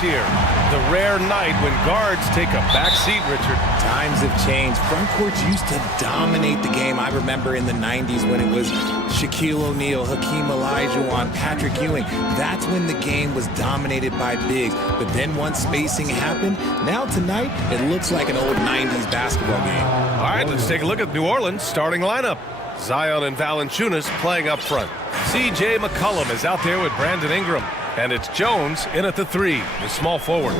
here. The rare night when guards take a back seat, Richard. Times have changed. Front courts used to dominate the game. I remember in the 90s when it was Shaquille O'Neal, Hakeem Olajuwon, Patrick Ewing. That's when the game was dominated by bigs. But then once spacing happened, now tonight it looks like an old 90s basketball game. All right, let's take a look at New Orleans' starting lineup. Zion and Valanciunas playing up front. C.J. McCollum is out there with Brandon Ingram. And it's Jones in at the 3, the small forward.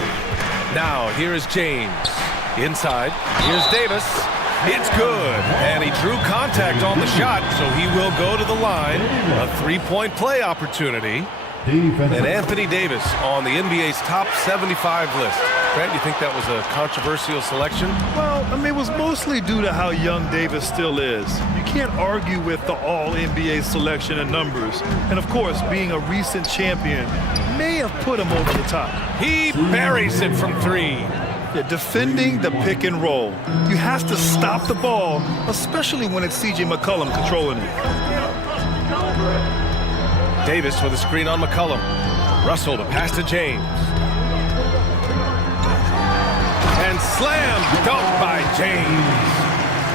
Now, here is James. Inside, here's Davis. It's good. And he drew contact on the shot, so he will go to the line. A three-point play opportunity. And Anthony Davis on the NBA's top 75 list. Grant, you think that was a controversial selection? Well, I mean, it was mostly due to how young Davis still is. You can't argue with the all-NBA selection and numbers. And, of course, being a recent champion may have put him over the top. He buries it from 3. Yeah, defending the pick and roll. You have to stop the ball, especially when it's C.J. McCollum controlling it. Davis with a screen on McCollum. Russell to pass to James. And slam dunked by James.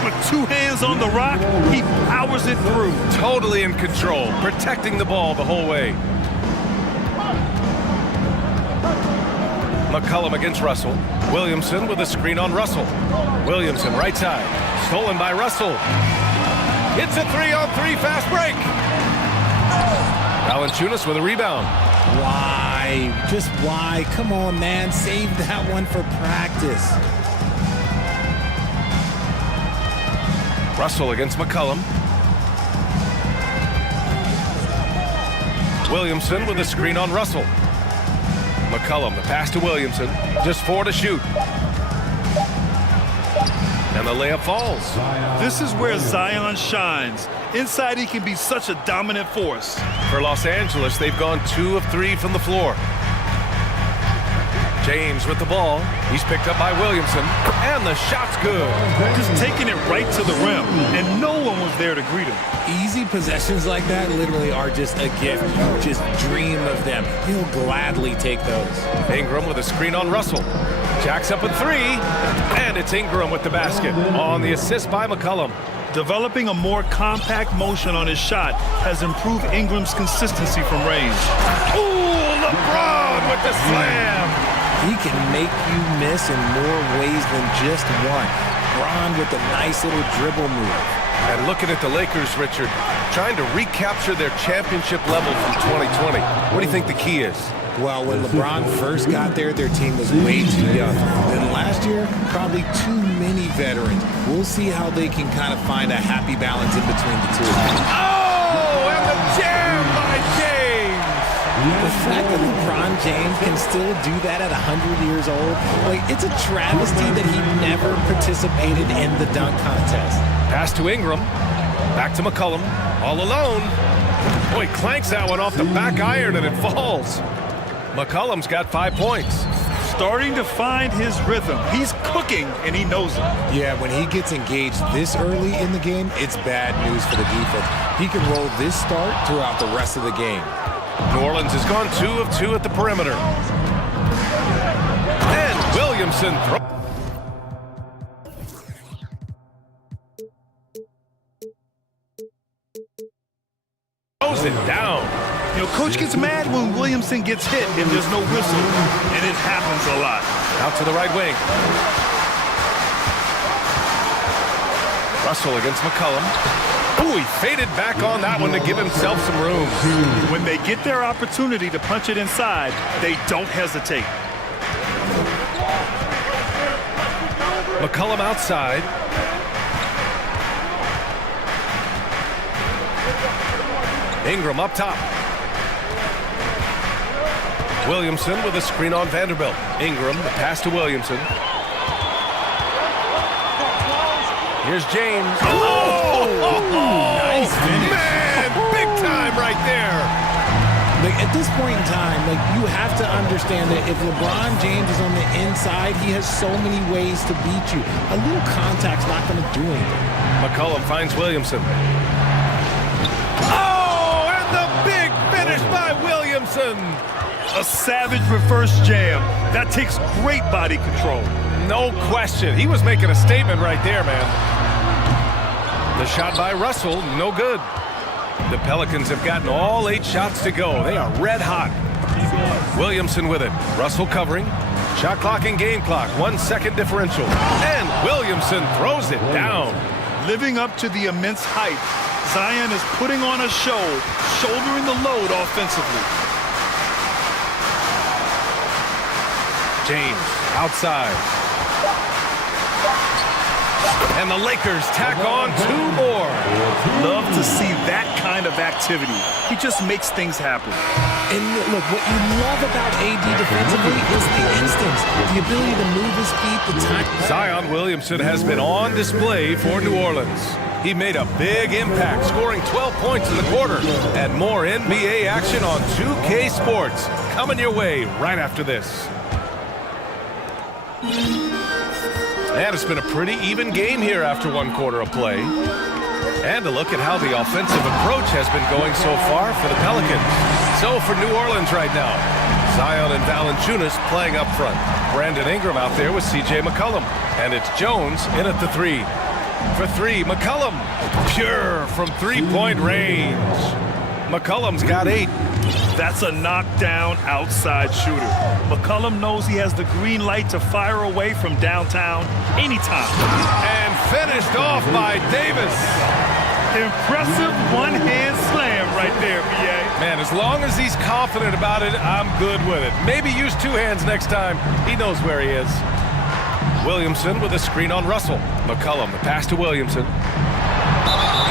With 2 hands on the rock, he powers it through. Totally in control, protecting the ball the whole way. McCollum against Russell. Williamson with a screen on Russell. Williamson right side. Stolen by Russell. It's a 3-on-3 fast break. Valanciunas with a rebound. Why? Just why? Come on, man. Save that one for practice. Russell against McCollum. Williamson with a screen on Russell. McCollum, the pass to Williamson. Just 4 to shoot. And the layup falls. This is where Zion shines. Inside, he can be such a dominant force. For Los Angeles, they've gone 2 of 3 from the floor. James with the ball. He's picked up by Williamson. And the shot's good. Just taking it right to the rim. And no one was there to greet him. Easy possessions like that literally are just a gift. Just dream of them. He'll gladly take those. Ingram with a screen on Russell. Jacks up at 3. And it's Ingram with the basket on the assist by McCollum. Developing a more compact motion on his shot has improved Ingram's consistency from range. Ooh, LeBron with the slam. He can make you miss in more ways than just one. Bron with a nice little dribble move. And looking at the Lakers, Richard, trying to recapture their championship level from 2020. What do you think the key is? Well, when LeBron first got there, their team was way too young. Then last year, probably too many veterans. We'll see how they can kind of find a happy balance in between the two. Oh, and the jam by James! The fact that LeBron James can still do that at 100 years old, like, it's a travesty that he never participated in the dunk contest. Pass to Ingram. Back to McCollum. All alone. Boy, clanks that one off the back iron and it falls. McCollum's got 5 points. Starting to find his rhythm. He's cooking, and he knows it. Yeah, when he gets engaged this early in the game, it's bad news for the defense. He can roll this start throughout the rest of the game. New Orleans has gone 2 of 2 at the perimeter. And Williamson throws it down. You know, Coach gets mad when Williamson gets hit and there's no whistle, and it happens a lot. Out to the right wing. Russell against McCollum. Ooh, he faded back on that one to give himself some room. When they get their opportunity to punch it inside, they don't hesitate. McCollum outside. Ingram up top. Williamson with a screen on Vanderbilt. Ingram, the pass to Williamson. Here's James. Oh! Nice finish. Man, big time right there. Like, at this point in time, like, you have to understand that if LeBron James is on the inside, he has so many ways to beat you. A little contact's not going to do anything. McCollum finds Williamson. Oh, and the big finish. Finished by Williamson. A savage reverse jam. That takes great body control. No question. He was making a statement right there, man. The shot by Russell, no good. The Pelicans have gotten all 8 shots to go. They are red hot. Williamson with it. Russell covering. Shot clock and game clock. 1 second differential. And Williamson throws it down. Living up to the immense hype, Zion is putting on a show, shouldering the load offensively. James outside. And the Lakers tack on 2 more. Love to see that kind of activity. He just makes things happen. And look, what you love about AD defensively is the instincts, the ability to move his feet, the time. Zion Williamson has been on display for New Orleans. He made a big impact, scoring 12 points in the quarter. And more NBA action on 2K Sports. Coming your way right after this. And it's been a pretty even game here after 1 quarter of play. And a look at how the offensive approach has been going so far for the Pelicans. So for New Orleans right now, Zion and Valanciunas playing up front. Brandon Ingram out there with CJ McCollum. And it's Jones in at the 3. For 3, McCollum. Pure from 3-point range. McCollum's got 8. That's a knockdown outside shooter. McCollum knows he has the green light to fire away from downtown anytime. And finished off by Davis. Impressive one-hand slam right there, BA. Man, as long as he's confident about it, I'm good with it. Maybe use 2 hands next time. He knows where he is. Williamson with a screen on Russell. McCollum, the pass to Williamson.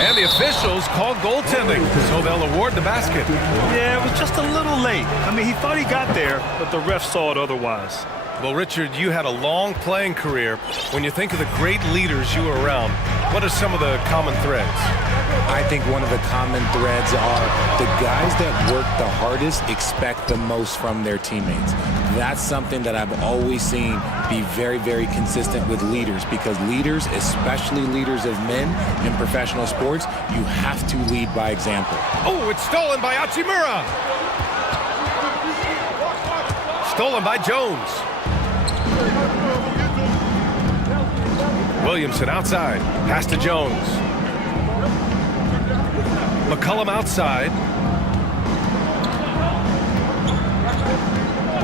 And the officials called goaltending, so they'll award the basket. Yeah, it was just a little late. I mean, he thought he got there, but the ref saw it otherwise. Well, Richard, you had a long playing career. When you think of the great leaders you were around, what are some of the common threads? I think one of the common threads are the guys that work the hardest expect the most from their teammates. That's something that I've always seen be very, very consistent with leaders, because leaders, especially leaders of men in professional sports, you have to lead by example. Oh, it's stolen by Hachimura. Stolen by Jones. Williamson outside. Pass to Jones. McCollum outside.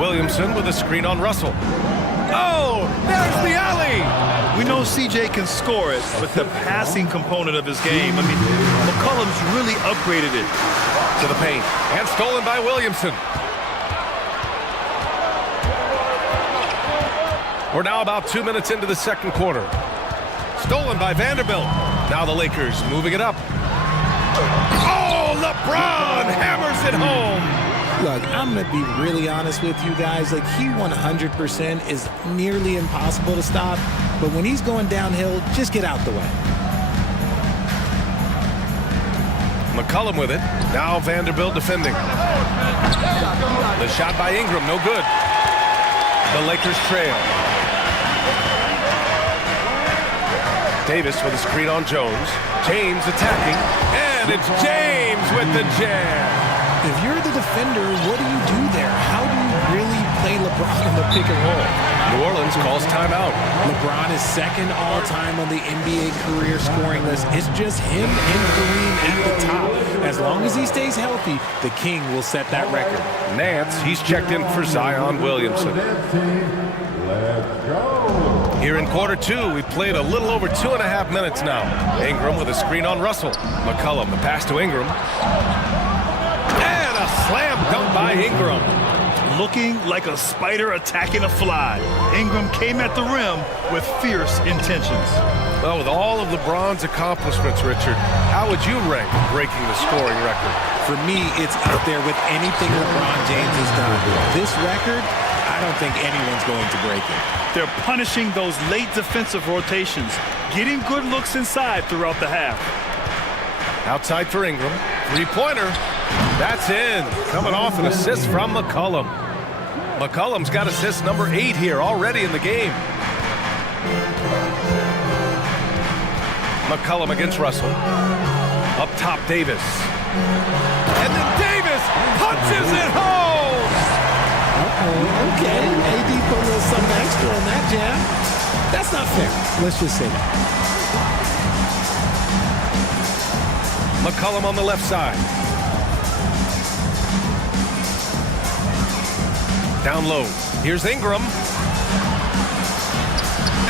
Williamson with a screen on Russell. Oh, there's the alley. We know CJ can score it, but the passing component of his game, I mean, McCollum's really upgraded it. To the paint. And stolen by Williamson. We're now about 2 minutes into the second quarter. Stolen by Vanderbilt. Now the Lakers moving it up. Oh, LeBron hammers it home. Look, I'm going to be really honest with you guys. Like, he 100% is nearly impossible to stop. But when he's going downhill, just get out the way. McCollum with it. Now Vanderbilt defending. The shot by Ingram, no good. The Lakers trail. Davis with a screen on Jones. James attacking. And it's James with the jam. If you're the defender, what do you do there? How do you really play LeBron in the pick and roll? New Orleans calls timeout. LeBron is second all-time on the NBA career scoring list. It's just him and Kareem at the top. As long as he stays healthy, the King will set that record. Nance, he's checked in for Zion Williamson. Here in quarter 2, we played a little over 2.5 minutes now. Ingram with a screen on Russell. McCollum, the pass to Ingram. And a slam dunk by Ingram. Looking like a spider attacking a fly. Ingram came at the rim with fierce intentions. Well, with all of LeBron's accomplishments, Richard, how would you rank breaking the scoring record? For me, it's out there with anything LeBron James has done. This record, I don't think anyone's going to break it. They're punishing those late defensive rotations, getting good looks inside throughout the half. Outside for Ingram. Three-pointer. That's in. Coming off an assist from McCollum. McCollum's got assist number 8 here already in the game. McCollum against Russell. Up top, Davis. And then Davis punches it home! Okay. AD put a little something extra on that jam. That's not fair. Let's just say that. McCollum on the left side. Down low. Here's Ingram.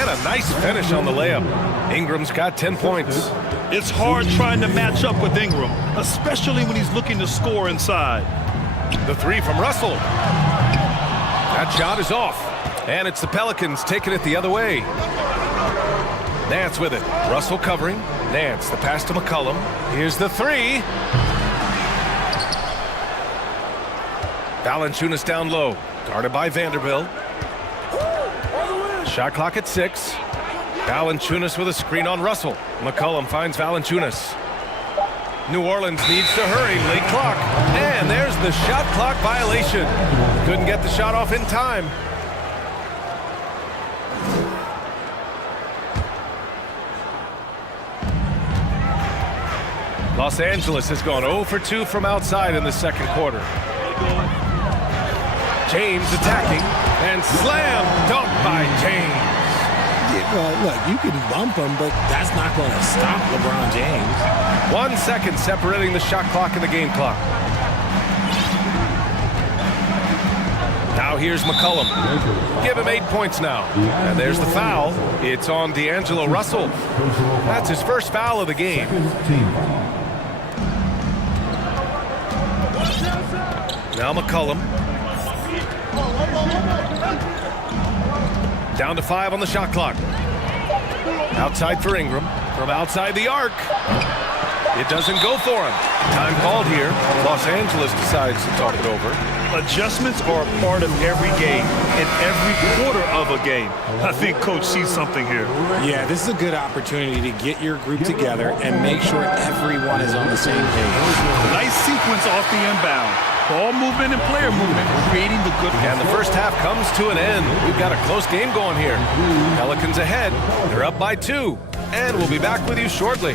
And a nice finish on the layup. Ingram's got 10 points. It's hard trying to match up with Ingram, especially when he's looking to score inside. The three from Russell. That shot is off. And it's the Pelicans taking it the other way. Nance with it. Russell covering. Nance, the pass to McCollum. Here's the three. Valanciunas down low. Guarded by Vanderbilt. Shot clock at 6. Valanciunas with a screen on Russell. McCollum finds Valanciunas. New Orleans needs to hurry. Late clock. And there's the shot clock violation. Couldn't get the shot off in time. Los Angeles has gone 0 for 2 from outside in the second quarter. James attacking, and slam dunk by James. Yeah, well, look, you can bump him, but that's not going to stop LeBron James. 1 second separating the shot clock and the game clock. Now here's McCollum. Give him 8 points now. And there's the foul. It's on D'Angelo Russell. That's his first foul of the game. Now McCollum. Down to 5 on the shot clock. Outside for Ingram. From outside the arc. It doesn't go for him. Time called here. Los Angeles decides to talk it over. Adjustments are a part of every game and every quarter of a game. I think Coach sees something here. Yeah, this is a good opportunity to get your group together and make sure everyone is on the same page. Nice sequence off the inbound. Ball movement and player movement, creating the good. And the first half comes to an end. We've got a close game going here. Pelicans ahead. They're up by 2. And we'll be back with you shortly.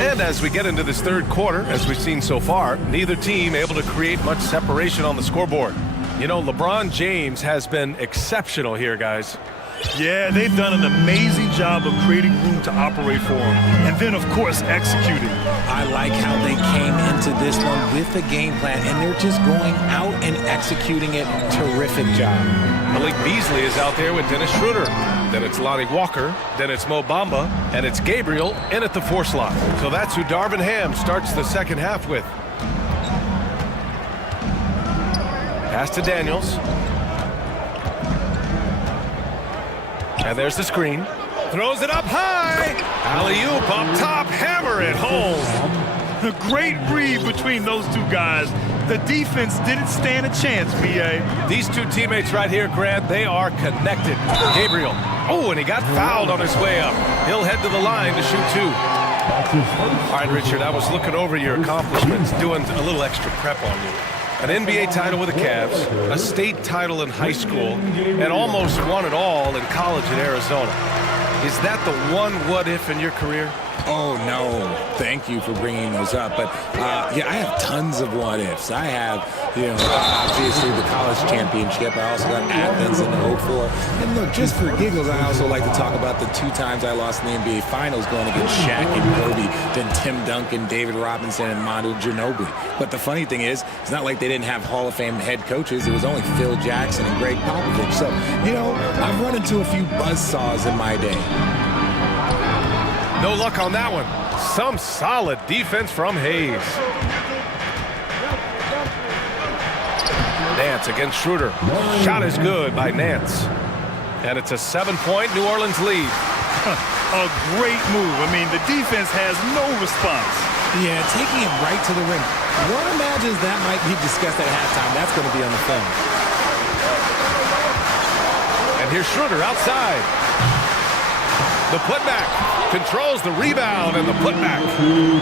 And as we get into this third quarter, as we've seen so far, neither team able to create much separation on the scoreboard. You know, LeBron James has been exceptional here, guys. Yeah, they've done an amazing job of creating room to operate for him. And then, of course, executing. I like how they came into this one with a game plan, and they're just going out and executing it. Terrific job. Malik Beasley is out there with Dennis Schroeder. Then it's Lonnie Walker. Then it's Mo Bamba. And it's Gabriel in at the 4 slot. So that's who Darvin Ham starts the second half with. Pass to Daniels. And there's the screen. Throws it up high. Alley-oop up top. Hammer it home. A great read between those two guys. The defense didn't stand a chance, B.A. These two teammates right here, Grant, they are connected. Gabriel. Oh, and he got fouled on his way up. He'll head to the line to shoot 2. All right, Richard, I was looking over your accomplishments, doing a little extra prep on you. An NBA title with the Cavs, a state title in high school, and almost won it all in college in Arizona. Is that the one what-if in your career? Oh, no. Thank you for bringing those up. But, yeah, I have tons of what-ifs. I have, obviously the college championship. I also got Athens in the 04. And look, just for giggles, I also like to talk about the 2 times I lost in the NBA Finals going against Shaq and Kobe, then Tim Duncan, David Robinson, and Manu Ginobili. But the funny thing is, it's not like they didn't have Hall of Fame head coaches. It was only Phil Jackson and Greg Popovich. So, I've run into a few buzzsaws in my day. No luck on that one. Some solid defense from Hayes. Nance against Schroeder. Shot is good by Nance. And it's a 7-point New Orleans lead. A great move. I mean, the defense has no response. Yeah, taking it right to the rim. One imagines that might be discussed at halftime. That's going to be on the film. And here's Schroeder outside. The putback. controls the rebound and the putback.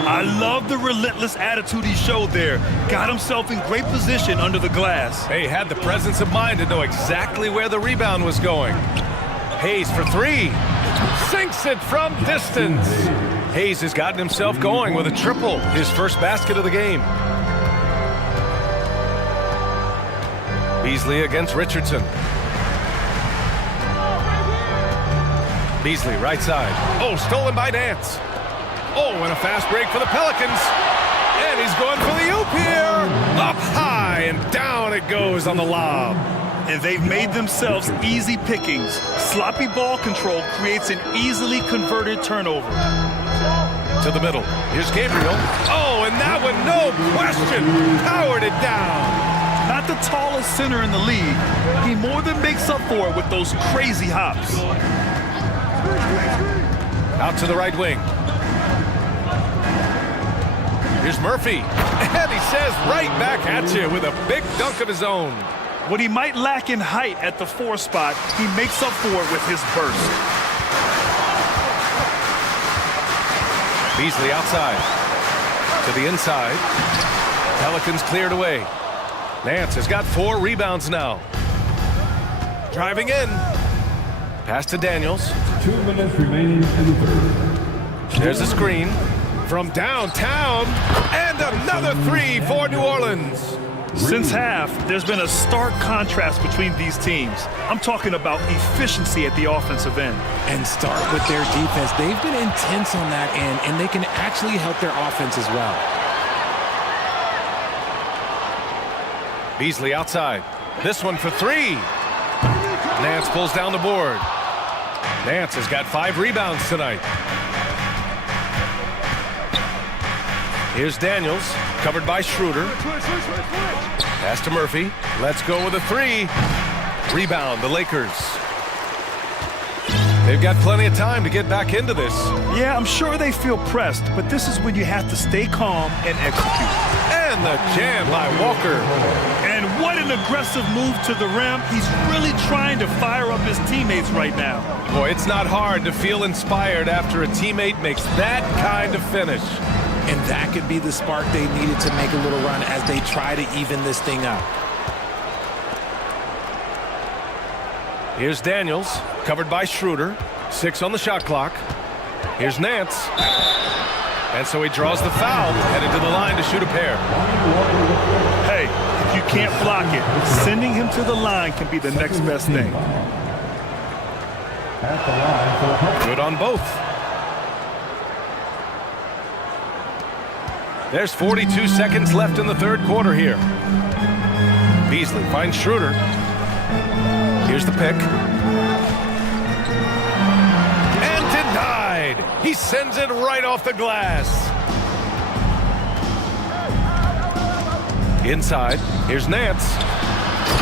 I love the relentless attitude he showed there. Got himself in great position under the glass. He had the presence of mind to know exactly where the rebound was going. Hayes for three. Sinks it from distance. Hayes has gotten himself going with a triple, his first basket of the game. Beasley against Richardson. Beasley, right side. Oh, stolen by Nance. Oh, and a fast break for the Pelicans. And he's going for the oop here. Up high and down it goes on the lob. And they've made themselves easy pickings. Sloppy ball control creates an easily converted turnover. To the middle. Here's Gabriel. Oh, and that one, no question, powered it down. Not the tallest center in the league. He more than makes up for it with those crazy hops. Out to the right wing. Here's Murphy. And he says right back at you with a big dunk of his own. What he might lack in height at the 4 spot, he makes up for it with his burst. Beasley outside. To the inside. Pelicans cleared away. Nance has got 4 rebounds now. Driving in. Pass to Daniels. 2 minutes remaining in the third. There's a screen from downtown. And another 3 for New Orleans. Since half, there's been a stark contrast between these teams. I'm talking about efficiency at the offensive end. And start with their defense. They've been intense on that end, and they can actually help their offense as well. Beasley outside. This one for 3. Nance pulls down the board. Nance has got 5 rebounds tonight. Here's Daniels, covered by Schroeder. Pass to Murphy. Let's go with a 3. Rebound, the Lakers. They've got plenty of time to get back into this. Yeah, I'm sure they feel pressed, but this is when you have to stay calm and execute. And the jam by Walker. And what an aggressive move to the rim. He's really trying to fire up his teammates right now. Boy, it's not hard to feel inspired after a teammate makes that kind of finish. And that could be the spark they needed to make a little run as they try to even this thing up. Here's Daniels, covered by Schroeder. 6 on the shot clock. Here's Nance. And so he draws the foul, headed to the line to shoot a pair. Hey, if you can't block it, sending him to the line can be the next best thing. Good on both. There's 42 seconds left in the third quarter here. Beasley finds Schroeder. Here's the pick. And denied. He sends it right off the glass. Inside, here's Nance.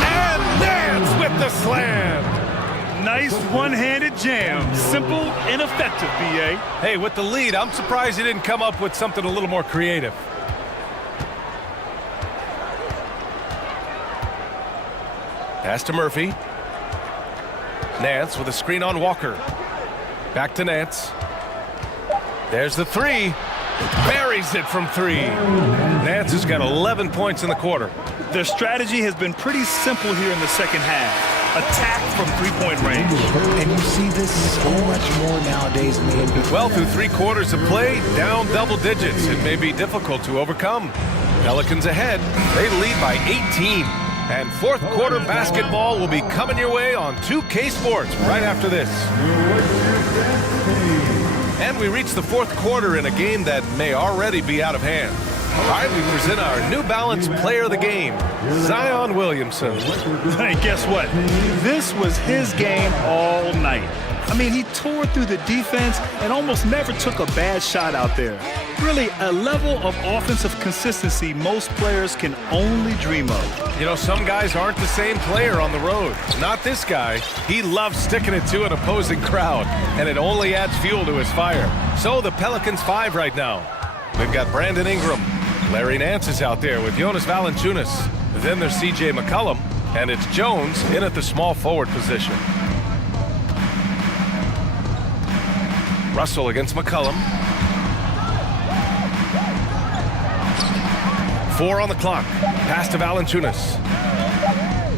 And Nance with the slam. Nice one-handed jam. Simple and effective, B.A. Hey, with the lead, I'm surprised he didn't come up with something a little more creative. Pass to Murphy. Nance with a screen on Walker. Back to Nance. There's the 3. Buries it from 3. Nance has got 11 points in the quarter. Their strategy has been pretty simple here in the second half. Attack from 3-point range. And you see this so much more nowadays in the NBA. Well, through 3 quarters of play, down double digits. It may be difficult to overcome. Pelicans ahead. They lead by 18. And fourth quarter basketball will be coming your way on 2K Sports right after this. And we reach the fourth quarter in a game that may already be out of hand. All right, we present our New Balance Player of the Game, Zion Williamson. Hey, guess what? This was his game all night. I mean, he tore through the defense and almost never took a bad shot out there. Really, a level of offensive consistency most players can only dream of. You know, some guys aren't the same player on the road. Not this guy. He loves sticking it to an opposing crowd, and it only adds fuel to his fire. So the Pelicans 5 right now. We've got Brandon Ingram. Larry Nance is out there with Jonas Valanciunas. Then there's C.J. McCollum, and it's Jones in at the small forward position. Russell against McCollum. 4 on the clock. Pass to Valanciunas.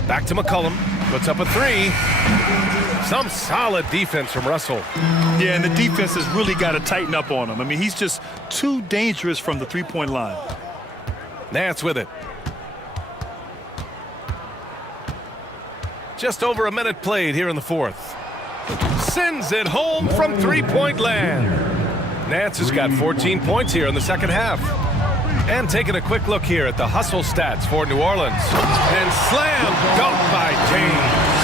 Back to McCollum. Puts up a 3. Some solid defense from Russell. Yeah, and the defense has really got to tighten up on him. I mean, he's just too dangerous from the three-point line. Nance with it. Just over a minute played here in the fourth. Sends it home from three-point land. Nance has got 14 points here in the second half. And taking a quick look here at the hustle stats for New Orleans. And slam dunk by James.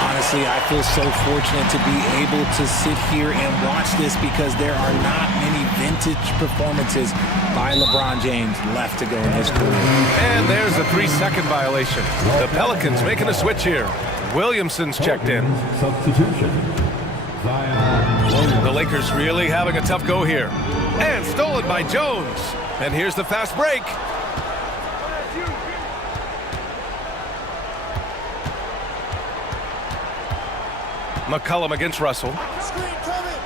Honestly, I feel so fortunate to be able to sit here and watch this because there are not many vintage performances by LeBron James left to go in his career. And there's a 3-second violation. The Pelicans making a switch here. Williamson's checked in. Substitution. The Lakers really having a tough go here. And stolen by Jones. And here's the fast break. McCollum against Russell.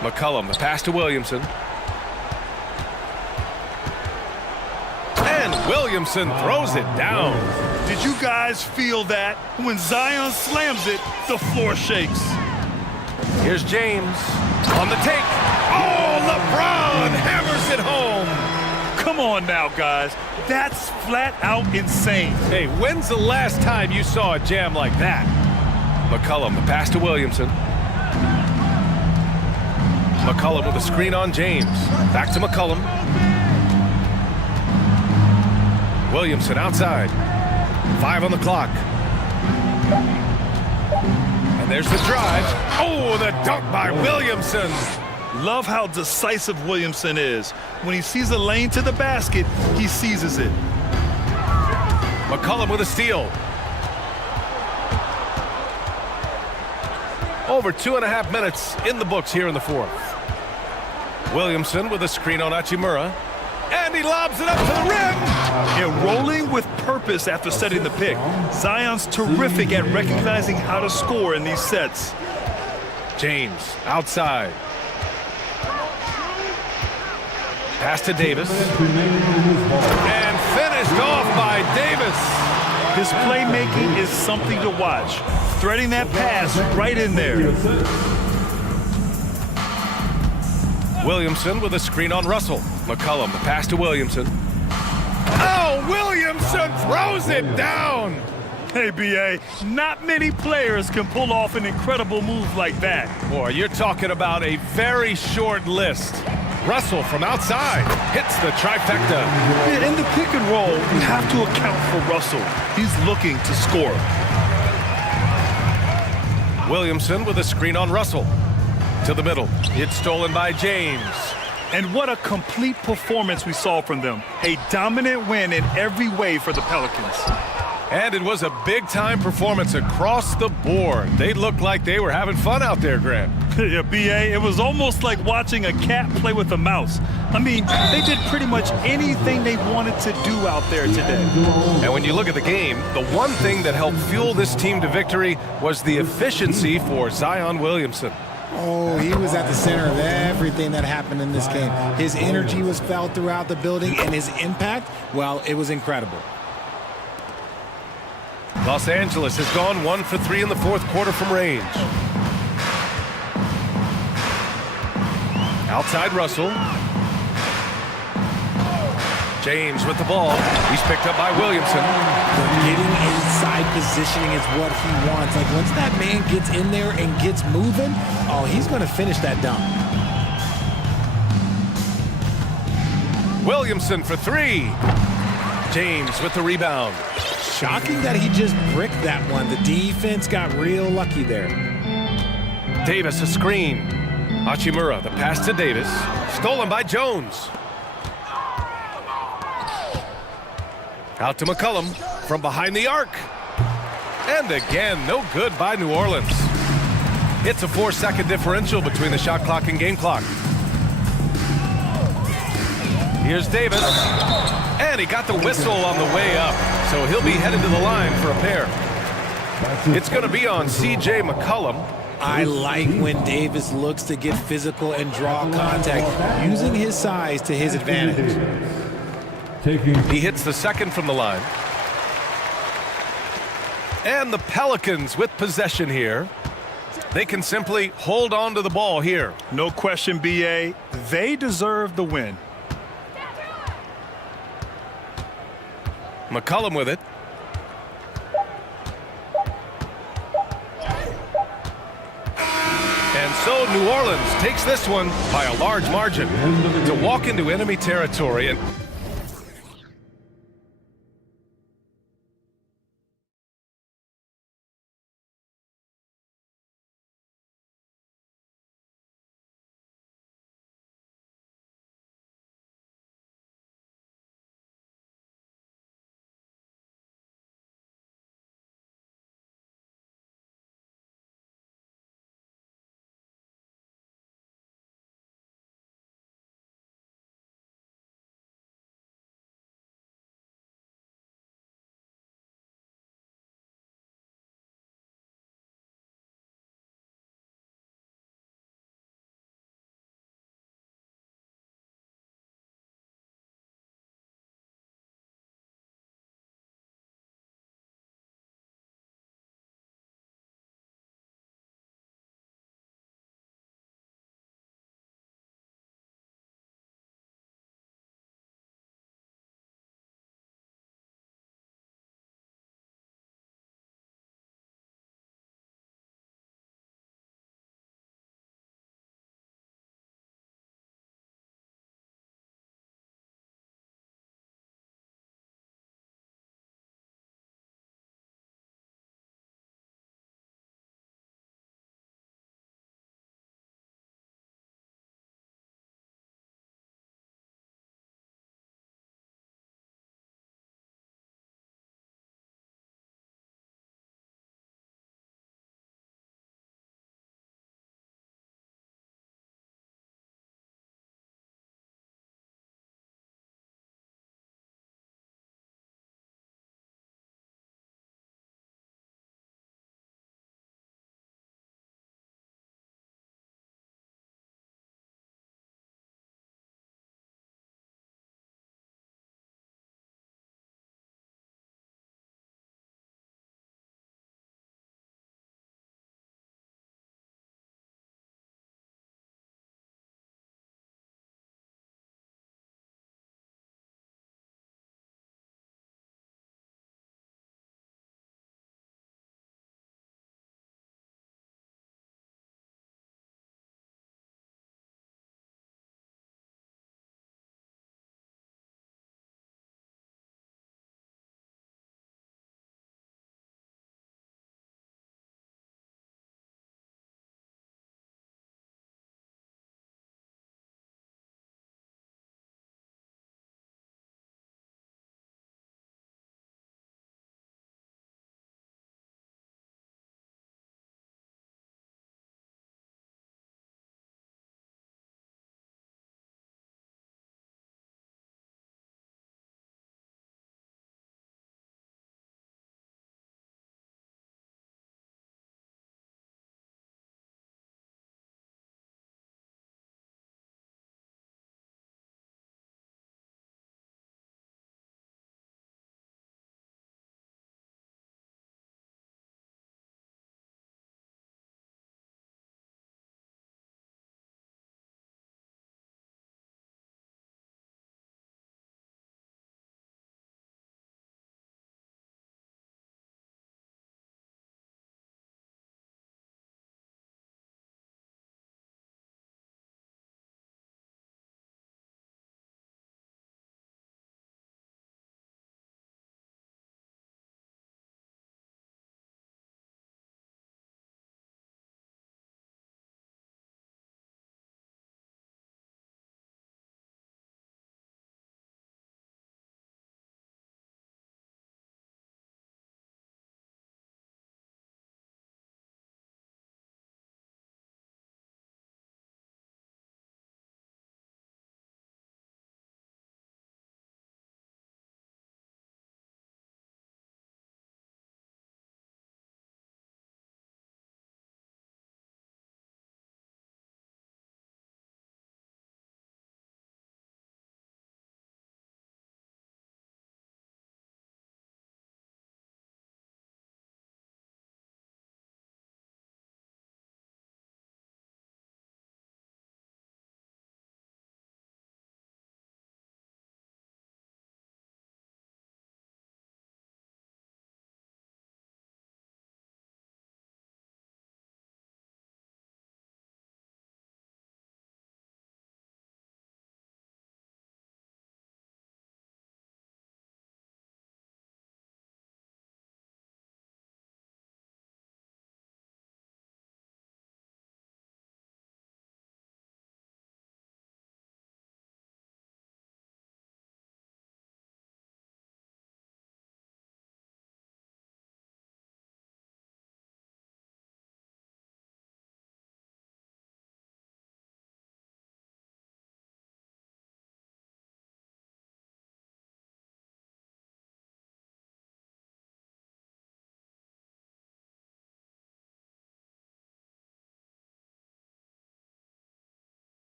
McCollum, the pass to Williamson. And Williamson throws it down. Did you guys feel that? When Zion slams it, the floor shakes. Here's James on the take. Oh, LeBron hammers it home. Come on now, guys. That's flat out insane. Hey, when's the last time you saw a jam like that? McCollum, the pass to Williamson. McCollum with a screen on James. Back to McCollum. Williamson outside. 5 on the clock. And there's the drive. Oh, the dunk by Williamson. Love how decisive Williamson is. When he sees a lane to the basket, he seizes it. McCollum with a steal. Over 2.5 minutes in the books here in the fourth. Williamson with a screen on Hachimura. And he lobs it up to the rim. Yeah, rolling with purpose after setting the pick. Zion's terrific at recognizing how to score in these sets. James outside. Pass to Davis. And finished off by Davis. His playmaking is something to watch. Threading that pass right in there. Williamson with a screen on Russell. McCollum, the pass to Williamson. Oh, Williamson throws it down. Hey, B.A., not many players can pull off an incredible move like that. Boy, you're talking about a very short list. Russell from outside hits the trifecta. Yeah, in the pick and roll, you have to account for Russell. He's looking to score. Williamson with a screen on Russell. To the middle. It's stolen by James. And what a complete performance we saw from them. A dominant win in every way for the Pelicans. And it was a big-time performance across the board. They looked like they were having fun out there, Grant. Yeah, B.A., it was almost like watching a cat play with a mouse. I mean, they did pretty much anything they wanted to do out there today. And when you look at the game, the one thing that helped fuel this team to victory was the efficiency for Zion Williamson. Oh, he was at the center of everything that happened in this game. His energy was felt throughout the building, and his impact, well, it was incredible. Los Angeles has gone 1 for 3 in the fourth quarter from range. Outside Russell. James with the ball. He's picked up by Williamson. But getting inside positioning is what he wants. Like, once that man gets in there and gets moving, oh, he's going to finish that dunk. Williamson for 3. James with the rebound. Shocking that he just bricked that one. The defense got real lucky there. Davis a screen. Hachimura, the pass to Davis. Stolen by Jones. Out to McCollum from behind the arc. And again, no good by New Orleans. It's a 4-second differential between the shot clock and game clock. Here's Davis. And he got the whistle on the way up. So he'll be headed to the line for a pair. It's going to be on C.J. McCollum. I like when Davis looks to get physical and draw contact, using his size to his advantage. He hits the second from the line. And the Pelicans with possession here. They can simply hold on to the ball here. No question, BA. They deserve the win. McCollum with it. And so New Orleans takes this one by a large margin. To walk into enemy territory and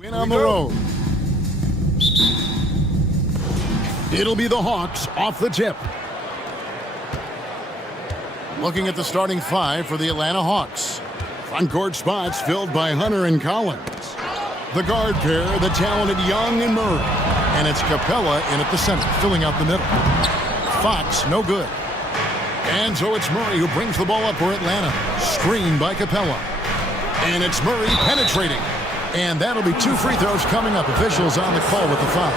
Win on the road. It'll be the Hawks off the tip. Looking at the starting five for the Atlanta Hawks. Front court spots filled by Hunter and Collins. The guard pair, the talented Young and Murray. And it's Capella in at the center, filling out the middle. Fox, no good. And so it's Murray who brings the ball up for Atlanta. Screened by Capella. And it's Murray penetrating. And that'll be 2 free throws coming up. Officials on the call with the foul.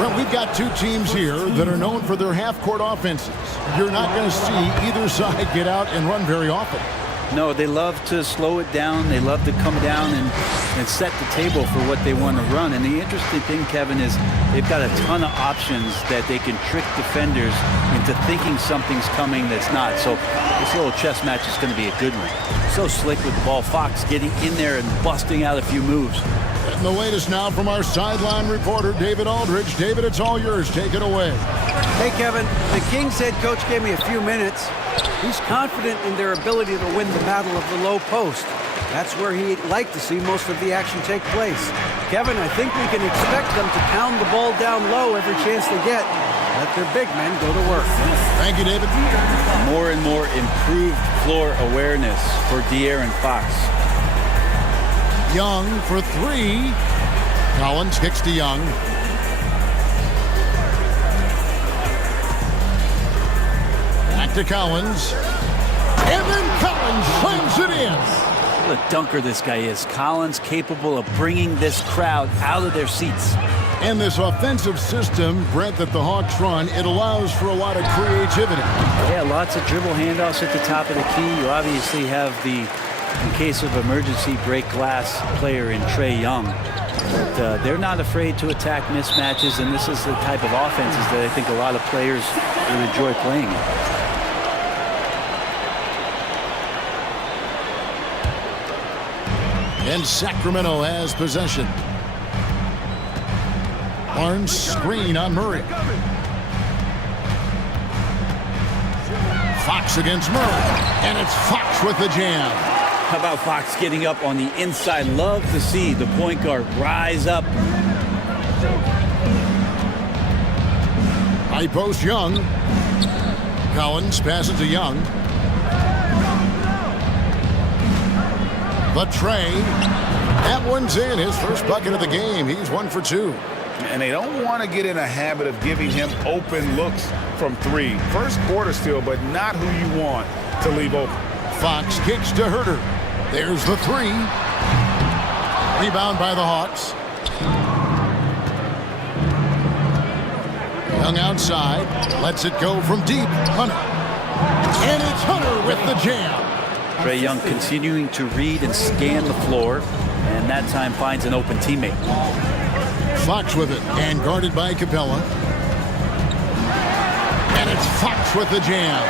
Well, we've got two teams here that are known for their half-court offenses. You're not going to see either side get out and run very often. No, they love to slow it down. They love to come down and set the table for what they want to run. And the interesting thing, Kevin, is they've got a ton of options that they can trick defenders into thinking something's coming that's not. So this little chess match is going to be a good one. So slick with the ball. Fox getting in there and busting out a few moves. And the latest now from our sideline reporter, David Aldridge. David, it's all yours. Take it away. Hey, Kevin, the Kings head coach gave me a few minutes. He's confident in their ability to win the battle of the low post. That's where he'd like to see most of the action take place. Kevin, I think we can expect them to pound the ball down low every chance they get. Let their big men go to work. Thank you, David. More and more improved floor awareness for De'Aaron Fox. Young for three. Collins kicks to Young. Back to Collins. And then Collins slams it in. What a dunker this guy is. Collins capable of bringing this crowd out of their seats. And this offensive system, Brent, that the Hawks run, it allows for a lot of creativity. Yeah, lots of dribble handoffs at the top of the key. You obviously have the, in case of emergency, break glass player in Trae Young. But they're not afraid to attack mismatches, and this is the type of offenses that I think a lot of players will enjoy playing in. And Sacramento has possession. Barnes screen on Murray. Fox against Murray. And it's Fox with the jam. How about Fox getting up on the inside? Love to see the point guard rise up. High post Young. Collins passes to Young. But Trae, that one's in. His first bucket of the game. He's 1 for 2. And they don't want to get in a habit of giving him open looks from three. First quarter still, but not who you want to leave open. Fox kicks to Herter. There's the three. Rebound by the Hawks. Young outside. Lets it go from deep. Hunter. And it's Hunter with the jam. Trae Young continuing to read and scan the floor, and that time finds an open teammate. Fox with it, and guarded by Capella. And it's Fox with the jam.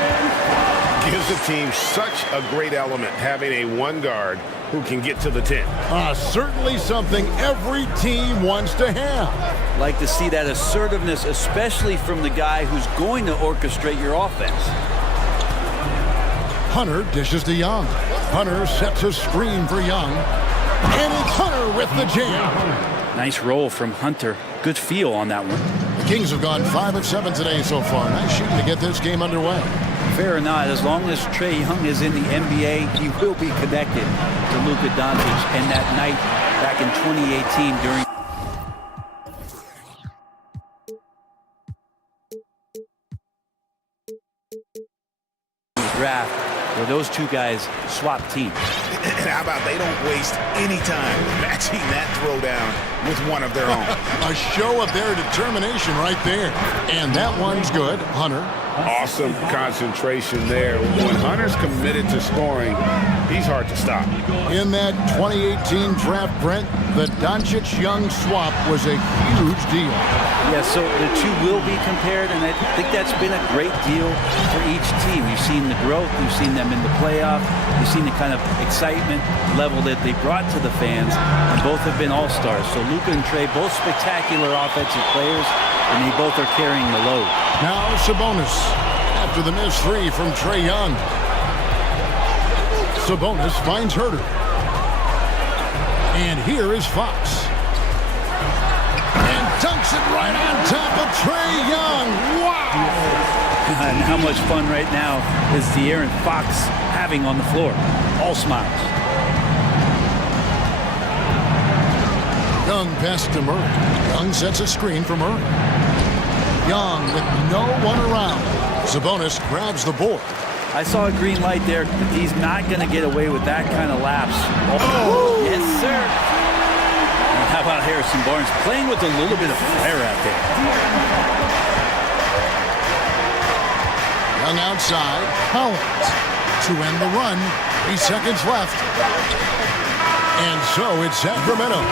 Gives the team such a great element, having a one guard who can get to the 10. Certainly something every team wants to have. Like to see that assertiveness, especially from the guy who's going to orchestrate your offense. Hunter dishes to Young. Hunter sets a screen for Young. And it's Hunter with the jam. Nice roll from Hunter. Good feel on that one. The Kings have gone 5 of 7 today so far. Nice shooting to get this game underway. Fair or not, as long as Trae Young is in the NBA, he will be connected to Luka Doncic. And that night back in 2018 during the draft, where those two guys swap teams. And how about they don't waste any time matching that throwdown with one of their own. A show of their determination right there. And that one's good. Hunter. Awesome concentration there. When Hunter's committed to scoring, he's hard to stop. In that 2018 draft, Brent, the Doncic-Young swap was a huge deal. Yeah, so the two will be compared, and I think that's been a great deal for each team. You've seen the growth, you've seen them in the playoff, you've seen the kind of excitement level that they brought to the fans, and both have been all-stars. So Luka and Trae, both spectacular offensive players, and they both are carrying the load. Now Sabonis after the missed three from Trae Young. Sabonis finds Herter. And here is Fox. And dunks it right on top of Trae Young. Wow! And how much fun right now is De'Aaron Fox having on the floor? All smiles. Young pass to Murray. Young sets a screen for Murray. Young with no one around. Sabonis grabs the board. I saw a green light there. He's not going to get away with that kind of lapse. Oh, yes, sir. And how about Harrison Barnes playing with a little bit of fire out there? Young outside. Collins to end the run. 3 seconds left. And so it's Sacramento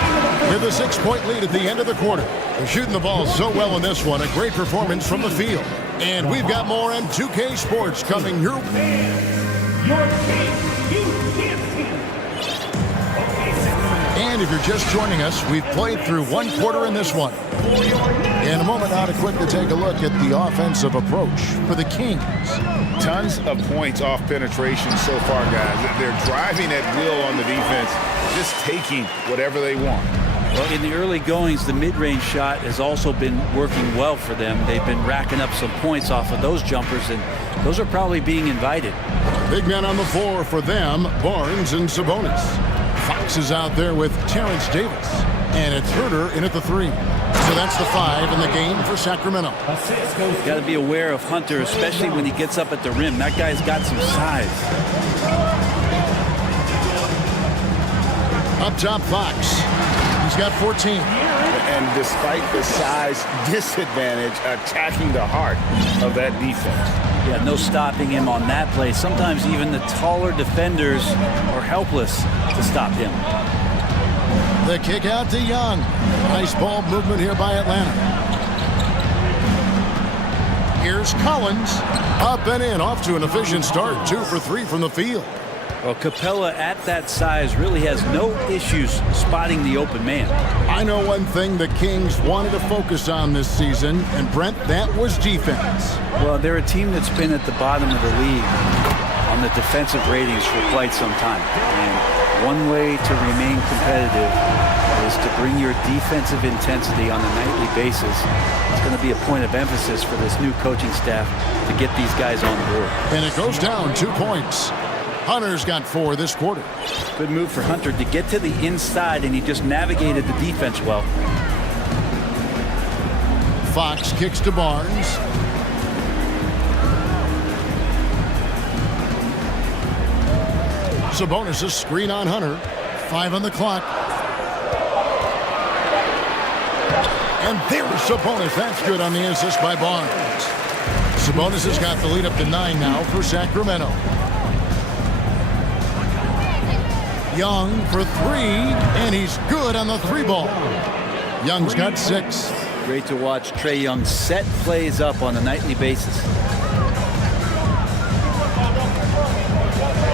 with a 6-point lead at the end of the quarter. They're shooting the ball so well in this one. A great performance from the field. And we've got more on 2K Sports coming your way. And if you're just joining us, we've played through 1 quarter in this one. In a moment now to quickly take a look at the offensive approach for the Kings. Tons of points off penetration so far, guys. They're driving at will on the defense, just taking whatever they want. Well, in the early goings, the mid-range shot has also been working well for them. They've been racking up some points off of those jumpers, and those are probably being invited. Big men on the floor for them, Barnes and Sabonis. Fox is out there with Terrence Davis. And it's Herter in at the 3. So that's the 5 in the game for Sacramento. Got to be aware of Hunter, especially when he gets up at the rim. That guy's got some size. Up top, Fox. He's got 14. And despite the size disadvantage, attacking the heart of that defense. Yeah, no stopping him on that play. Sometimes even the taller defenders are helpless to stop him. The kick out to Young. Nice ball movement here by Atlanta. Here's Collins. Up and in, off to an efficient start. 2 for 3 from the field. Well, Capella at that size really has no issues spotting the open man. I know one thing the Kings wanted to focus on this season, and Brent, that was defense. Well, they're a team that's been at the bottom of the league on the defensive ratings for quite some time. And one way to remain competitive is to bring your defensive intensity on a nightly basis. It's going to be a point of emphasis for this new coaching staff to get these guys on board. And it goes down 2 points. Hunter's got 4 this quarter. Good move for Hunter to get to the inside, and he just navigated the defense well. Fox kicks to Barnes. Sabonis' screen on Hunter. 5 on the clock. And there's Sabonis. That's good on the assist by Barnes. Sabonis has got the lead up to 9 now for Sacramento. Young for 3, and he's good on the 3 ball. Young's got 6. Great to watch Trae Young set plays up on a nightly basis.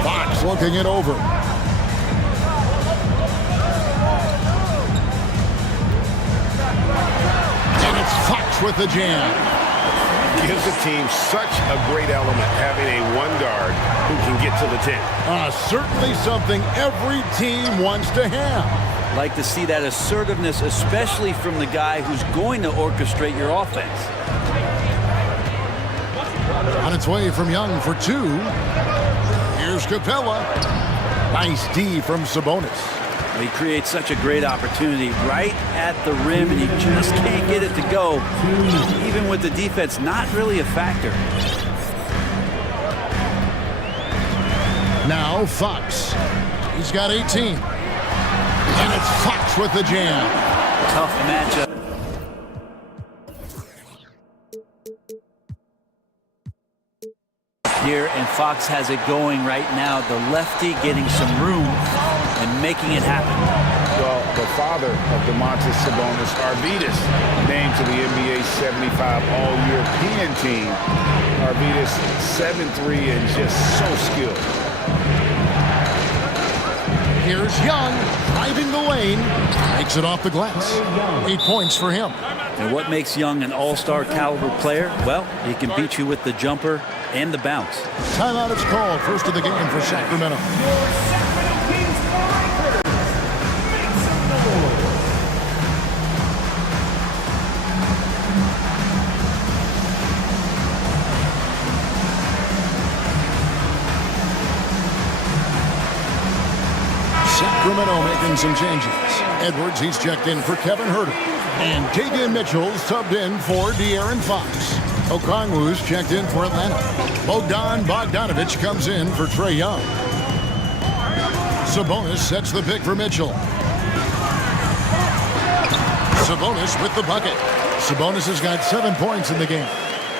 Fox looking it over. And it's Fox with the jam. Gives the team such a great element having a 1 guard who can get to the 10. Certainly something every team wants to have. Like to see that assertiveness, especially from the guy who's going to orchestrate your offense. On its way from Young for 2. Here's Capella. Nice D from Sabonis. He creates such a great opportunity right at the rim, and he just can't get it to go. Even with the defense not really a factor. Now Fox. He's got 18. And it's Fox with the jam. Tough matchup. Here, and Fox has it going right now. The lefty getting some room and making it happen. Well, the father of Domantas Sabonis, Arvydas, named to the NBA 75 All-European team. Arvydas 7'3" and just so skilled. Here's Young, driving the lane, makes it off the glass. 8 points for him. And what makes Young an all-star caliber player? Well, he can beat you with the jumper and the bounce. Timeout is called. First of the game for Sacramento. making some changes. Edwards, he's checked in for Kevin Herter. And Davian Mitchell's subbed in for De'Aaron Fox. Okongwu's checked in for Atlanta. Bogdan Bogdanovic comes in for Trae Young. Sabonis sets the pick for Mitchell. Sabonis with the bucket. Sabonis has got 7 points in the game.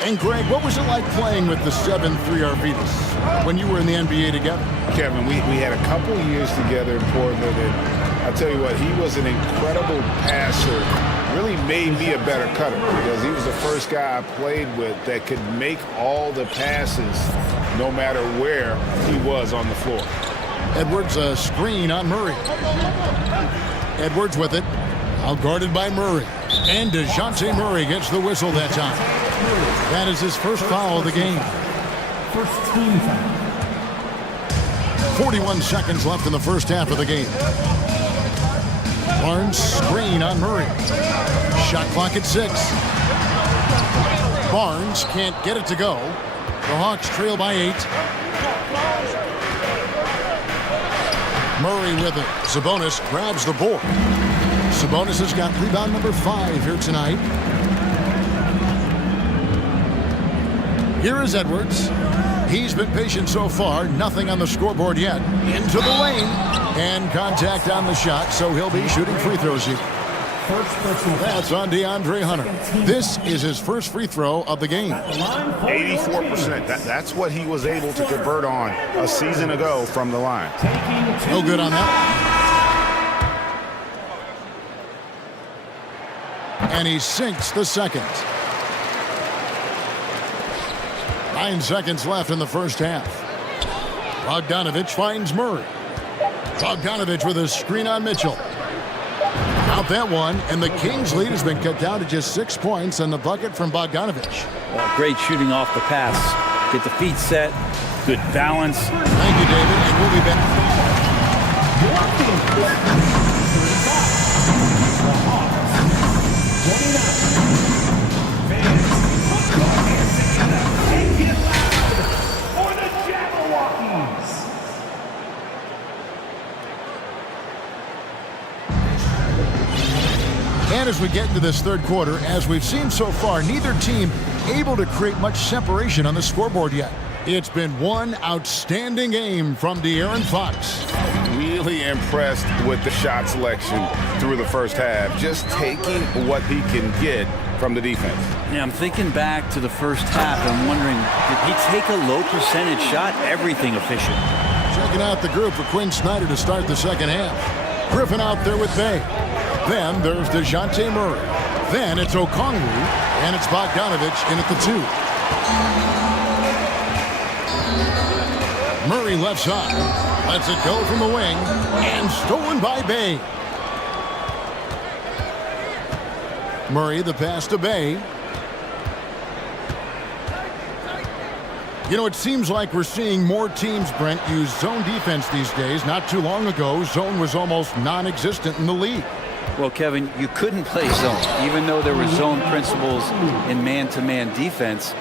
And Greg, what was it like playing with the 7'3" Arvidas when you were in the NBA together? Kevin, we had a couple years together in Portland, and I'll tell you what, he was an incredible passer. Really made me a better cutter because he was the first guy I played with that could make all the passes no matter where he was on the floor. Edwards, a screen on Murray. Edwards with it, out guarded by Murray. And DeJounte Murray gets the whistle that time. That is his first foul of the game. First team foul. 41 seconds left in the first half of the game. Barnes screen on Murray. Shot clock at 6. Barnes can't get it to go. The Hawks trail by 8. Murray with it. Sabonis grabs the board. Sabonis has got rebound number 5 here tonight. Here is Edwards. He's been patient so far. Nothing on the scoreboard yet. Into the lane. And contact on the shot, so he'll be shooting free throws here. That's on DeAndre Hunter. This is his first free throw of the game. 84%. That's what he was able to convert on a season ago from the line. No good on that. And he sinks the second. 9 seconds left in the first half. Bogdanovic finds Murray. Bogdanovic with a screen on Mitchell. Out that one, and the Kings' lead has been cut down to just 6 points on the bucket from Bogdanovic. Great shooting off the pass. Get the feet set. Good balance. Thank you, David, and we'll be back. And as we get into this third quarter, as we've seen so far, neither team able to create much separation on the scoreboard yet. It's been one outstanding game from De'Aaron Fox. Really impressed with the shot selection through the first half, just taking what he can get from the defense. Yeah, I'm thinking back to the first half. I'm wondering, did he take a low percentage shot? Everything efficient. Checking out the group for Quinn Snyder to start the second half. Griffin out there with Bay. Then there's DeJounte Murray. Then it's Okongwu, and it's Bogdanovic in at the 2. Murray left side. Lets it go from the wing, and stolen by Bay. Murray, the pass to Bay. You know, it seems like we're seeing more teams, Brent, use zone defense these days. Not too long ago, zone was almost non-existent in the league. Well, Kevin, you couldn't play zone. Even though there were zone principles in man-to-man defense,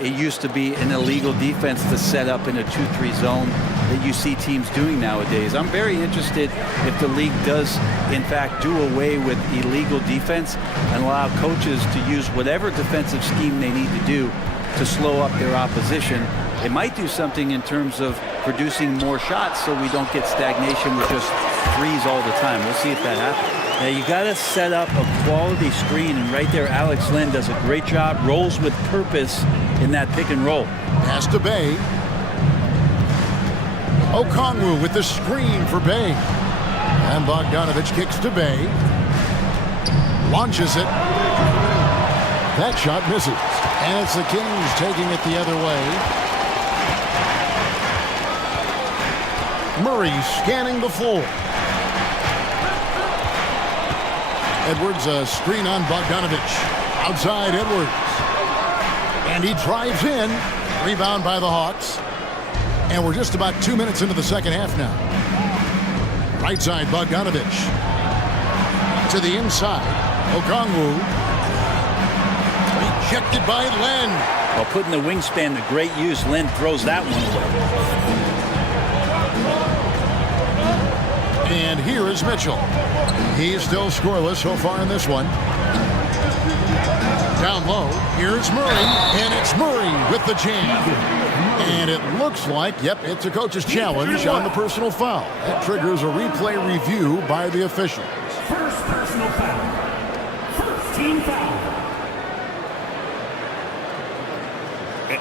it used to be an illegal defense to set up in a 2-3 zone that you see teams doing nowadays. I'm very interested if the league does, in fact, do away with illegal defense and allow coaches to use whatever defensive scheme they need to do to slow up their opposition. It might do something in terms of producing more shots so we don't get stagnation with just threes all the time. We'll see if that happens. Now, you got to set up a quality screen, and right there, Alex Len does a great job, rolls with purpose in that pick and roll. Pass to Bay. Okongwu with the screen for Bay. And Bogdanovic kicks to Bay. Launches it. That shot misses. And it's the Kings taking it the other way. Murray scanning the floor. Edwards, a screen on Bogdanovic. Outside Edwards. And he drives in. Rebound by the Hawks. And we're just about 2 minutes into the second half now. Right side, Bogdanovic. To the inside. Okongwu. Rejected by Len. While putting the wingspan to great use, Len throws that one away. And here is Mitchell. He's still scoreless so far in this one. Down low, here's Murray, and it's Murray with the jam. And it looks like, yep, it's a coach's challenge on the personal foul. That triggers a replay review by the officials. First personal foul. First team foul.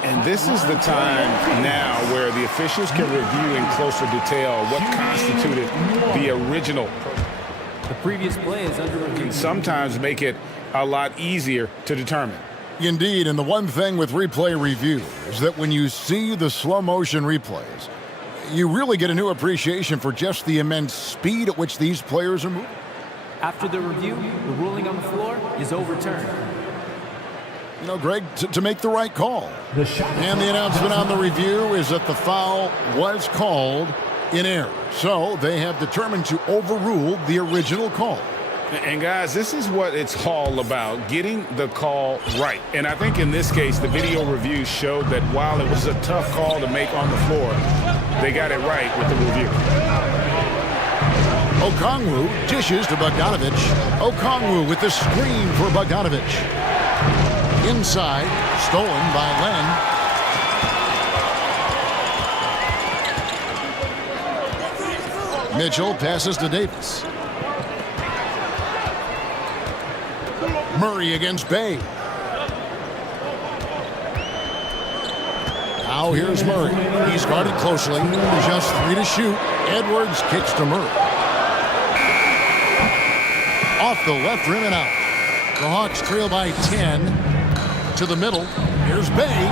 And this is the time now where the officials can review in closer detail what constituted the original. The previous play is under review. And sometimes make it a lot easier to determine. Indeed, and the one thing with replay review is that when you see the slow motion replays, you really get a new appreciation for just the immense speed at which these players are moving. After the review, the ruling on the floor is overturned. You know, Greg, to make the right call. The shot. And the announcement on the review is that the foul was called in error. So they have determined to overrule the original call. And guys, this is what it's all about, getting the call right. And I think in this case, the video review showed that while it was a tough call to make on the floor, they got it right with the review. Okongwu dishes to Bogdanovic. Okongwu with the screen for Bogdanovic. Inside, stolen by Len. Mitchell passes to Davis. Murray against Bay. Now here's Murray. He's guarded closely. Just 3 to shoot. Edwards kicks to Murray. Off the left rim and out. The Hawks trail by 10. To the middle. Here's Bay.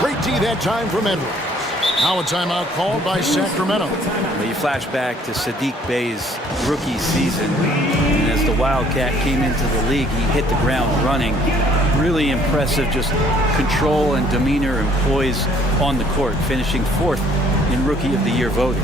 Great D that time from Edwards. Now a timeout called by Sacramento. Well, you flash back to Saddiq Bey's rookie season. And as the Wildcat came into the league, he hit the ground running. Really impressive, just control and demeanor and poise on the court, finishing 4th in Rookie of the Year voting.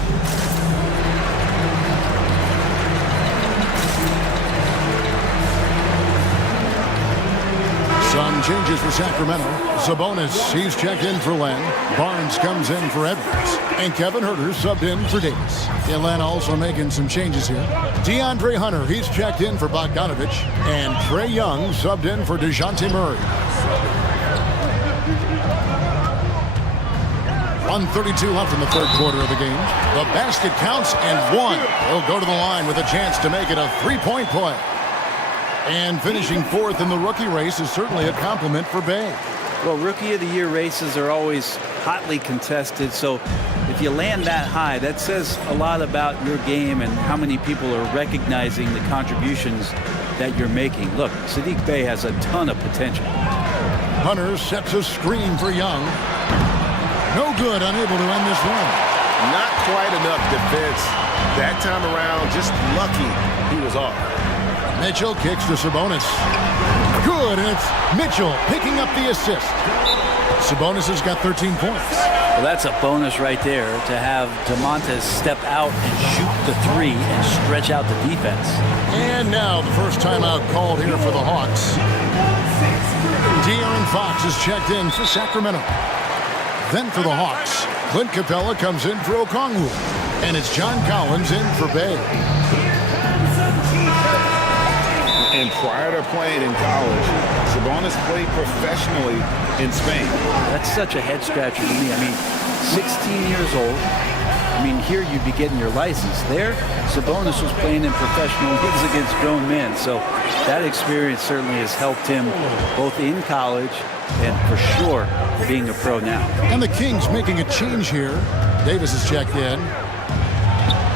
Some changes for Sacramento. Sabonis, he's checked in for Len. Barnes comes in for Edwards. And Kevin Huerter subbed in for Davis. Atlanta also making some changes here. DeAndre Hunter, he's checked in for Bogdanovic. And Trae Young subbed in for DeJounte Murray. 1:32 left in the third quarter of the game. The basket counts and one. He'll go to the line with a chance to make it a three-point play. And finishing 4th in the rookie race is certainly a compliment for Bay. Well, Rookie of the Year races are always hotly contested, so if you land that high, that says a lot about your game and how many people are recognizing the contributions that you're making. Look, Saddiq Bey has a ton of potential. Hunter sets a screen for Young. No good, unable to end this run. Not quite enough defense that time around. Just lucky he was off. Mitchell kicks to Sabonis. Good, and it's Mitchell picking up the assist. Sabonis has got 13 points. Well, that's a bonus right there to have Domantas step out and shoot the 3 and stretch out the defense. And now the first timeout called here for the Hawks. De'Aaron Fox is checked in for Sacramento. Then for the Hawks, Clint Capella comes in for Okongwu. And it's John Collins in for Bay. And prior to playing in college, Sabonis played professionally in Spain. That's such a head scratcher to me. I mean, 16 years old. I mean, here you'd be getting your license. There, Sabonis was playing in professional leagues against grown men. So that experience certainly has helped him both in college and for sure being a pro now. And the Kings making a change here. Davis is checked in.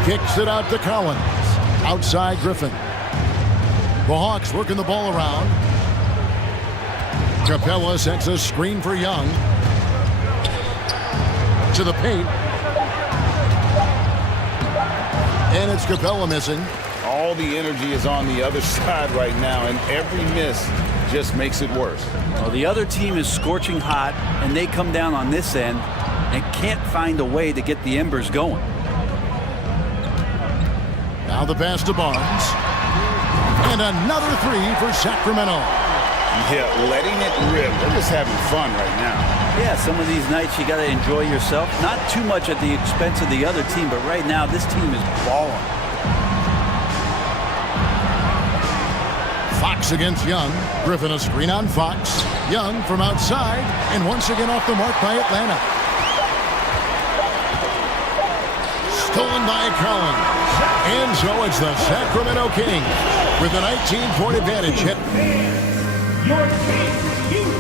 Kicks it out to Collins. Outside Griffin. The Hawks working the ball around. Capella sets a screen for Young. To the paint. And it's Capella missing. All the energy is on the other side right now, and every miss just makes it worse. Well, the other team is scorching hot, and they come down on this end and can't find a way to get the embers going. Now the pass to Barnes. And another 3 for Sacramento. Yeah, letting it rip. They're just having fun right now. Yeah, some of these nights you got to enjoy yourself. Not too much at the expense of the other team, but right now this team is balling. Fox against Young. Griffin a screen on Fox. Young from outside, and once again off the mark by Atlanta. Stolen by Collins. And so it's the Sacramento Kings with a 19-point advantage hit.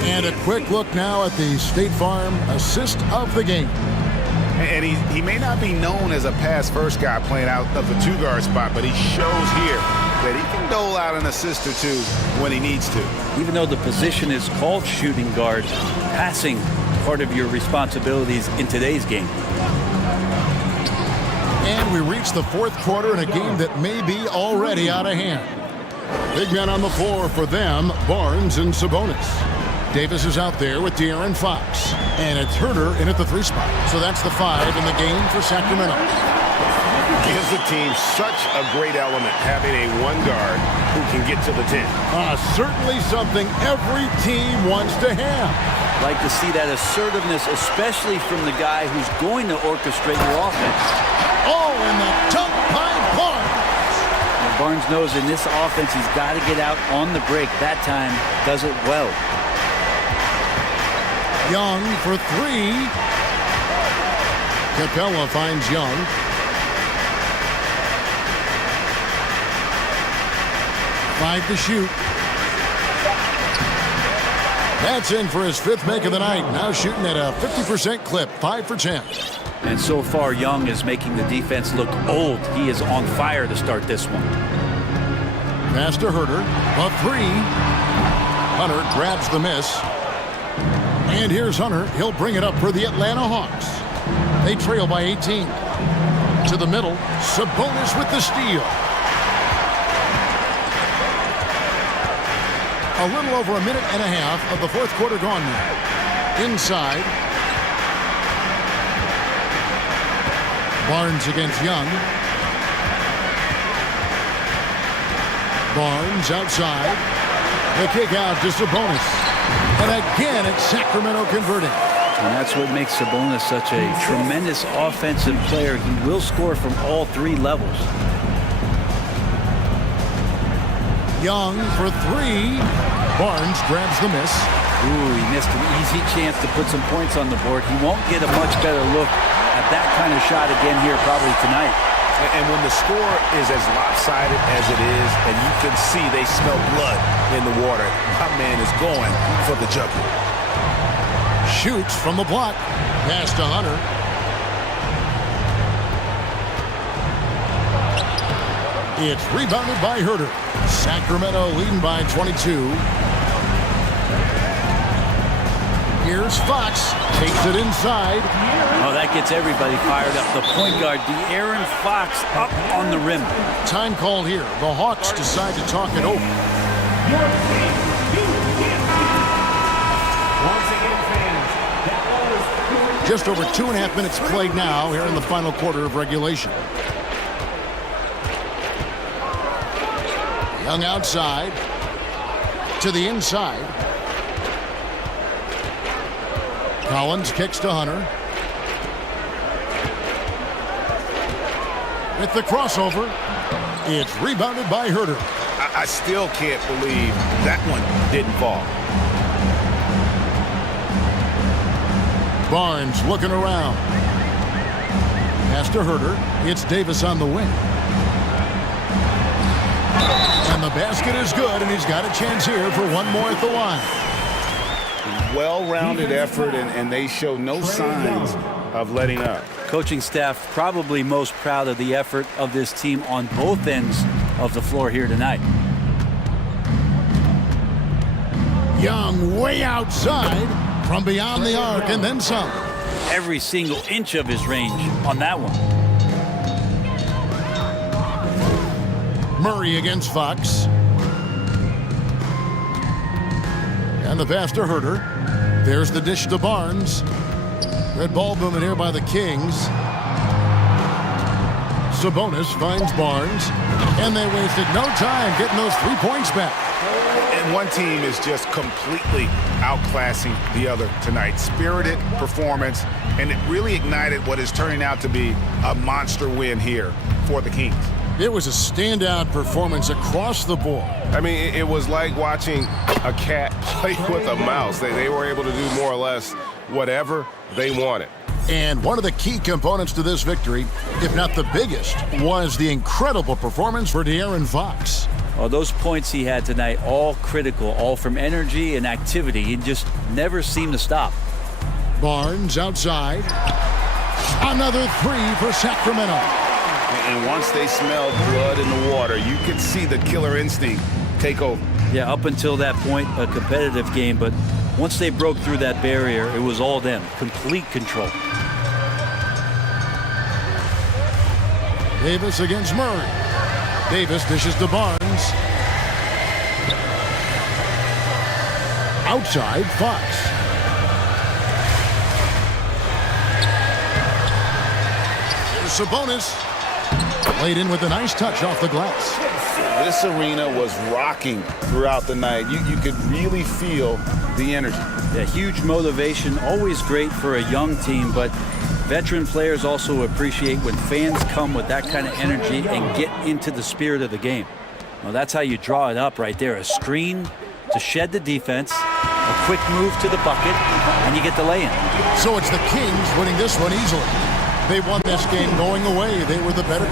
And a quick look now at the State Farm assist of the game. And he may not be known as a pass-first guy playing out of the two-guard spot, but he shows here that he can dole out an assist or two when he needs to. Even though the position is called shooting guard, passing part of your responsibilities in today's game. And we reach the fourth quarter in a game that may be already out of hand. Big men on the floor for them, Barnes and Sabonis. Davis is out there with De'Aaron Fox. And it's Herter in at the 3 spot. So that's the 5 in the game for Sacramento. Gives the team such a great element, having a one guard who can get to the 10. Certainly something every team wants to have. Like to see that assertiveness, especially from the guy who's going to orchestrate your offense. Oh, and the dunk by Barnes. And Barnes knows in this offense he's got to get out on the break. That time does it well. Young for 3. Capella finds Young. Five to shoot. That's in for his 5th make of the night. Now shooting at a 50% clip, 5 for 10. And so far, Young is making the defense look old. He is on fire to start this one. Pass to Herter. A 3. Hunter grabs the miss. And here's Hunter. He'll bring it up for the Atlanta Hawks. They trail by 18. To the middle. Sabonis with the steal. A little over a minute and a half of the fourth quarter gone now. Inside. Barnes against Young. Barnes outside. The kick out to Sabonis. And again, it's Sacramento converting. And that's what makes Sabonis such a tremendous offensive player. He will score from all 3 levels. Young for 3. Barnes grabs the miss. Ooh, he missed an easy chance to put some points on the board. He won't get a much better look at that kind of shot again here probably tonight. And when the score is as lopsided as it is, and you can see they smell blood in the water, my man is going for the jugular. Shoots from the block. Pass to Hunter. It's rebounded by Herter. Sacramento leading by 22. Here's Fox. Takes it inside. Oh, that gets everybody fired up. The point guard, De'Aaron Fox, up on the rim. Time called here. The Hawks decide to talk it over. Just over 2.5 minutes played now here in the final quarter of regulation. Young outside. To the inside. Collins kicks to Hunter. With the crossover. It's rebounded by Herter. I still can't believe that one didn't fall. Barnes looking around. Pass to Herter. It's Davis on the wing. And the basket is good, and he's got a chance here for one more at the line. Well-rounded effort, and they show no signs of letting up. Coaching staff probably most proud of the effort of this team on both ends of the floor here tonight. Young way outside from beyond the arc and then some. Every single inch of his range on that one. Murray against Fox. And the pass to Herter. There's the dish to Barnes. Red ball movement here by the Kings. Sabonis finds Barnes. And they wasted no time getting those 3 points back. And one team is just completely outclassing the other tonight. Spirited performance, and it really ignited what is turning out to be a monster win here for the Kings. It was a standout performance across the board. I mean, it was like watching a cat play with a mouse. They were able to do more or less whatever they wanted. And one of the key components to this victory, if not the biggest, was the incredible performance for De'Aaron Fox. Oh, those points he had tonight, all critical, all from energy and activity. He just never seemed to stop. Barnes outside. Another three for Sacramento. And once they smelled blood in the water, you could see the killer instinct take over. Yeah, up until that point, a competitive game, but once they broke through that barrier, it was all them. Complete control. Davis against Murray. Davis dishes to Barnes. Outside, Fox. Here's Sabonis. Played in with a nice touch off the glass. This arena was rocking throughout the night. You could really feel the energy. Yeah, huge motivation, always great for a young team, but veteran players also appreciate when fans come with that kind of energy and get into the spirit of the game. Well, that's how you draw it up right there. A screen to shed the defense, a quick move to the bucket, and you get the lay-in. So it's the Kings winning this one easily. They won this game going away. They were the better.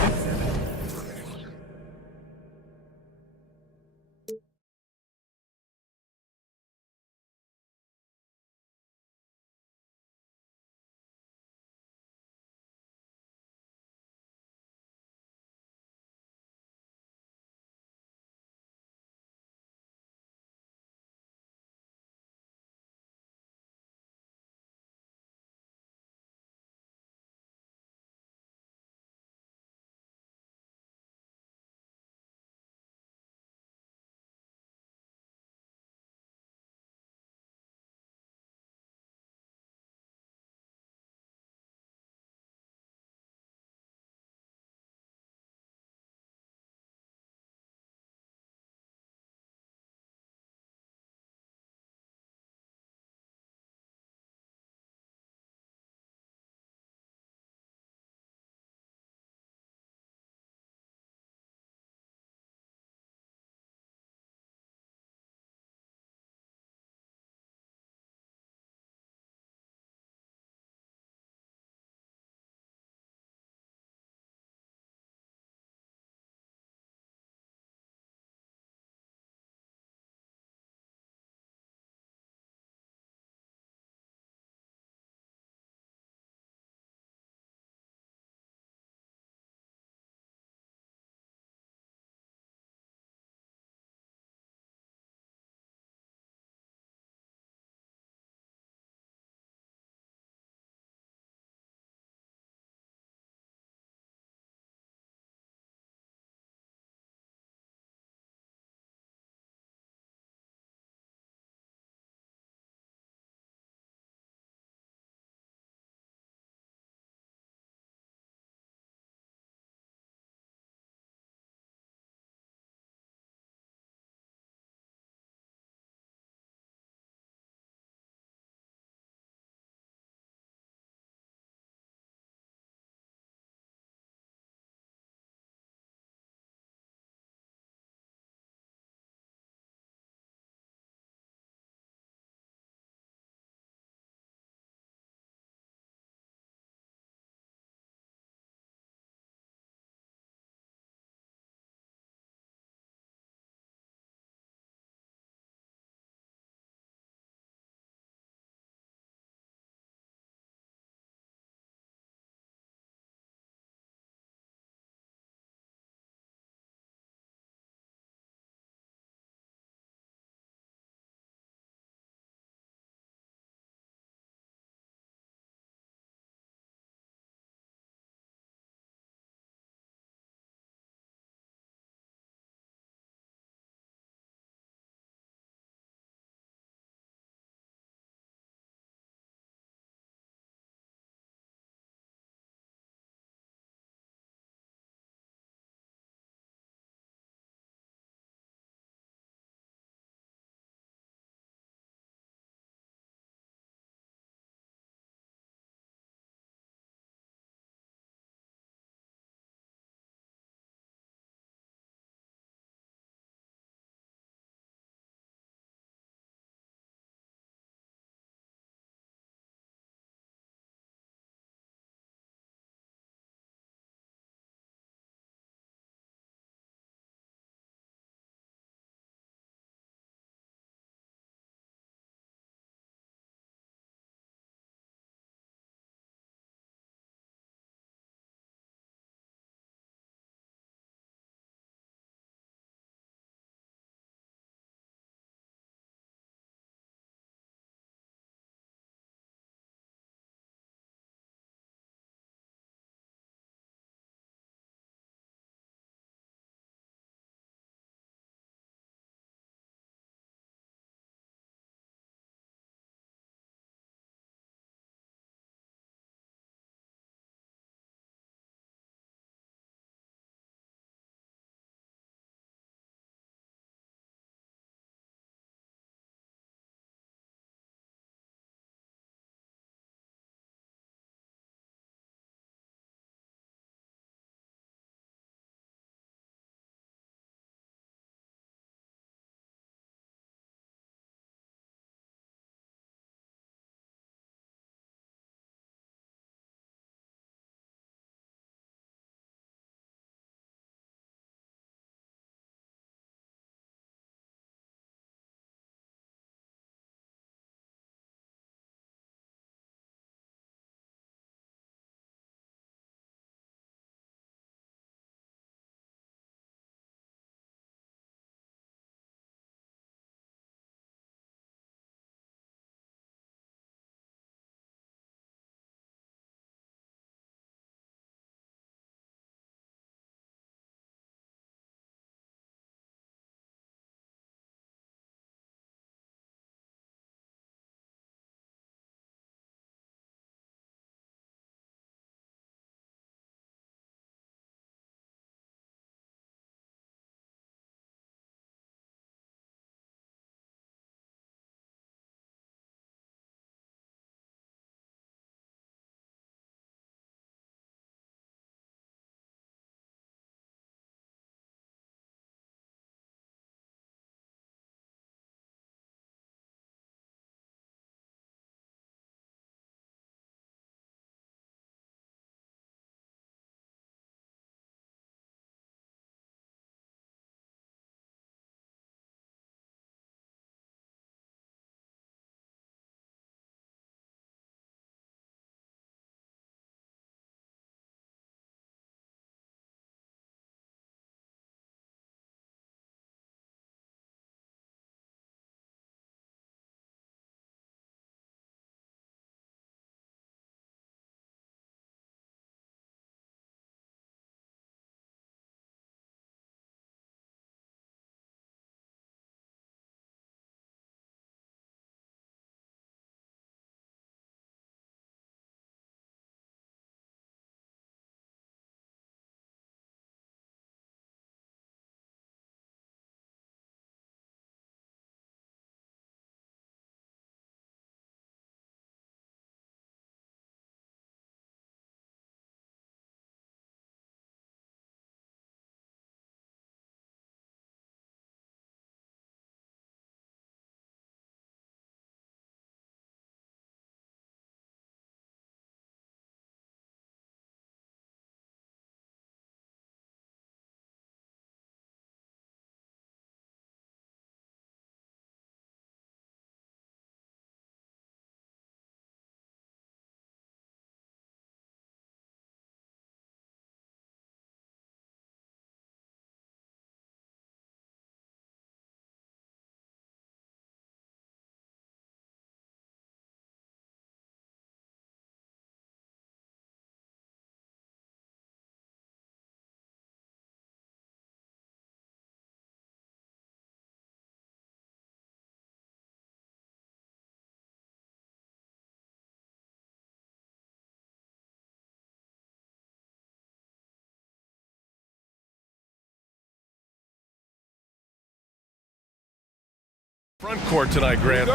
Front court tonight, Grant.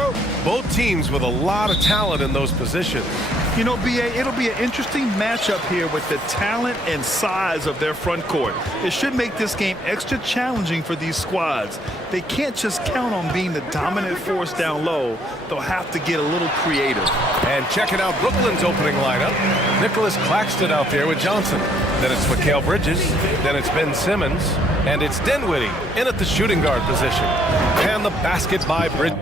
Both teams with a lot of talent in those positions. You know, BA, it'll be an interesting matchup here with the talent and size of their front court. It should make this game extra challenging for these squads. They can't just count on being the dominant force down low. They'll have to get a little creative. And checking out Brooklyn's opening lineup. Nicholas Claxton out there with Johnson. Then it's Mikal Bridges. Then it's Ben Simmons. And it's Dinwiddie in at the shooting guard position. And the basket by Bridges.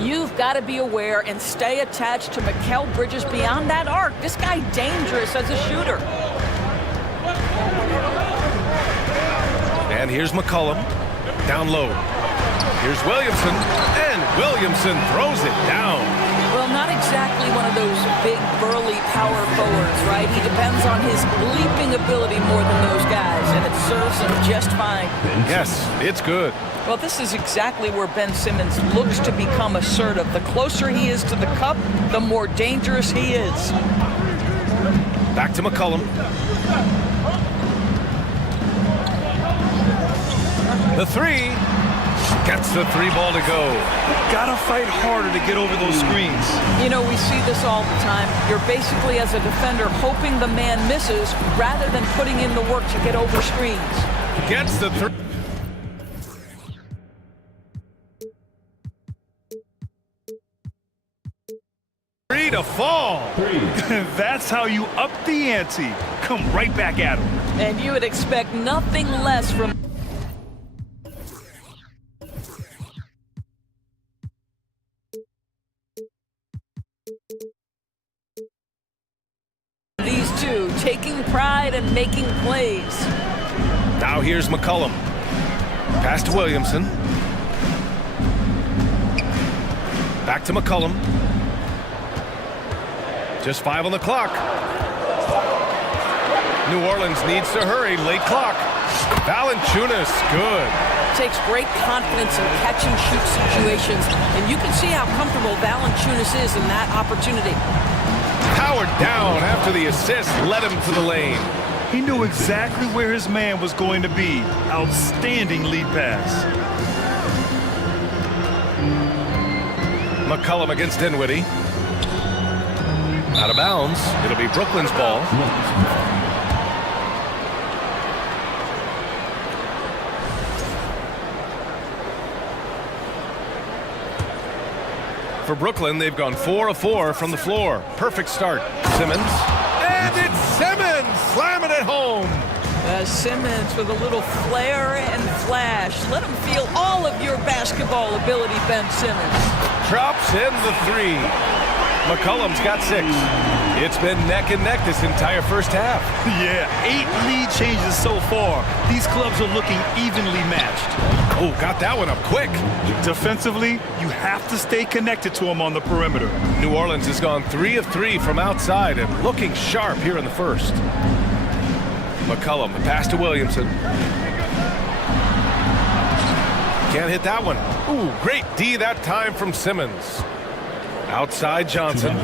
You've got to be aware and stay attached to Mikal Bridges beyond that arc. This guy dangerous as a shooter. And here's McCollum down low. Here's Williamson, and Williamson throws it down. Well, not exactly one of those big, burly power forwards, right? He depends on his leaping ability more than those guys, and it serves him just fine. Yes, it's good. Well, this is exactly where Ben Simmons looks to become assertive. The closer he is to the cup, the more dangerous he is. Back to McCollum. The three. Gets the three ball to go. Gotta fight harder to get over those screens. You know, we see this all the time. You're basically, as a defender, hoping the man misses rather than putting in the work to get over screens. Gets the three. Three to fall. That's how you up the ante. Come right back at him. And you would expect nothing less from these two, taking pride and making plays. Now here's McCollum. Pass to Williamson. Back to McCollum. Just 5 on the clock. New Orleans needs to hurry. Late clock. Valanciunas, good. Takes great confidence in catch and shoot situations, and you can see how comfortable Valanciunas is in that opportunity. Powered down after the assist led him to the lane. He knew exactly where his man was going to be. Outstanding lead pass. McCollum against Dinwiddie. Out of bounds. It'll be Brooklyn's ball. For Brooklyn, they've gone 4 of 4 from the floor. Perfect start. Simmons. And it's Simmons slamming it home. Simmons with a little flair and flash. Let him feel all of your basketball ability, Ben Simmons. Drops in the three. McCollum's got 6. It's been neck and neck this entire first half. Yeah, 8 lead changes so far. These clubs are looking evenly matched. Oh, got that one up quick. Defensively, you have to stay connected to him on the perimeter. New Orleans has gone 3 of 3 from outside and looking sharp here in the first. McCollum, the pass to Williamson. Can't hit that one. Ooh, great D that time from Simmons. Outside Johnson.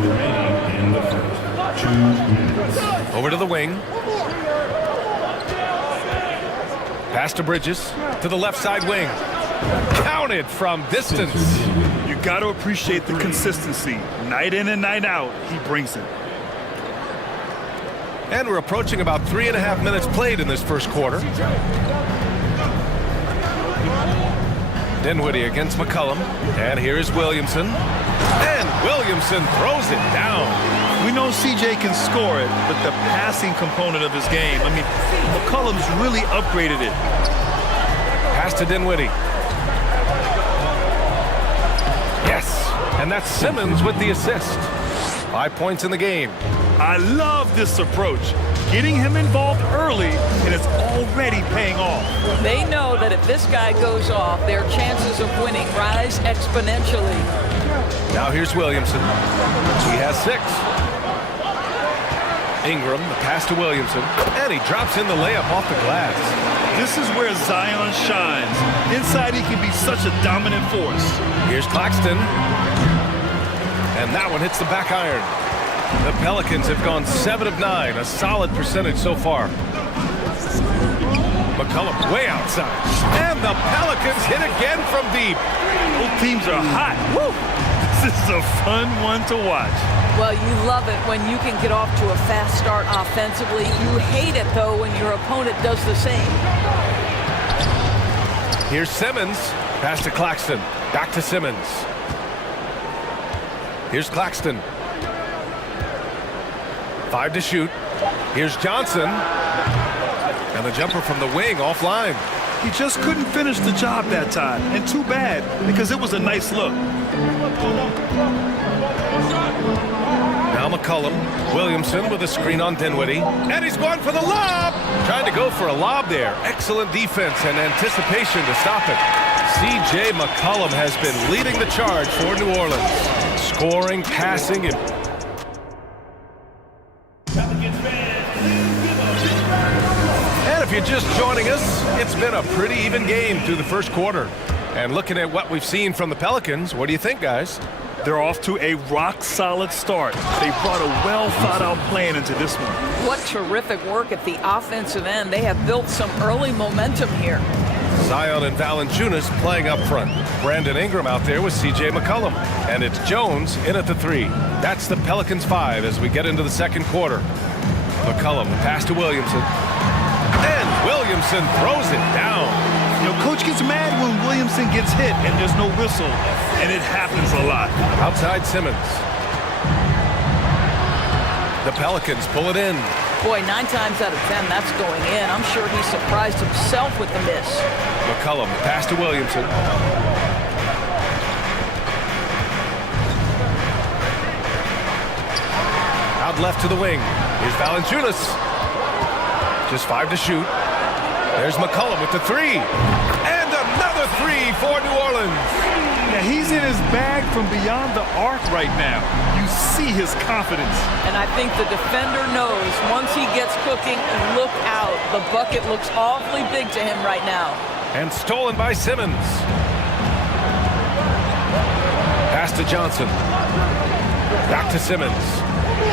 Over to the wing. Pass to Bridges. To the left side wing. Counted from distance. You got to appreciate the consistency. Night in and night out, he brings it. And we're approaching about 3.5 minutes played in this first quarter. Dinwiddie against McCollum. And here's Williamson. And Williamson throws it down. We know CJ can score it, but the passing component of his game, I mean, McCollum's really upgraded it. Pass to Dinwiddie. Yes, and that's Simmons with the assist. 5 points in the game. I love this approach. Getting him involved early, and it's already paying off. They know that if this guy goes off, their chances of winning rise exponentially. Now here's Williamson. He has 6. Ingram, the pass to Williamson, and he drops in the layup off the glass. This is where Zion shines. Inside, he can be such a dominant force. Here's Claxton. And that one hits the back iron. The Pelicans have gone 7 of 9, a solid percentage so far. McCollum way outside. And the Pelicans hit again from deep. Both teams are hot. Woo! This is a fun one to watch. Well, you love it when you can get off to a fast start offensively. You hate it, though, when your opponent does the same. Here's Simmons. Pass to Claxton. Back to Simmons. Here's Claxton. 5 to shoot. Here's Johnson. And the jumper from the wing offline. He just couldn't finish the job that time. And too bad, because it was a nice look. Now McCollum. Williamson with a screen on Dinwiddie. And he's going for the lob! Trying to go for a lob there. Excellent defense and anticipation to stop it. C.J. McCollum has been leading the charge for New Orleans. Scoring, passing, and... And if you're just joining us, it's been a pretty even game through the first quarter. And looking at what we've seen from the Pelicans, what do you think, guys? They're off to a rock-solid start. They brought a well-thought-out plan into this one. What terrific work at the offensive end. They have built some early momentum here. Zion and Valanciunas playing up front. Brandon Ingram out there with C.J. McCollum. And it's Jones in at the 3. That's the Pelicans 5 as we get into the second quarter. McCollum, pass to Williamson. And Williamson throws it down. You know, Coach gets mad when Williamson gets hit and there's no whistle, and it happens a lot. Outside Simmons. The Pelicans pull it in. Boy, 9 times out of 10, that's going in. I'm sure he surprised himself with the miss. McCollum, pass to Williamson. Out left to the wing. Here's Valanciunas. Just 5 to shoot. There's McCollum with the 3. And another 3 for New Orleans. Yeah, he's in his bag from beyond the arc right now. You see his confidence. And I think the defender knows once he gets cooking, look out. The bucket looks awfully big to him right now. And stolen by Simmons. Pass to Johnson. Back to Simmons.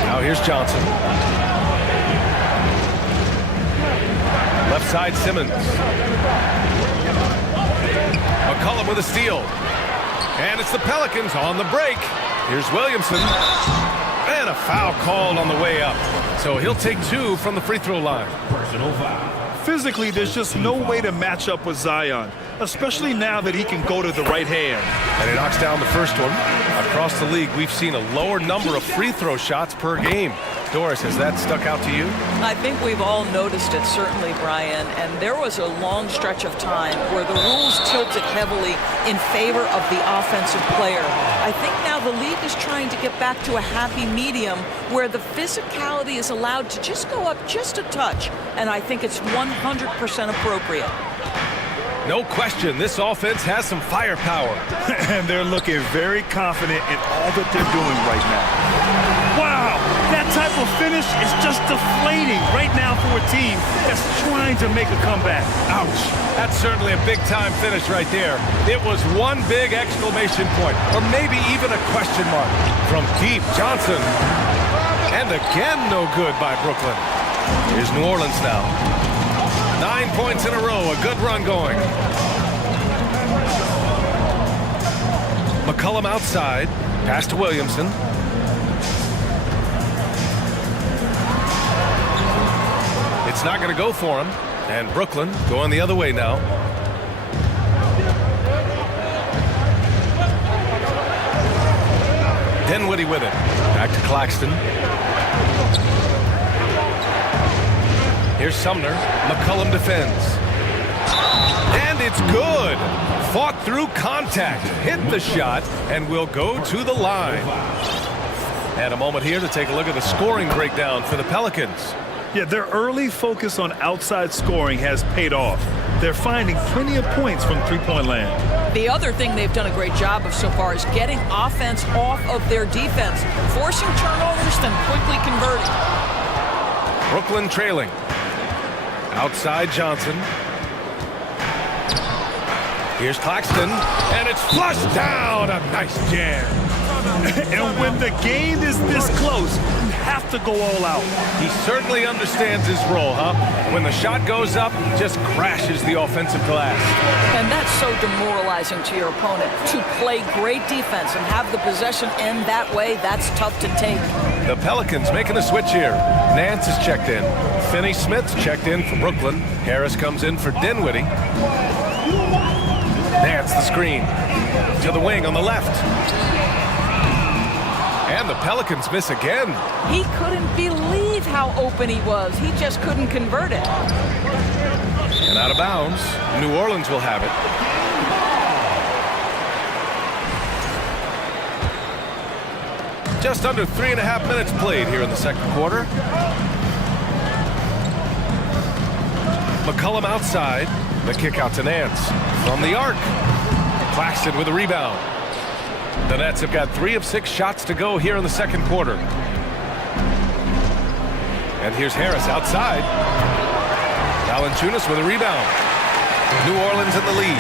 Now here's Johnson. Left side Simmons. McCollum with a steal. And it's the Pelicans on the break. Here's Williamson. And a foul called on the way up. So he'll take 2 from the free throw line. Personal foul. Physically, there's just no way to match up with Zion, especially now that he can go to the right hand. And he knocks down the first one. Across the league, we've seen a lower number of free throw shots per game. Doris, has that stuck out to you? I think we've all noticed it, certainly, Brian. And there was a long stretch of time where the rules tilted heavily in favor of the offensive player. I think now the league is trying to get back to a happy medium where the physicality is allowed to just go up just a touch. And I think it's 100% appropriate. No question, this offense has some firepower. And they're looking very confident in all that they're doing right now. Wow, that type of finish is just deflating right now for a team that's trying to make a comeback. Ouch. That's certainly a big-time finish right there. It was one big exclamation point, or maybe even a question mark. From deep, Johnson. And again, no good by Brooklyn. Here's New Orleans now. 9 points in a row, a good run going. McCollum outside, pass to Williamson. It's not going to go for him, and Brooklyn going the other way now. Dinwiddie with it, back to Claxton. Here's Sumner. McCollum defends. And it's good. Fought through contact. Hit the shot and will go to the line. And a moment here to take a look at the scoring breakdown for the Pelicans. Yeah, their early focus on outside scoring has paid off. They're finding plenty of points from three-point land. The other thing they've done a great job of so far is getting offense off of their defense, forcing turnovers, then quickly converting. Brooklyn trailing. Outside Johnson. Here's Claxton, and it's flushed down. A nice jam. And when the game is this close, you have to go all out. He certainly understands his role, huh? When the shot goes up, he just crashes the offensive glass. And that's so demoralizing to your opponent. To play great defense and have the possession end that way, that's tough to take. The Pelicans making a switch here. Nance is checked in. Finney Smith's checked in for Brooklyn. Harris comes in for Dinwiddie. Nance the screen. To the wing on the left. And the Pelicans miss again. He couldn't believe how open he was. He just couldn't convert it. And out of bounds. New Orleans will have it. Just under 3.5 minutes played here in the second quarter. McCollum outside. The kick out to Nance. From the arc. Claxton with a rebound. The Nets have got 3 of 6 shots to go here in the second quarter. And here's Harris outside. Valanciunas with a rebound. New Orleans in the lead.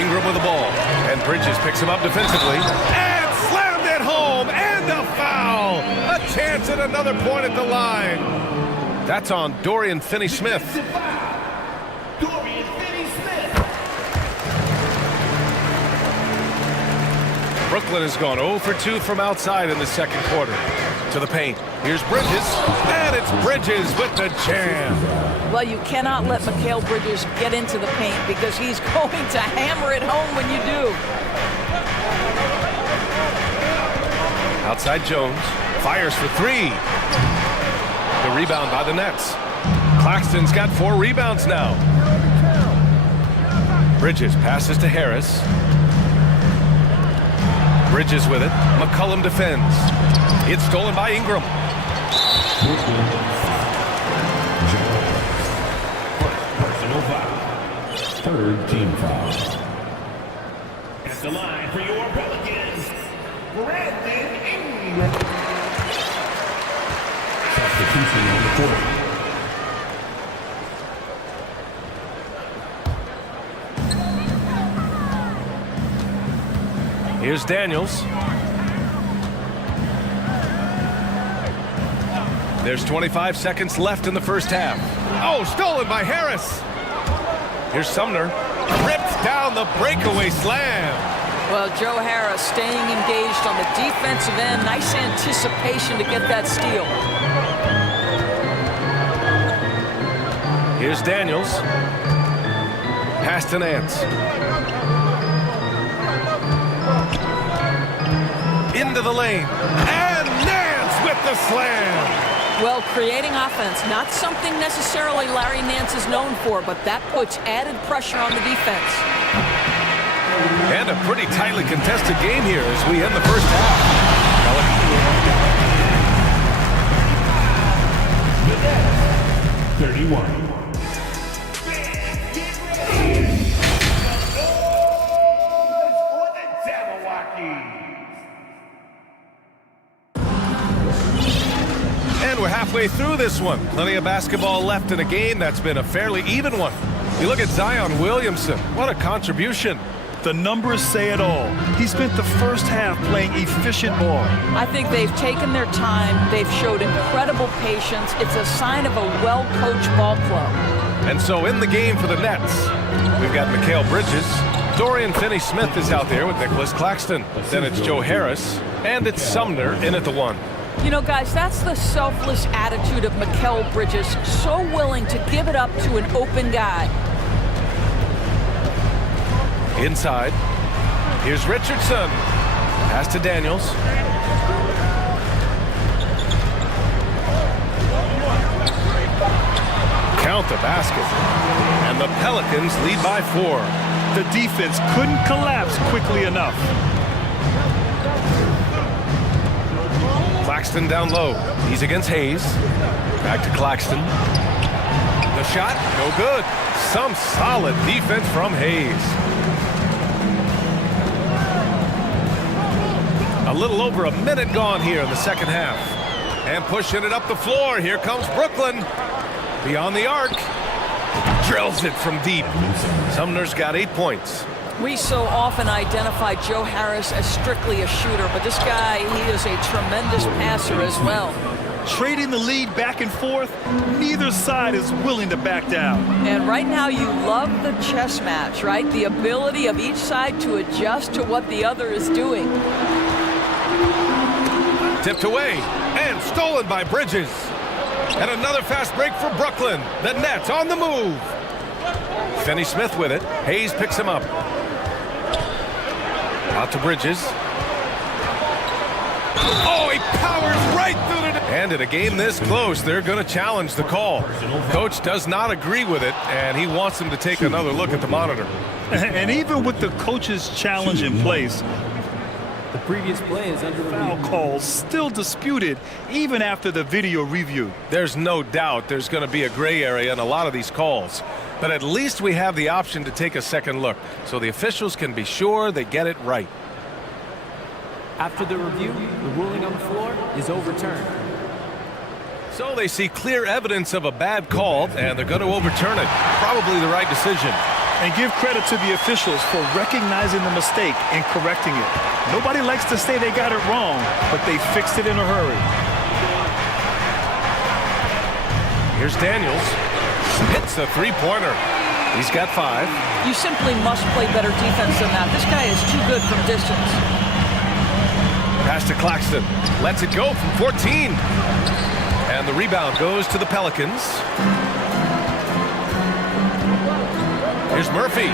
Ingram with the ball. And Bridges picks him up defensively. And slammed it home. And a foul. A chance at another point at the line. That's on Dorian Finney-Smith. Brooklyn has gone 0 for 2 from outside in the second quarter. To the paint. Here's Bridges. And it's Bridges with the jam. Well, you cannot let Mikal Bridges get into the paint because he's going to hammer it home when you do. Outside Jones. Fires for 3. The rebound by the Nets. Claxton's got 4 rebounds now. Bridges passes to Harris. Bridges with it. McCollum defends. It's stolen by Ingram. Personal foul. Third team foul. At the line for your Pelicans, Brandon Ingram. Substitution on the court. Here's Daniels. There's 25 seconds left in the first half. Oh, stolen by Harris. Here's Sumner. Ripped down the breakaway slam. Well, Joe Harris staying engaged on the defensive end. Nice anticipation to get that steal. Here's Daniels. Pass to Nance. Into the lane. And Nance with the slam. Well, creating offense, not something necessarily Larry Nance is known for, but that puts added pressure on the defense. And a pretty tightly contested game here as we end the first half. 31. And we're halfway through this one. Plenty of basketball left in a game that's been a fairly even one. You look at Zion Williamson. What a contribution. The numbers say it all. He spent the first half playing efficient ball. I think they've taken their time. They've showed incredible patience. It's a sign of a well-coached ball club. And so in the game for the Nets, we've got Mikal Bridges. Dorian Finney-Smith is out there with Nicholas Claxton. Then it's Joe Harris. And it's Sumner in at the 1. You know, guys, that's the selfless attitude of Mikal Bridges. So willing to give it up to an open guy. Inside. Here's Richardson. Pass to Daniels. Count the basket. And the Pelicans lead by 4. The defense couldn't collapse quickly enough. Claxton down low. He's against Hayes. Back to Claxton. The shot, no good. Some solid defense from Hayes. A little over a minute gone here in the second half. And pushing it up the floor. Here comes Brooklyn. Beyond the arc. Drills it from deep. Sumner's got 8 points. We so often identify Joe Harris as strictly a shooter, but this guy, he is a tremendous passer as well. Trading the lead back and forth, neither side is willing to back down. And right now you love the chess match, right? The ability of each side to adjust to what the other is doing. Tipped away and stolen by Bridges. And another fast break for Brooklyn. The Nets on the move. Finney-Smith with it. Hayes picks him up. Out to Bridges. Oh, he powers right through the... And in a game this close, they're going to challenge the call. Coach does not agree with it, and he wants them to take another look at the monitor. And even with the coach's challenge in place, The previous play is under foul review. calls still disputed even after the video review. There's no doubt there's going to be a gray area in a lot of these calls. But at least we have the option to take a second look, so the officials can be sure they get it right. After the review, the ruling on the floor is overturned. So they see clear evidence of a bad call, and they're going to overturn it. Probably the right decision. And give credit to the officials for recognizing the mistake and correcting it. Nobody likes to say they got it wrong, but they fixed it in a hurry. Here's Daniels. Hits a three-pointer. He's got 5. You simply must play better defense than that. This guy is too good from distance. Pass to Claxton. Lets it go from 14. And the rebound goes to the Pelicans. Here's Murphy.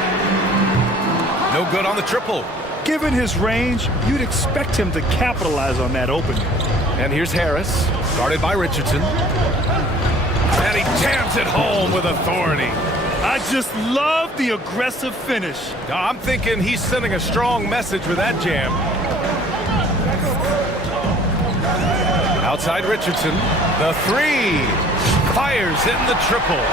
No good on the triple. Given his range, you'd expect him to capitalize on that opening. And here's Harris, guarded by Richardson. And he jams it home with authority. I just love the aggressive finish. I'm thinking he's sending a strong message with that jam. Outside Richardson, the 3. Fires in the triple.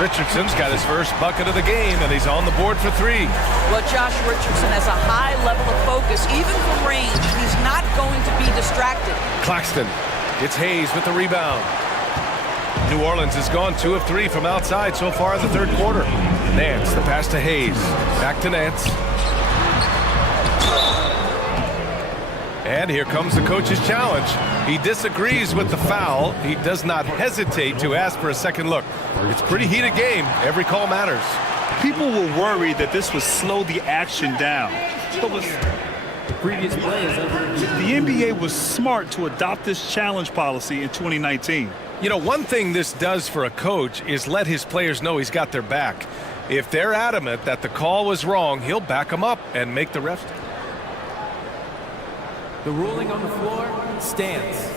Richardson's got his first bucket of the game, and he's on the board for 3. Well, Josh Richardson has a high level of focus, even from range. He's not going to be distracted. Claxton, it's Hayes with the rebound. New Orleans has gone 2 of 3 from outside so far in the third quarter. Nance, the pass to Hayes. Back to Nance. And here comes the coach's challenge. He disagrees with the foul. He does not hesitate to ask for a second look. It's a pretty heated game. Every call matters. People were worried that this would slow the action down. The previous play is under review. The NBA was smart to adopt this challenge policy in 2019. You know, one thing this does for a coach is let his players know he's got their back. If they're adamant that the call was wrong, he'll back them up and make the refs. The ruling on the floor stands.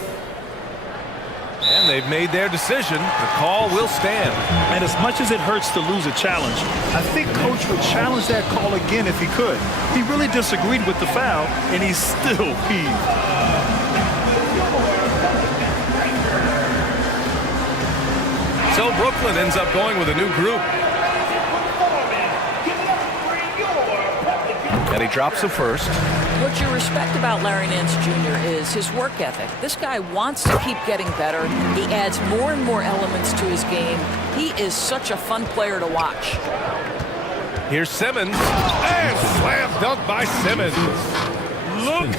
And they've made their decision. The call will stand. And as much as it hurts to lose a challenge, I think Coach would challenge that call again if he could. He really disagreed with the foul, and he's still peeved. So Brooklyn ends up going with a new group. And he drops the first. What you respect about Larry Nance Jr. is his work ethic. This guy wants to keep getting better. He adds more and more elements to his game. He is such a fun player to watch. Here's Simmons. And slam dunk by Simmons. Look.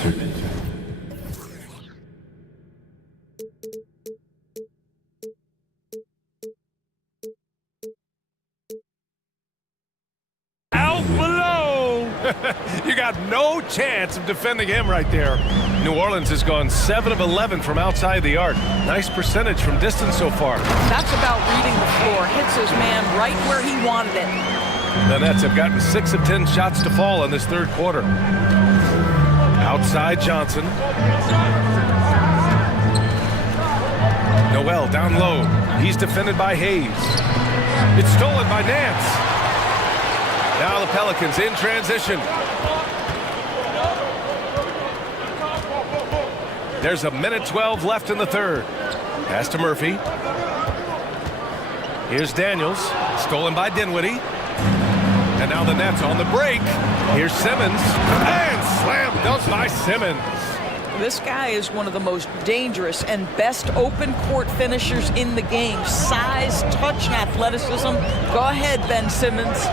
Out below! You got no chance of defending him right there. New Orleans has gone 7 of 11 from outside the arc. Nice percentage from distance so far. That's about reading the floor. Hits his man right where he wanted it. The Nets have gotten 6 of 10 shots to fall in this third quarter. Outside Johnson. Noel down low. He's defended by Hayes. It's stolen by Nance. Now the Pelicans in transition. There's a minute 12 left in the third. Pass to Murphy. Here's Daniels. Stolen by Dinwiddie. And now the Nets on the break. Here's Simmons. And slam dunk by Simmons. This guy is one of the most dangerous and best open court finishers in the game. Size, touch, and athleticism. Go ahead, Ben Simmons.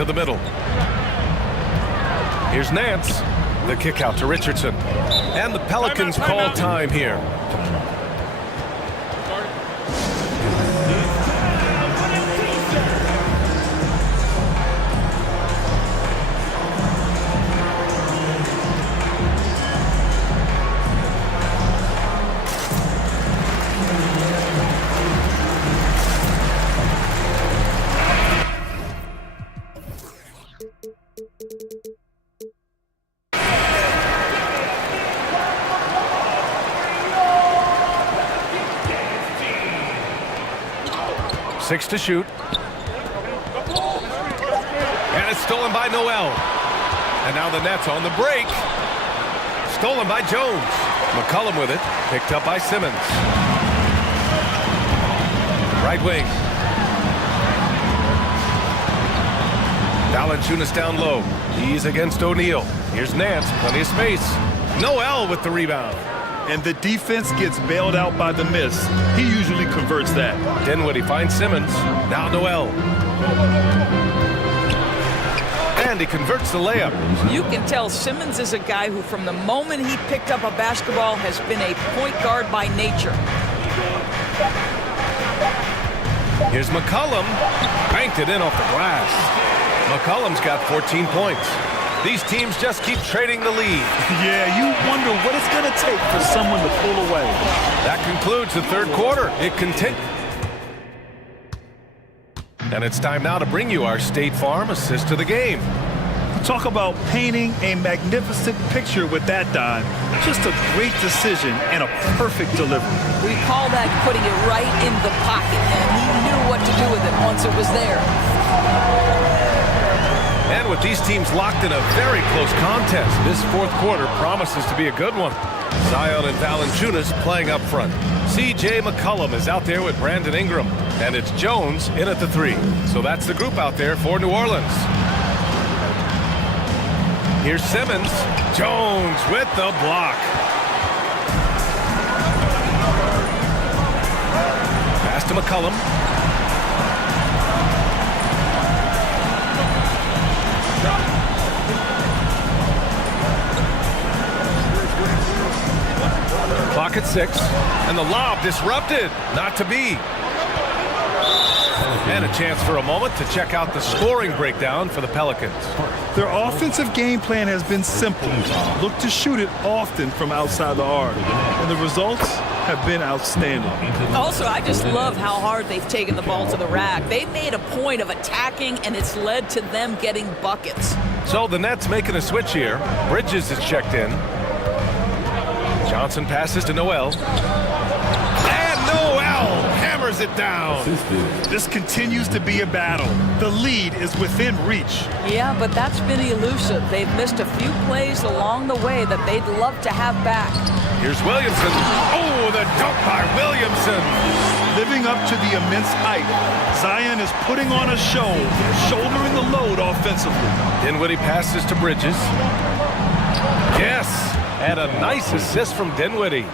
to the middle. Here's Nance. The kick out to Richardson. And the Pelicans call time here. Six to shoot. And it's stolen by Noel. And now the Nets on the break. Stolen by Jones. McCollum with it. Picked up by Simmons. Right wing. Valanciunas down low. He's against O'Neal. Here's Nance. Plenty of space. Noel with the rebound. And the defense gets bailed out by the miss. He usually converts that. Dinwiddie finds Simmons. Now Noel. And he converts the layup. You can tell Simmons is a guy who, from the moment he picked up a basketball, has been a point guard by nature. Here's McCollum. Banked it in off the glass. McCollum's got 14 points. These teams just keep trading the lead. Yeah, you wonder what it's going to take for someone to pull away. That concludes the third quarter. It continues. And it's time now to bring you our State Farm assist of the game. Talk about painting a magnificent picture with that dime. Just a great decision and a perfect delivery. We call that putting it right in the pocket, and he knew what to do with it once it was there. And with these teams locked in a very close contest, this fourth quarter promises to be a good one. Zion and Valanciunas playing up front. C.J. McCollum is out there with Brandon Ingram. And it's Jones in at the three. So that's the group out there for New Orleans. Here's Simmons. Jones with the block. Pass to McCollum. Clock at 6, and the lob disrupted. Not to be. And a chance for a moment to check out the scoring breakdown for the Pelicans. Their offensive game plan has been simple. Look to shoot it often from outside the arc. And the results have been outstanding. Also, I just love how hard they've taken the ball to the rack. They've made a point of attacking, and it's led to them getting buckets. So the Nets making a switch here. Bridges is checked in. Johnson passes to Noel. And Noel hammers it down. This continues to be a battle. The lead is within reach. Yeah, but that's been elusive. They've missed a few plays along the way that they'd love to have back. Here's Williamson. Oh, the dunk by Williamson. Living up to the immense hype, Zion is putting on a show, shouldering the load offensively. Dinwiddie passes to Bridges. Yes, and a nice assist from Dinwiddie.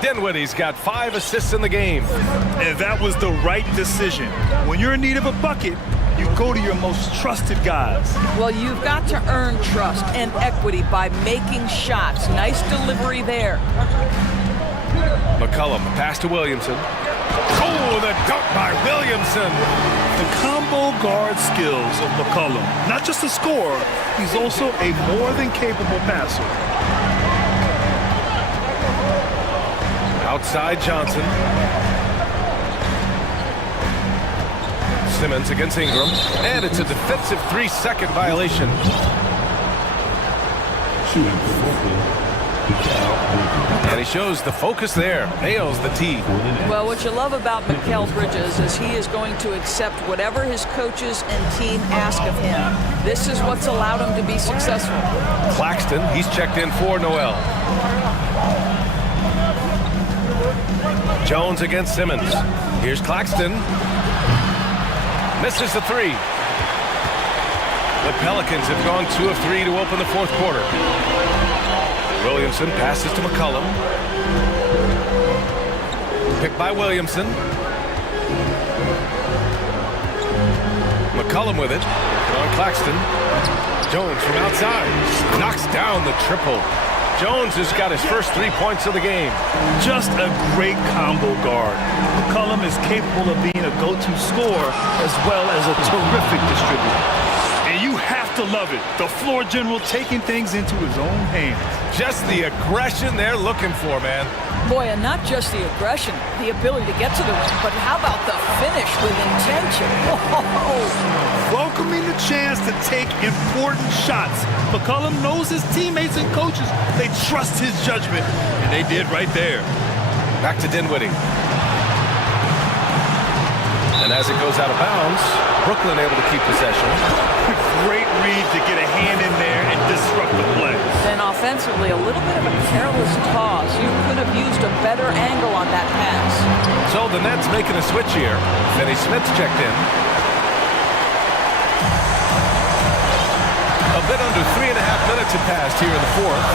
Dinwiddie's got 5 assists in the game. And that was the right decision. When you're in need of a bucket, you go to your most trusted guys. Well, you've got to earn trust and equity by making shots. Nice delivery there. McCollum, pass to Williamson. Oh, the dunk by Williamson. The combo guard skills of McCollum. Not just a scorer, he's also a more than capable passer. Outside Johnson. Simmons against Ingram. And it's a defensive 3-second violation. And he shows the focus there. Nails the tee. Well, what you love about Mikal Bridges is he is going to accept whatever his coaches and team ask of him. This is what's allowed him to be successful. Claxton, he's checked in for Noel. Jones against Simmons. Here's Claxton. Misses the 3. The Pelicans have gone 2 of 3 to open the fourth quarter. Williamson passes to McCollum. Picked by Williamson. McCollum with it. On Claxton. Jones from outside. Knocks down the triple. Jones has got his first 3 points of the game. Just a great combo guard. McCollum is capable of being a go-to scorer as well as a terrific distributor. And you have to love it. The floor general taking things into his own hands. Just the aggression they're looking for, man. Boy, and not just the aggression, the ability to get to the rim, but how about the finish with intention? Whoa! Welcoming the chance to take important shots. McCollum knows his teammates and coaches. They trust his judgment, and they did right there. Back to Dinwiddie. And as it goes out of bounds, Brooklyn able to keep possession. Great read to get a hand in there and disrupt the play. Then offensively, a little bit of a careless toss. You could have used a better angle on that pass. So the Nets making a switch here. Finney Smith's checked in. A bit under 3.5 minutes have passed here in the fourth.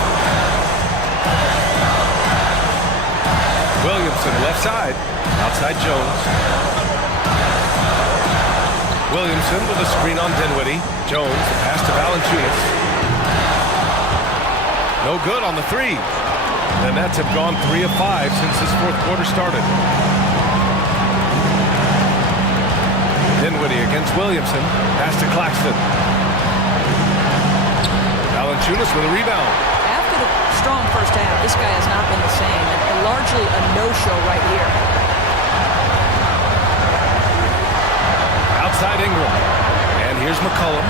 Williamson left side. Outside Jones. Williamson with a screen on Dinwiddie. Jones, the pass to Valanciunas. No good on the three. The Nets have gone 3 of 5 since this fourth quarter started. Dinwiddie against Williamson. Pass to Claxton. Valanciunas with a rebound. After the strong first half, this guy has not been the same, and largely a no-show right here. Outside Ingram. And here's McCollum.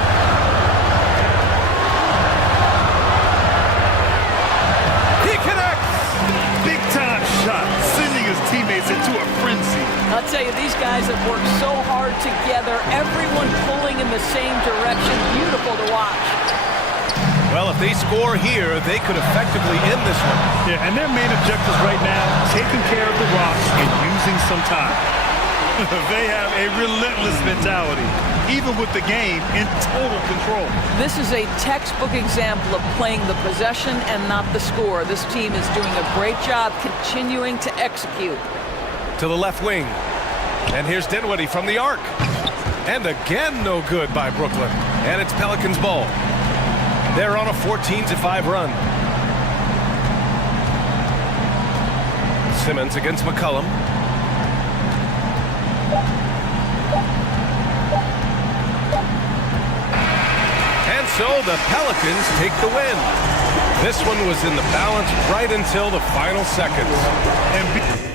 He connects! Big time shot, sending his teammates into a frenzy. I'll tell you, these guys have worked so hard together, everyone pulling in the same direction. Beautiful to watch. Well, if they score here, they could effectively end this one. Yeah, and their main objectives right now, taking care of the rocks and using some time. They have a relentless mentality, even with the game in total control. This is a textbook example of playing the possession and not the score. This team is doing a great job continuing to execute. To the left wing. And here's Dinwiddie from the arc. And again, no good by Brooklyn. And it's Pelicans ball. They're on a 14-5 run. Simmons against McCollum. And so the Pelicans take the win. This one was in the balance right until the final seconds. And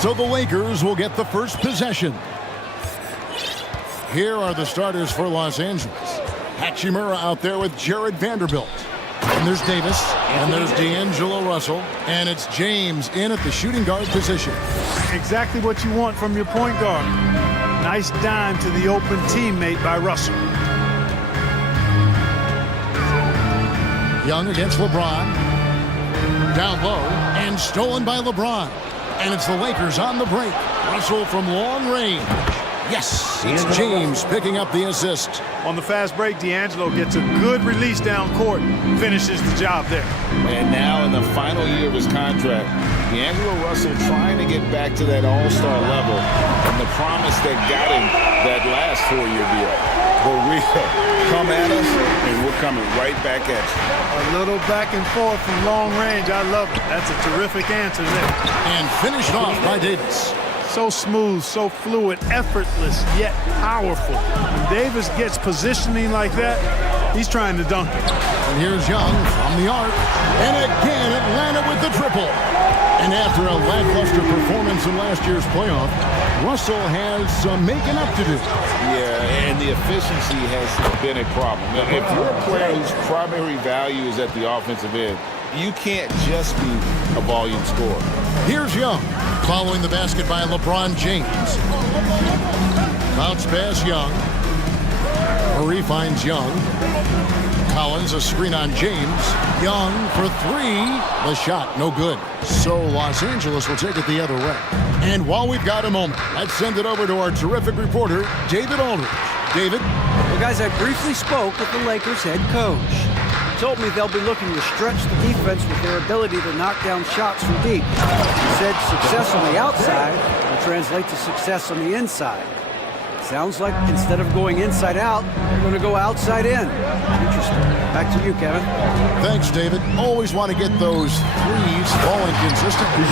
So the Lakers will get the first possession. Here are the starters for Los Angeles. Hachimura out there with Jared Vanderbilt. And there's Davis, and there's D'Angelo Russell, and it's James in at the shooting guard position. Exactly what you want from your point guard. Nice dime to the open teammate by Russell. Young against LeBron. Down low, and stolen by LeBron. And it's the Lakers on the break. Russell from long range. Yes, it's James picking up the assist. On the fast break, D'Angelo gets a good release down court, finishes the job there. And now in the final year of his contract, D'Angelo Russell trying to get back to that all-star level and the promise that got him that last 4-year deal. But we come at us, and we're coming right back at you. A little back and forth from long range. I love it. That's a terrific answer there. And finished off by Davis. So smooth, so fluid, effortless, yet powerful. When Davis gets positioning like that, he's trying to dunk it. And here's Young from the arc. And again, Atlanta with the triple. And after a lackluster performance in last year's playoff, Russell has some making up to do. Yeah, and the efficiency has been a problem. Now, if you're a player whose primary value is at the offensive end, you can't just be a volume scorer. Here's Young, following the basket by LeBron James. Bounce pass Young. Murray finds Young. Collins, a screen on James. Young for three. The shot, no good. So Los Angeles will take it the other way. And while we've got a moment, let's send it over to our terrific reporter, David Aldridge. David? Well, guys, I briefly spoke with the Lakers head coach. He told me they'll be looking to stretch the defense with their ability to knock down shots from deep. He said success on the outside will translate to success on the inside. Sounds like instead of going inside out, they're going to go outside in. Interesting. Back to you, Kevin. Thanks, David. Always want to get those threes falling consistently.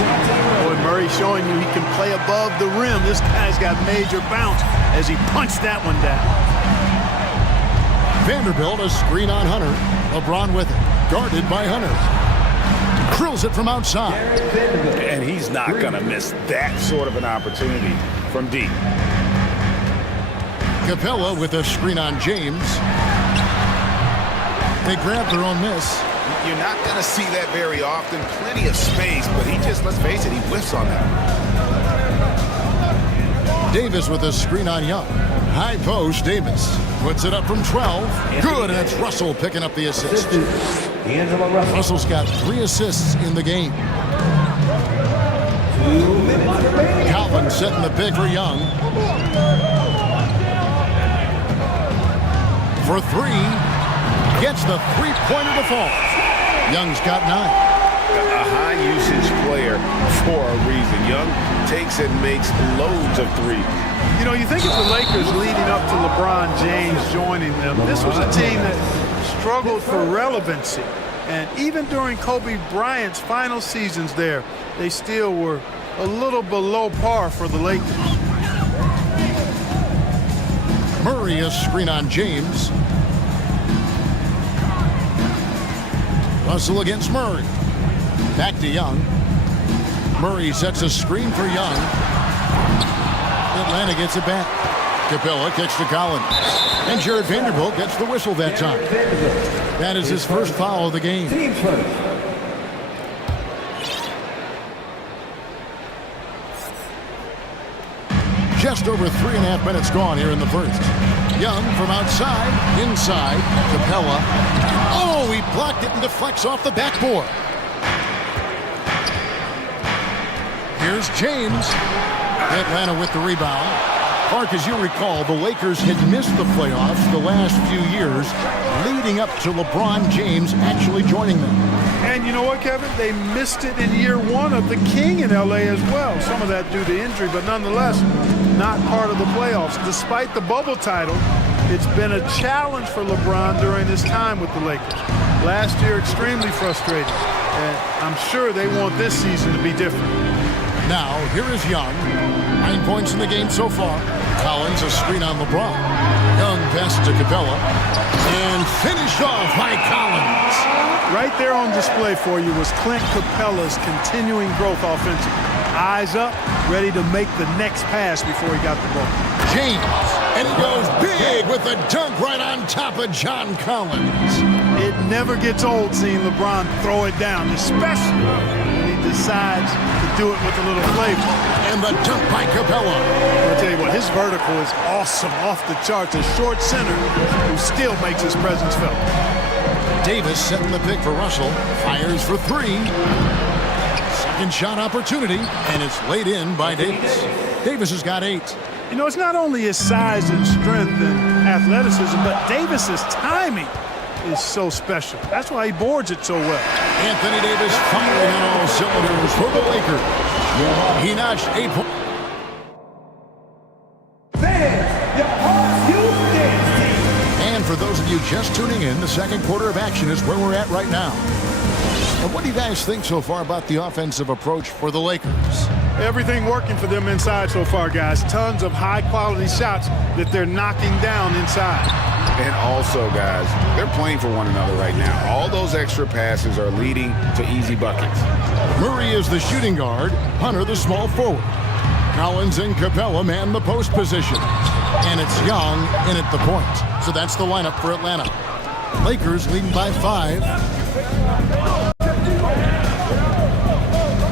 Boy, Murray showing you he can play above the rim. This guy's got major bounce as he punched that one down. Vanderbilt, a screen on Hunter. LeBron with it. Guarded by Hunter. Drills it from outside. And he's not going to miss that sort of an opportunity from deep. Capella with a screen on James. They grab their own miss. You're not going to see that very often. Plenty of space, but he just, let's face it, he whiffs on that. Davis with a screen on Young. High post, Davis puts it up from 12. Good, and it's Russell picking up the assist. Russell's got 3 assists in the game. Calvin setting the pick for Young. For 3, gets the three-pointer to fall. Young's got 9. A high-usage player for a reason. Young takes and makes loads of threes. You know, you think of the Lakers leading up to LeBron James joining them. This was a team that struggled for relevancy. And even during Kobe Bryant's final seasons there, they still were a little below par for the Lakers. Murray, a screen on James. Russell against Murray. Back to Young. Murray sets a screen for Young. Atlanta gets it back. Capella kicks to Collins. And Jared Vanderbilt gets the whistle that time. That is his first foul of the game. Just over 3.5 minutes gone here in the first. Young from outside, inside, Capella. Oh, he blocked it and deflects off the backboard. Here's James. Atlanta with the rebound. Clark, as you recall, the Lakers had missed the playoffs the last few years, leading up to LeBron James actually joining them. And you know what, Kevin? They missed it in year 1 of the King in L.A. as well. Some of that due to injury, but nonetheless, not part of the playoffs. Despite the bubble title, it's been a challenge for LeBron during his time with the Lakers. Last year, extremely frustrating. And I'm sure they want this season to be different. Now, here is Young. 9 points in the game so far. Collins, a screen on LeBron. Young pass to Capella. And finished off by Collins. Right there on display for you was Clint Capella's continuing growth offensively. Eyes up, ready to make the next pass before he got the ball. James, and he goes big with the dunk right on top of John Collins. It never gets old seeing LeBron throw it down, especially when he decides to do it with a little flavor. And the dunk by Capella. I'll tell you what, his vertical is awesome, off the charts. A short center who still makes his presence felt. Davis setting the pick for Russell. Fires for three. Second shot opportunity, and it's laid in by Davis. Davis has got 8. You know, it's not only his size and strength and athleticism, but Davis's timing is so special. That's why he boards it so well. Anthony Davis firing on all cylinders for the Lakers. He notched 8 points. And for those of you just tuning in, the second quarter of action is where we're at right now. And what do you guys think so far about the offensive approach for the Lakers? Everything working for them inside so far, guys. Tons of high-quality shots that they're knocking down inside. And also, guys, they're playing for one another right now. All those extra passes are leading to easy buckets. Murray is the shooting guard, Hunter the small forward. Collins and Capella man the post position. And it's Young in at the point. So that's the lineup for Atlanta. Lakers leading by 5.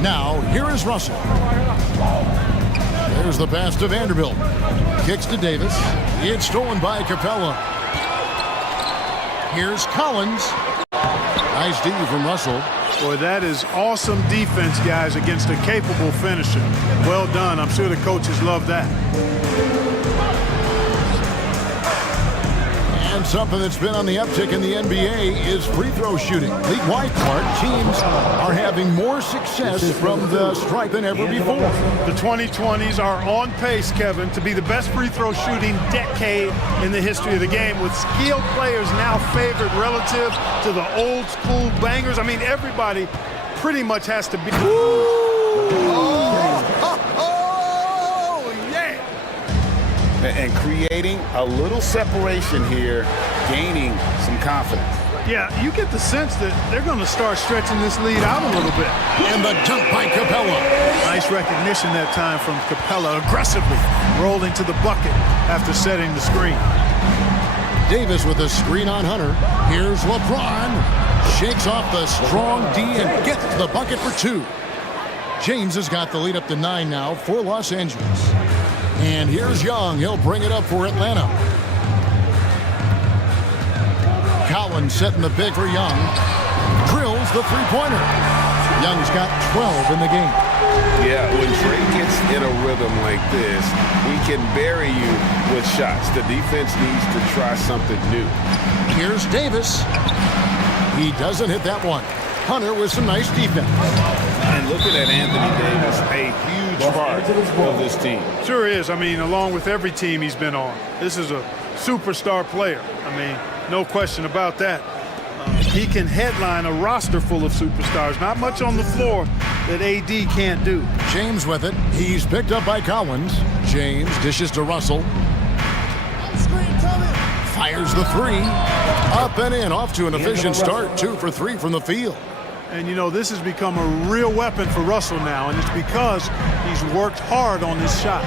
Now, here is Russell. There's the pass to Vanderbilt. Kicks to Davis. It's stolen by Capella. Here's Collins. Nice D from Russell. Boy, that is awesome defense, guys, against a capable finisher. Well done. I'm sure the coaches love that. And something that's been on the uptick in the NBA is free throw shooting. League-wide, Clark, teams are having more success from the stripe than ever before. The 2020s are on pace, Kevin, to be the best free throw shooting decade in the history of the game, with skilled players now favored relative to the old school bangers. I mean, everybody pretty much has to be. And creating a little separation here, gaining some confidence. Yeah, you get the sense that they're going to start stretching this lead out a little bit. And the dunk by Capella. Nice recognition that time from Capella, aggressively rolling to the bucket after setting the screen. Davis with a screen on Hunter. Here's LeBron. Shakes off the strong D and gets the bucket for 2. James has got the lead up to 9 now for Los Angeles. And here's Young. He'll bring it up for Atlanta. Collins setting the pick for Young. Drills the three-pointer. Young's got 12 in the game. Yeah, when Trey gets in a rhythm like this, he can bury you with shots. The defense needs to try something new. Here's Davis. He doesn't hit that one. Hunter with some nice defense. And looking at Anthony Davis, a huge part of this team. Sure is. I mean, along with every team he's been on. This is a superstar player. I mean, no question about that. He can headline a roster full of superstars. Not much on the floor that AD can't do. James with it. He's picked up by Collins. James dishes to Russell. Fires the 3. Up and in. Off to an efficient start. 2 for 3 from the field. And, you know, this has become a real weapon for Russell now, and it's because he's worked hard on his shot.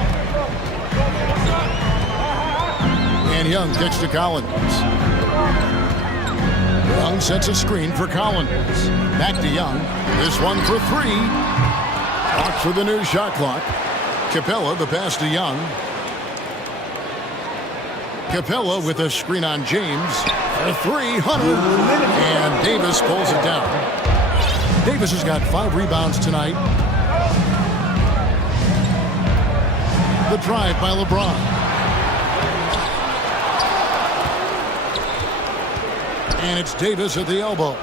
And Young kicks to Collins. Young sets a screen for Collins. Back to Young. This one for 3. Watch for the new shot clock. Capella, the pass to Young. Capella with a screen on James. For 3, Hunter. And Davis pulls it down. Davis has got 5 rebounds tonight. The drive by LeBron. And it's Davis at the elbow.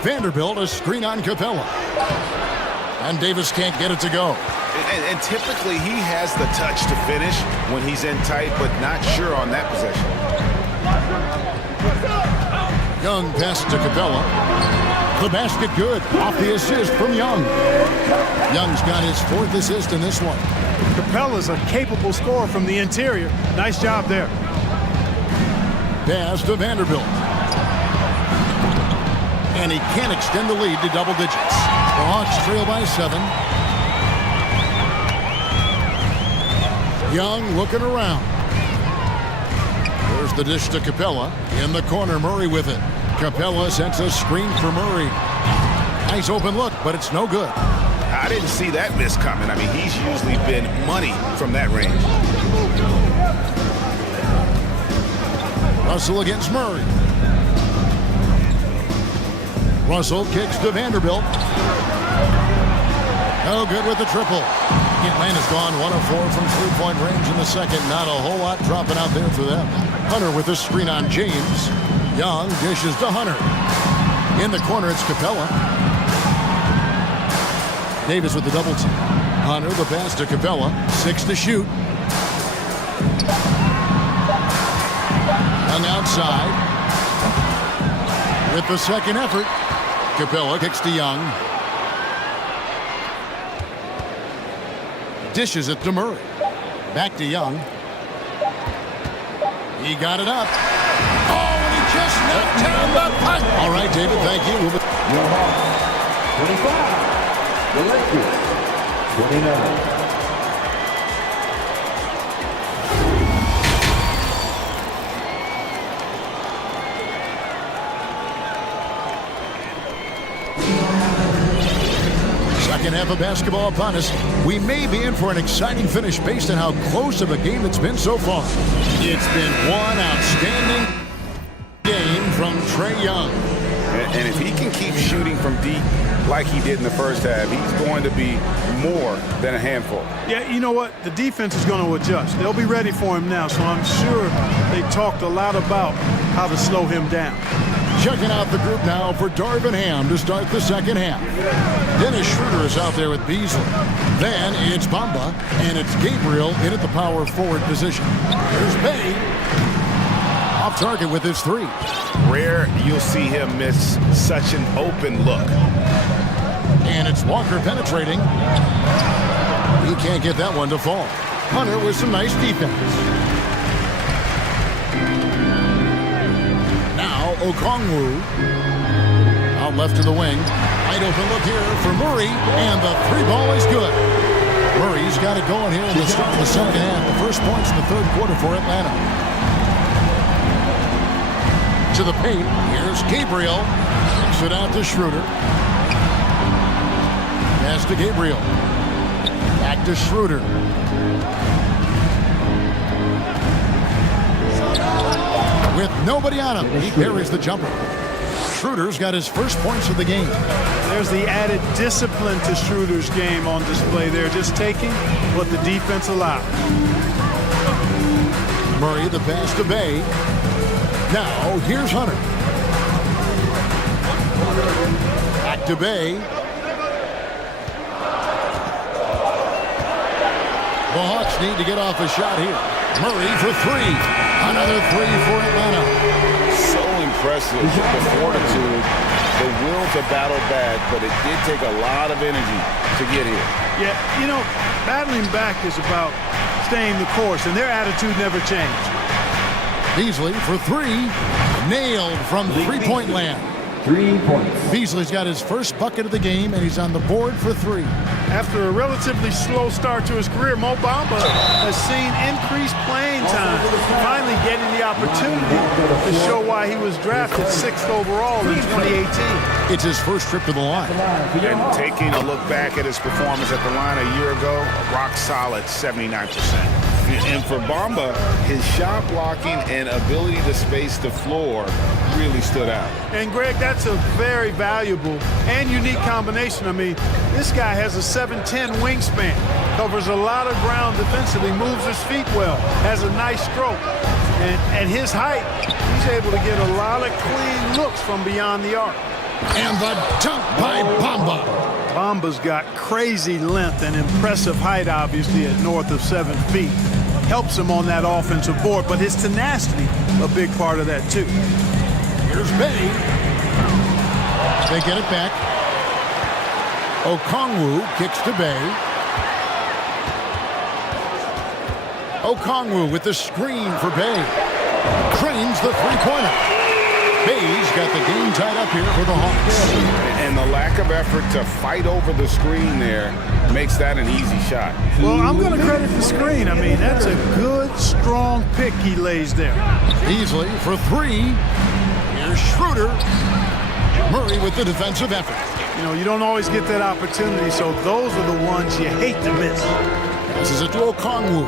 Vanderbilt, a screen on Capella. And Davis can't get it to go. And typically he has the touch to finish when he's in tight, but not sure on that possession. Young passes to Capella. The basket good. Off the assist from Young. Young's got his 4th assist in this one. Capella's a capable scorer from the interior. Nice job there. Pass to Vanderbilt. And he can't extend the lead to double digits. The Hawks trail by 7. Young looking around. There's the dish to Capella. In the corner, Murray with it. Capella sends a screen for Murray. Nice open look, but it's no good. I didn't see that miss coming. I mean, he's usually been money from that range. Russell against Murray. Russell kicks to Vanderbilt. No good with the triple. Atlanta's gone 1 of 4 from three-point range in the second. Not a whole lot dropping out there for them. Hunter with the screen on James. Young dishes to Hunter. In the corner, it's Capella. Davis with the double team. Hunter, the pass to Capella. 6 to shoot. Young outside. With the second effort, Capella kicks to Young. Dishes it to Murray. Back to Young. He got it up. Oh, and he just knocked down the puck. All right, David, thank you. Your Hawks, 25. The Lakers, 29. Second half of basketball upon us. We may be in for an exciting finish based on how close of a game it's been so far. It's been one outstanding game from Trae Young. And if he can keep shooting from deep like he did in the first half, he's going to be more than a handful. Yeah, you know what? The defense is going to adjust. They'll be ready for him now, so I'm sure they talked a lot about how to slow him down. Checking out the group now for Darvin Ham to start the second half. Dennis Schroeder is out there with Beasley. Then it's Bamba, and it's Gabriel in at the power forward position. Here's Bay. Off target with his 3. Rare you'll see him miss such an open look. And it's Walker penetrating. He can't get that one to fall. Hunter with some nice defense. Okongwu out left to the wing. Wide open look here for Murray, and the 3 ball is good. Murray's got it going here in the start of the second half. The first points in the third quarter for Atlanta. To the paint. Here's Gabriel. Kicks it out to Schroeder. Pass to Gabriel. Back to Schroeder. With nobody on him, he buries the jumper. Schroeder's got his first points of the game. There's the added discipline to Schroeder's game on display there, just taking what the defense allowed. Murray, the pass to Bay. Now, here's Hunter. Back to Bay. The Hawks need to get off a shot here. Murray for 3. Another 3 for Atlanta. So impressive, the fortitude, the will to battle back, but it did take a lot of energy to get here. Yeah, you know, battling back is about staying the course, and their attitude never changed. Beasley for 3. Nailed from three-point land. 3 points. Beasley's got his first bucket of the game, and he's on the board for 3. After a relatively slow start to his career, Mo Bamba has seen increased playing time, finally getting the opportunity to show why he was drafted 6th overall in 2018. It's his first trip to the line. And taking a look back at his performance at the line a year ago, rock solid 79%. And for Bamba, his shot blocking and ability to space the floor really stood out. And Greg, that's a very valuable and unique combination. I mean, this guy has a 7'10" wingspan, covers a lot of ground defensively, moves his feet well, has a nice stroke. And at his height, he's able to get a lot of clean looks from beyond the arc. And the dunk by Bamba. Bamba's got crazy length and impressive height, obviously, at north of 7 feet. Helps him on that offensive board, but his tenacity, a big part of that, too. Here's Bay. They get it back. Okongwu kicks to Bay. Okongwu with the screen for Bay. Drains the three-pointer. Bay's got the game tied up here for the Hawks. And the lack of effort to fight over the screen there makes that an easy shot. Well, I'm going to credit the screen. I mean, that's a good, strong pick he lays there. Beasley for three. Here's Schroeder. Murray with the defensive effort. You know, you don't always get that opportunity, so those are the ones you hate to miss. Passes it to Okongwu.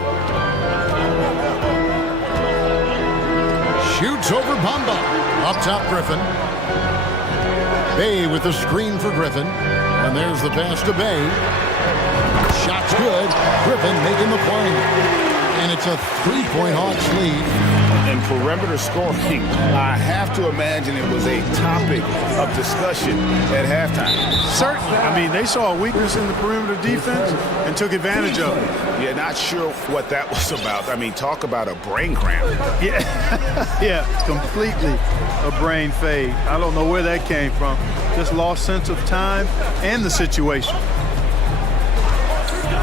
Shoots over Bamba. Up top, Griffin. Bay with the screen for Griffin. And there's the pass to Bay. Shot's good. Griffin making the play. And it's a three-point Hawks lead. And perimeter scoring, I have to imagine it was a topic of discussion at halftime. Certainly. I mean, they saw a weakness in the perimeter defense and took advantage of it. Yeah, not sure what that was about. I mean, talk about a brain cramp. Yeah, yeah, completely a brain fade. I don't know where that came from. Just lost sense of time and the situation.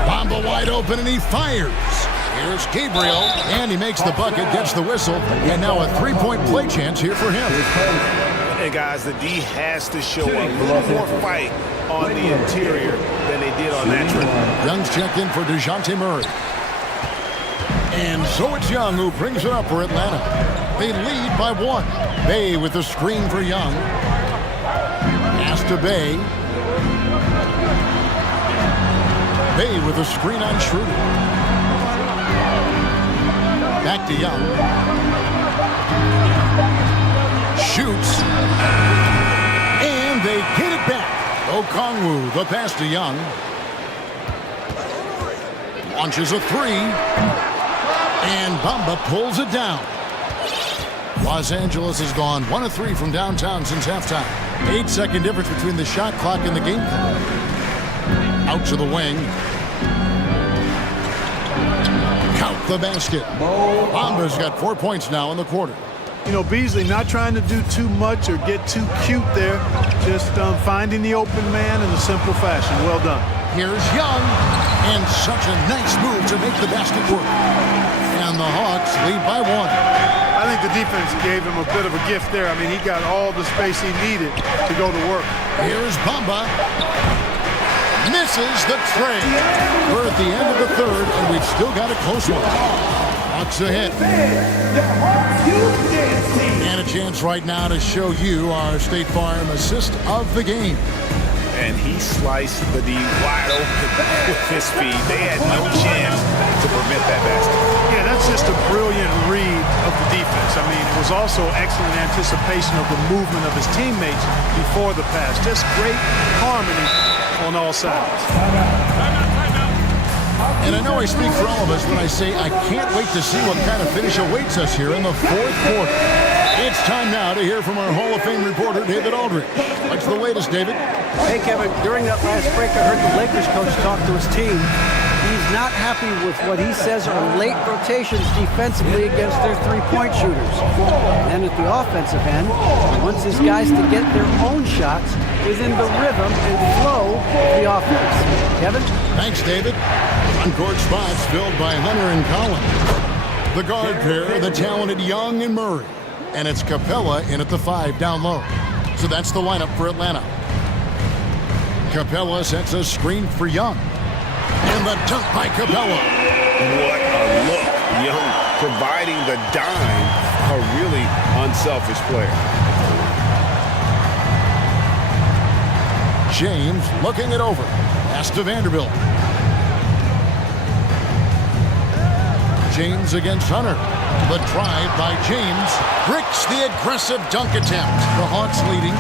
Bamba wide open, and he fires. Here's Gabriel, and he makes the bucket, gets the whistle, and now a three-point play chance here for him. Hey, guys, the D has to show a little more fight on the interior than they did on that trip. Young's checked in for DeJounte Murray. And so it's Young who brings it up for Atlanta. They lead by one. Bay with the screen for Young. Pass to Bay. Bay with a screen on Schroeder. Back to Young. Shoots. And they get it back. Okongwu, the pass to Young. Launches a three. And Bamba pulls it down. Los Angeles has gone 1 of 3 from downtown since halftime. 8-second difference between the shot clock and the game clock. Out to the wing. Count the basket. Bamba's got 4 points now in the quarter. You know, Beasley not trying to do too much or get too cute there. Just finding the open man in a simple fashion. Well done. Here's Young. And such a nice move to make the basket work. And the Hawks lead by 1. I think the defense gave him a bit of a gift there. I mean, he got all the space he needed to go to work. Here's Bamba. Misses the trade. We're at the end of the third, and we've still got a close one. Hawks ahead. And a chance right now to show you our State Farm assist of the game. And he sliced the D wide open with his feet. They had no chance to prevent that basket. Yeah, that's just a brilliant read of the defense. I mean, it was also excellent anticipation of the movement of his teammates before the pass. Just great harmony on all sides. And I know I speak for all of us when I say I can't wait to see what kind of finish awaits us here in the fourth quarter. It's time now to hear from our Hall of Fame reporter, David Aldridge. What's the latest, David? Hey, Kevin, during that last break, I heard the Lakers coach talk to his team. He's not happy with what he says are late rotations defensively against their three-point shooters. And at the offensive end, he wants his guys to get their own shots within the rhythm and flow of the offense. Kevin? Thanks, David. On-court spots filled by Hunter and Collins. The guard pair, the talented Young and Murray. And it's Capella in at the 5 down low. So that's the lineup for Atlanta. Capella sets a screen for Young. And the dunk by Capella. What a look. Young providing the dime. A really unselfish player. James looking it over. Pass to Vanderbilt. James against Hunter. The drive by James bricks the aggressive dunk attempt. The Hawks leading.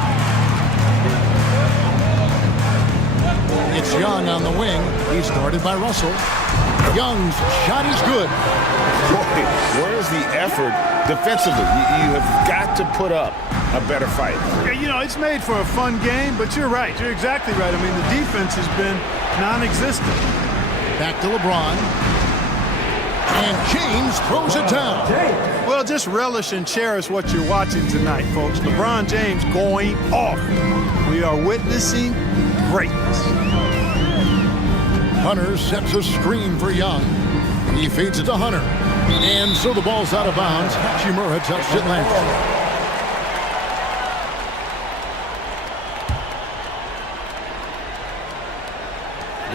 It's Young on the wing. He's guarded by Russell. Young's shot is good. Boy, where's the effort defensively? You have got to put up a better fight. Yeah, you know, it's made for a fun game, but you're right. You're exactly right. I mean, the defense has been non-existent. Back to LeBron. And James throws it down. Well, just relish and cherish what you're watching tonight, folks. LeBron James going off. We are witnessing greatness. Hunter sets a screen for Young. He feeds it to Hunter. And so the ball's out of bounds. Hachimura touched it last.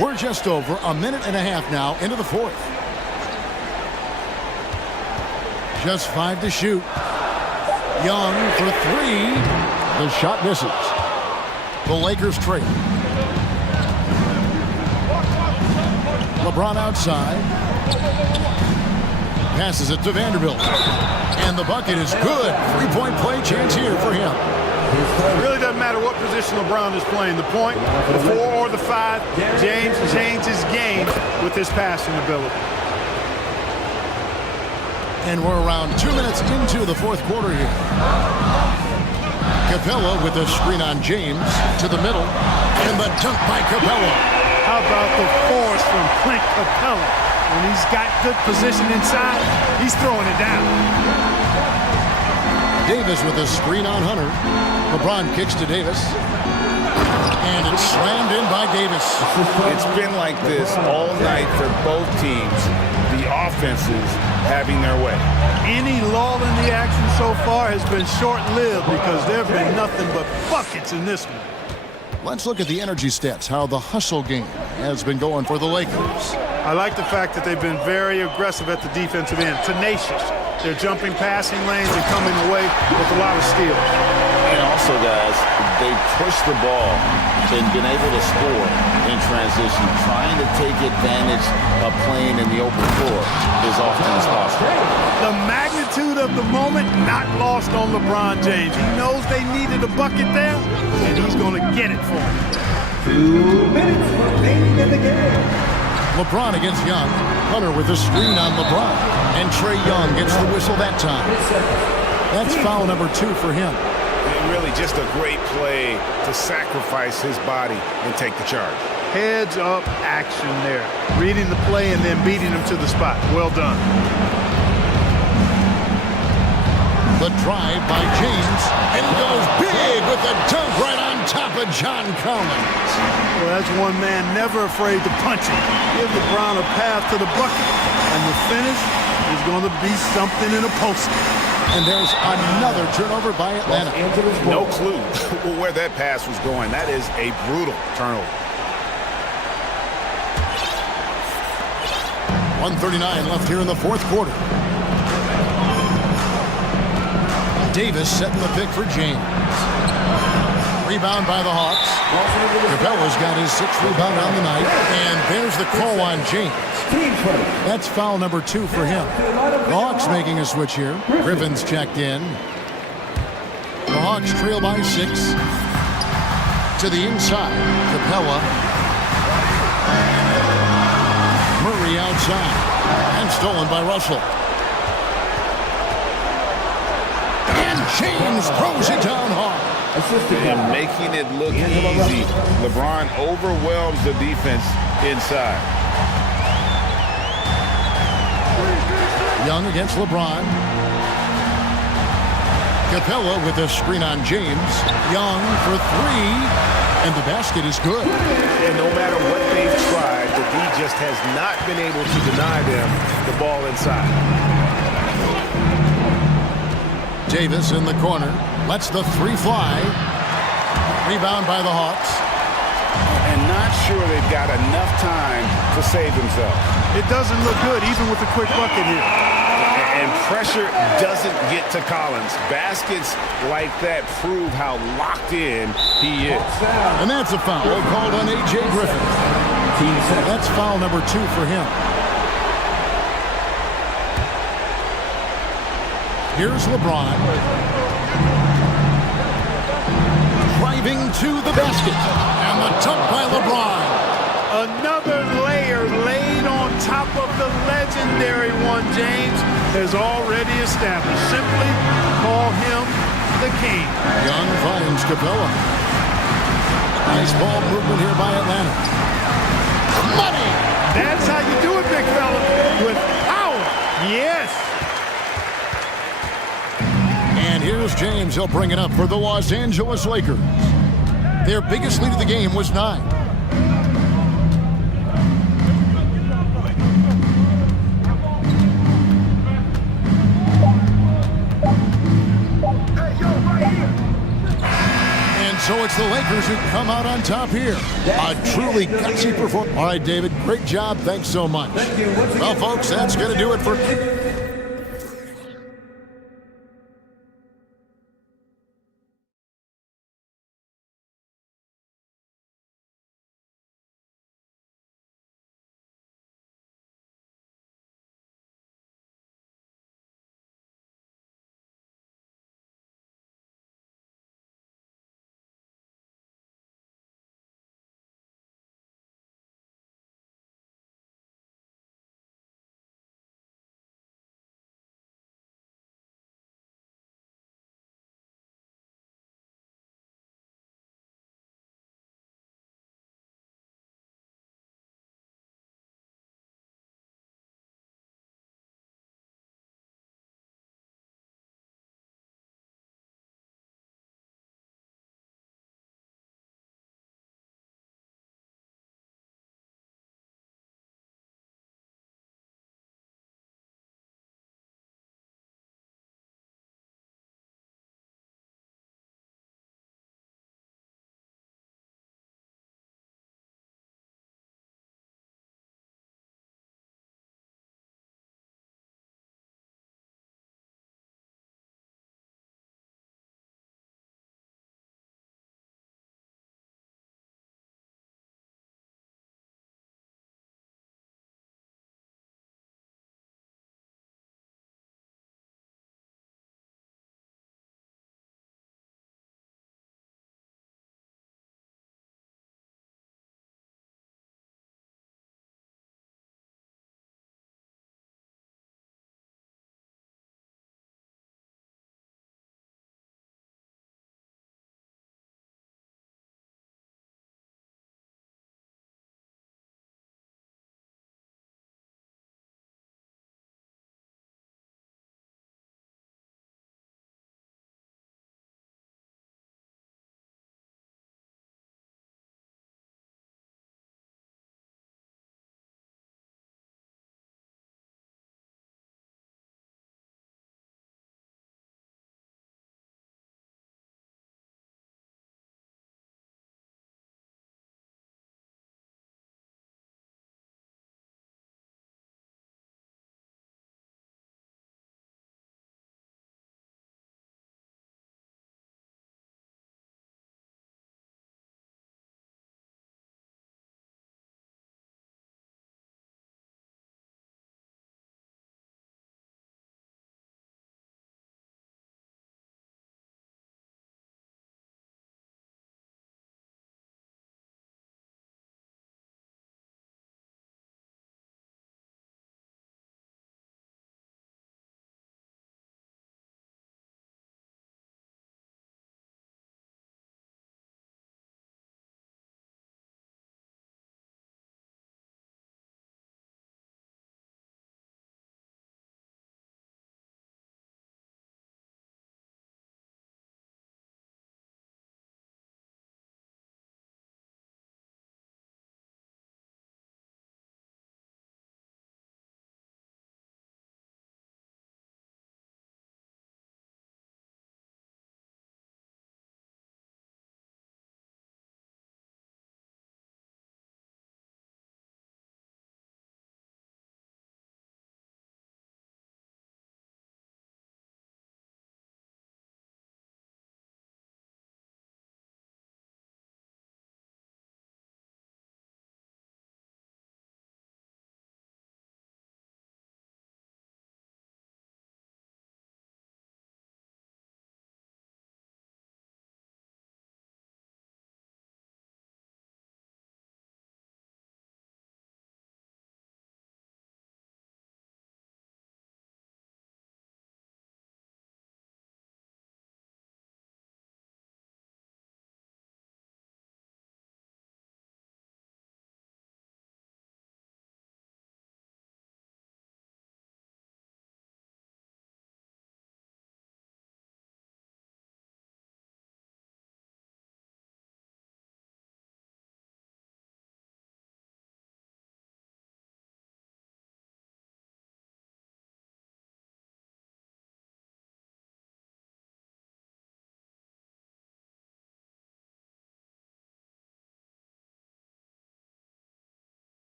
We're just over a minute and a half now into the fourth. Just 5 to shoot. Young for 3. The shot misses. The Lakers trail. LeBron outside. Passes it to Vanderbilt. And the bucket is good. 3-point play chance here for him. It really doesn't matter what position LeBron is playing, the point, the 4 or the 5. James changed his game with his passing ability. And we're around 2 minutes into the fourth quarter here. Capella with a screen on James to the middle. And the dunk by Capella. How about the force from Clint Capella? When he's got good position inside, he's throwing it down. Davis with a screen on Hunter. LeBron kicks to Davis. And it's slammed in by Davis. It's been like this all night for both teams. The offenses having their way. Any lull in the action so far has been short-lived because there have been nothing but buckets in this one. Let's look at the energy stats, how the hustle game has been going for the Lakers. I like the fact that they've been very aggressive at the defensive end, tenacious. They're jumping passing lanes and coming away with a lot of steals. And also, guys, they push the ball and been able to score in transition, trying to take advantage of playing in the open floor as often as possible. The magnitude of the moment not lost on LeBron James. He knows they needed a bucket there, and he's going to get it for them. 2 minutes remaining in the game. LeBron against Young. Hunter with a screen on LeBron. And Trae Young gets the whistle that time. That's foul number 2 for him. And really just a great play to sacrifice his body and take the charge. Heads up action there. Reading the play and then beating him to the spot. Well done. The drive by James. And he goes big with the dunk right on top of John Collins. Well, that's one man never afraid to punch it. Give LeBron a path to the bucket. And the finish is going to be something in a post. And there's another turnover by Atlanta. No clue where that pass was going. That is a brutal turnover. 1:39 left here in the fourth quarter. Davis setting the pick for James. Rebound by the Hawks. Capella's got his 6th rebound on the night. And there's the call on James. That's foul number 2 for him. The Hawks making a switch here. Griffin's checked in. The Hawks trail by 6. To the inside. Capella. Murray outside. And stolen by Russell. And James throws it down hard. And making it look easy. LeBron overwhelms the defense inside. Young against LeBron. Capella with a screen on James. Young for 3. And the basket is good. And no matter what they've tried, the D just has not been able to deny them the ball inside. Davis in the corner. Lets the 3 fly. Rebound by the Hawks. And not sure they've got enough time to save themselves. It doesn't look good, even with the quick bucket here. And pressure doesn't get to Collins. Baskets like that prove how locked in he is. And that's a foul called on A.J. Griffin. That's foul number 2 for him. Here's LeBron. Driving to the basket. And the dunk by LeBron. Another layer laid on top of the legendary one James has already established. Simply call him the king. Young finds Capella. Nice ball movement here by Atlanta. Money! That's how you do it, big fella. With power. Yes. And here's James. He'll bring it up for the Los Angeles Lakers. Their biggest lead of the game was 9. so it's the Lakers who come out on top here. A truly gutsy performance. All right, David, great job. Thanks so much. Well, folks, that's going to do it for...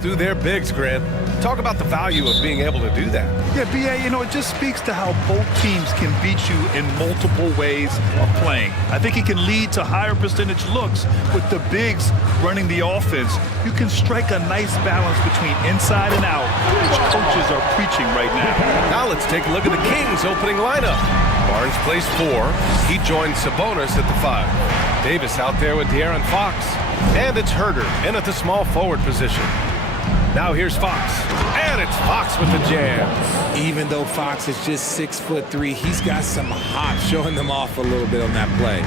through their bigs, Grant. Talk about the value of being able to do that. Yeah, B.A., you know, it just speaks to how both teams can beat you in multiple ways of playing. I think it can lead to higher percentage looks with the bigs running the offense. You can strike a nice balance between inside and out, which coaches are preaching right now. Now let's take a look at the Kings' opening lineup. Barnes plays 4. He joins Sabonis at the 5. Davis out there with De'Aaron Fox. And it's Herder in at the small forward position. Now here's Fox, and it's Fox with the jam. Even though Fox is just 6'3", he's got some hop, showing them off a little bit on that play.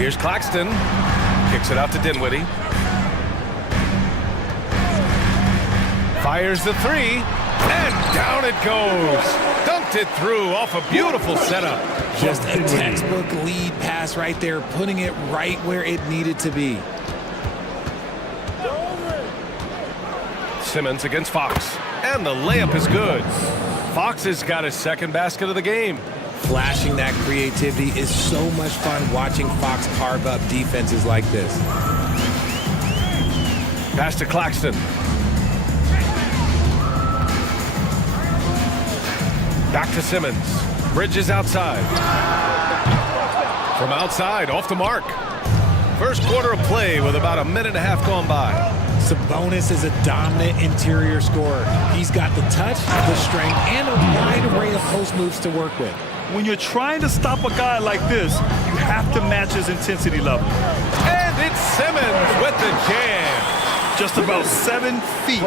Here's Claxton, kicks it out to Dinwiddie. Fires the 3, and down it goes. Dunked it through off a beautiful setup. Just a textbook lead pass right there, putting it right where it needed to be. Simmons against Fox, and the layup is good. Fox has got his second basket of the game. Flashing that creativity is so much fun watching Fox carve up defenses like this. Pass to Claxton. Back to Simmons. Bridges outside. From outside, off the mark. First quarter of play with about a minute and a half gone by. Sabonis is a dominant interior scorer. He's got the touch, the strength, and a wide array of post moves to work with. When you're trying to stop a guy like this, you have to match his intensity level. And it's Simmons with the jam. Just about 7 feet.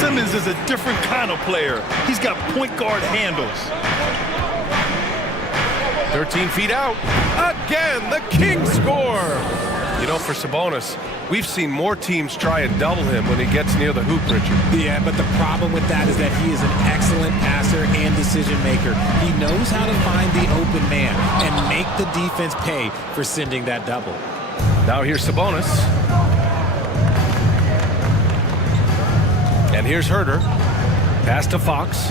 Simmons is a different kind of player. He's got point guard handles. 13 feet out. Again, the Kings score. You know, for Sabonis, we've seen more teams try and double him when he gets near the hoop, Richard. Yeah, but the problem with that is that he is an excellent passer and decision maker. He knows how to find the open man and make the defense pay for sending that double. Now here's Sabonis. And here's Herder. Pass to Fox.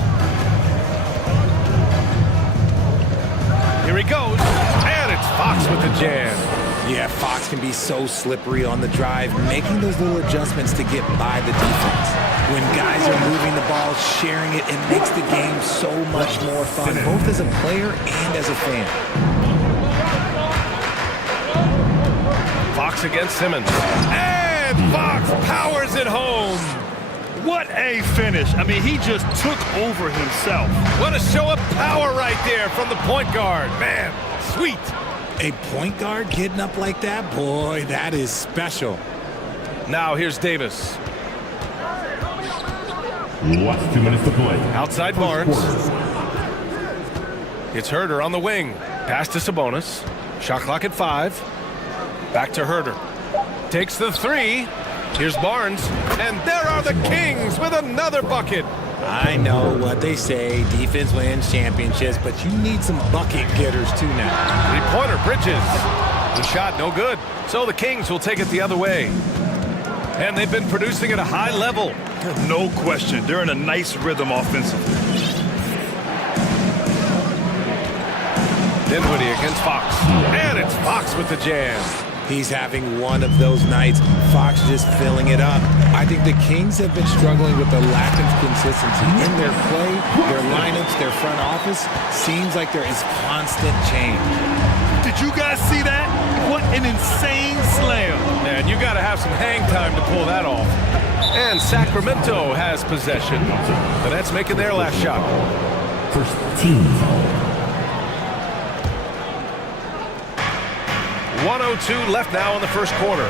Here he goes. And it's Fox with the jam. Yeah, Fox can be so slippery on the drive, making those little adjustments to get by the defense. When guys are moving the ball, sharing it, it makes the game so much more fun, both as a player and as a fan. Fox against Simmons. And Fox powers it home. What a finish. I mean, he just took over himself. What a show of power right there from the point guard. Man, sweet. A point guard getting up like that? Boy, that is special. Now here's Davis. Last 2 minutes to play. Outside Barnes. It's Herder on the wing. Pass to Sabonis. Shot clock at 5. Back to Herder. Takes the 3. Here's Barnes. And there are the Kings with another bucket. I know what they say, defense wins championships, but you need some bucket getters too now. Three-pointer, Bridges. The shot no good. So the Kings will take it the other way. And they've been producing at a high level. No question. They're in a nice rhythm offensively. Dinwiddie against Fox. And it's Fox with the jam. He's having one of those nights. Fox just filling it up. I think the Kings have been struggling with the lack of consistency in their play, their lineups, their front office. Seems like there is constant change. Did you guys see that? What an insane slam. Man, you got to have some hang time to pull that off. And Sacramento has possession. The Nets making their last shot. First team. 1:02 left now in the first quarter.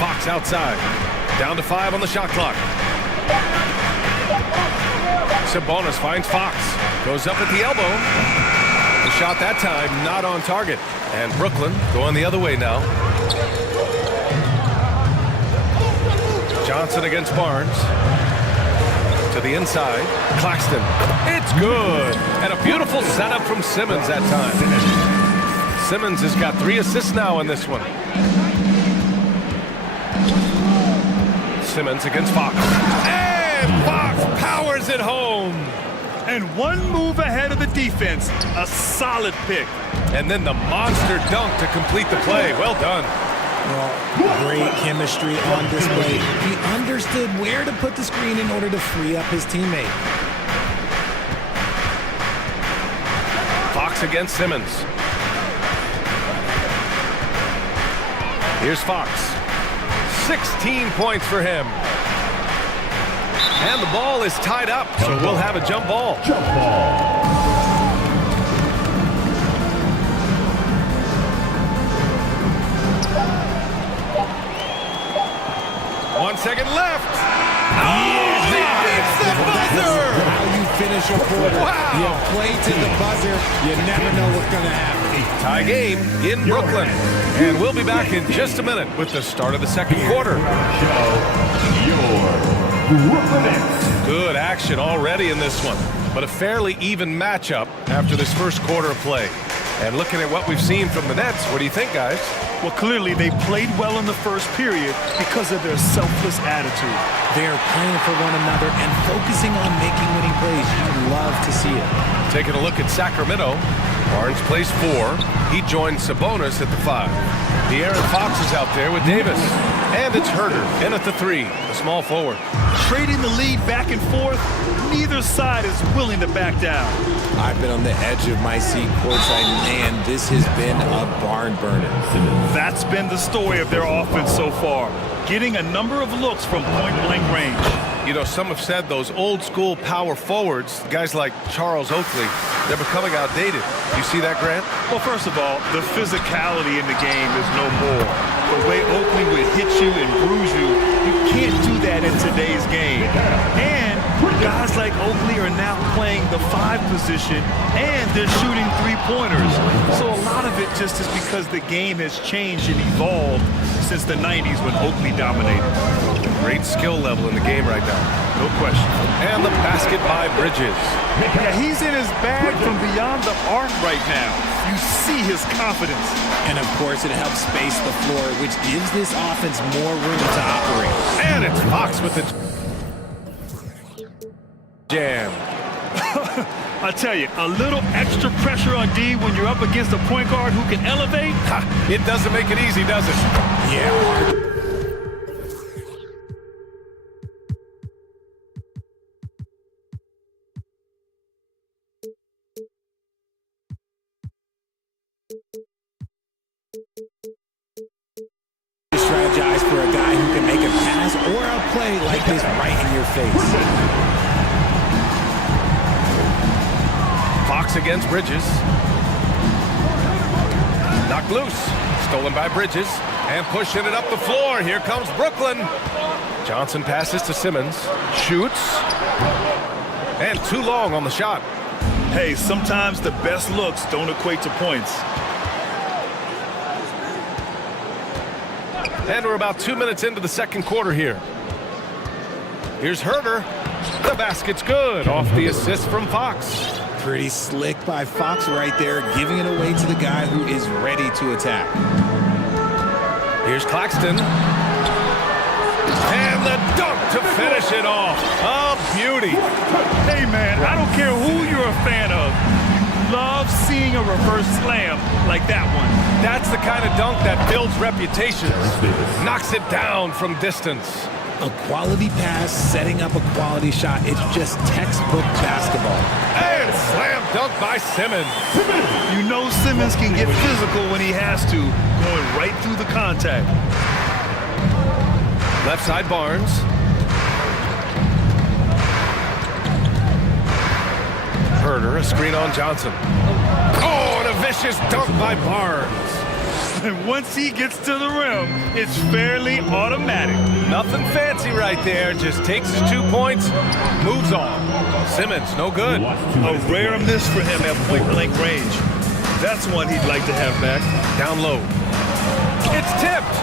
Fox outside. Down to 5 on the shot clock. Sabonis finds Fox. Goes up at the elbow. The shot that time not on target. And Brooklyn going the other way now. Johnson against Barnes. To the inside. Claxton. It's good. And a beautiful setup from Simmons that time. Simmons has got 3 assists now in this one. Simmons against Fox. And Fox powers it home. And one move ahead of the defense. A solid pick. And then the monster dunk to complete the play. Well done. Well, great chemistry on display. He understood where to put the screen in order to free up his teammate. Fox against Simmons. Here's Fox. 16 points for him. And the ball is tied up, so we'll have a jump ball. Jump ball. 1 second left. It's the buzzer! How you finish a quarter. Wow. You play to the buzzer, you never know what's going to happen. Tie game in Brooklyn. And we'll be back in just a minute with the start of the second quarter. Good action already in this one, but a fairly even matchup after this first quarter of play. And looking at what we've seen from the Nets, what do you think, guys? Well, clearly they played well in the first period because of their selfless attitude. They're playing for one another and focusing on making winning plays. You love to see it. Taking a look at Sacramento. Barnes plays 4. He joins Sabonis at the 5. De'Aaron Fox is out there with Davis. And it's Herter in at the 3, the small forward. Trading the lead back and forth, neither side is willing to back down. I've been on the edge of my seat courtside, and this has been a barn burner. That's been the story of their offense so far, getting a number of looks from point-blank range. You know, some have said those old-school power forwards, guys like Charles Oakley, they're becoming outdated. You see that, Grant? Well, first of all, the physicality in the game is no more. The way Oakley would hit you and bruise you, you can't do that in today's game. And guys like Oakley are now playing the 5 position, and they're shooting 3-pointers. So a lot of it just is because the game has changed and evolved since the 90s when Oakley dominated. Great skill level in the game right now. No question. And the basket by Bridges. Yeah, he's in his bag from beyond the arc right now. You see his confidence. And of course, it helps space the floor, which gives this offense more room to operate. And it's Fox with the jam. I tell you, a little extra pressure on D when you're up against a point guard who can elevate. It doesn't make it easy, does it? Yeah. Strategize for a guy who can make a pass or a play like this right in your face. Fox against Bridges. Knocked loose. Stolen by Bridges. And pushing it up the floor. Here comes Brooklyn. Johnson passes to Simmons. Shoots. And too long on the shot. Hey, sometimes the best looks don't equate to points. And we're about 2 minutes into the second quarter here. Here's Herter. The basket's good. Off the assist from Fox. Pretty slick by Fox right there, giving it away to the guy who is ready to attack. Here's Claxton. And the dunk to finish it off. A beauty. Hey, man, I don't care who you're a fan of. You love seeing a reverse slam like that one. That's the kind of dunk that builds reputations. Knocks it down from distance. A quality pass, setting up a quality shot. It's just textbook basketball. And slam dunk by Simmons. You know Simmons can get physical when he has to, going right through the contact. Left side Barnes. Herter, a screen on Johnson. Oh, and a vicious dunk by Barnes. And once he gets to the rim, it's fairly automatic. Nothing fancy right there. Just takes his 2 points, moves on. Simmons, no good. A rare miss for him at point-blank range. That's one he'd like to have back. Down low. It's tipped.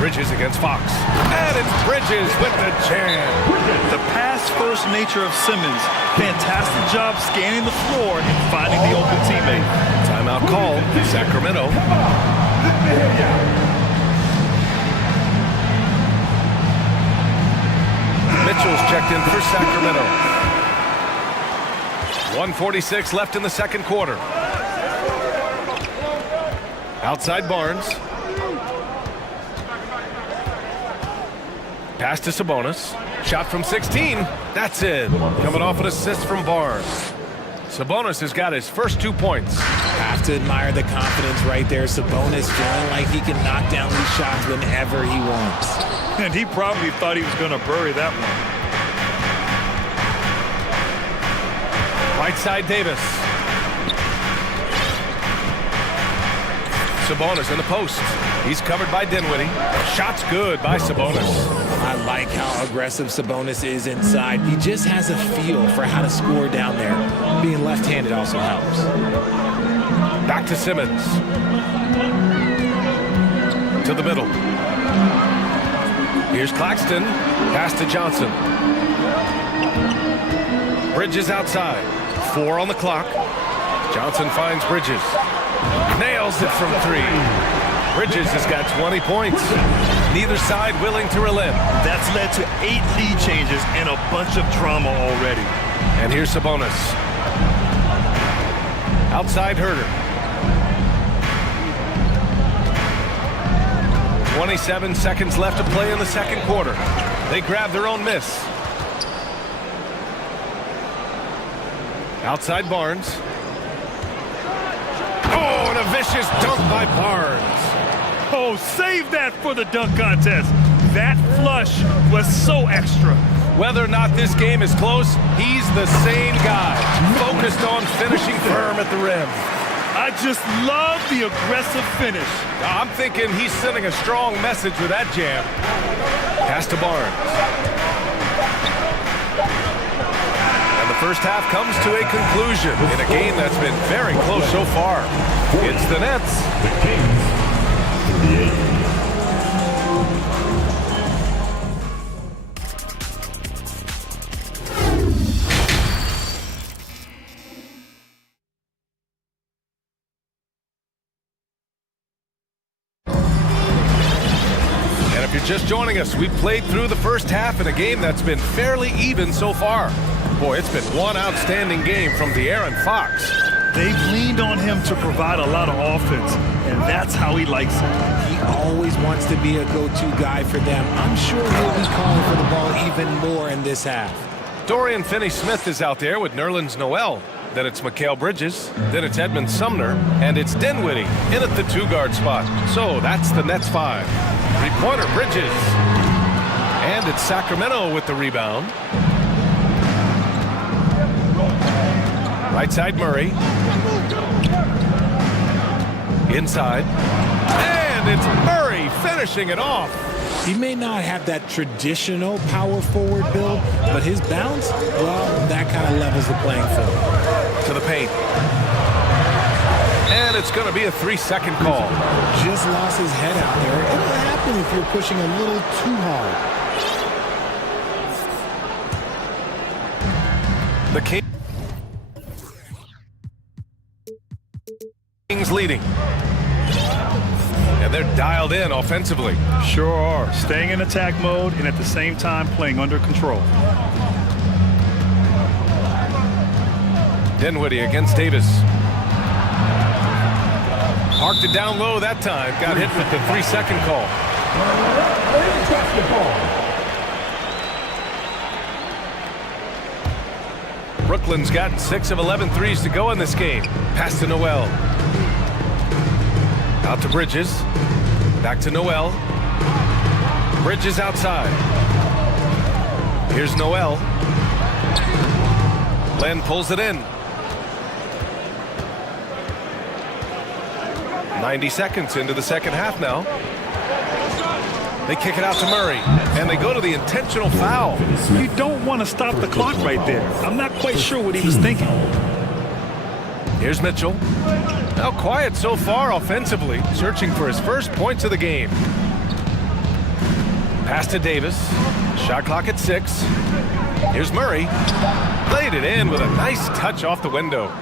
Bridges against Fox. And it's Bridges with the jam. The pass-first nature of Simmons. Fantastic job scanning the floor and finding the open teammate. Timeout called. Sacramento. Mitchell's checked in for Sacramento. 1:46 left in the second quarter. Outside Barnes. Pass to Sabonis. Shot from 16. That's in. Coming off an assist from Barnes. Sabonis has got his first 2 points. Have to admire the confidence right there. Sabonis feeling like he can knock down these shots whenever he wants. And he probably thought he was going to bury that one. Right side Davis. Sabonis in the post. He's covered by Dinwiddie. Shot's good by Sabonis. I like how aggressive Sabonis is inside. He just has a feel for how to score down there. Being left-handed also helps. Back to Simmons. To the middle. Here's Claxton. Pass to Johnson. Bridges outside. 4 on the clock. Johnson finds Bridges. Nails it from 3. Bridges has got 20 points. Neither side willing to relent. That's led to 8 lead changes and a bunch of drama already. And here's Sabonis. Outside Herter. 27 seconds left to play in the second quarter. They grab their own miss. Outside Barnes. Oh, and a vicious dunk by Barnes. Oh, save that for the dunk contest. That flush was so extra. Whether or not this game is close, he's the same guy, focused on finishing firm at the rim. I just love the aggressive finish. I'm thinking he's sending a strong message with that jam. Pass to Barnes. And the first half comes to a conclusion in a game that's been very close so far. It's the Nets. The Kings. And if you're just joining us, we've played through the first half in a game that's been fairly even so far. Boy, it's been one outstanding game from De'Aaron Fox. They've leaned on him to provide a lot of offense, and that's how he likes it. He always wants to be a go-to guy for them. I'm sure he'll be calling for the ball even more in this half. Dorian Finney-Smith is out there with Nerlens Noel. Then it's Mikal Bridges. Then it's Edmund Sumner. And it's Dinwiddie in at the 2-guard spot. So that's the Nets 5. Three-pointer Bridges. And it's Sacramento with the rebound. Right side Murray. Inside. And it's Murray finishing it off. He may not have that traditional power forward build, but his bounce, well, that kind of levels the playing field. To the paint. And it's going to be a 3-second call. Just lost his head out there. It'll happen if you're pushing a little too hard. The Kings leading. And they're dialed in offensively. Sure are. Staying in attack mode and at the same time playing under control. Dinwiddie against Davis. Parked it down low that time. Got hit with the 3-second call. Brooklyn's gotten 6 of 11 threes to go in this game. Pass to Noel. Out to Bridges. Back to Noel. Bridges outside. Here's Noel. Len pulls it in. 90 seconds into the second half now. They kick it out to Murray, and they go to the intentional foul. You don't want to stop the clock right there. I'm not quite sure what he was thinking. Here's Mitchell. Now quiet so far offensively, searching for his first points of the game. Pass to Davis. Shot clock at 6. Here's Murray. Laid it in with a nice touch off the window.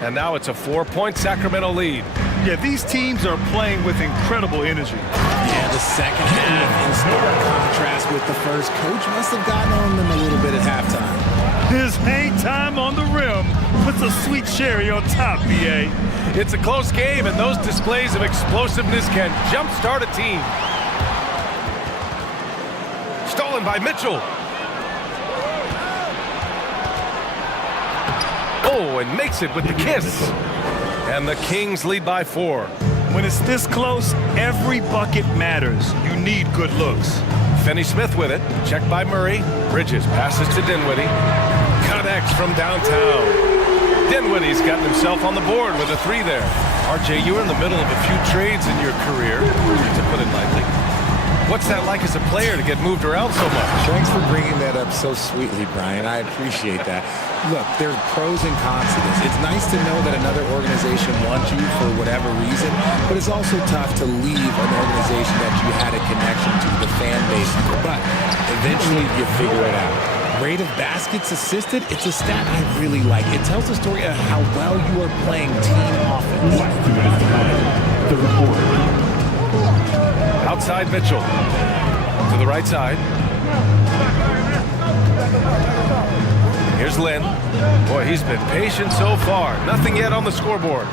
And now it's a 4-point Sacramento lead. Yeah, these teams are playing with incredible energy. Yeah, the second half in stark contrast with the first. Coach must have gotten on them a little bit at halftime. His hang time on the rim puts a sweet cherry on top, BA. It's a close game, and those displays of explosiveness can jumpstart a team. Stolen by Mitchell. Oh, and makes it with the kiss. And the Kings lead by 4. When it's this close, every bucket matters. You need good looks. Finney-Smith with it. Checked by Murray. Bridges passes to Dinwiddie. Connects from downtown. Dinwiddie's gotten himself on the board with a 3 there. RJ, you were in the middle of a few trades in your career, to put it lightly. What's that like as a player to get moved around so much? Thanks for bringing that up so sweetly, Brian. I appreciate that. Look, there's pros and cons to this. It's nice to know that another organization wants you for whatever reason, but it's also tough to leave an organization that you had a connection to, the fan base. But eventually you figure it out. Rate of baskets assisted, it's a stat I really like. It tells the story of how well you are playing team offense. The reporter. Outside Mitchell. To the right side. Here's Lynn. Boy, he's been patient so far. Nothing yet on the scoreboard.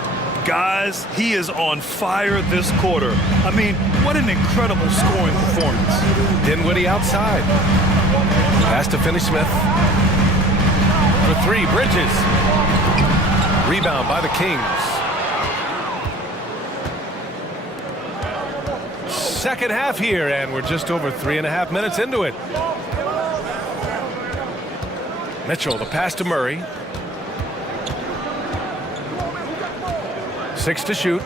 Guys, he is on fire this quarter. I mean, what an incredible scoring performance. Dinwiddie outside. Pass to Finney-Smith. For 3, Bridges. Rebound by the Kings. Second half here, and we're just over 3.5 minutes into it. Mitchell, the pass to Murray. 6 to shoot.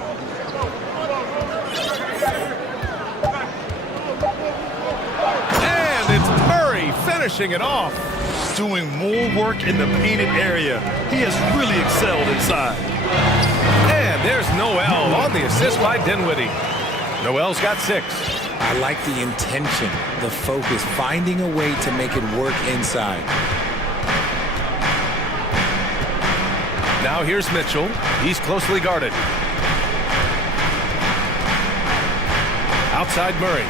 And it's Murray finishing it off. Doing more work in the painted area. He has really excelled inside. And there's Noel on the assist by Dinwiddie. Noel's got 6. I like the intention, the focus, finding a way to make it work inside. Now here's Mitchell. He's closely guarded. Outside Murray.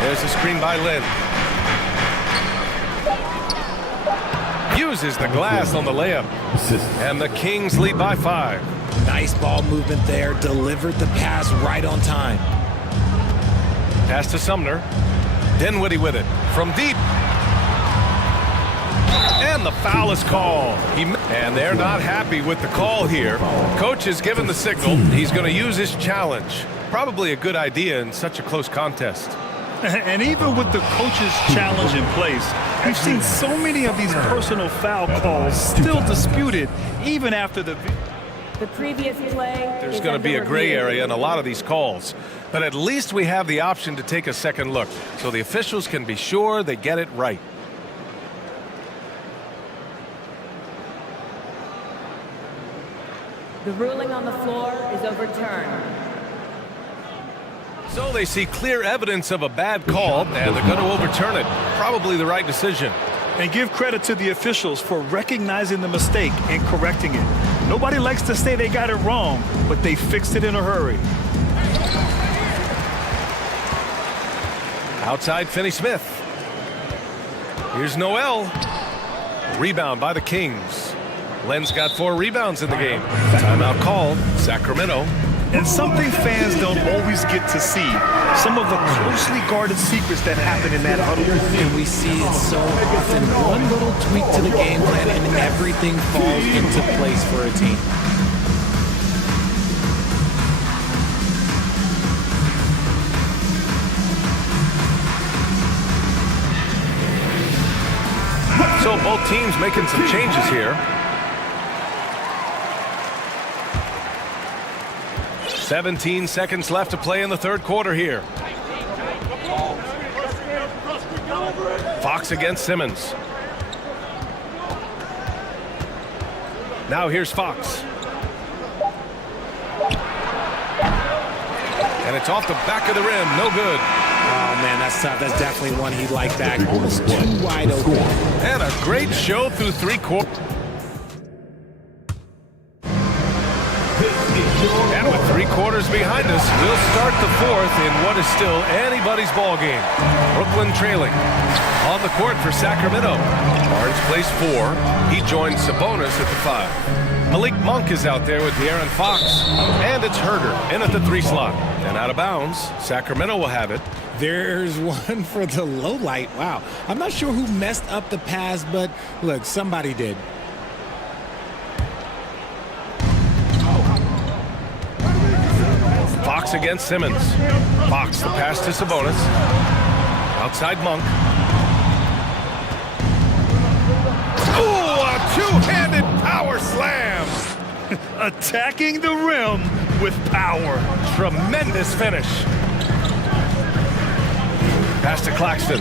There's a screen by Lynn. Uses the glass on the layup. And the Kings lead by 5. Nice ball movement there. Delivered the pass right on time. Pass to Sumner. Dinwiddie with it. From deep. And the foul is called. And they're not happy with the call here. Coach has given the signal. He's going to use his challenge. Probably a good idea in such a close contest. And even with the coach's challenge in place, we've seen so many of these personal foul calls still disputed even after the previous play. There's going to be a gray area in a lot of these calls. But at least we have the option to take a second look, so the officials can be sure they get it right. The ruling on the floor is overturned. So they see clear evidence of a bad call, and they're going to overturn it. Probably the right decision. And give credit to the officials for recognizing the mistake and correcting it. Nobody likes to say they got it wrong, but they fixed it in a hurry. Outside Finney-Smith. Here's Noel. Rebound by the Kings. Len's got 4 rebounds in the game. Timeout called. Sacramento. And something fans don't always get to see. Some of the closely guarded secrets that happen in that huddle. And we see it so often. One little tweak to the game plan and everything falls into place for a team. So both teams making some changes here. 17 seconds left to play in the third quarter here. Fox against Simmons. Now here's Fox. And it's off the back of the rim. No good. Oh, man, that's tough. That's definitely one he'd like back. Almost too wide open. And a great show through 3 quarters. This is And with 3 quarters behind us, we'll start the 4th in what is still anybody's ball game. Brooklyn trailing. On the court for Sacramento. Barnes plays 4. He joins Sabonis at the 5. Malik Monk is out there with De'Aaron Fox. And it's Herder in at the 3 slot. And out of bounds, Sacramento will have it. There's one for the low light. Wow. I'm not sure who messed up the pass, but look, somebody did. Fox against Simmons. Fox, the pass to Sabonis. Outside Monk. Oh, a two-handed power slam. Attacking the rim with power. Tremendous finish. Pass to Claxton.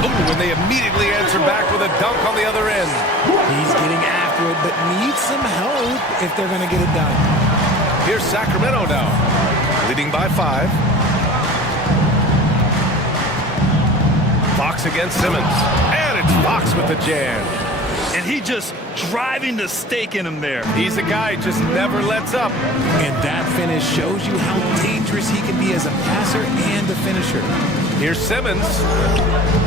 Ooh, and they immediately answer back with a dunk on the other end. He's getting after it, but needs some help if they're going to get it done. Here's Sacramento now, leading by 5. Fox against Simmons. And it's Fox with the jam. And he just driving the stake in him there. He's a guy who just never lets up. And that finish shows you how dangerous he can be as a passer and a finisher. Here's Simmons.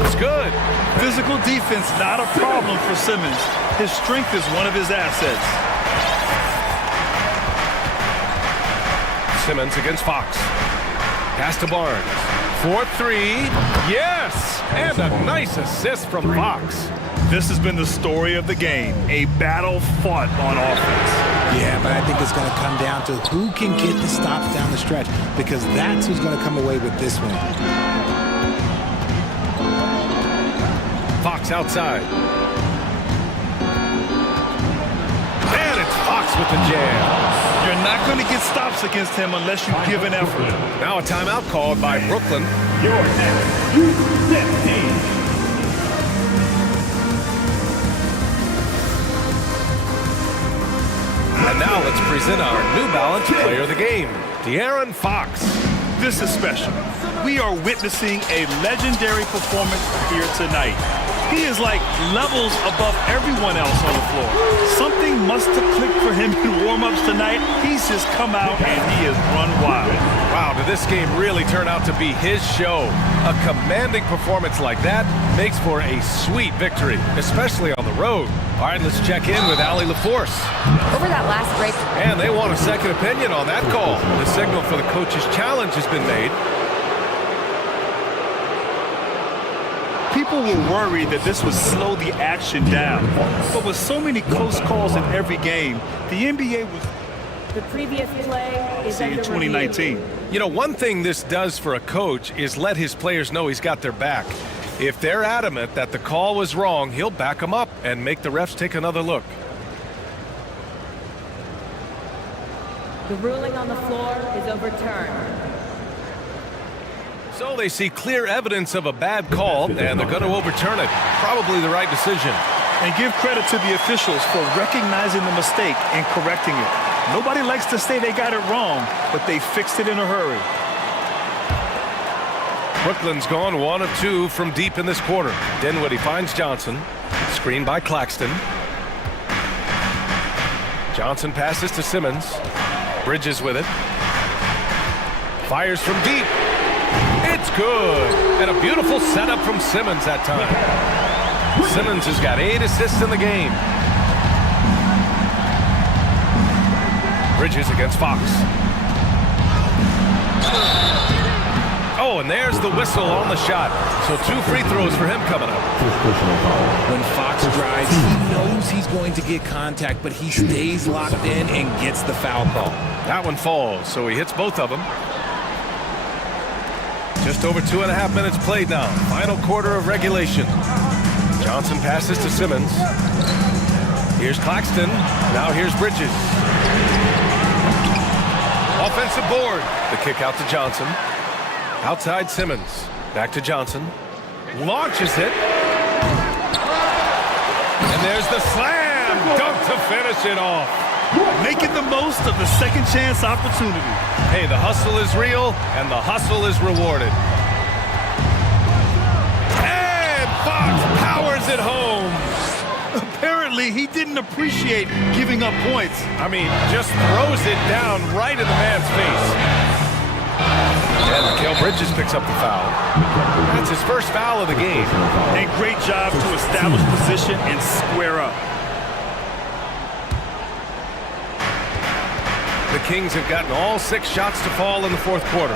It's good. Physical defense, not a problem for Simmons. His strength is one of his assets. Simmons against Fox. Pass to Barnes. 4-3. Yes! And a nice assist from Fox. This has been the story of the game. A battle fought on offense. Yeah, but I think it's going to come down to who can get the stops down the stretch, because that's who's going to come away with this one. Fox outside. And it's Fox with the jam. You're not going to get stops against him unless you give an effort. Now a timeout called by Brooklyn. Your next U15. And now let's present our New Balance player of the game, De'Aaron Fox. This is special. We are witnessing a legendary performance here tonight. He is like levels above everyone else on the floor. Something must have clicked for him in warm-ups tonight. He's just come out and he has run wild. Wow, did this game really turn out to be his show? A commanding performance like that makes for a sweet victory, especially on the road. All right, let's check in with Allie LaForce. Over that last break. And they want a second opinion on that call. The signal for the coach's challenge has been made. People were worried that this would slow the action down. But with so many close calls in every game, the NBA was... The previous play is under 2019. review. You know, one thing this does for a coach is let his players know he's got their back. If they're adamant that the call was wrong, he'll back them up and make the refs take another look. The ruling on the floor is overturned. So they see clear evidence of a bad call, and they're going to overturn it. Probably the right decision. And give credit to the officials for recognizing the mistake and correcting it. Nobody likes to say they got it wrong, but they fixed it in a hurry. Brooklyn's gone 1 of 2 from deep in this quarter. Dinwiddie finds Johnson. Screened by Claxton. Johnson passes to Simmons. Bridges with it. Fires from deep. It's good. And a beautiful setup from Simmons that time. Simmons has got 8 assists in the game. Bridges against Fox. Oh, and there's the whistle on the shot. So 2 free throws for him coming up. When Fox drives, he knows he's going to get contact, but he stays locked in and gets the foul call. That one falls, so he hits both of them. Just over 2.5 minutes played now. Final quarter of regulation. Johnson passes to Simmons. Here's Claxton. Now here's Bridges. Offensive board. The kick out to Johnson. Outside Simmons. Back to Johnson. Launches it. And there's the slam. Dunk to finish it off. Making the most of the second chance opportunity. Hey, the hustle is real, and the hustle is rewarded. And Fox powers it home. Apparently Apparently, he didn't appreciate giving up points. I mean, just throws it down right in the man's face. And Mikal Bridges picks up the foul. That's his first foul of the game. And great job to establish position and square up. The Kings have gotten all 6 shots to fall in the fourth quarter.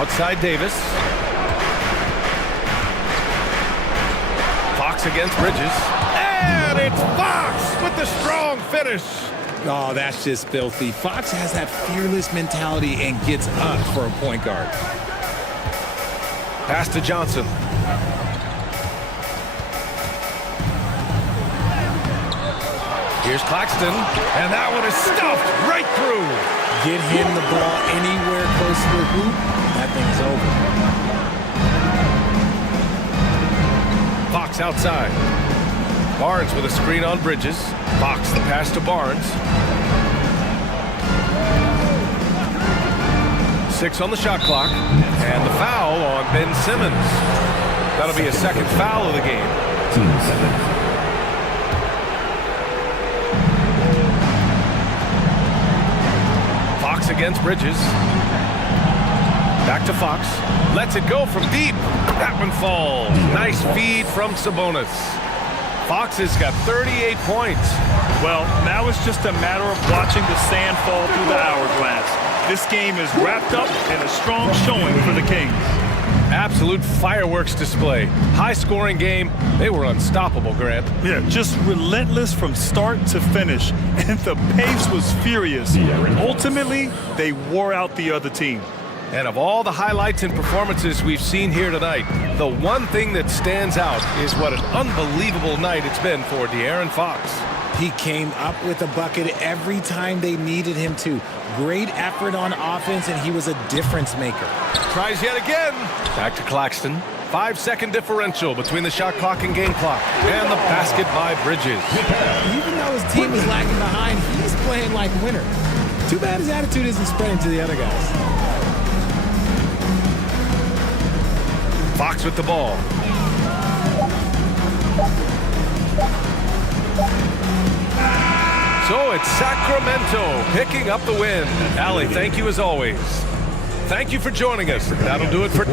Outside Davis. Fox against Bridges. And it's Fox with the strong finish. Oh, that's just filthy. Fox has that fearless mentality and gets up for a point guard. Pass to Johnson. Here's Claxton, and that one is stuffed right through. Get him the ball anywhere close to the hoop, that thing's over. Fox outside. Barnes with a screen on Bridges. Fox the pass to Barnes. 6 on the shot clock. And the foul on Ben Simmons. That'll be a second foul of the game. Fox against Bridges. Back to Fox. Lets it go from deep. That one falls. Nice feed from Sabonis. Fox has got 38 points. Well, now it's just a matter of watching the sand fall through the hourglass. This game is wrapped up in a strong showing for the Kings. Absolute fireworks display. High-scoring game. They were unstoppable, Grant. Yeah, just relentless from start to finish. And the pace was furious. Ultimately, they wore out the other team. And of all the highlights and performances we've seen here tonight, the one thing that stands out is what an unbelievable night it's been for De'Aaron Fox. He came up with a bucket every time they needed him to. Great effort on offense, and he was a difference maker. Tries yet again. Back to Claxton. 5-second differential between the shot clock and game clock. And the basket by Bridges. Even though his team is lagging behind, he's playing like a winner. Too bad his attitude isn't spreading to the other guys. Fox with the ball. So it's Sacramento picking up the win. Allie, thank you as always. Thank you for joining us. That'll do it for...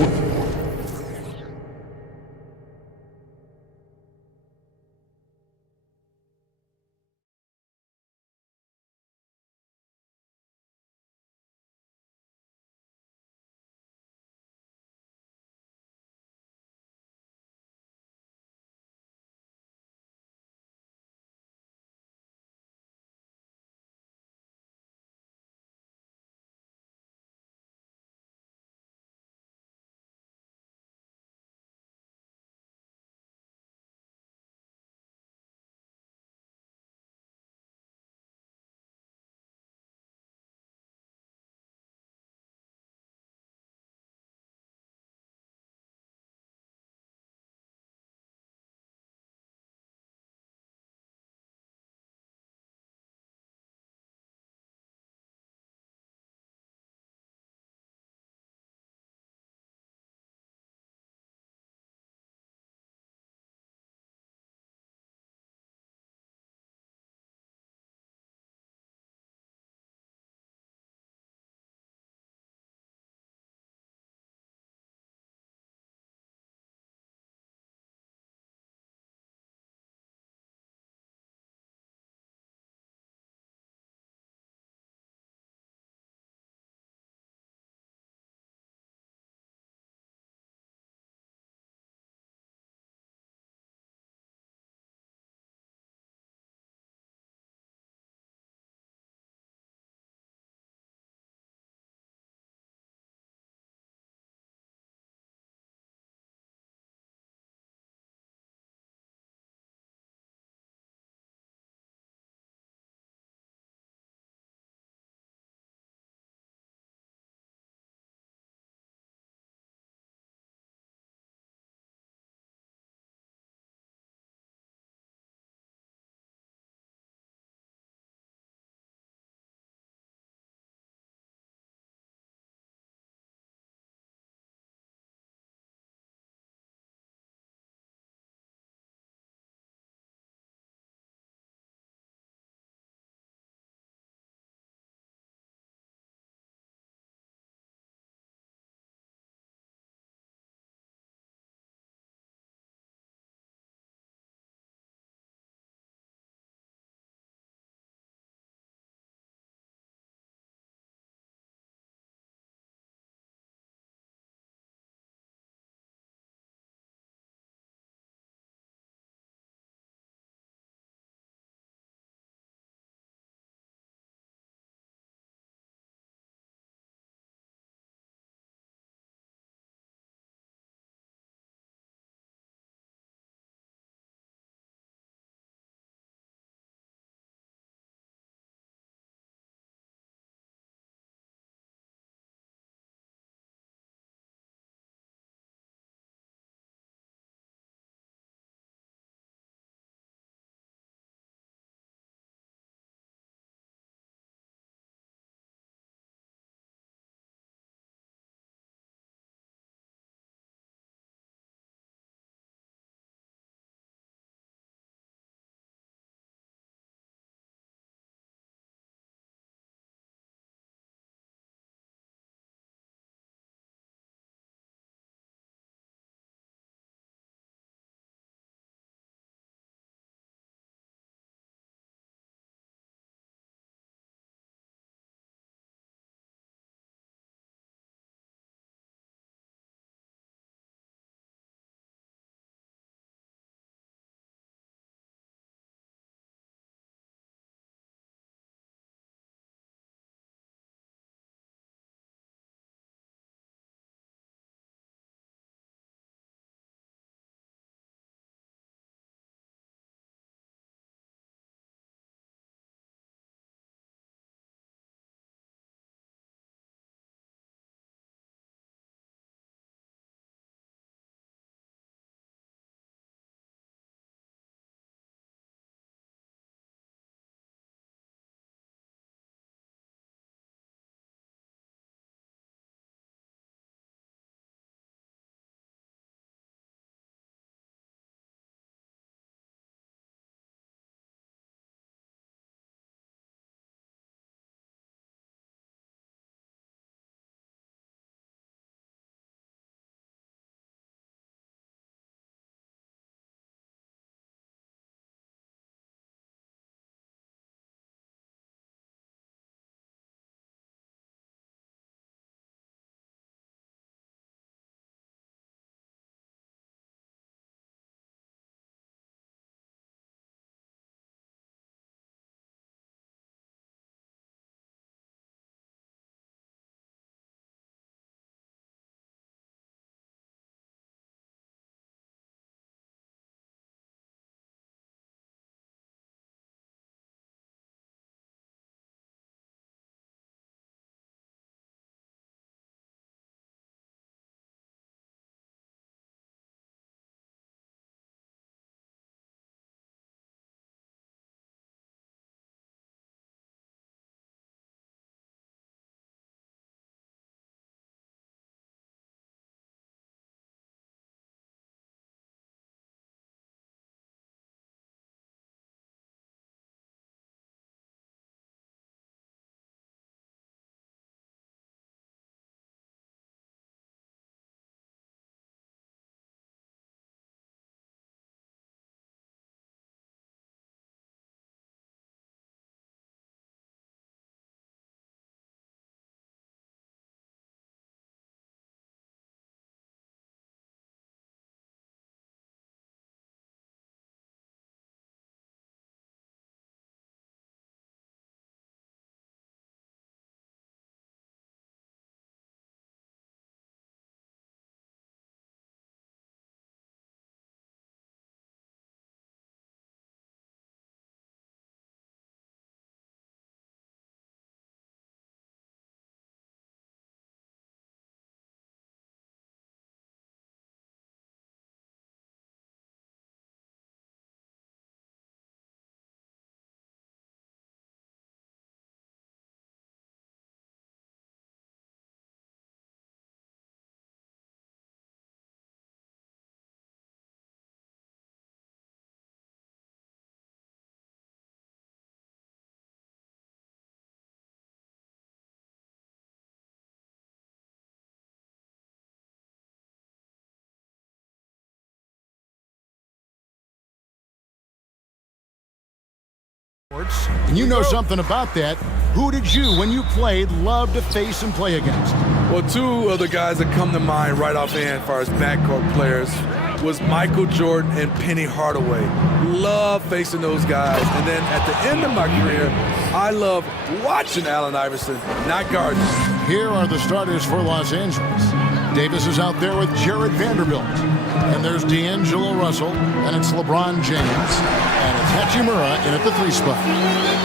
And you know something about that. Who did you, when you played, love to face and play against? Well, two of the guys that come to mind right offhand as far as backcourt players was Michael Jordan and Penny Hardaway. Love facing those guys. And then at the end of my career, I love watching Allen Iverson, not guarding. Here are the starters for Los Angeles. Davis is out there with Jared Vanderbilt. And there's D'Angelo Russell, and it's LeBron James. And it's Hachimura in at the 3 spot.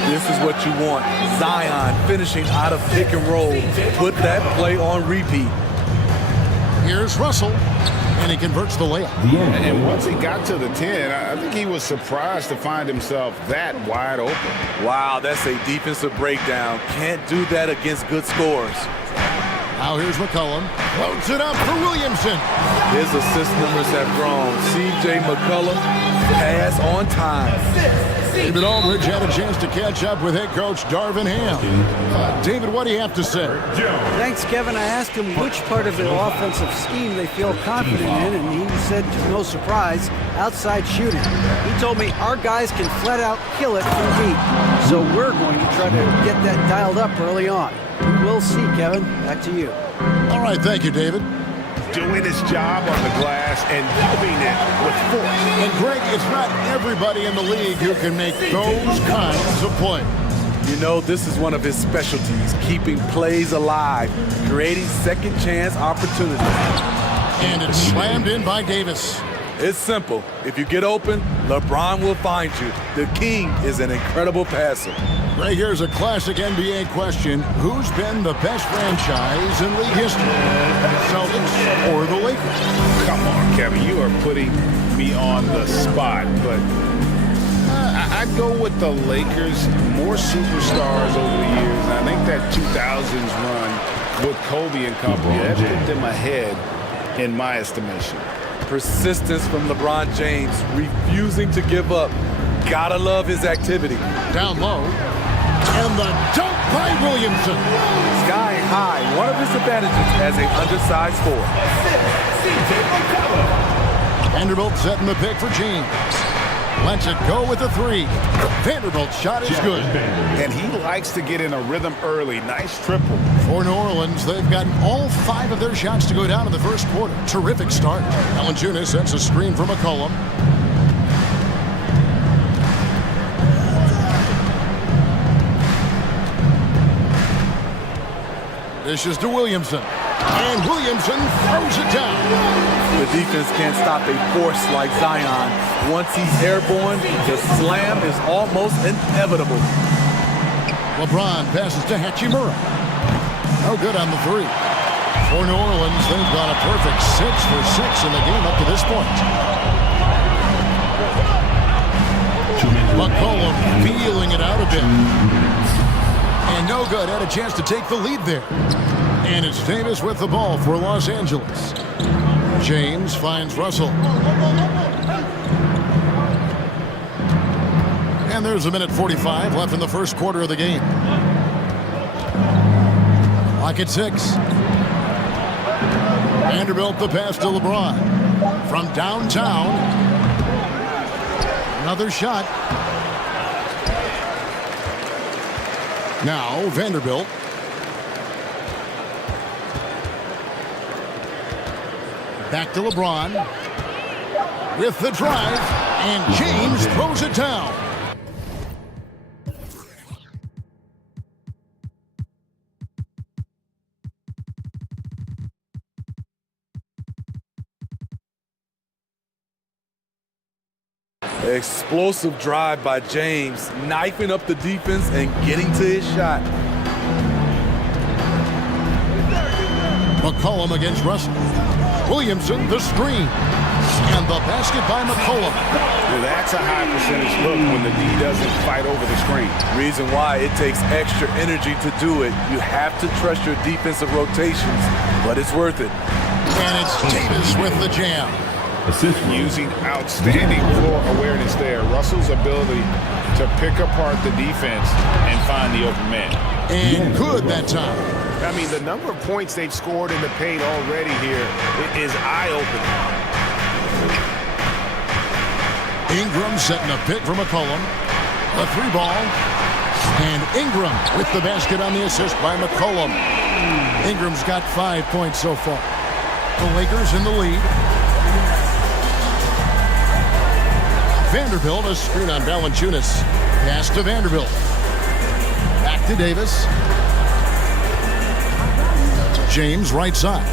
This is what you want. Zion finishing out of pick and roll. Put that play on repeat. Here's Russell, and he converts the layup. And once he got to the 10, I think he was surprised to find himself that wide open. Wow, that's a defensive breakdown. Can't do that against good scores. Now here's McCollum. Loads it up for Williamson. His assist numbers have grown. C.J. McCollum, pass on time. David Aldridge had a chance to catch up with head coach Darvin Ham. David, what do you have to say? Thanks, Kevin. I asked him which part of the offensive scheme they feel confident in, and he said, to no surprise, outside shooting. He told me our guys can flat out kill it from deep, so we're going to try to get that dialed up early on. We'll see, Kevin. Back to you. All right, thank you, David. Doing his job on the glass and doing it with force. And Greg, it's not everybody in the league who can make those kinds of plays. You know, this is one of his specialties, keeping plays alive, creating second chance opportunities. And it's slammed in by Davis. It's simple. If you get open, LeBron will find you. The king is an incredible passer. Greg, here's a classic NBA question. Who's been the best franchise in league history? Celtics or the Lakers? Come on, Kevin. You are putting me on the spot, but I'd go with the Lakers. More superstars over the years. I think that 2000s run with Kobe and company, that put them ahead in my estimation. Persistence from LeBron James, refusing to give up. Gotta love his activity. Down low. And the dunk by Williamson. Sky high, one of his advantages as an undersized forward. Vanderbilt setting the pick for James. Lets it go with the 3. Vanderbilt's shot is good. And he likes to get in a rhythm early. Nice triple. For New Orleans, they've gotten all 5 of their shots to go down in the first quarter. Terrific start. Valanciunas sets a screen for McCollum. Dishes to Williamson. And Williamson throws it down. The defense can't stop a force like Zion. Once he's airborne, the slam is almost inevitable. LeBron passes to Hachimura. No good on the 3. For New Orleans, they've got a perfect 6 for 6 in the game up to this point. McCollum feeling it out a bit. And no good. Had a chance to take the lead there. And it's Davis with the ball for Los Angeles. James finds Russell. And there's a minute 45 left in the first quarter of the game. Clock at 6. Vanderbilt the pass to LeBron. From downtown. Another shot. Now Vanderbilt. Back to LeBron. With the drive. And James throws it down. Explosive drive by James, knifing up the defense and getting to his shot. McCollum against Russell. Williamson, the screen. And the basket by McCollum. That's a high percentage look when the D doesn't fight over the screen. Reason why it takes extra energy to do it. You have to trust your defensive rotations, but it's worth it. And it's Davis with the jam. Using outstanding floor awareness there. Russell's ability to pick apart the defense and find the open man. And good that time. I mean, the number of points they've scored in the paint already here is eye-opening. Ingram setting a pick for McCollum. The three ball. And Ingram with the basket on the assist by McCollum. Ingram's got 5 points so far. The Lakers in the lead. Vanderbilt, a screen on Valanciunas. Pass to Vanderbilt. Back to Davis. James right side.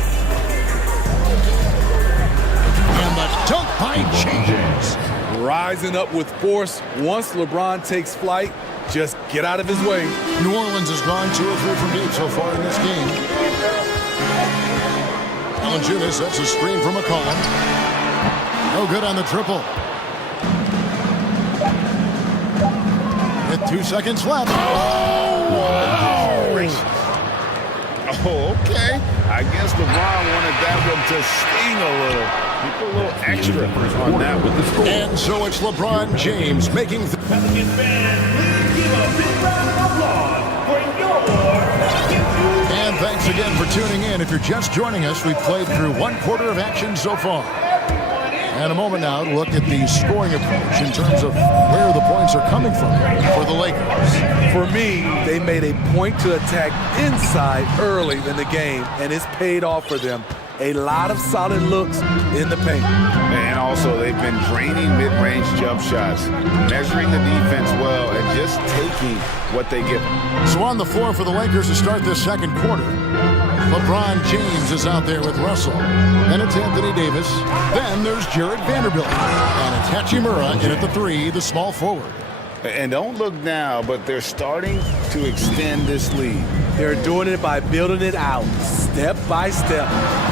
And the dunk by James. Rising up with force. Once LeBron takes flight, just get out of his way. New Orleans has gone 2 of 3 from deep so far in this game. Valanciunas sets a screen from McCollum. No good on the triple. With 2 seconds left. Oh, wow. Oh, okay. I guess LeBron wanted that one to sting a little. He put a little extra on that with the score. And so it's LeBron James making... Pelicans fans, please give a big round of applause for your And thanks again for tuning in. If you're just joining us, we've played through 1 quarter of action so far. And a moment now to look at the scoring approach in terms of where the points are coming from for the Lakers. For me, they made a point to attack inside early in the game, and it's paid off for them. A lot of solid looks in the paint. And also, they've been draining mid-range jump shots, measuring the defense well, and just taking what they give them. So on the floor for the Lakers to start this second quarter, LeBron James is out there with Russell. Then it's Anthony Davis. Then there's Jared Vanderbilt. And it's Hachimura in at the 3, the small forward. And don't look now, but they're starting to extend this lead. They're doing it by building it out, step by step,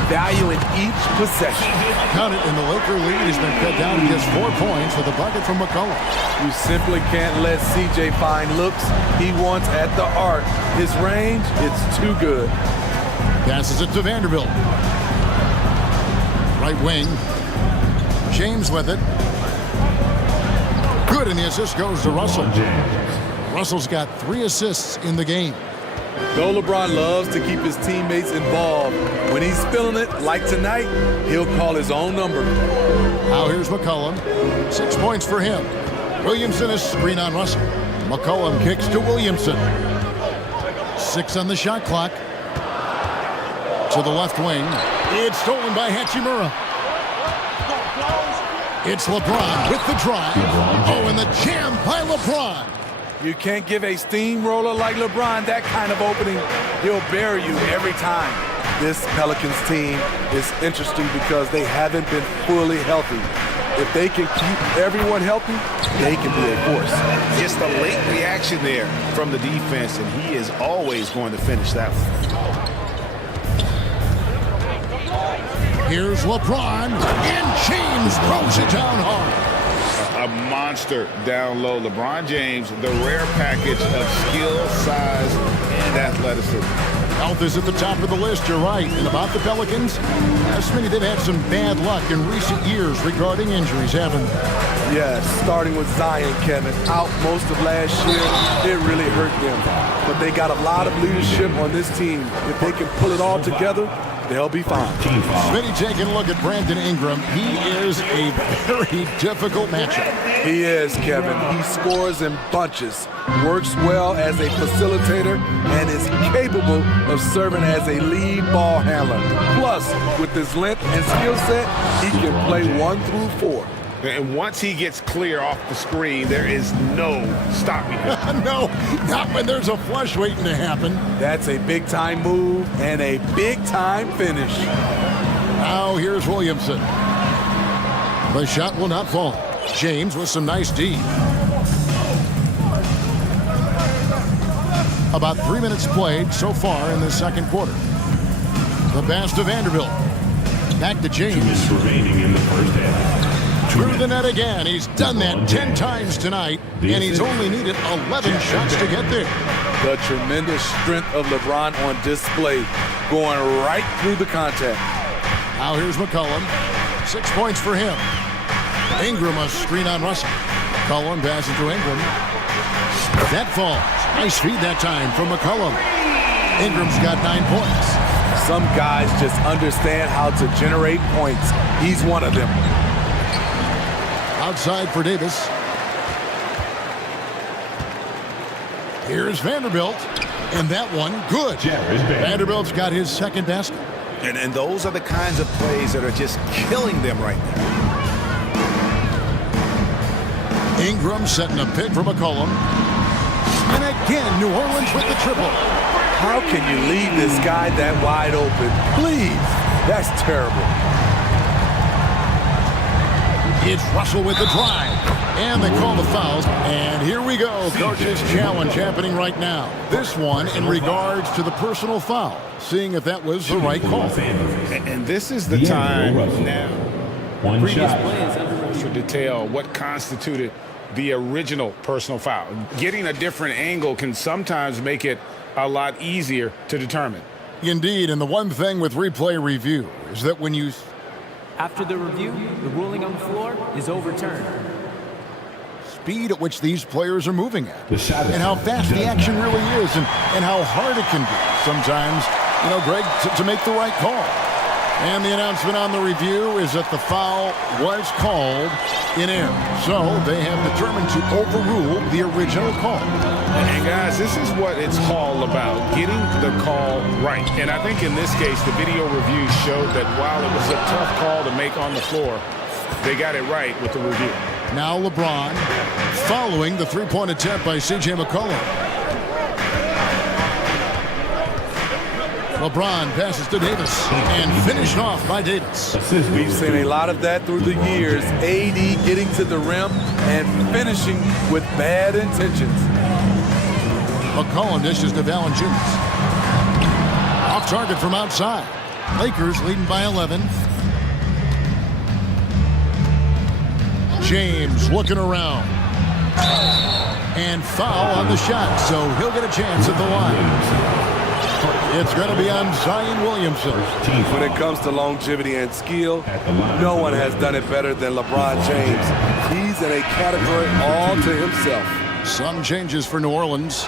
valuing each possession. Count it, and the Laker lead has been cut down to just 4 points with a bucket from McCollum. You simply can't let CJ find looks he wants at the arc. His range, it's too good. Passes it to Vanderbilt. Right wing. James with it. Good, and the assist goes to Russell. Russell's got 3 assists in the game. Though LeBron loves to keep his teammates involved, when he's feeling it, like tonight, he'll call his own number. Now here's McCollum. 6 points for him. Williamson is screen on Russell. McCollum kicks to Williamson. 6 on the shot clock. To the left wing. It's stolen by Hachimura. It's LeBron with the drive. Oh, and the jam by LeBron. You can't give a steamroller like LeBron that kind of opening. He'll bury you every time. This Pelicans team is interesting because they haven't been fully healthy. If they can keep everyone healthy, they can be a force. Just a late reaction there from the defense, and he is always going to finish that one. Here's LeBron, and James throws it down hard. A monster down low. LeBron James, the rare package of skill, size, and athleticism. Health is at the top of the list, you're right. And about the Pelicans, Smitty, they've had some bad luck in recent years regarding injuries, haven't they? Yes, starting with Zion, Kevin, out most of last year, it really hurt them. But they got a lot of leadership on this team. If they can pull it all together, they'll be fine. Smitty taking a look at Brandon Ingram. He is a very difficult matchup. He is, Kevin. He scores in bunches, works well as a facilitator, and is capable of serving as a lead ball handler. Plus, with his length and skill set, he can play 1 through 4. And once he gets clear off the screen, there is no stopping him. No, not when there's a flush waiting to happen. That's a big-time move and a big-time finish. Now here's Williamson. The shot will not fall. James with some nice D. About 3 minutes played so far in the second quarter. The pass to Vanderbilt. Back to James. 2 minutes remaining in the first half. Through the net again. He's done that 10 times tonight, and he's only needed 11 shots to get there. The tremendous strength of LeBron on display, going right through the contact. Now here's McCollum. 6 points for him. Ingram a screen on Russell. McCollum passes to Ingram. That falls. Nice feed that time from McCollum. Ingram's got 9 points. Some guys just understand how to generate points. He's one of them. Outside for Davis. Here's Vanderbilt. And that one, good. Vanderbilt's got his second basket. And those are the kinds of plays that are just killing them right now. Ingram setting a pick for McCollum. And again, New Orleans with the triple. How can you leave this guy that wide open? Please. That's terrible. It's Russell with the drive. And they call the fouls. And here we go. Coach's challenge happening right now. This one in regards to the personal foul. Seeing if that was the right call. And this is the time now. Previous play is under To detail what constituted the original personal foul. Getting a different angle can sometimes make it a lot easier to determine. Indeed, and the one thing with replay review is that when you... After the review, the ruling on the floor is overturned. Speed at which these players are moving at, and how fast the action really is, and how hard it can be sometimes, you know, Greg, to make the right call. And the announcement on the review is that the foul was called in error. So they have determined to overrule the original call. And guys, this is what it's all about, getting the call right. And I think in this case, the video review showed that while it was a tough call to make on the floor, they got it right with the review. Now LeBron following the three-point attempt by C.J. McCollum. LeBron passes to Davis and finished off by Davis. We've seen a lot of that through the years. AD getting to the rim and finishing with bad intentions. McCollum dishes to Valanciunas. Off target from outside. Lakers leading by 11. James looking around. And foul on the shot, so he'll get a chance at the line. It's going to be on Zion Williamson. When it comes to longevity and skill, no one has done it better than LeBron James. He's in a category all to himself. Some changes for New Orleans.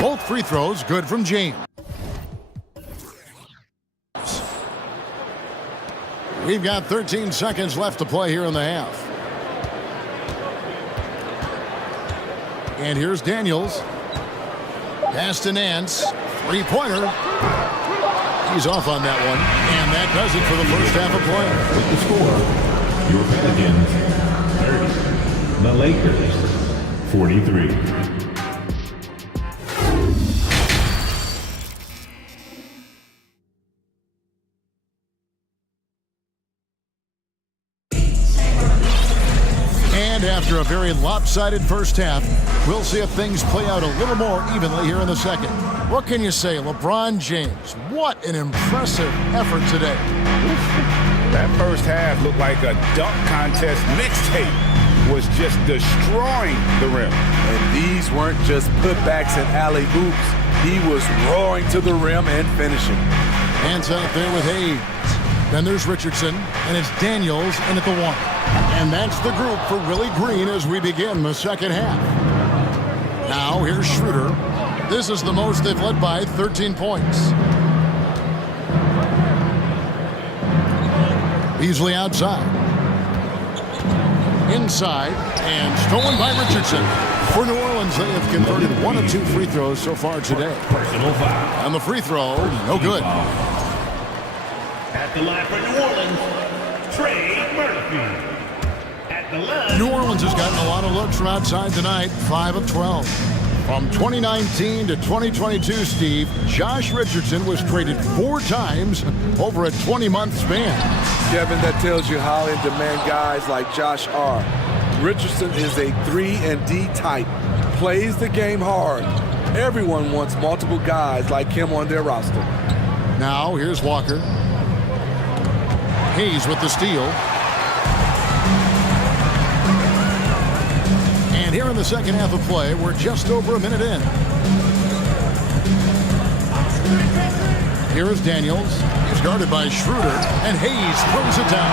Both free throws good from James. We've got 13 seconds left to play here in the half. And here's Daniels. Pass to Nance. Three-pointer. He's off on that one. And that does it for the first half of play. With the score, your Pelicans 30. The Lakers 43. And after a very lopsided first half, we'll see if things play out a little more evenly here in the second. What can you say, LeBron James? What an impressive effort today. That first half looked like a dunk contest mixtape. Was just destroying the rim. And these weren't just putbacks and alley-oops. He was roaring to the rim and finishing. Hands out there with Hayes. Then there's Richardson, and it's Daniels in at the one. And that's the group for Willie Green as we begin the second half. Now here's Schroeder. This is the most they've led by 13 points. Beasley outside. Inside, and stolen by Richardson. For New Orleans, they have converted 1 of 2 free throws so far today. Personal foul. And the free throw, no good. At the line for New Orleans, Trey Murphy. At the line. New Orleans has gotten a lot of looks from outside tonight, 5 of 12. From 2019 to 2022, Steve, Josh Richardson was traded 4 times over a 20-month span. Kevin, that tells you how in demand guys like Josh are. Richardson is a 3-and-D type, plays the game hard. Everyone wants multiple guys like him on their roster. Now, here's Walker. Hayes with the steal. And here in the second half of play, we're just over a minute in. Here is Daniels. He's guarded by Schroeder, and Hayes throws it down.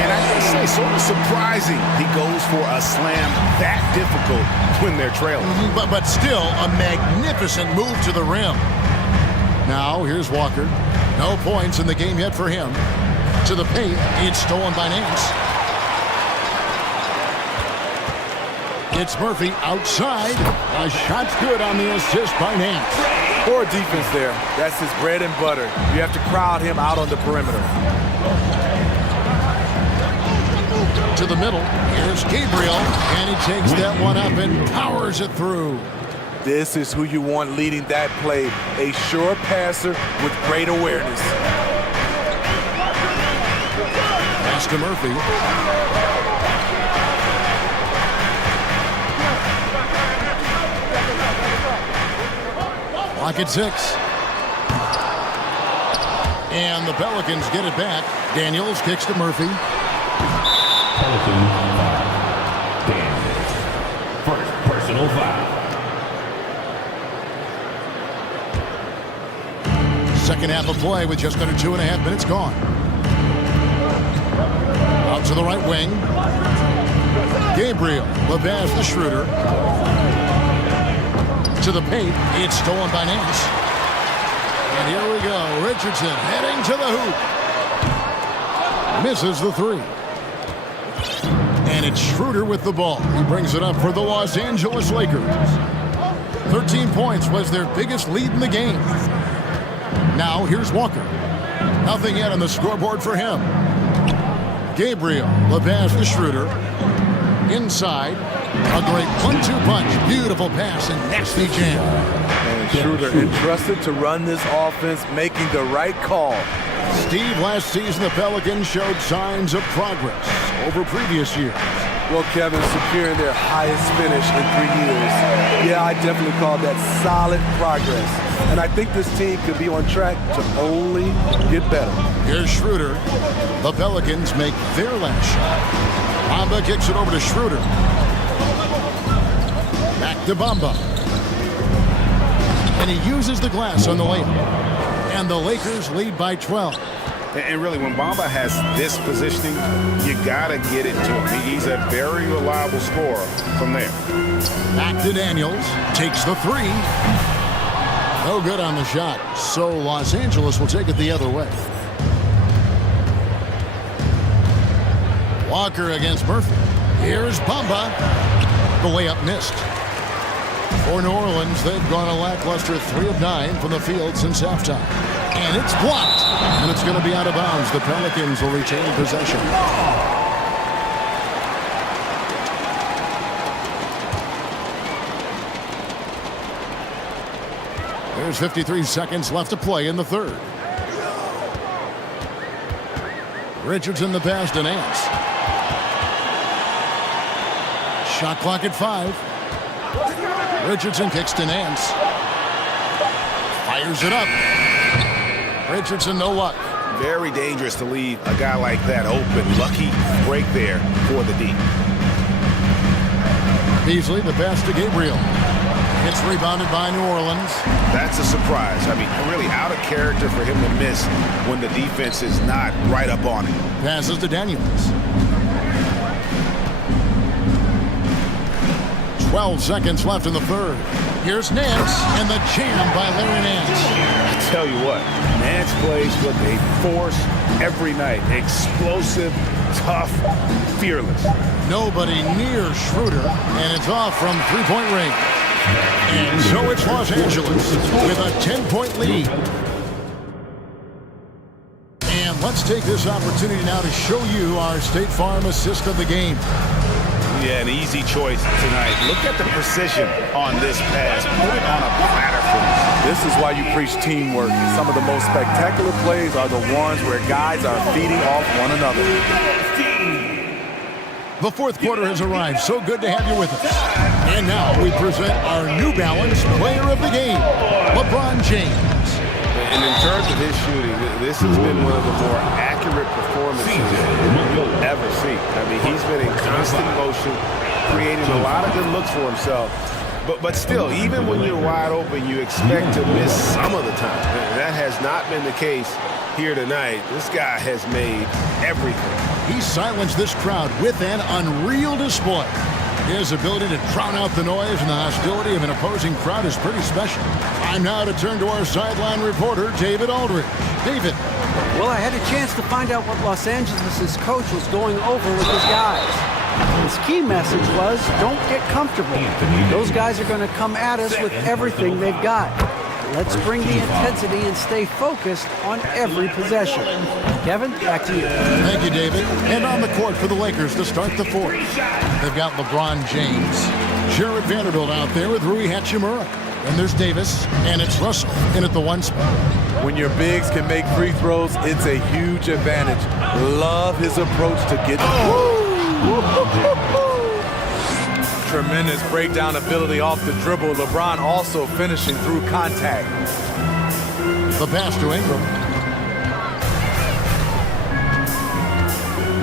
And I can say, sort of surprising, he goes for a slam that difficult when they're trailing. But still, a magnificent move to the rim. Now, here's Walker. No points in the game yet for him. To the paint, it's stolen by Nance. It's Murphy outside. A shot's good on the assist by Nance. Poor defense there. That's his bread and butter. You have to crowd him out on the perimeter. To the middle. Here's Gabriel, and he takes that one up and powers it through. This is who you want leading that play. A sure passer with great awareness. Pass to Murphy. Clock at 6. And the Pelicans get it back. Daniels kicks to Murphy. Pelicans foul. Daniels. First personal foul. Second half of play with just under 2.5 minutes gone. Out to the right wing. Gabriel, the pass to Schroeder. To the paint, it's stolen by Nance. And here we go, Richardson heading to the hoop. Misses the three. And it's Schroeder with the ball. He brings it up for the Los Angeles Lakers. 13 points was their biggest lead in the game. Now here's Walker. Nothing yet on the scoreboard for him. Gabriel, the pass to Schroeder. Inside, a great 1-2 punch. Beautiful pass and nasty jam. And Schroeder entrusted to run this offense, making the right call. Steve, last season the Pelicans showed signs of progress over previous years. Well, Kevin, securing their highest finish in 3 years. Yeah, I definitely call that solid progress. And I think this team could be on track to only get better. Here's Schroeder. The Pelicans make their last shot. Bamba kicks it over to Schroeder. Back to Bamba. And he uses the glass on the layup. And the Lakers lead by 12. And really, when Bamba has this positioning, you got to get it to him. He's a very reliable scorer from there. Back to Daniels. Takes the three. No good on the shot. So Los Angeles will take it the other way. Walker against Murphy. Here's Bamba. The layup missed. For New Orleans, they've gone a lackluster 3 of 9 from the field since halftime. And it's blocked. And it's going to be out of bounds. The Pelicans will retain possession. There's 53 seconds left to play in the third. Richardson the pass to Nance. Shot clock at 5. Richardson kicks to Nance. Fires it up. Richardson, no luck. Very dangerous to leave a guy like that open. Lucky break there for the D. Beasley, the pass to Gabriel. It's rebounded by New Orleans. That's a surprise. I mean, really out of character for him to miss when the defense is not right up on him. Passes to Daniels. 12 seconds left in the third. Here's Nance, and the jam by Larry Nance. I tell you what, Nance plays with a force every night. Explosive, tough, fearless. Nobody near Schroeder, and it's off from three-point range. And so it's Los Angeles with a 10-point lead. And let's take this opportunity now to show you our State Farm assist of the game. Yeah, an easy choice tonight. Look at the precision on this pass. Put it on a platter for me. This is why you preach teamwork. Some of the most spectacular plays are the ones where guys are feeding off one another. The fourth quarter has arrived. So good to have you with us. And now we present our New Balance Player of the Game, LeBron James. And in terms of his shooting, this has been one of the more accurate performances you'll ever see. I mean, he's been in constant motion, creating a lot of good looks for himself. But still, even when you're wide open, you expect to miss some of the time. That has not been the case here tonight. This guy has made everything. He silenced this crowd with an unreal display. His ability to drown out the noise and the hostility of an opposing crowd is pretty special. Time now to turn to our sideline reporter, David Aldridge. David. Well, I had a chance to find out what Los Angeles' coach was going over with his guys. His key message was, don't get comfortable. Those guys are going to come at us with everything they've got. Let's bring the intensity and stay focused on every possession. Kevin, back to you. Thank you, David. And on the court for the Lakers to start the fourth. They've got LeBron James, Jared Vanderbilt out there with Rui Hachimura. And there's Davis, and it's Russell in at the one spot. When your bigs can make free throws, it's a huge advantage. Love his approach to get... Tremendous breakdown ability off the dribble. LeBron also finishing through contact. The pass to Ingram.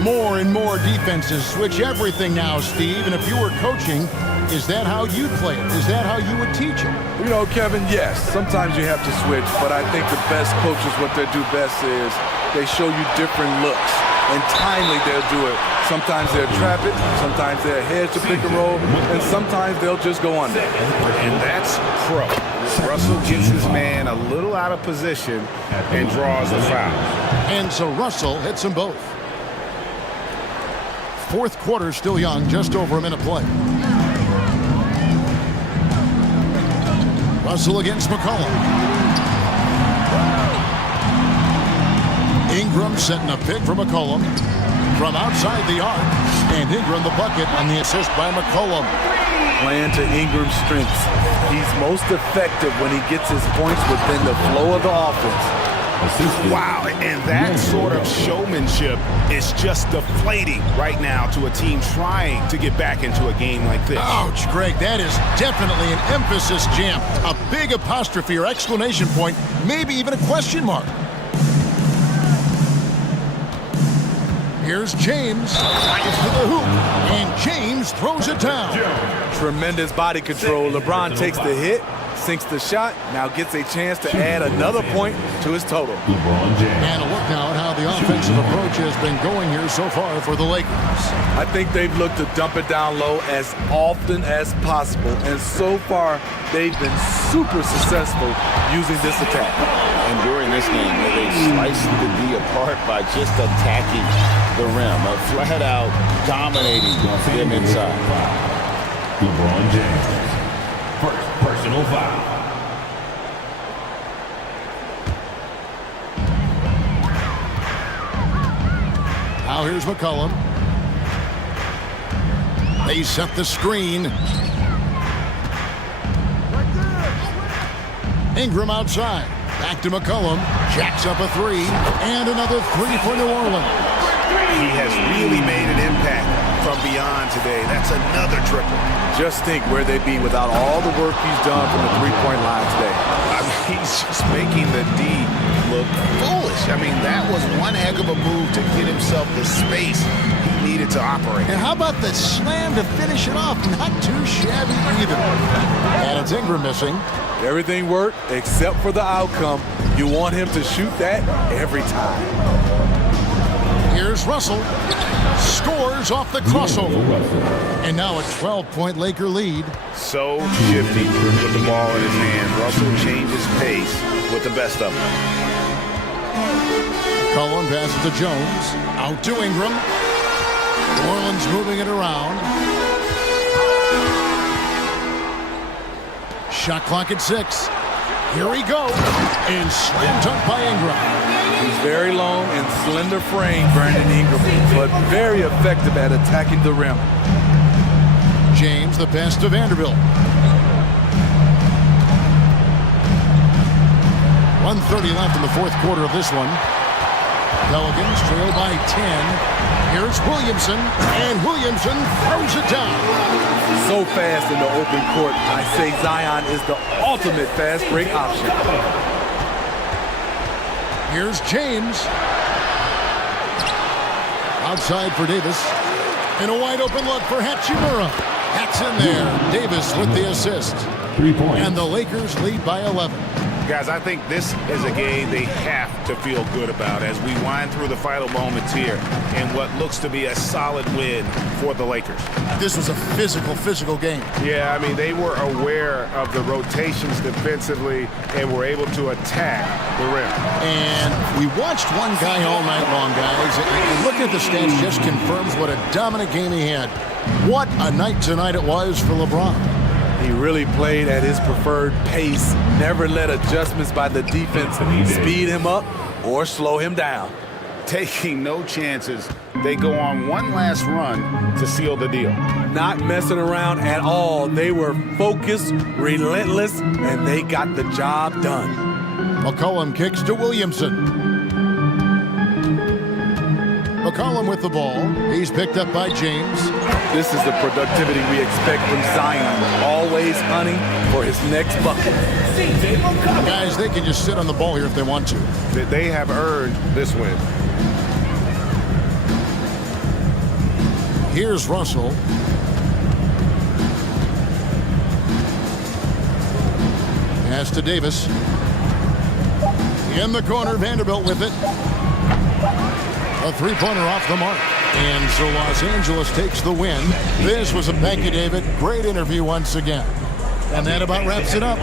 More and more defenses switch everything now, Steve. And if you were coaching, is that how you play it? Is that how you would teach it? You know, Kevin, yes. Sometimes you have to switch, but I think the best coaches, what they do best is they show you different looks. And timely they'll do it. Sometimes they'll trap it, sometimes they'll hedge the pick and roll, and sometimes they'll just go under. And that's pro. Russell gets his man a little out of position and draws the foul. And so Russell hits them both. Fourth quarter still young, just over a minute play. Russell against McCollum. Ingram setting a pick for McCollum from outside the arc, and Ingram the bucket on the assist by McCollum. Playing to Ingram's strengths. He's most effective when he gets his points within the flow of the offense. Wow, and that sort of showmanship is just deflating right now to a team trying to get back into a game like this. Ouch, Greg, that is definitely an emphasis jam. A big apostrophe or exclamation point, maybe even a question mark. Here's James, gets to the hoop, and James throws it down. Tremendous body control. LeBron takes the hit, sinks the shot, now gets a chance to add another point to his total. And a look now at how the offensive approach has been going here so far for the Lakers. I think they've looked to dump it down low as often as possible, and so far they've been super successful using this attack. And during this game, they sliced the D apart by just attacking the rim, flat out dominating them inside. LeBron James, first personal foul. Now here's McCollum. They set the screen. Ingram outside. Back to McCollum. Jacks up a three. And another three for New Orleans. He has really made an impact from beyond today. That's another triple. Just think where they'd be without all the work he's done from the three-point line today. I mean, he's just making the D look foolish. I mean, that was one heck of a move to get himself the space he needed to operate. And how about the slam to finish it off? Not too shabby either. And it's Ingram missing. Everything worked except for the outcome. You want him to shoot that every time. Here's Russell. Scores off the crossover. And now a 12-point Laker lead. So shifty with the ball in his hands. Russell changes pace with the best of them. Cullen passes to Jones. Out to Ingram. New Orleans moving it around. Shot clock at 6. Here we go. And slam dunk by Ingram. He's very long and slender frame, Brandon Ingram, but very effective at attacking the rim. James, the pass to Vanderbilt. 1:30 left in the fourth quarter of this one. Pelicans trail by 10. Here's Williamson, and Williamson throws it down. So fast in the open court. I say Zion is the ultimate fast break option. Here's James. Outside for Davis. And a wide open look for Hachimura. That's in there. Davis with the assist. 3 points. And the Lakers lead by 11. Guys, I think this is a game they have to feel good about as we wind through the final moments here in what looks to be a solid win for the Lakers. This was a physical game. Yeah, I mean, they were aware of the rotations defensively and were able to attack the rim. And we watched one guy all night long, guys. And looking at the stats just confirms what a dominant game he had. What a night tonight it was for LeBron. He really played at his preferred pace, never let adjustments by the defense speed him up or slow him down. Taking no chances, they go on one last run to seal the deal. Not messing around at all. They were focused, relentless, and they got the job done. McCollum kicks to Williamson. McCollum with the ball. He's picked up by James. This is the productivity we expect from Zion. Always hunting for his next bucket. Guys, they can just sit on the ball here if they want to. They have earned this win. Here's Russell. Pass to Davis. In the corner, Vanderbilt with it. A three-pointer off the mark. And so Los Angeles takes the win. This was a thank you, David. Great interview once again. And that about wraps it up.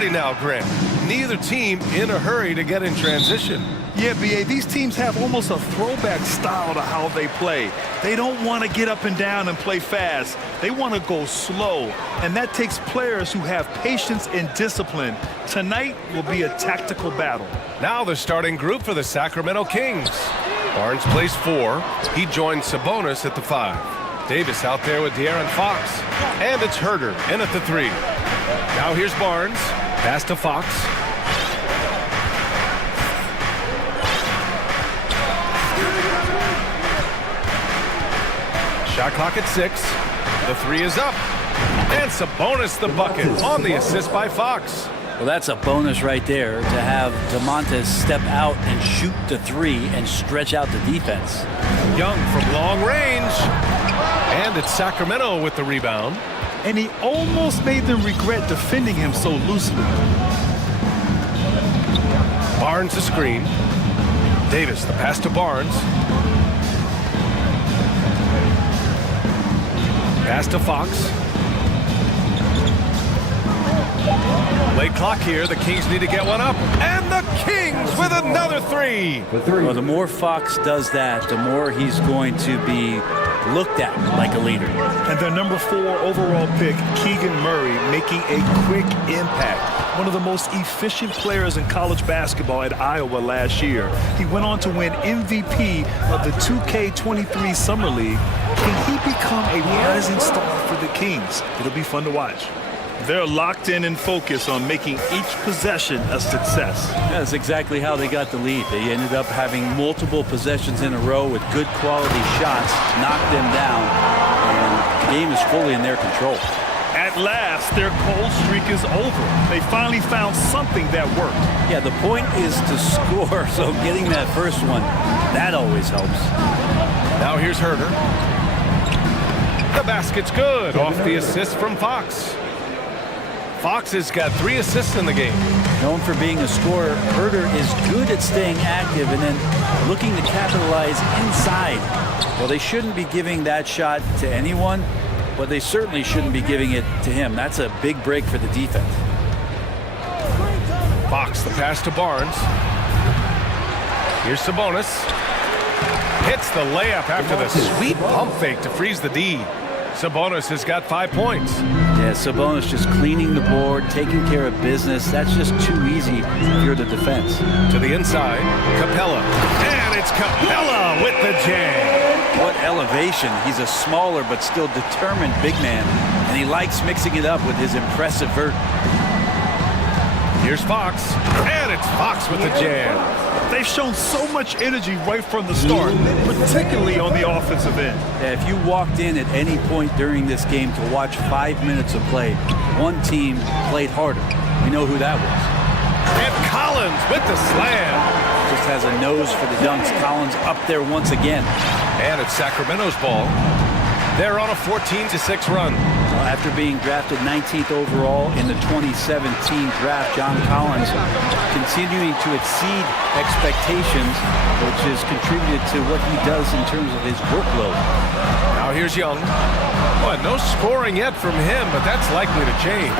30 now, Grant. Neither team in a hurry to get in transition. Yeah, B.A., these teams have almost a throwback style to how they play. They don't want to get up and down and play fast. They want to go slow, and that takes players who have patience and discipline. Tonight will be a tactical battle. Now the starting group for the Sacramento Kings. Barnes plays 4. He joins Sabonis at the 5. Davis out there with De'Aaron Fox. And it's Herder in at the 3. Now here's Barnes. Pass to Fox. Shot clock at 6. The 3 is up. And Sabonis the bucket on the assist by Fox. Well, that's a bonus right there to have DeMontis step out and shoot the 3 and stretch out the defense. Young from long range. And it's Sacramento with the rebound. And he almost made them regret defending him so loosely. Barnes the screen. Davis the pass to Barnes. Pass to Fox. Late clock here. The Kings need to get one up. And the Kings with another 3. Well, the more Fox does that, the more he's going to be looked at like a leader. And their number 4 overall pick, Keegan Murray, making a quick impact. One of the most efficient players in college basketball at Iowa last year. He went on to win MVP of the 2K23 Summer League. Can he become a rising star for the Kings? It'll be fun to watch. They're locked in and focused on making each possession a success. That's exactly how they got the lead. They ended up having multiple possessions in a row with good quality shots, knocked them down, and the game is fully in their control. At last, their cold streak is over. They finally found something that worked. Yeah, the point is to score, so getting that first one, that always helps. Now here's Herder. The basket's good off the assist from Fox. Fox has got 3 assists in the game. Known for being a scorer, Herder is good at staying active and then looking to capitalize inside. Well, they shouldn't be giving that shot to anyone, but they certainly shouldn't be giving it to him. That's a big break for the defense. Fox the pass to Barnes. Here's Sabonis. Hits the layup after the sweet pump fake to freeze the D. Sabonis has got 5 points. Yeah, Sabonis just cleaning the board, taking care of business. That's just too easy if you're the defense. To the inside, Capella. And it's Capella with the jam. What elevation. He's a smaller but still determined big man, and he likes mixing it up with his impressive vert. Here's Fox, and it's Fox with the jam. They've shown so much energy right from the start, particularly on the offensive end. Yeah, if you walked in at any point during this game to watch 5 minutes of play, one team played harder. We know who that was. And Collins with the slam. Just has a nose for the dunks. Collins up there once again. And it's Sacramento's ball. They're on a 14-6 run. After being drafted 19th overall in the 2017 draft, John Collins continuing to exceed expectations, which has contributed to what he does in terms of his workload. Now here's Young. Well, no scoring yet from him, but that's likely to change.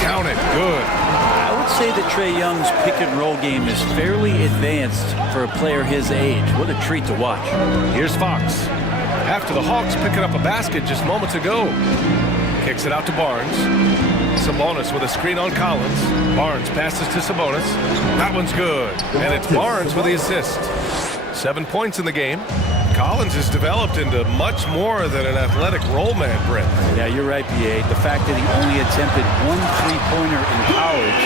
Count it. Good. I would say that Trae Young's pick and roll game is fairly advanced for a player his age. What a treat to watch. Here's Fox. After the Hawks picking up a basket just moments ago. Kicks it out to Barnes. Sabonis with a screen on Collins. Barnes passes to Sabonis. That one's good. And it's Barnes with the assist. 7 points in the game. Collins has developed into much more than an athletic roll man, Brent. Yeah, you're right, B.A. The fact that he only attempted 1 3-pointer in college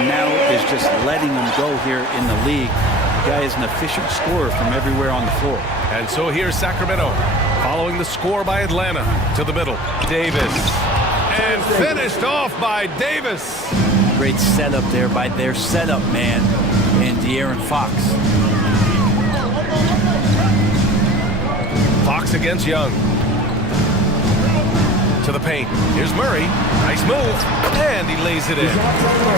and now is just letting him go here in the league. The guy is an efficient scorer from everywhere on the floor. And so here's Sacramento, following the score by Atlanta to the middle. Davis. And finished off by Davis. Great setup there by their setup man and De'Aaron Fox. Fox against Young. To the paint. Here's Murray. Nice move. And he lays it in.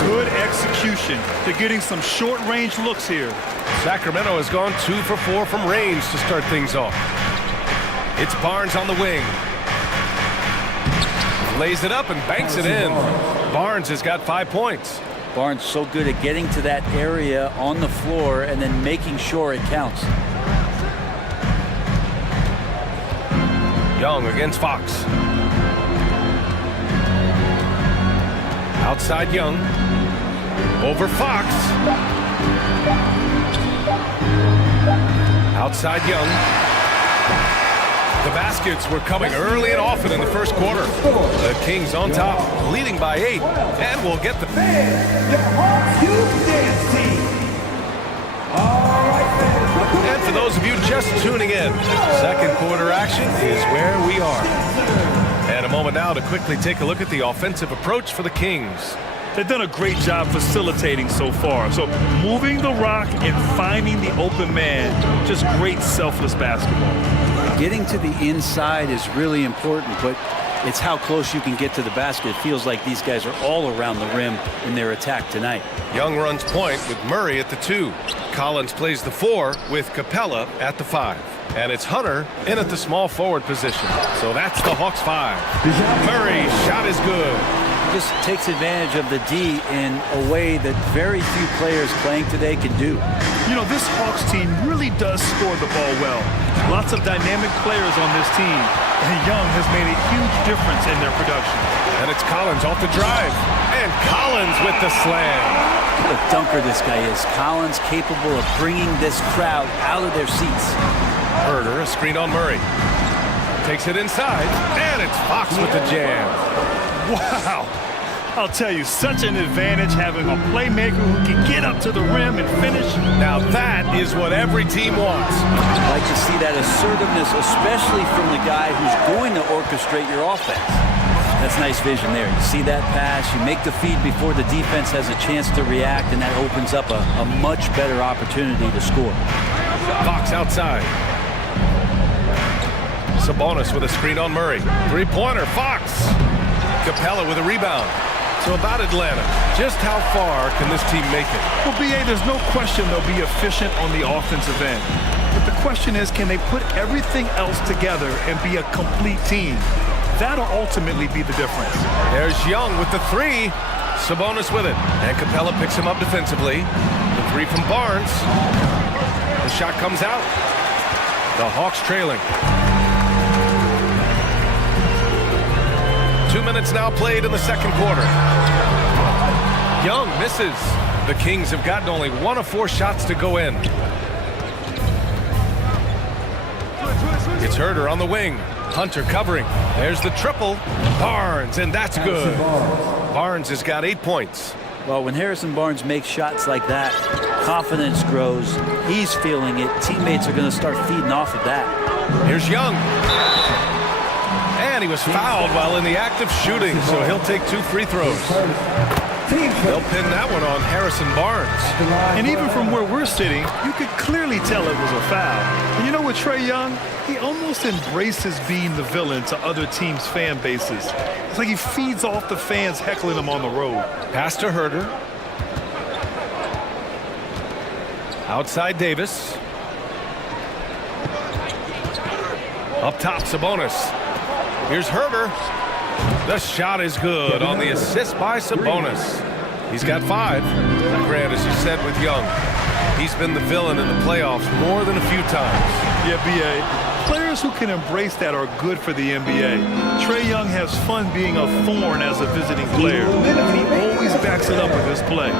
Good execution. They're getting some short-range looks here. Sacramento has gone 2 for 4 from range to start things off. It's Barnes on the wing. Lays it up and banks it in. Barnes has got 5 points. Barnes so good at getting to that area on the floor and then making sure it counts. Young against Fox. Outside Young. Over Fox. Outside Young. The baskets were coming early and often in the first quarter. The Kings on top, leading by 8, and will get the... And for those of you just tuning in, second quarter action is where we are. And a moment now to quickly take a look at the offensive approach for the Kings. They've done a great job facilitating so far. So moving the rock and finding the open man, just great selfless basketball. Getting to the inside is really important, but it's how close you can get to the basket. It feels like these guys are all around the rim in their attack tonight. Young runs point with Murray at the 2. Collins plays the 4 with Capella at the 5. And it's Hunter in at the small forward position. So that's the Hawks 5. Murray, shot is good. Just takes advantage of the D in a way that very few players playing today can do. You know, this Hawks team really does score the ball well. Lots of dynamic players on this team, and Young has made a huge difference in their production. And it's Collins off the drive. And Collins with the slam. What a dunker this guy is. Collins capable of bringing this crowd out of their seats. Herder, a screen on Murray. Takes it inside, and it's Fox with the jam. Wow. I'll tell you, such an advantage having a playmaker who can get up to the rim and finish. Now that is what every team wants. I like to see that assertiveness, especially from the guy who's going to orchestrate your offense. That's nice vision there. You see that pass, you make the feed before the defense has a chance to react, and that opens up a much better opportunity to score. Fox outside. Sabonis with a screen on Murray. Three-pointer, Fox. Capella with a rebound. So about Atlanta, just how far can this team make it? Well, B.A., there's no question they'll be efficient on the offensive end. But the question is, can they put everything else together and be a complete team? That'll ultimately be the difference. There's Young with the 3. Sabonis with it. And Capella picks him up defensively. The 3 from Barnes. The shot comes out. The Hawks trailing. 2 minutes now played in the second quarter. Young misses. The Kings have gotten only 1 of 4 shots to go in. It's Herder on the wing. Hunter covering. There's the triple. Barnes, and that's good. Barnes has got 8 points. Well, when Harrison Barnes makes shots like that, confidence grows. He's feeling it. Teammates are going to start feeding off of that. Here's Young. And he was fouled while in the act of shooting, so he'll take 2 free throws. They'll pin that one on Harrison Barnes. And even from where we're sitting, you could clearly tell it was a foul. And you know what, Trae Young? He almost embraces being the villain to other teams' fan bases. It's like he feeds off the fans heckling him on the road. Pass to Herder. Outside Davis. Up top, Sabonis. Here's Herder. The shot is good on the assist by Sabonis. He's got 5. Grant, as you said with Young, he's been the villain in the playoffs more than a few times. Yeah, B.A. Players who can embrace that are good for the NBA. Trae Young has fun being a thorn as a visiting player, and he always backs it up with his play.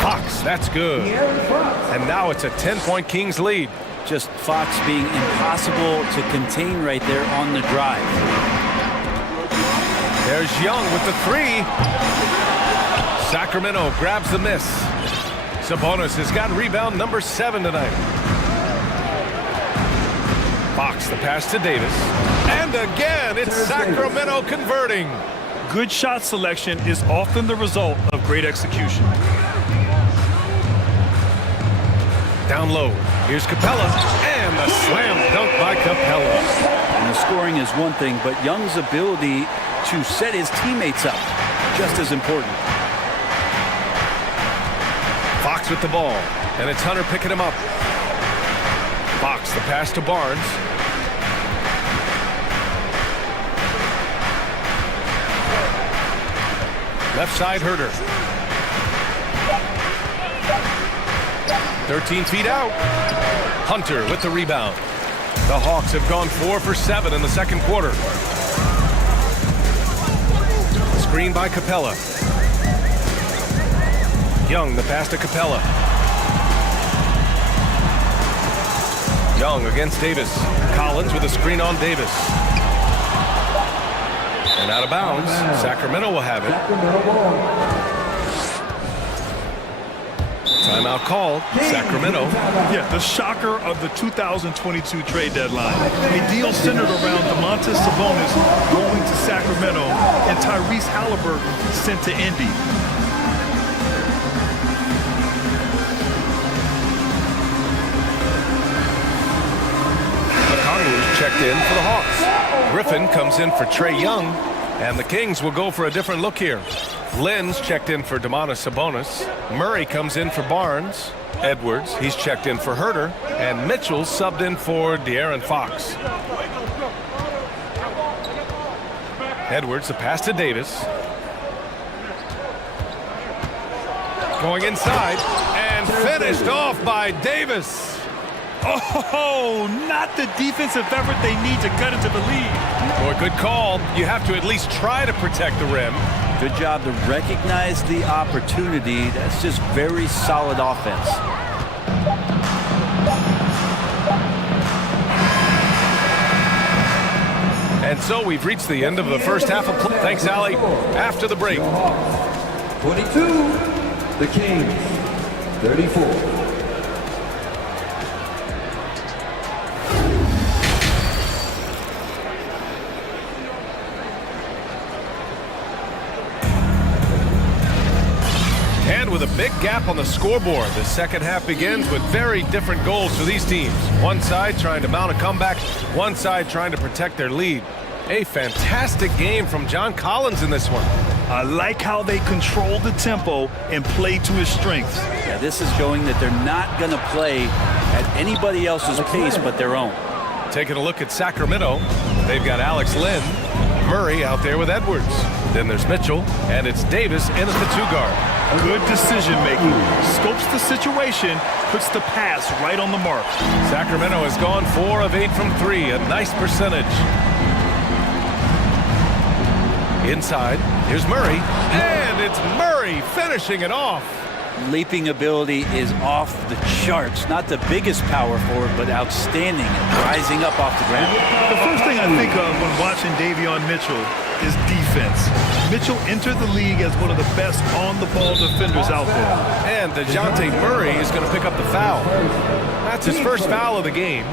Fox, that's good. And now it's a 10-point Kings lead. Just Fox being impossible to contain right there on the drive. There's Young with the 3. Sacramento grabs the miss. Sabonis has got rebound number 7 tonight. Fox the pass to Davis. And again, it's Sacramento converting. Good shot selection is often the result of great execution. Down low. Here's Capella. And the slam dunk by Capella. And the scoring is one thing, but Young's ability to set his teammates up, just as important. Fox with the ball. And it's Hunter picking him up. Fox the pass to Barnes. Left side Herder. 13 feet out. Hunter with the rebound. The Hawks have gone 4 for 7 in the second quarter. Screen by Capella. Young, the pass to Capella. Young against Davis. Collins with a screen on Davis. And out of bounds, Sacramento will have it. Timeout called, Sacramento. Yeah, the shocker of the 2022 trade deadline. A deal centered around Domantas Sabonis going to Sacramento and Tyrese Halliburton sent to Indy. Checked in for the Hawks. Griffin comes in for Trae Young, and the Kings will go for a different look here. Lynn's checked in for Domantas Sabonis. Murray comes in for Barnes. Edwards, he's checked in for Herter, and Mitchell subbed in for De'Aaron Fox. Edwards, the pass to Davis. Going inside, and finished off by Davis. Oh, not the defensive effort they need to cut into the lead. Boy, good call. You have to at least try to protect the rim. Good job to recognize the opportunity. That's just very solid offense. And so we've reached the end of the first half of play. Thanks, Allie. After the break. 22, the Kings, 34. With a big gap on the scoreboard, the second half begins with very different goals for these teams. One side trying to mount a comeback, one side trying to protect their lead. A fantastic game from John Collins in this one. I like how they control the tempo and play to his strengths. Yeah, this is showing that they're not going to play at anybody else's pace but their own. Taking a look at Sacramento, they've got Alex Lynn, Murray out there with Edwards. Then there's Mitchell, and it's Davis in at the 2-guard. Good decision-making. Scopes the situation, puts the pass right on the mark. Sacramento has gone 4 of 8 from 3, a nice percentage. Inside, here's Murray, and it's Murray finishing it off. Leaping ability is off the charts. Not the biggest power forward, but outstanding, rising up off the ground. The first thing I think of when watching Davion Mitchell is defense. Mitchell entered the league as one of the best on-the-ball defenders out there. And DeJounte Murray is going to pick up the foul. That's his first foul of the game.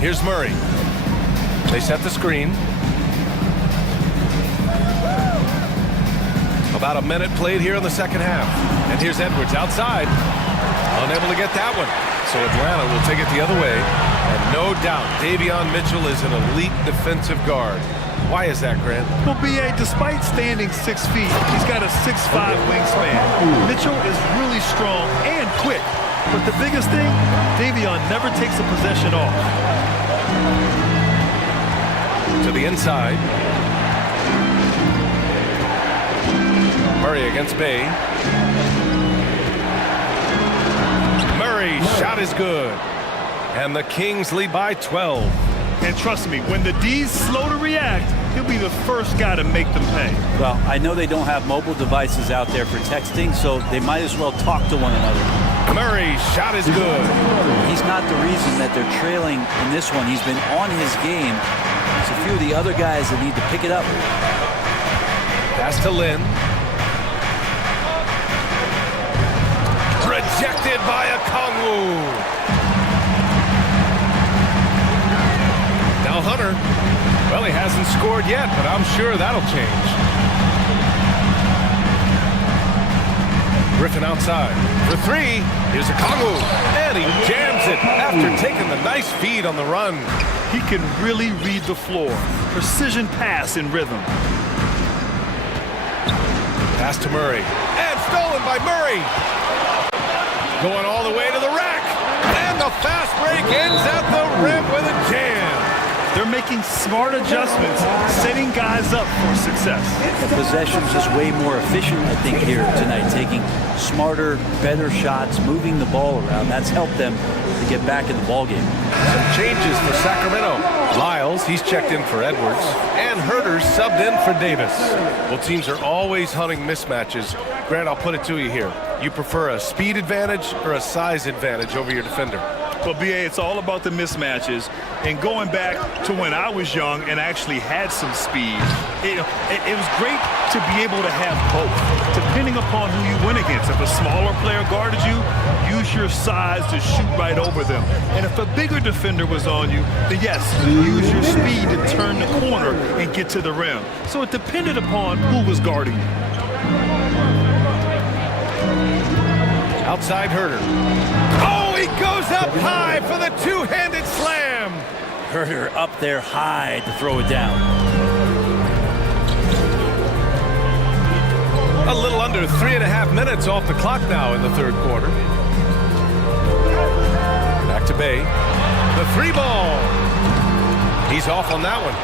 Here's Murray. They set the screen. About a minute played here in the second half. And here's Edwards outside. Unable to get that one. So Atlanta will take it the other way. And no doubt, Davion Mitchell is an elite defensive guard. Why is that, Grant? Well, B.A., despite standing 6 feet, he's got a 6'5" wingspan. Mitchell is really strong and quick. But the biggest thing, Davion never takes a possession off. To the inside. Murray against Bay. Murray, shot is good. And the Kings lead by 12. And trust me, when the D's slow to react, he'll be the first guy to make them pay. Well, I know they don't have mobile devices out there for texting, so they might as well talk to one another. Murray, shot is good. He's not the reason that they're trailing in this one. He's been on his game. There's a few of the other guys that need to pick it up. Pass to Lynn. Rejected by Okongwu. Now Hunter. Well, he hasn't scored yet, but I'm sure that'll change. Griffin outside. For 3, here's Okongwu. And he jams it after taking the nice feed on the run. He can really read the floor. Precision pass in rhythm. Pass to Murray. And stolen by Murray. Going all the way to the rack. And the fast break ends at the rim with a jam. They're making smart adjustments, setting guys up for success. The possession's just way more efficient, I think, here tonight, taking smarter, better shots, moving the ball around. That's helped them to get back in the ballgame. Some changes for Sacramento. Lyles, he's checked in for Edwards, and Herter's subbed in for Davis. Well, teams are always hunting mismatches. Grant, I'll put it to you here. You prefer a speed advantage or a size advantage over your defender? Well, BA, it's all about the mismatches. And going back to when I was young and actually had some speed, it was great to be able to have both, depending upon who you went against. If a smaller player guarded you, use your size to shoot right over them. And if a bigger defender was on you, then yes, use your speed to turn the corner and get to the rim. So it depended upon who was guarding you. Outside Herter. Oh, he goes up high for the two-handed slam. Herter up there high to throw it down. A little under 3.5 minutes off the clock now in the third quarter. Back to Bay. The three ball. He's off on that one.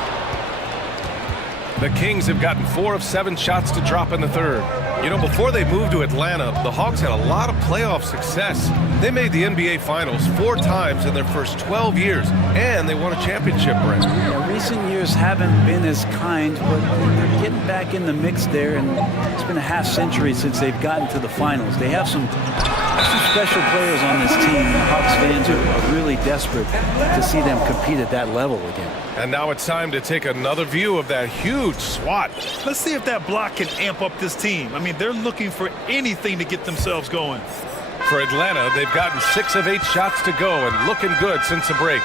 The Kings have gotten 4 of 7 shots to drop in the third. You know, before they moved to Atlanta, the Hawks had a lot of playoff success. They made the NBA Finals 4 times in their first 12 years, and they won a championship ring. Yeah, recent years haven't been as kind, but they're getting back in the mix there, and it's been a half century since they've gotten to the finals. They have some special players on this team. The Hawks fans are really desperate to see them compete at that level again. And now it's time to take another view of that huge swat. Let's see if that block can amp up this team. I mean, they're looking for anything to get themselves going. For Atlanta, they've gotten 6 of 8 shots to go and looking good since the break.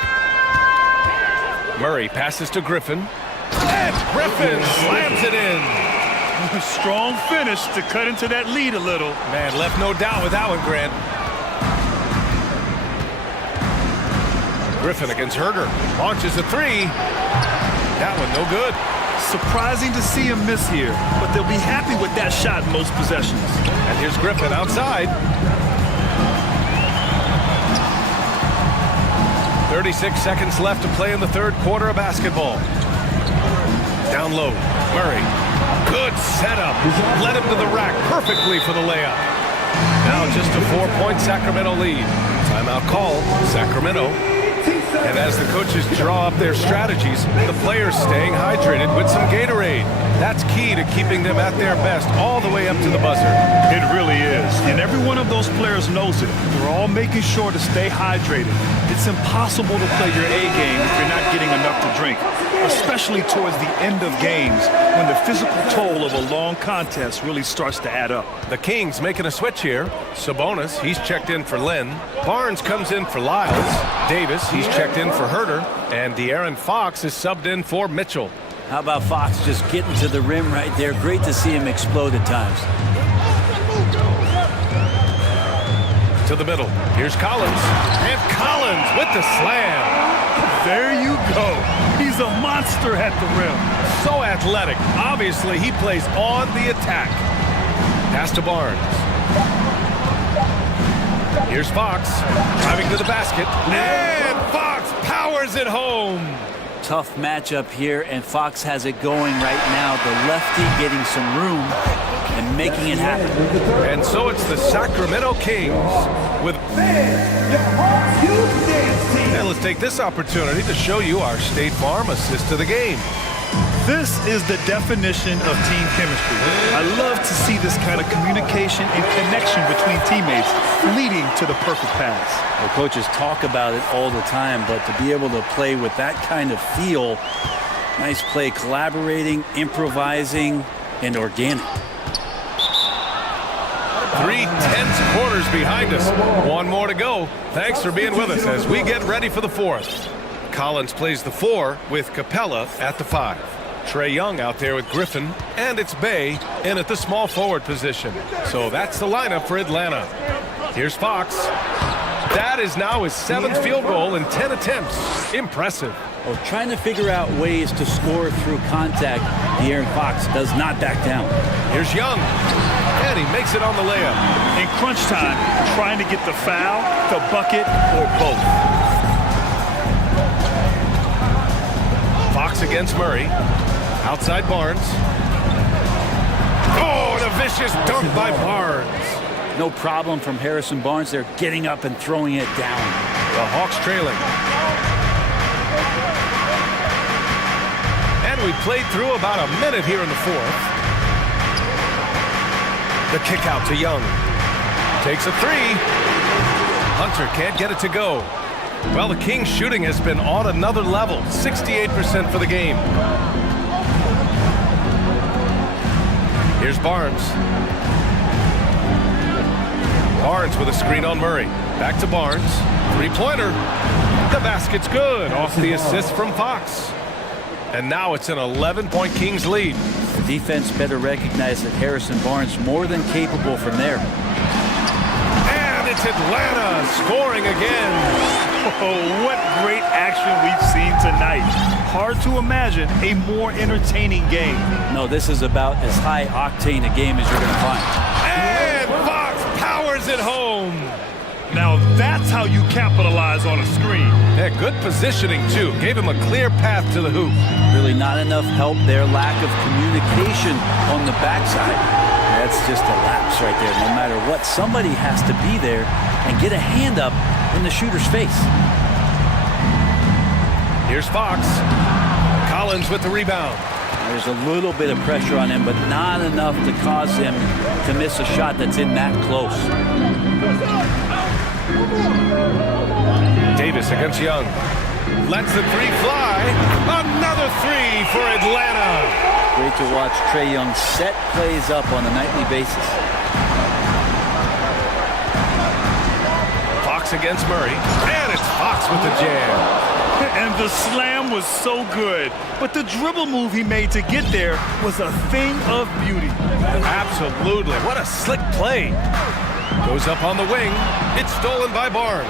Murray passes to Griffin. And Griffin slams it in. Strong finish to cut into that lead a little. Man, left no doubt with that one, Grant. Griffin against Herter. Launches a 3. That one no good. Surprising to see him miss here, but they'll be happy with that shot in most possessions. And here's Griffin outside. 36 seconds left to play in the third quarter of basketball. Down low, Murray. Good setup. Led him to the rack perfectly for the layup. Now just a 4-point Sacramento lead. Timeout call, Sacramento. And as the coaches draw up their strategies, the players staying hydrated with some Gatorade. That's key to keeping them at their best all the way up to the buzzer. It really is. And every one of those players knows it. They're all making sure to stay hydrated. It's impossible to play your A game if you're not getting enough to drink, especially towards the end of games when the physical toll of a long contest really starts to add up. The Kings making a switch here. Sabonis, he's checked in for Len. Barnes comes in for Lyles. Davis, he's checked in for Herter. And De'Aaron Fox is subbed in for Mitchell. How about Fox just getting to the rim right there? Great to see him explode at times. To the middle. Here's Collins. And Collins with the slam. There you go. He's a monster at the rim. So athletic. Obviously, he plays on the attack. Pass to Barnes. Here's Fox. Driving to the basket. And Fox powers it home. Tough matchup here, and Fox has it going right now. The lefty getting some room and making it happen. And so it's the Sacramento Kings with... And let's take this opportunity to show you our State Farm assist to the game. This is the definition of team chemistry. I love to see this kind of communication and connection between teammates leading to the perfect pass. Well, coaches talk about it all the time, but to be able to play with that kind of feel, nice play, collaborating, improvising, and organic. 3 tense quarters behind us. One more to go. Thanks for being with us as we get ready for the fourth. Collins plays the 4 with Capella at the 5. Trae Young out there with Griffin, and it's Bay in at the small forward position. So that's the lineup for Atlanta. Here's Fox. That is now his 7th field goal in 10 attempts. Impressive. Well, trying to figure out ways to score through contact, De'Aaron Fox does not back down. Here's Young, and he makes it on the layup. In crunch time, trying to get the foul, the bucket, or both. Fox against Murray. Outside Barnes. Oh, and a vicious dunk by Barnes. No problem from Harrison Barnes. They're getting up and throwing it down. The Hawks trailing. And we played through about a minute here in the fourth. The kick out to Young. Takes a three. Hunter can't get it to go. Well, the Kings shooting has been on another level. 68% for the game. Here's Barnes. Barnes with a screen on Murray. Back to Barnes. Three-pointer. The basket's good. Off the assist from Fox. And now it's an 11-point Kings lead. The defense better recognize that Harrison Barnes more than capable from there. And it's Atlanta scoring again. Oh, what great action we've seen tonight. Hard to imagine a more entertaining game. No, this is about as high octane a game as you're going to find. And Fox powers it home. Now that's how you capitalize on a screen. Yeah, good positioning too. Gave him a clear path to the hoop. Really not enough help there. Lack of communication on the backside. That's just a lapse right there. No matter what, somebody has to be there and get a hand up in the shooter's face. Here's Fox. Collins with the rebound. There's a little bit of pressure on him, but not enough to cause him to miss a shot that's in that close. Davis against Young. Lets the three fly. Another three for Atlanta. Great to watch Trae Young set plays up on a nightly basis. Fox against Murray. And it's Fox with the jam. And the slam was so good. But the dribble move he made to get there was a thing of beauty. Absolutely. What a slick play. Goes up on the wing. It's stolen by Barnes.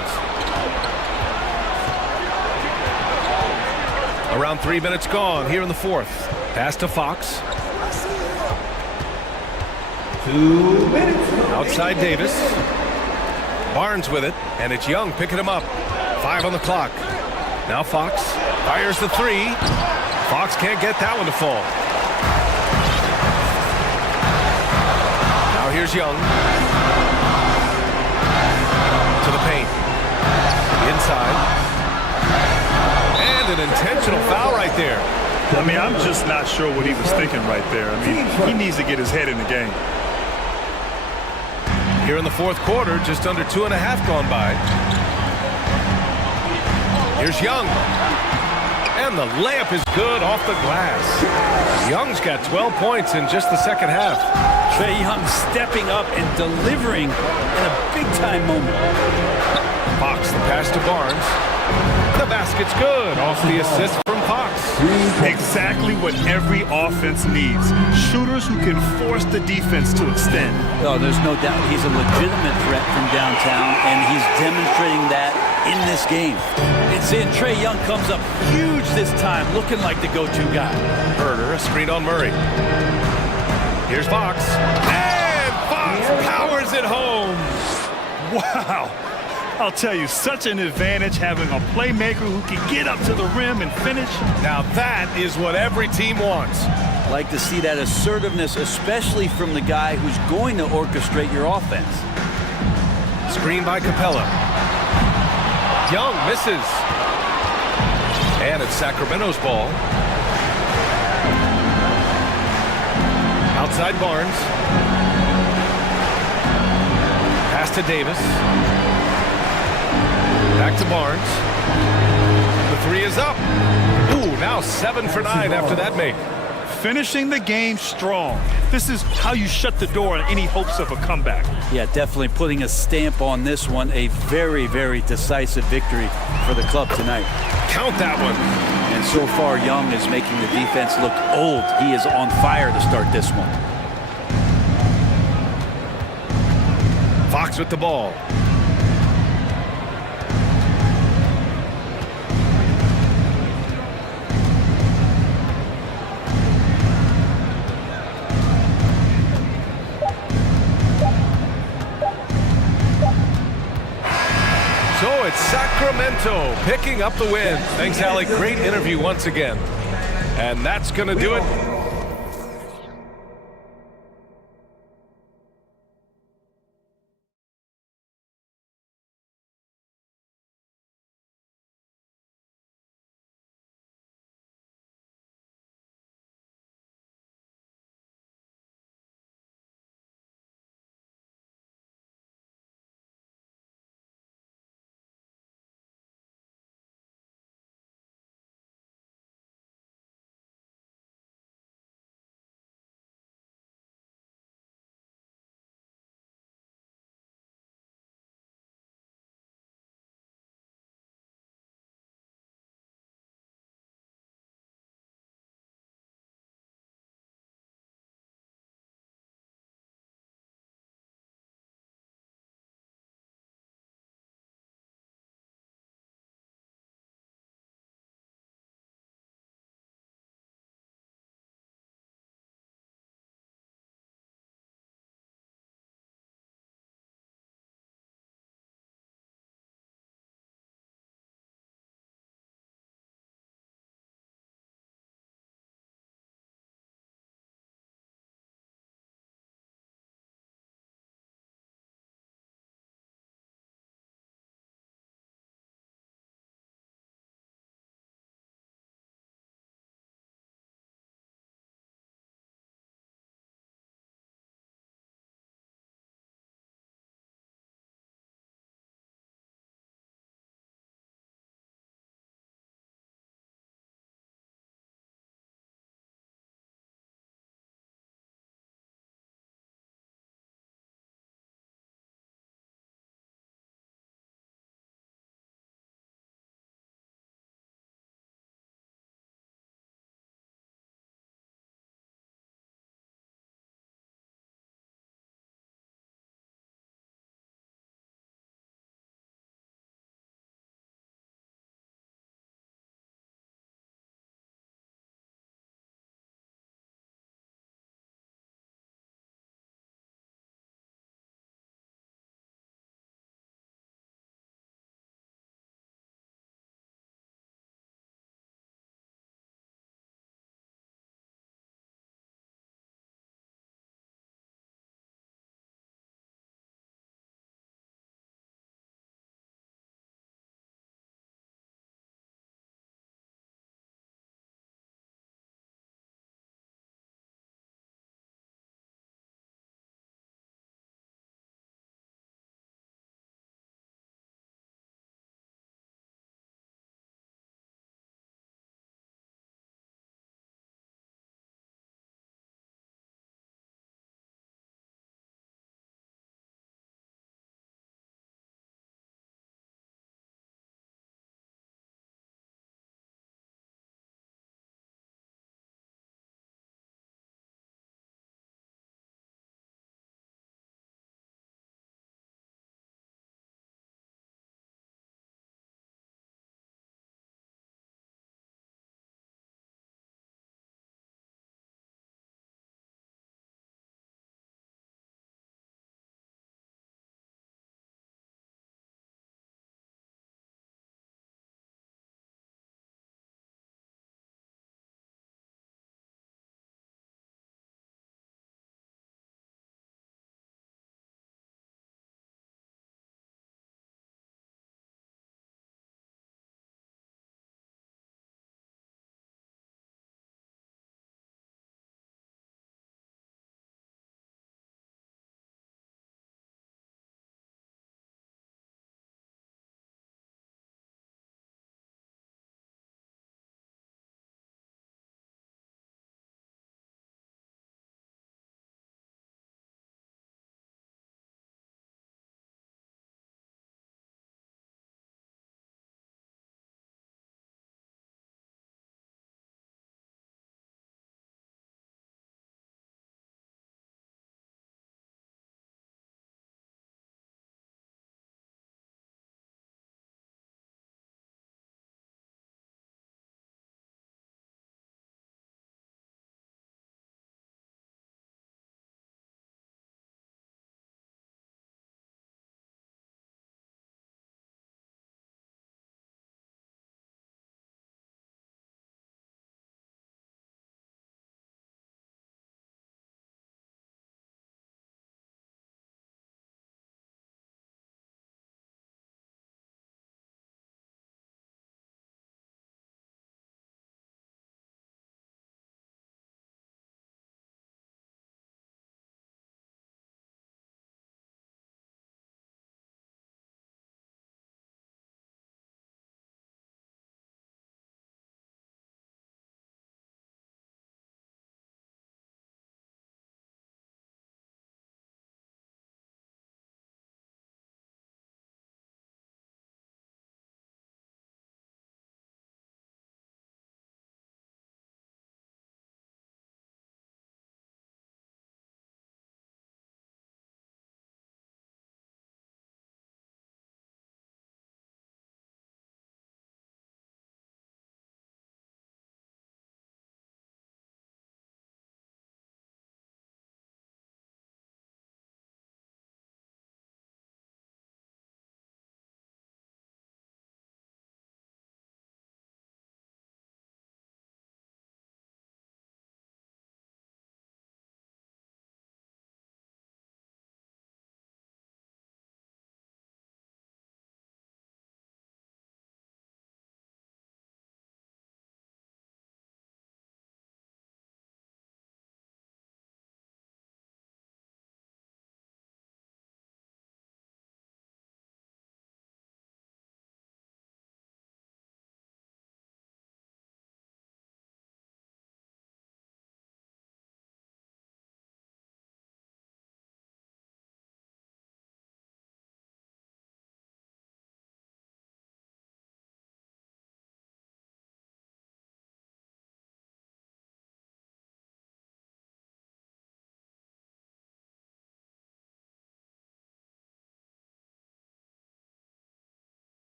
Around 3 minutes gone here in the fourth. Pass to Fox. 2 minutes. Outside Davis. Barnes with it, and it's Young picking him up. 5 on the clock. Now Fox fires the three. Fox can't get that one to fall. Now here's Young. To the paint. Inside. And an intentional foul right there. I mean, I'm just not sure what he was thinking right there. I mean, he needs to get his head in the game. Here in the fourth quarter, just under 2.5 gone by. Here's Young. And the layup is good off the glass. Young's got 12 points in just the second half. Trae Young stepping up and delivering in a big-time moment. Fox, the pass to Barnes. The basket's good off the assist from Fox. Exactly what every offense needs. Shooters who can force the defense to extend. Oh, there's no doubt he's a legitimate threat from downtown, and he's demonstrating that in this game. It's in. Trae Young comes up huge this time, looking like the go-to guy. Herder, a screen on Murray. Here's Fox. And Fox powers it home. Wow. I'll tell you, such an advantage having a playmaker who can get up to the rim and finish. Now that is what every team wants. Like to see that assertiveness, especially from the guy who's going to orchestrate your offense. Screen by Capella. Young misses. And it's Sacramento's ball. Outside Barnes. Pass to Davis. Back to Barnes. The three is up. Ooh, now 7 for 9 after that make. Finishing the game strong. This is how you shut the door on any hopes of a comeback. Yeah, definitely putting a stamp on this one. A very, very decisive victory for the club tonight. Count that one. And so far, Young is making the defense look old. He is on fire to start this one. Fox with the ball. So it's Sacramento picking up the win. Thanks, Alec. Great interview once again. And that's going to do it.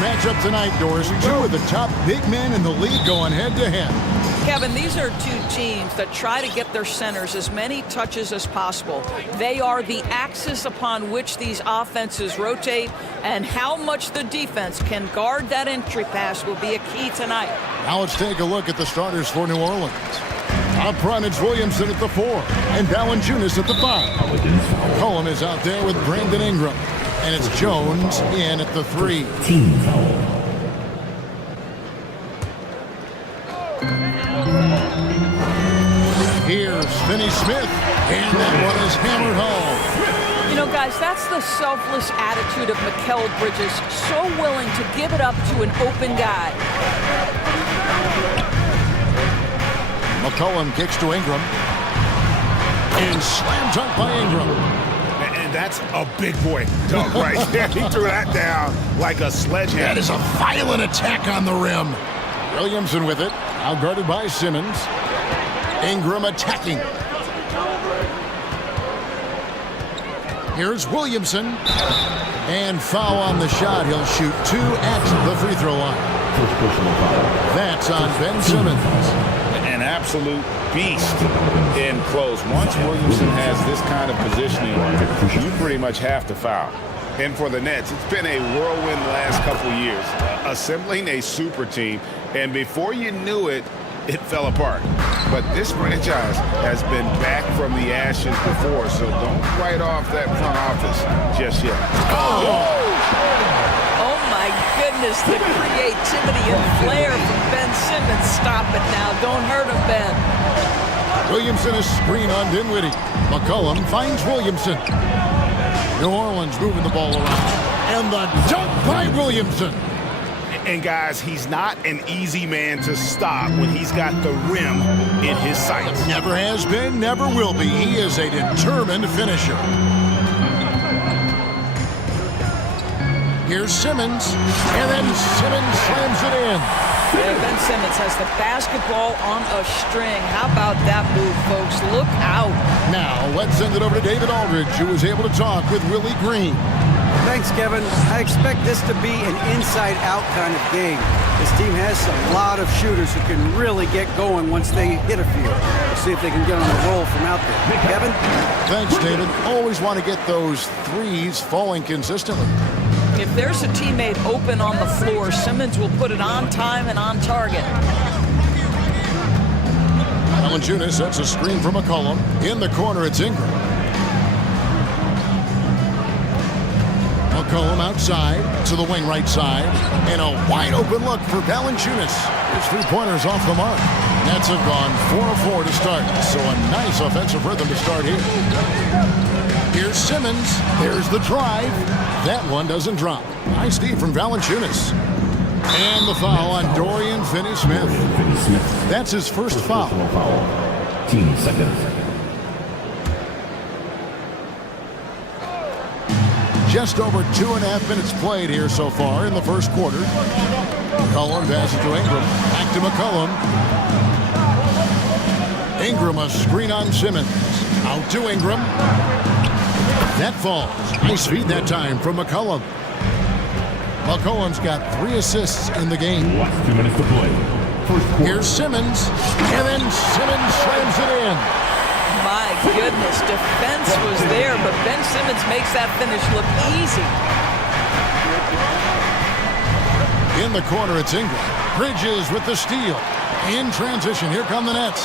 Matchup tonight, Doris. Two of the top big men in the league going head-to-head. Kevin, these are two teams that try to get their centers as many touches as possible. They are the axis upon which these offenses rotate, and how much the defense can guard that entry pass will be a key tonight. Now let's take a look at the starters for New Orleans. Up front, it's Williamson at the 4, and Valanciunas at the 5. McCollum is out there with Brandon Ingram, and it's Jones in at the 3. Team foul. Here's Finney Smith, and that one is hammered home. You know, guys, that's the selfless attitude of Mikal Bridges, so willing to give it up to an open guy. McCollum kicks to Ingram, and slam dunk by Ingram. And that's a big boy dunk right there. He threw that down like a sledgehammer. That is a violent attack on the rim. Williamson with it, out guarded by Simmons. Ingram attacking. Here's Williamson. And foul on the shot. He'll shoot 2 at the free throw line. That's on Ben Simmons. An absolute beast in close. Once Williamson has this kind of positioning, you pretty much have to foul. And for the Nets, it's been a whirlwind the last couple years, assembling a super team. And before you knew it, it fell apart. But this franchise has been back from the ashes before, so don't write off that front office just yet. Oh my goodness, the creativity and flair from Ben Simmons. Stop it now, don't hurt him, Ben. Williamson is screen on Dinwiddie. McCollum finds Williamson. New Orleans moving the ball around. And the dunk by Williamson. And guys, he's not an easy man to stop when he's got the rim in his sights. Never has been, never will be. He is a determined finisher. Here's Simmons, and then Simmons slams it in. Yeah, Ben Simmons has the basketball on a string. How about that move, folks? Look out. Now, let's send it over to David Aldridge, who was able to talk with Willie Green. Thanks, Kevin. I expect this to be an inside-out kind of game. This team has a lot of shooters who can really get going once they hit a few. We'll see if they can get on a roll from out there. Kevin? Thanks, David. Always want to get those threes falling consistently. If there's a teammate open on the floor, Simmons will put it on time and on target. Valanciunas sets a screen from McCollum. In the corner, it's Ingram. McCollum outside to the wing right side. And a wide open look for Valanciunas. His three-pointers off the mark. Nets have gone 4 of 4 to start. So a nice offensive rhythm to start here. Here's Simmons. There's the drive. That one doesn't drop. Nice D from Valanciunas. And the foul on Dorian Finney-Smith. That's his first foul. Team second. Just over 2.5 minutes played here so far in the first quarter. McCollum passes to Ingram. Back to McCollum. Ingram a screen on Simmons. Out to Ingram. That falls. Nice feed that time from McCollum. McCollum's got 3 assists in the game. 2 minutes to play. Here's Simmons. And then Simmons slams it in. My goodness, defense was there, but Ben Simmons makes that finish look easy. In the corner, it's Ingram. Bridges with the steal. In transition, here come the Nets.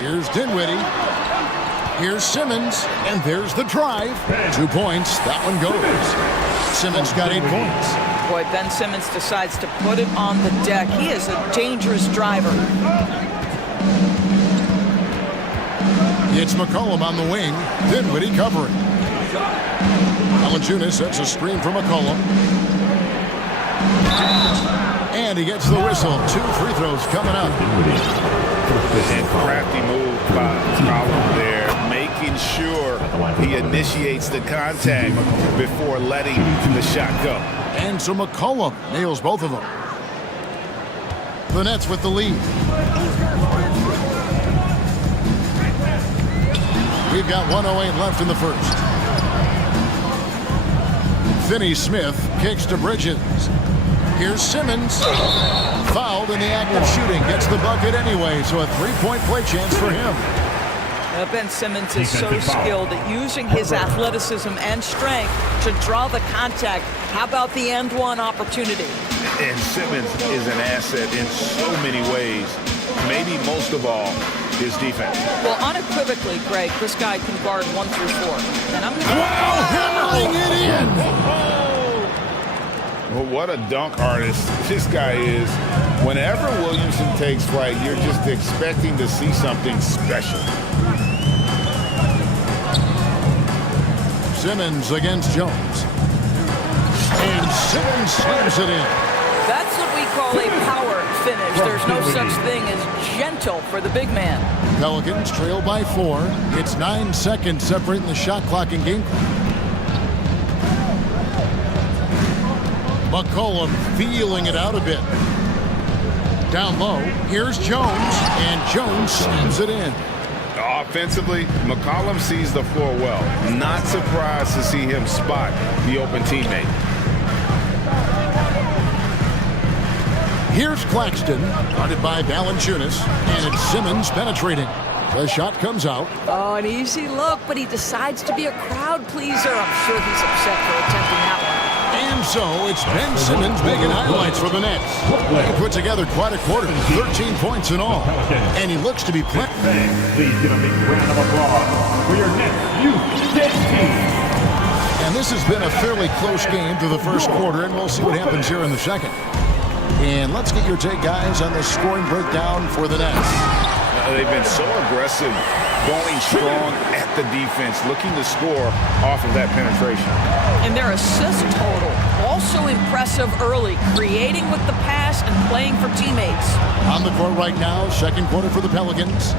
Here's Dinwiddie. Here's Simmons, and there's the drive. 2 points, that one goes. Simmons got 8 points. Boy, Ben Simmons decides to put it on the deck. He is a dangerous driver. It's McCollum on the wing. Dinwiddie covering. Valanciunas sets a screen for McCollum. And he gets the whistle. 2 free throws coming up. And crafty move by McCollum there, making sure he initiates the contact before letting the shot go. And so McCollum nails both of them. The Nets with the lead. We've got 1:08 left in the first. Finney-Smith kicks to Bridges. Here's Simmons. Fouled in the act of shooting. Gets the bucket anyway, so a three-point play chance for him. Ben Simmons is so skilled at using his athleticism and strength to draw the contact. How about the end one opportunity? And Simmons is an asset in so many ways. Maybe most of all, his defense. Well, unequivocally, Greg, this guy can guard 1 through 4. And I'm going to... Wow, hammering it in! Well, what a dunk artist this guy is. Whenever Williamson takes flight, you're just expecting to see something special. Simmons against Jones. And Simmons slams it in. That's what we call a power finish. There's no such thing as gentle for the big man. Pelicans trail by 4. It's 9 seconds separating the shot clock and game clock. McCollum feeling it out a bit. Down low, here's Jones, and Jones slams it in. Offensively, McCollum sees the floor well. Not surprised to see him spot the open teammate. Here's Claxton, guarded by Valanciunas, and it's Simmons penetrating. The shot comes out. Oh, an easy look, but he decides to be a crowd pleaser. I'm sure he's upset for attempting that one. And so it's Ben Simmons making highlights for the Nets. He put together quite a quarter, 13 points in all. And he looks to be playing. Please give a big round of applause for your Nets U16 team. And this has been a fairly close game through the first quarter, and we'll see what happens here in the second. And let's get your take, guys, on the scoring breakdown for the Nets. They've been so aggressive, going strong at the defense, looking to score off of that penetration. And their assist total, also impressive early, creating with the pass and playing for teammates. On the court right now, second quarter for the Pelicans.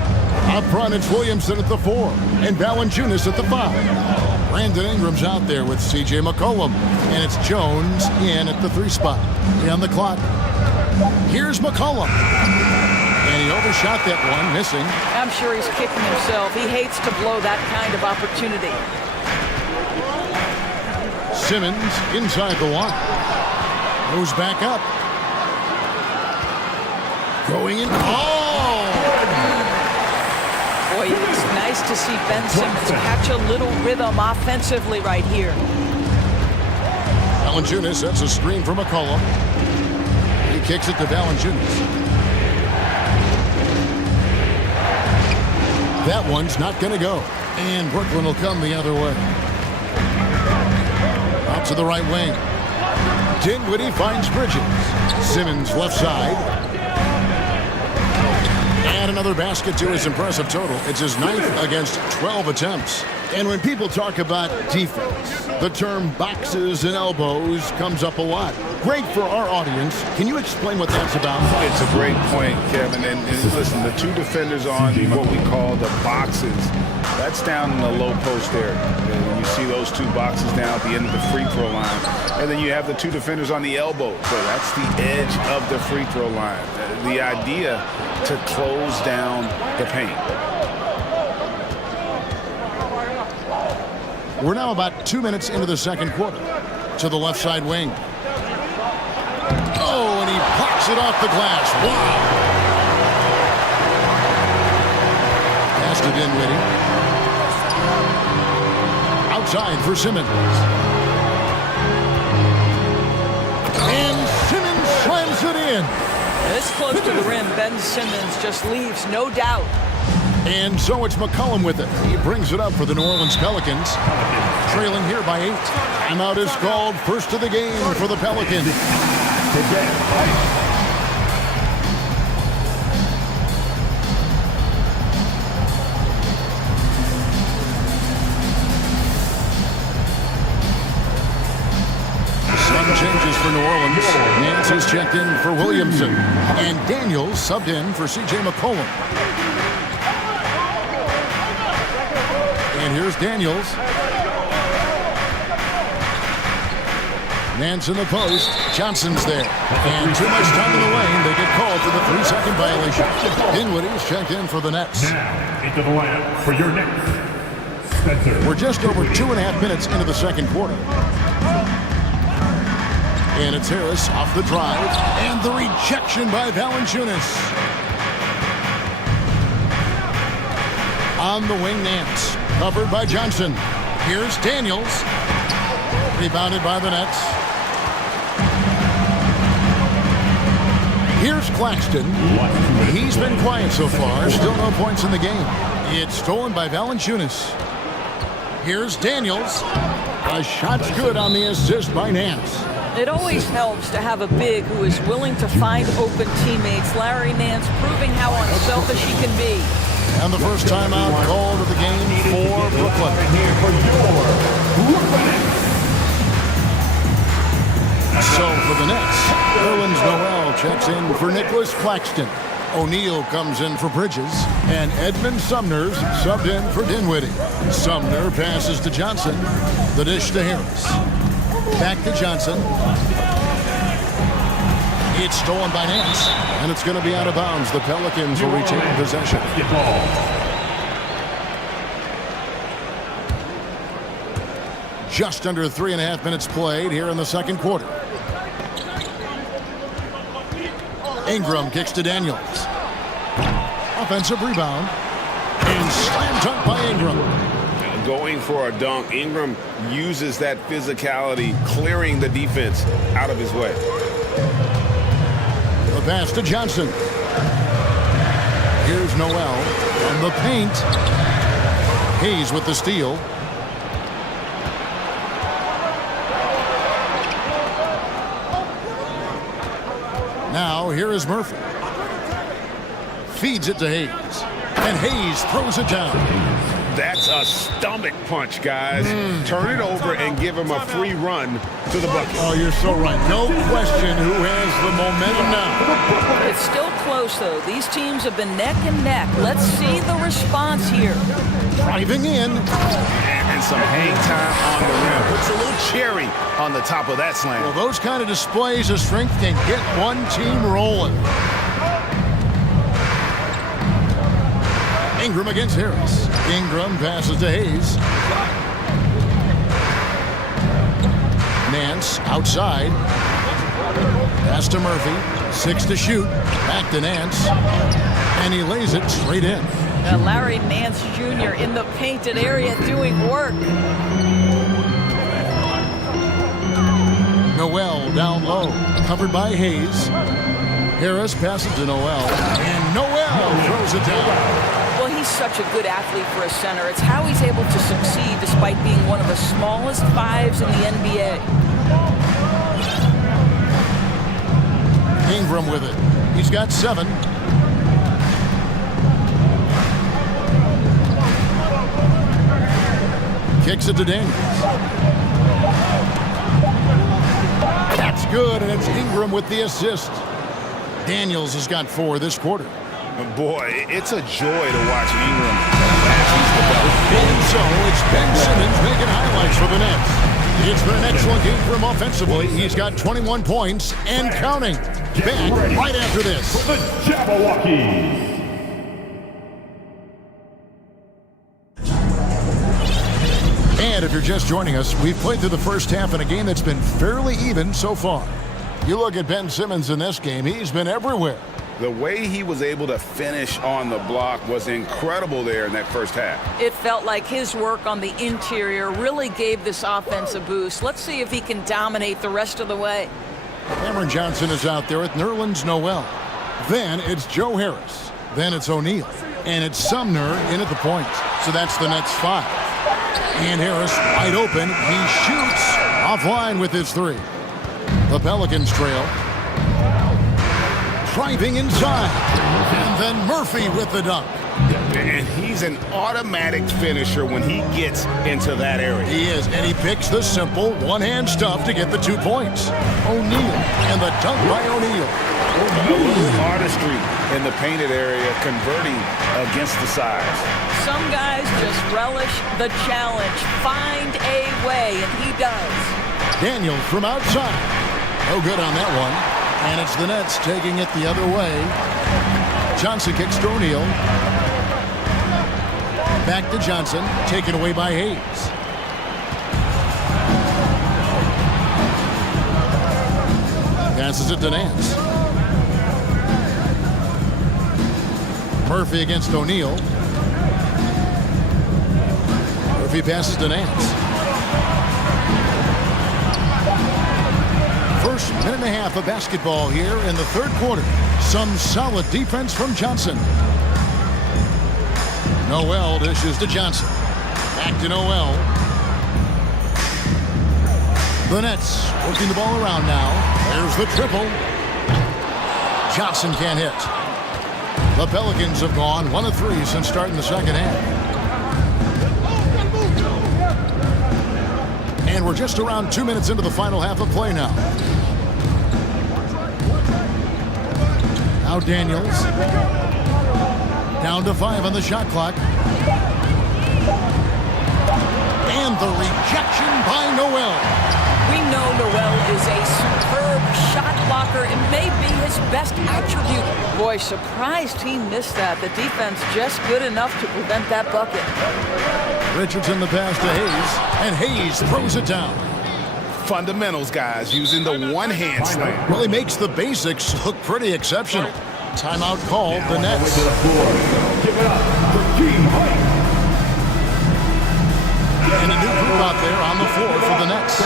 Up front, it's Williamson at the 4 and Valanciunas at the 5. Brandon Ingram's out there with C.J. McCollum, and it's Jones in at the 3 spot. On the clock, here's McCollum. And he overshot that one, missing. I'm sure he's kicking himself. He hates to blow that kind of opportunity. Simmons inside the line. Goes back up. Going in. Oh! Boy, it's nice to see Ben Simmons catch a little rhythm offensively right here. Valanciunas sets a screen for McCollum. He kicks it to Valanciunas. That one's not going to go. And Brooklyn will come the other way. Out to the right wing. Dinwiddie finds Bridges. Simmons left side. And another basket to his impressive total. It's his 9th against 12 attempts. And when people talk about defense, the term boxes and elbows comes up a lot. Great for our audience. Can you explain what that's about? It's a great point, Kevin. And listen, the 2 defenders on what we call the boxes, that's down in the low post area. And you see those 2 boxes down at the end of the free throw line. And then you have the 2 defenders on the elbow. So that's the edge of the free throw line. The idea to close down the paint. We're now about 2 minutes into the second quarter. To the left side wing. Oh, and he pops it off the glass. Wow. Pass to Dinwiddie. Outside for Simmons. And Simmons slams it in. This close to the rim, Ben Simmons just leaves no doubt. And so it's McCollum with it. He brings it up for the New Orleans Pelicans. Trailing here by 8. Timeout is called. First of the game for the Pelicans. Some changes for New Orleans. Nance is checked in for Williamson. And Daniels subbed in for C.J. McCollum. And here's Daniels. Nance in the post. Johnson's there. And too much time in the lane. They get called for the situation. Dinwiddie's checked in for the Nets. Now, into the lineup for your Nets, Spencer. We're just over 2.5 minutes into the second quarter. And it's Harris off the drive. And the rejection by Valanciunas. On the wing, Nance. Covered by Johnson. Here's Daniels. Rebounded by the Nets. Here's Claxton. He's been quiet so far. Still no points in the game. It's stolen by Valanciunas. Here's Daniels. A shot's good on the assist by Nance. It always helps to have a big who is willing to find open teammates. Larry Nance proving how unselfish he can be. And the first timeout called of the game for Brooklyn. So for the Nets, Nerlens Noel checks in for Nicholas Claxton. O'Neal comes in for Bridges, and Edmund Sumner's subbed in for Dinwiddie. Sumner passes to Johnson. The dish to Harris. Back to Johnson. It's stolen by Nance, and it's going to be out of bounds. The Pelicans will retain possession. Just under 3.5 minutes played here in the second quarter. Ingram kicks to Daniels. Offensive rebound. And slam dunk by Ingram. Going for a dunk. Ingram uses that physicality, clearing the defense out of his way. The pass to Johnson. Here's Noel from the paint. Hayes with the steal. Now here is Murphy. Feeds it to Hayes. And Hayes throws it down. That's a stomach punch, guys. Turn it over and give him a free run to the bucket. Oh, you're so right. No question who has the momentum now. It's still close, though. These teams have been neck and neck. Let's see the response here. Driving in. And some hang time on the rim. Puts a little cherry on the top of that slam. Well, those kind of displays of strength can get one team rolling. Ingram against Harris. Ingram passes to Hayes. Nance outside. Pass to Murphy. 6 to shoot. Back to Nance. And he lays it straight in. Larry Nance Jr. in the painted area doing work. Noel down low. Covered by Hayes. Harris passes to Noel. And Noel throws it down. Well, he's such a good athlete for a center. It's how he's able to succeed despite being one of the smallest fives in the NBA. Ingram with it. He's got 7. Kicks it to Daniels. That's good, and it's Ingram with the assist. Daniels has got 4 this quarter. Boy, it's a joy to watch Ingram as he's developed. And so it's Ben Simmons making highlights for the Nets. It's been an excellent game for him offensively. He's got 21 points and counting. Back right after this. For the Jabberwockies. And if you're just joining us, we've played through the first half in a game that's been fairly even so far. You look at Ben Simmons in this game, he's been everywhere. The way he was able to finish on the block was incredible there in that first half. It felt like his work on the interior really gave this offense a boost. Let's see if he can dominate the rest of the way. Cameron Johnson is out there with Nerlens Noel. Then it's Joe Harris. Then it's O'Neal. And it's Sumner in at the point. So that's the Nets 5. And Harris wide open. He shoots offline with his 3. The Pelicans trail. Driving inside. And then Murphy with the dunk. And he's an automatic finisher when he gets into that area. He is, and he picks the simple one-hand stuff to get the 2 points. O'Neal, and the dunk by O'Neal. A little artistry in the painted area, converting against the size. Some guys just relish the challenge. Find a way, and he does. Daniel from outside. No good on that one. And it's the Nets taking it the other way. Johnson kicks to O'Neal. Back to Johnson, taken away by Hayes. Passes it to Nance. Murphy against O'Neal. Murphy passes to Nance. First minute and a half of basketball here in the third quarter. Some solid defense from Johnson. Noel dishes to Johnson. Back to Noel. The Nets working the ball around now. There's the triple. Johnson can't hit. The Pelicans have gone 1 of 3 since starting the second half. And we're just around 2 minutes into the final half of play now. Now Daniels. Down to 5 on the shot clock. And the rejection by Noel. We know Noel is a superb shot blocker. It may be his best attribute. Boy, surprised he missed that. The defense just good enough to prevent that bucket. Richardson the pass to Hayes, and Hayes throws it down. Fundamentals, guys, using the one-hand slam. Well, he makes the basics look pretty exceptional. Timeout called, the Nets. Give it up for Team Height. And a new group out there on the floor for the Nets.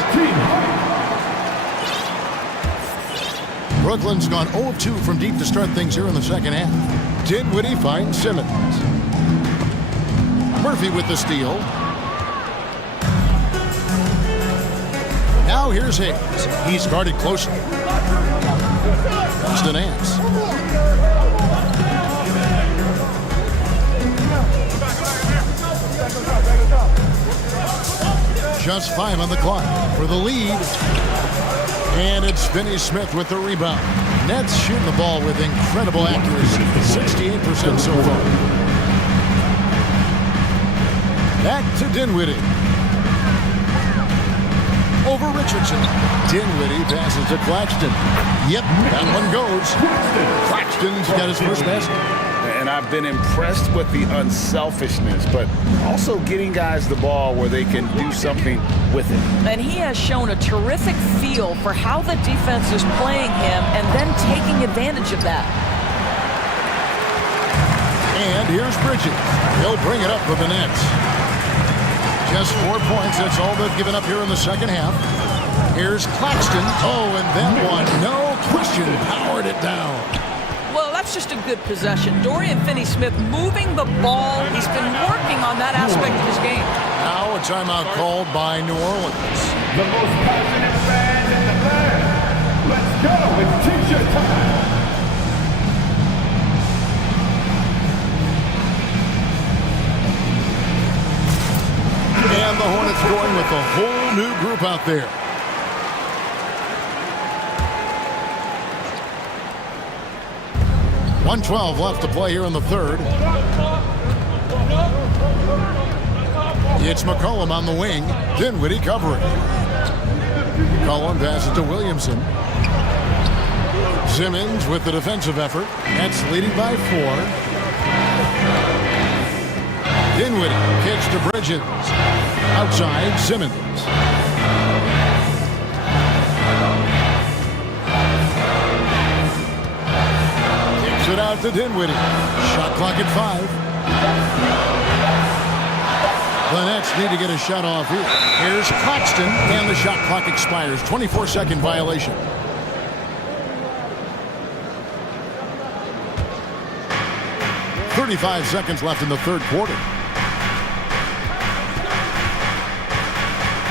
Brooklyn's gone 0 of 2 from deep to start things here in the second half. Dinwiddie finds Simmons. Murphy with the steal. Now here's Hayes. He's guarded closely. It's to Nance. Just 5 on the clock for the lead. And it's Finney Smith with the rebound. Nets shooting the ball with incredible accuracy. 68% so far. Back to Dinwiddie. Over Richardson. Dinwiddie passes to Claxton. Yep, that one goes. Claxton's got his first basket. And I've been impressed with the unselfishness, but also getting guys the ball where they can do something with it. And he has shown a terrific feel for how the defense is playing him and then taking advantage of that. And here's Bridges. He'll bring it up for the Nets. Just 4 points. That's all they've given up here in the second half. Here's Claxton. Oh, and that one, no question, powered it down. Well, that's just a good possession. Dorian Finney-Smith moving the ball. He's been working on that aspect of his game. Now a timeout called by New Orleans. The most passionate fans in the land. Let's go. It's t-shirt time. And the Hornets going with a whole new group out there. .112 left to play here in the third. It's McCollum on the wing. Dinwiddie covering. McCollum passes to Williamson. Simmons with the defensive effort. Nets leading by 4. Dinwiddie kicks to Bridges. Outside, Simmons. Kicks it out to Dinwiddie. Shot clock at 5. The Nets need to get a shot off here. Here's Claxton, and the shot clock expires. 24-second violation. .35 seconds left in the third quarter.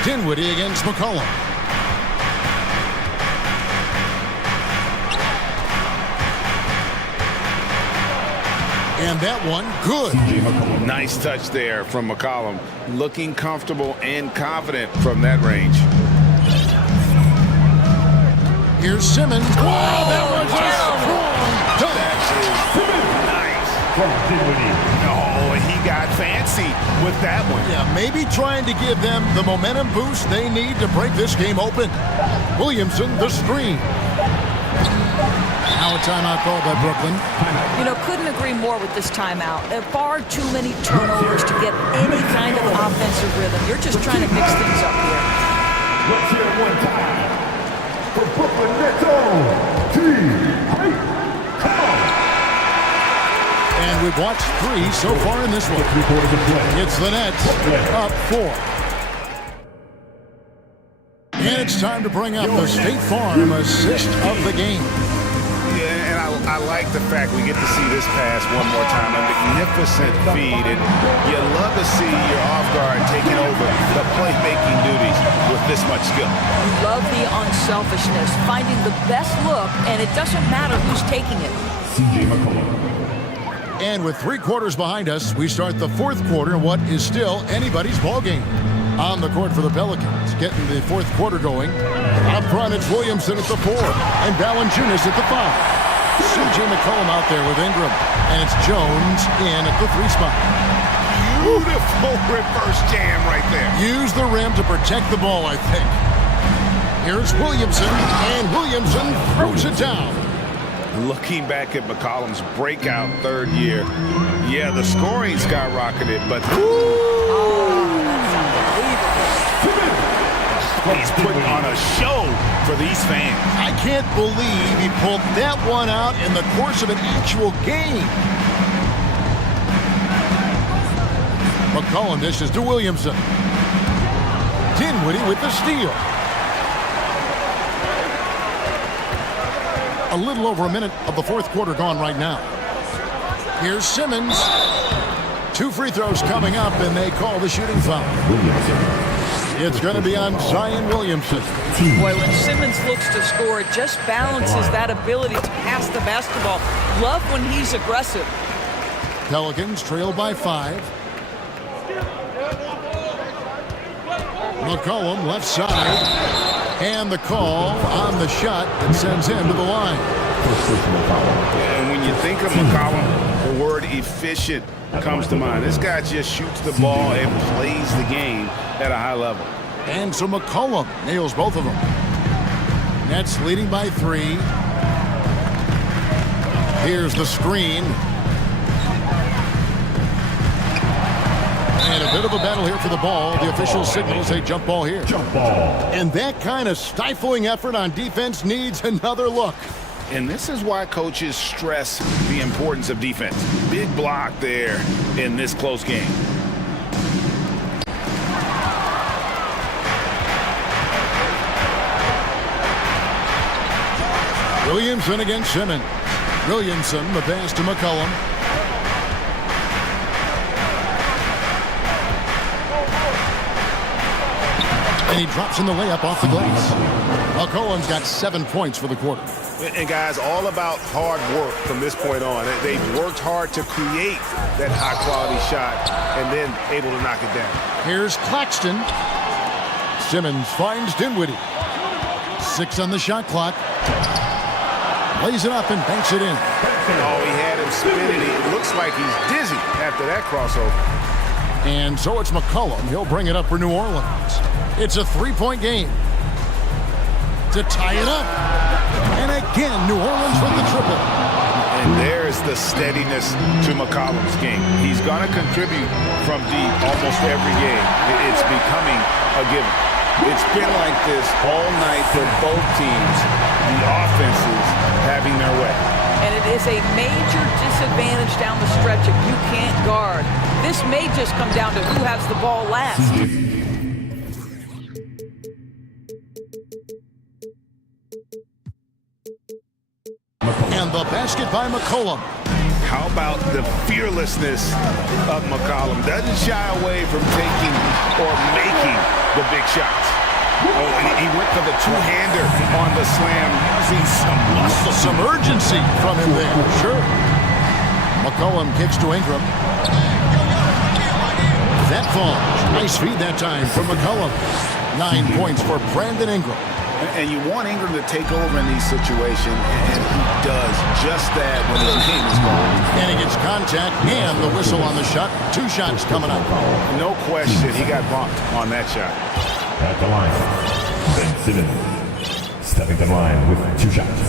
Dinwiddie against McCollum. And that one, good. Nice touch there from McCollum. Looking comfortable and confident from that range. Here's Simmons. Wow, that was That is nice. Oh, and he got fancy with that one. Yeah, maybe trying to give them the momentum boost they need to break this game open. Williamson, the screen. Now a timeout called by Brooklyn. You know, couldn't agree more with this timeout. There are far too many turnovers to get any kind of offensive rhythm. You're just trying to mix things up here. Let's hear it one time for Brooklyn Nets own T. Come on. And we've watched 3 so far in this one. It's the Nets up 4. And it's time to bring up the State Farm assist of the game. Yeah, and I like the fact we get to see this pass one more time. A magnificent feed, and you love to see your off guard taking over the playmaking duties with this much skill. You love the unselfishness, finding the best look, and it doesn't matter who's taking it. And with 3 quarters behind us, we start the 4th quarter in what is still anybody's ballgame. On the court for the Pelicans, getting the 4th quarter going. Up front, it's Williamson at the 4, and Valanciunas at the 5. C.J. McCollum out there with Ingram, and it's Jones in at the 3 spot. Beautiful reverse jam right there. Use the rim to protect the ball, I think. Here's Williamson, and Williamson throws it down. Looking back at McCollum's breakout 3rd year, yeah, the scoring skyrocketed, but he's putting on a show for these fans. I can't believe he pulled that one out in the course of an actual game. McCollum dishes to Williamson. Dinwiddie with the steal. A little over a minute of the 4th quarter gone right now. Here's Simmons. 2 free throws coming up, and they call the shooting foul. It's going to be on Zion Williamson. Boy, when Simmons looks to score, it just balances that ability to pass the basketball. Love when he's aggressive. Pelicans trail by 5. McCollum left side. And the call on the shot that sends him to the line. And when you think of McCollum, the word efficient comes to mind. This guy just shoots the ball and plays the game at a high level. And so McCollum nails both of them. Nets leading by 3. Here's the screen. And a bit of a battle here for the ball. The official signals a jump ball here. Jump ball. And that kind of stifling effort on defense needs another look. And this is why coaches stress the importance of defense. Big block there in this close game. Williamson against Simmons. Williamson, the pass to McCollum. And he drops in the layup off the glass. McCollum's got 7 points for the quarter. And guys, all about hard work from this point on. They've worked hard to create that high-quality shot and then able to knock it down. Here's Claxton. Simmons finds Dinwiddie. 6 on the shot clock. Lays it up and banks it in. Oh, he had him spinning. It looks like he's dizzy after that crossover. And so it's McCollum. He'll bring it up for New Orleans. It's a 3-point game to tie it up. And again, New Orleans with the triple. And there's the steadiness to McCollum's game. He's going to contribute from deep almost every game. It's becoming a given. It's been like this all night for both teams. The offenses having their way. And it is a major disadvantage down the stretch if you can't guard. This may just come down to who has the ball last. And the basket by McCollum. How about the fearlessness of McCollum? Doesn't shy away from taking or making the big shots. Oh, and he went for the two-hander on the slam, using some muscle. Some urgency from him there. Sure. McCollum kicks to Ingram. That falls. Nice feed that time from McCollum. 9 points for Brandon Ingram. And you want Ingram to take over in these situations, and he does just that when his team is going. And he gets contact and the whistle on the shot. 2 shots coming up. No question, he got bumped on that shot. At the line, Ben Simmons stepping to the line with 2 shots.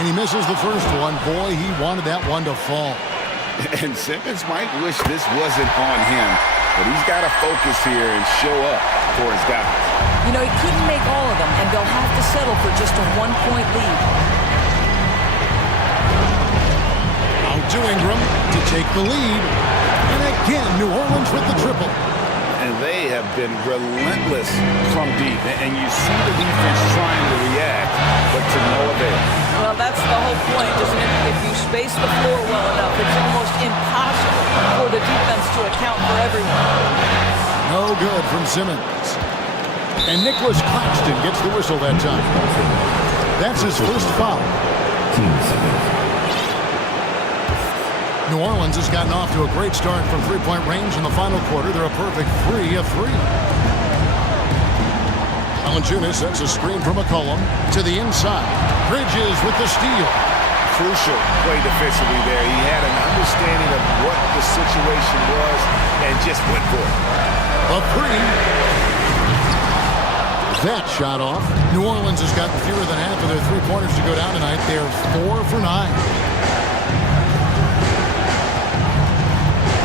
And he misses the first one. Boy, he wanted that one to fall. And Simmons might wish this wasn't on him, but he's got to focus here and show up for his guys. You know, he couldn't make all of them, and they'll have to settle for just a one-point lead. Out to Ingram to take the lead. And again, New Orleans with the triple. And they have been relentless from deep. And you see the defense trying to react, but to no avail. Well, that's the whole point, isn't it? If you space the floor well enough, it's almost impossible for the defense to account for everyone. No good from Simmons. And Nicholas Claxton gets the whistle that time. That's his first foul. New Orleans has gotten off to a great start from three-point range in the final quarter. They're a perfect 3 of 3. Valanciunas sets a screen from McCollum to the inside. Bridges with the steal. Crucial play defensively there. He had an understanding of what the situation was and just went for it. A three. That shot off. New Orleans has gotten fewer than half of their three-pointers to go down tonight. They're 4 for 9.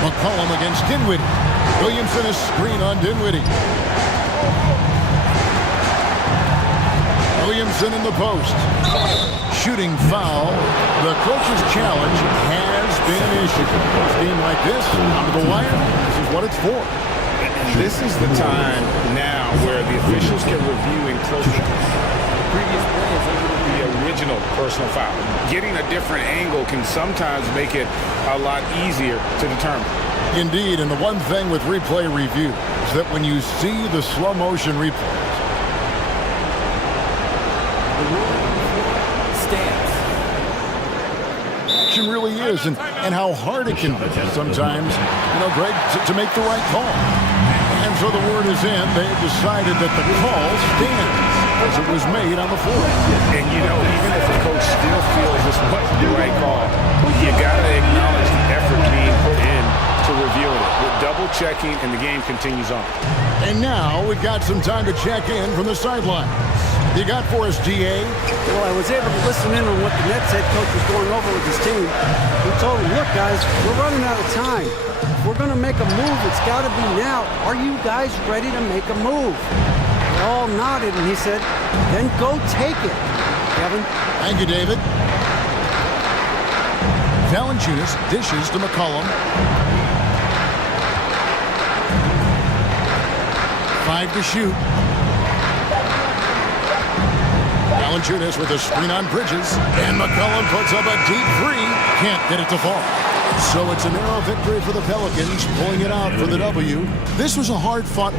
McCollum against Dinwiddie. Williamson a screen on Dinwiddie. Williamson in the post. Shooting foul. The coach's challenge has been issued. A game like this, onto the wire, this is what it's for. This is the time now where the officials can review in close previous plays over the original personal foul. Getting a different angle can sometimes make it a lot easier to determine. Indeed, and the one thing with replay review is that when you see the slow motion replays, The ruling on the floor stands. action really is, and how hard it can be sometimes, Greg, to make the right call. And so the word is in. They've decided that the call stands as it was made on the floor. And, even if the coach still feels this wasn't the right call, you got to acknowledge the effort being put in to reviewing it. With double checking, and the game continues on. And now we've got some time to check in from the sideline. You got for us, DA? Well, I was able to listen in on what the Nets head coach was going over with his team. He told them, look, guys, we're running out of time. If we're going to make a move, it's got to be now. Are you guys ready to make a move? They all nodded, and he said, then go take it, Kevin. Thank you, David. Valanciunas dishes to McCollum. 5 to shoot. Valanciunas with a screen on Bridges. And McCollum puts up a deep three. Can't get it to fall. So it's a narrow victory for the Pelicans, pulling it out for the W. This was a hard-fought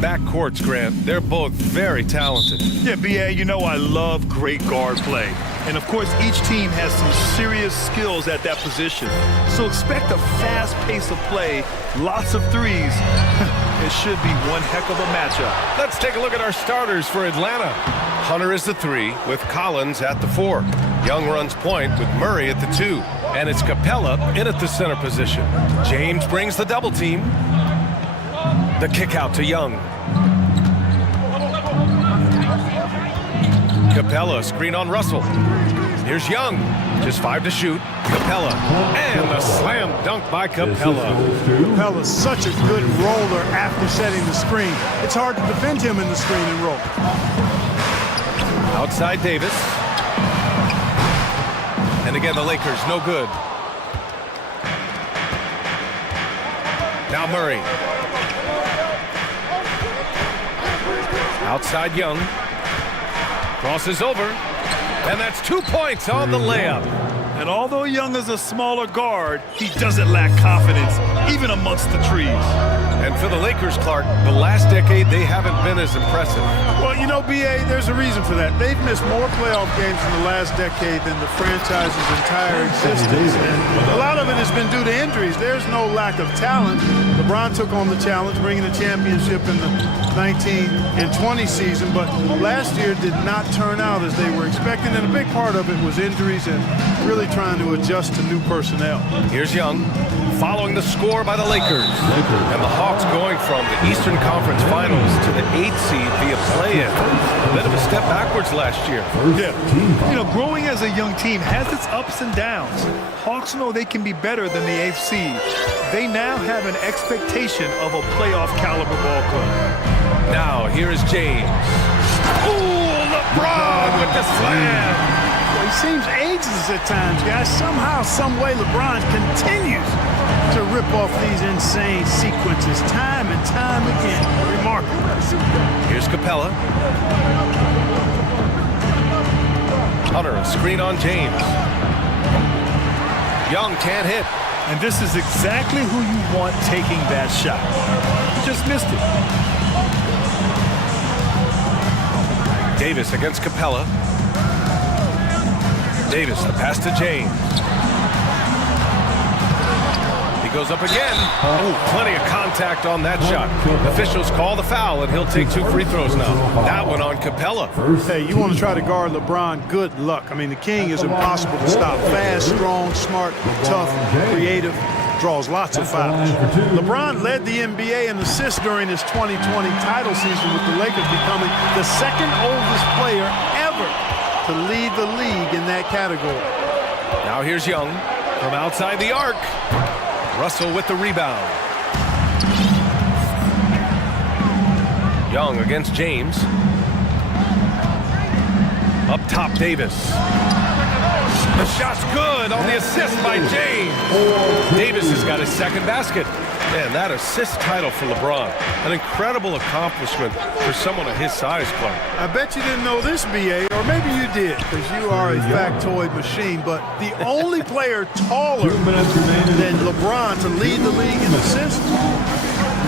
backcourts, Grant. They're both very talented. Yeah, B.A., you know I love great guard play. And, of course, each team has some serious skills at that position. So expect a fast pace of play, lots of threes. It should be one heck of a matchup. Let's take a look at our starters for Atlanta. Hunter is the 3, with Collins at the 4. Young runs point with Murray at the 2. And it's Capella in at the center position. James brings the double team. The kick out to Young. Capella, screen on Russell. Here's Young, just 5 to shoot. Capella, and the slam dunk by Capella. Capella's such a good roller after setting the screen. It's hard to defend him in the screen and roll. Outside Davis. And again, the Lakers, no good. Now Murray. Outside Young. Crosses over. And that's 2 points on the layup. And although Young is a smaller guard, he doesn't lack confidence, even amongst the trees. And for the Lakers, Clark, the last decade, they haven't been as impressive. Well, you know, B.A., there's a reason for that. They've missed more playoff games in the last decade than the franchise's entire existence. And a lot of it has been due to injuries. There's no lack of talent. LeBron took on the challenge, bringing the championship in the 19 and 20 season, but last year did not turn out as they were expecting, and a big part of it was injuries and really trying to adjust to new personnel. Here's Young, following the score by the Lakers. And the Hawks going from the Eastern Conference Finals to the 8th seed via play-in. A bit of a step backwards last year. Yeah, you know, growing as a young team has its ups and downs. Hawks know they can be better than the 8th seed. They now have an expectation of a playoff caliber ball club. Now, here is James. Ooh, LeBron with the slam. Well, he seems ageless at times, guys. Somehow, some way, LeBron continues to rip off these insane sequences time and time again. Remarkable. Here's Capella. Hunter, a screen on James. Young can't hit. And this is exactly who you want taking that shot. He just missed it. Davis against Capella. Davis, the pass to James. He goes up again. Oh, plenty of contact on that shot. Officials call the foul, and he'll take 2 free throws now. That one on Capella. Hey, you want to try to guard LeBron, good luck. I mean, the King is impossible to stop. Fast, strong, smart, tough, creative, draws lots of fouls. LeBron led the NBA in assists during his 2020 title season, with the Lakers becoming the second oldest player ever to lead the league in that category. Now here's Young from outside the arc. Russell with the rebound. Young against James. Up top, Davis. The shot's good on the assist by James. Davis has got his second basket. Man, that assist title for LeBron. An incredible accomplishment for someone of his size, Clark. I bet you didn't know this, B.A., or maybe you did, because you are a factoid machine, but the only player taller than LeBron to lead the league in assists,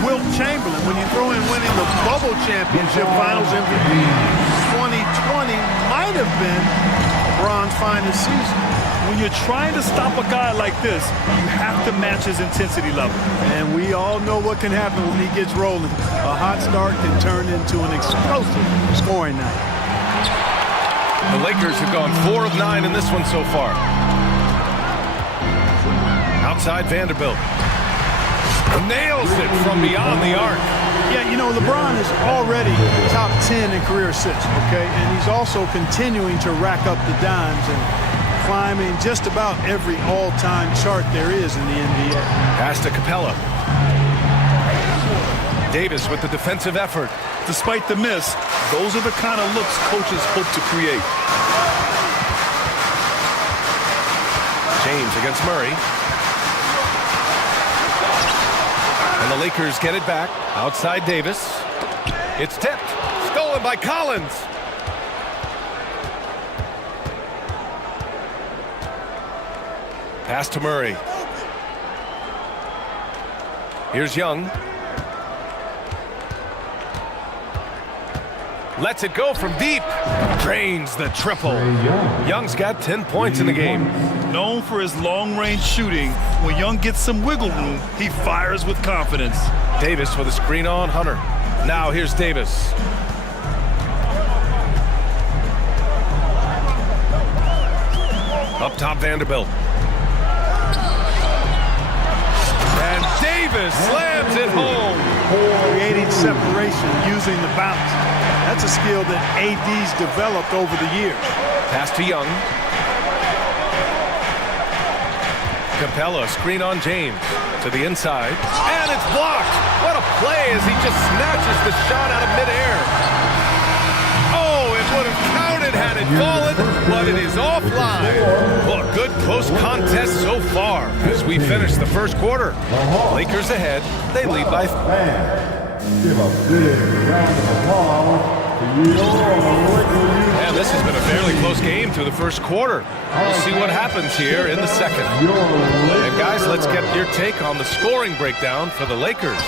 Wilt Chamberlain. When you throw in winning the Bubble Championship Finals MVP, 2020 might have been LeBron's finest season. When you're trying to stop a guy like this, you have to match his intensity level. And we all know what can happen when he gets rolling. A hot start can turn into an explosive scoring night. The Lakers have gone 4 of 9 in this one so far. Outside Vanderbilt. Nails it from beyond the arc. Yeah, you know, LeBron is already top 10 in career assists, okay? And he's also continuing to rack up the dimes and climbing just about every all-time chart there is in the NBA. Pass to Capella. Davis with the defensive effort. Despite the miss, those are the kind of looks coaches hope to create. James against Murray. And the Lakers get it back. Outside Davis. It's tipped. Stolen by Collins. Pass to Murray. Here's Young. Lets it go from deep. Drains the triple. Young's got 10 points in the game. Known for his long-range shooting, when Young gets some wiggle room, he fires with confidence. Davis with a screen on Hunter. Now here's Davis. Up top, Vanderbilt. And Davis slams it home. Creating separation using the bounce. That's a skill that AD's developed over the years. Pass to Young. Capella, screen on James. To the inside. And it's blocked. What a play as he just snatches the shot out of midair. Oh, it would have counted had it fallen, but it is offline. Well, a good close contest so far as we finish the first quarter. Lakers ahead. They lead by... Give a big round of applause. And this has been a fairly close game through the first quarter. We'll see what happens here in the second. And guys, let's get your take on the scoring breakdown for the Lakers.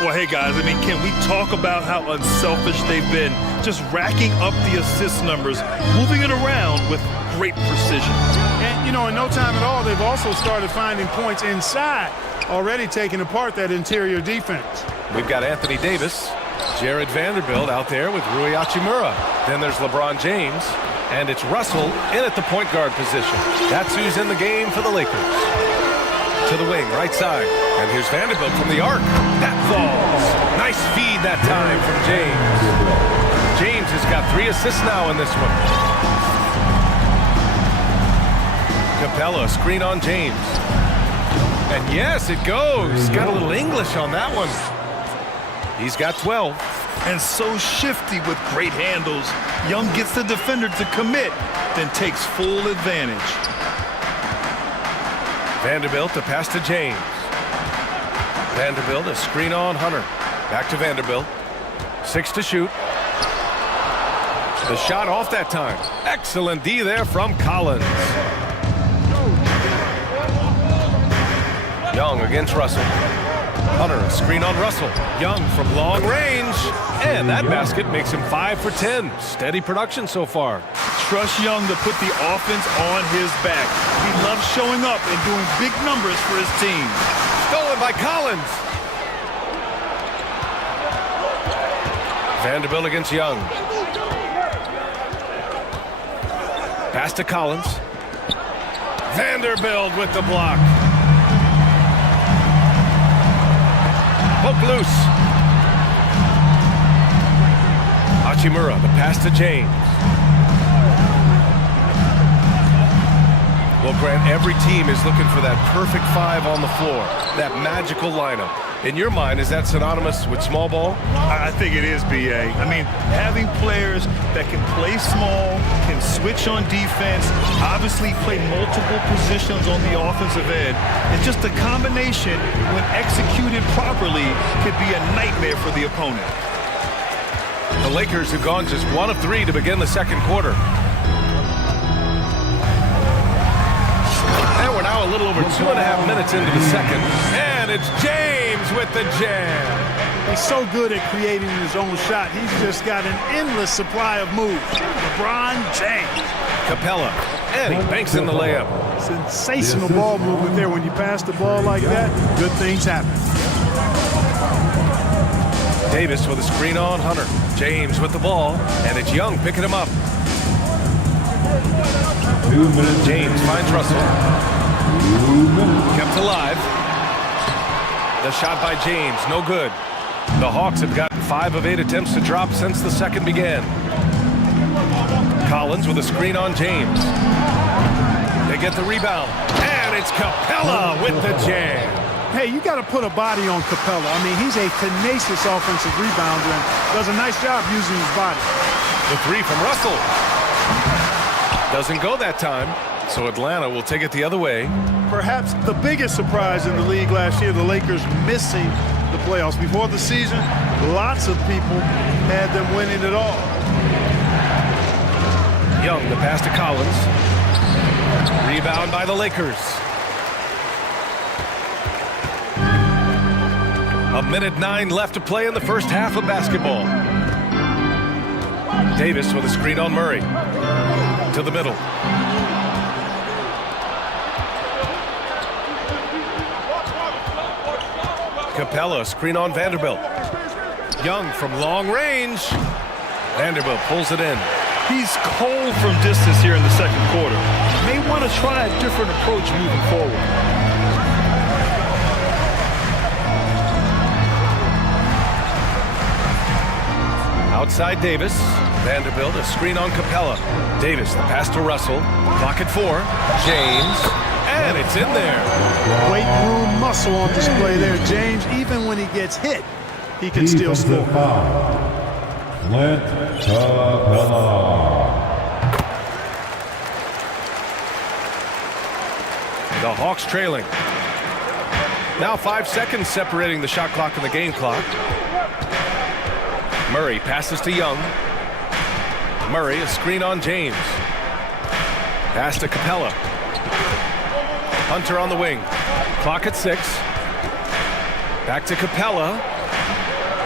Well, hey, guys, I mean, can we talk about how unselfish they've been? Just racking up the assist numbers, moving it around with great precision. And, you know, in no time at all, they've also started finding points inside, already taking apart that interior defense. We've got Anthony Davis, Jared Vanderbilt out there with Rui Hachimura. Then there's LeBron James, and it's Russell in at the point guard position. That's who's in the game for the Lakers. To the wing, right side. And here's Vanderbilt from the arc. That falls. Nice feed that time from James. James has got 3 assists now in this one. Capella, screen on James. And yes, it goes. Got a little English on that one. He's got 12. And so shifty with great handles. Young gets the defender to commit, then takes full advantage. Vanderbilt, the pass to James. Vanderbilt, a screen on Hunter. Back to Vanderbilt. 6 to shoot. The shot off that time. Excellent D there from Collins. Young against Russell. Hunter, a screen on Russell. Young from long range. And that basket makes him 5 for 10. Steady production so far. Trust Young to put the offense on his back. He loves showing up and doing big numbers for his team. Stolen by Collins. Vanderbilt against Young. Pass to Collins. Vanderbilt with the block. Poke loose. Hachimura, the pass to James. Well, Grant, every team is looking for that perfect 5 on the floor, that magical lineup. In your mind, is that synonymous with small ball? I think it is, B.A. I mean, having players that can play small, can switch on defense, obviously play multiple positions on the offensive end, it's just a combination, when executed properly, could be a nightmare for the opponent. The Lakers have gone just 1 of 3 to begin the second quarter. And we're now a little over 2.5 minutes into the second. And it's James with the jam. He's so good at creating his own shot. He's just got an endless supply of moves. LeBron James. Capella, and he banks in the layup. Sensational ball movement there. When you pass the ball like that, good things happen. Davis with a screen on Hunter. James with the ball, and it's Young picking him up. James finds Russell. Kept alive. The shot by James, no good. The Hawks have gotten 5 of 8 attempts to drop since the second began. Collins with a screen on James. They get the rebound, and it's Capella with the jam. Hey, you got to put a body on Capella. I mean, he's a tenacious offensive rebounder and does a nice job using his body. The 3 from Russell. Doesn't go that time, so Atlanta will take it the other way. Perhaps the biggest surprise in the league last year, the Lakers missing the playoffs. Before the season, lots of people had them winning it all. Young, the pass to Collins. Rebound by the Lakers. A minute 9 left to play in the first half of basketball. Davis with a screen on Murray. To the middle. Capella, screen on Vanderbilt. Young from long range. Vanderbilt pulls it in. He's cold from distance here in the second quarter. May want to try a different approach moving forward. Outside Davis. Vanderbilt, a screen on Capella. Davis, the pass to Russell. Clock at 4. James. And it's in there. Weight room muscle on display there, James. Even when he gets hit, he can still score. Clint Capella. The Hawks trailing. Now 5 seconds separating the shot clock and the game clock. Murray passes to Young. Murray, a screen on James. Pass to Capella. Hunter on the wing. Clock at 6. Back to Capella.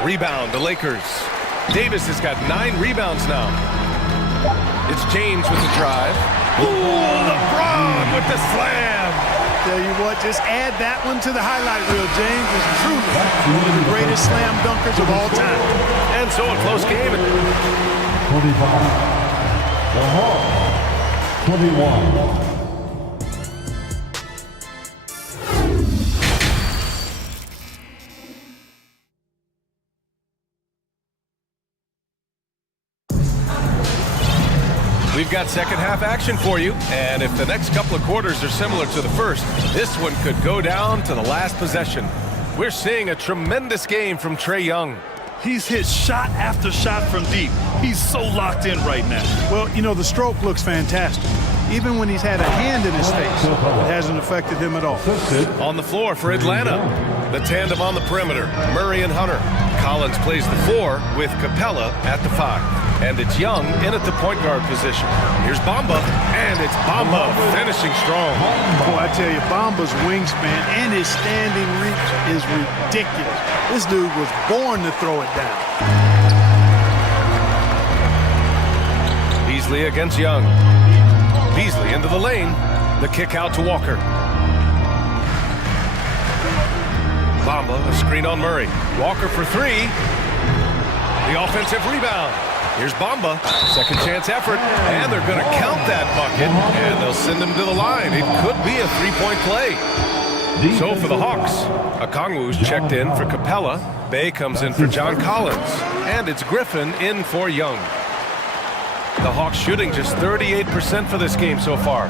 Rebound, the Lakers. Davis has got 9 rebounds now. It's James with the drive. Ooh, LeBron with the slam. Tell you what, just add that one to the highlight reel. James is truly one of the greatest slam dunkers of all time. And so a close game. 25. The Hawks, 21. We've got second half action for you, and if the next couple of quarters are similar to the first, this one could go down to the last possession. We're seeing a tremendous game from Trae Young. He's hit shot after shot from deep. He's so locked in right now. Well, you know, the stroke looks fantastic. Even when he's had a hand in his face, it hasn't affected him at all. On the floor for Atlanta, the tandem on the perimeter, Murray and Hunter. Collins plays the 4 with Capella at the 5. And it's Young in at the point guard position. Here's Bamba, and it's Bamba finishing strong. Boy, I tell you, Bamba's wingspan and his standing reach is ridiculous. This dude was born to throw it down. Beasley against Young. Beasley into the lane. The kick out to Walker. Bamba, a screen on Murray. Walker for 3. The offensive rebound. Here's Bamba, second chance effort, and they're going to count that bucket, and they'll send him to the line. It could be a three-point play. So for the Hawks, Okongwu's checked in for Capella. Bay comes in for John Collins, and it's Griffin in for Young. The Hawks shooting just 38% for this game so far.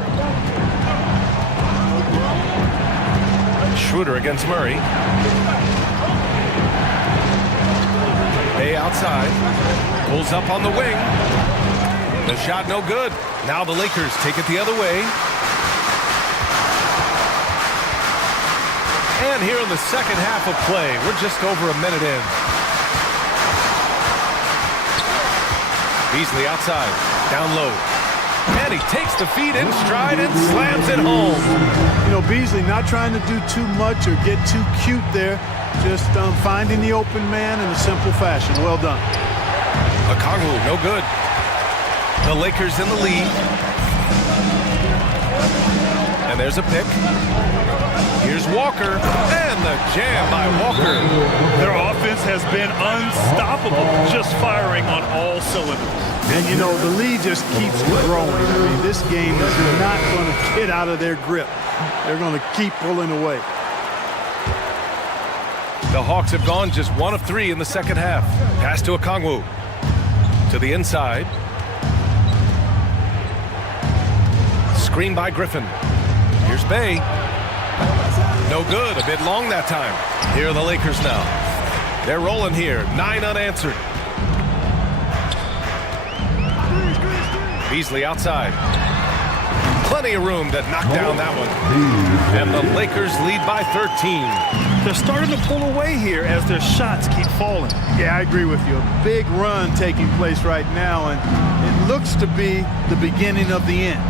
Schroeder against Murray. Bay outside. Pulls up on the wing. The shot no good. Now the Lakers take it the other way. And here in the second half of play, we're just over a minute in. Beasley outside, down low. And he takes the feed in stride and slams it home. You know, Beasley not trying to do too much or get too cute there. Just finding the open man in a simple fashion. Well done. Okongwu, no good. The Lakers in the lead. And there's a pick. Here's Walker, and the jam by Walker. Their offense has been unstoppable, just firing on all cylinders. And, you know, the lead just keeps growing. I mean, this game is not going to get out of their grip. They're going to keep pulling away. The Hawks have gone just 1 of 3 in the second half. Pass to Okongwu. To the inside. Screen by Griffin. Here's Bay. No good. A bit long that time. Here are the Lakers now. They're rolling here. 9 unanswered. Beasley outside. Plenty of room to knock down that one. And the Lakers lead by 13. They're starting to pull away here as their shots keep falling. Yeah, I agree with you. A big run taking place right now, and it looks to be the beginning of the end.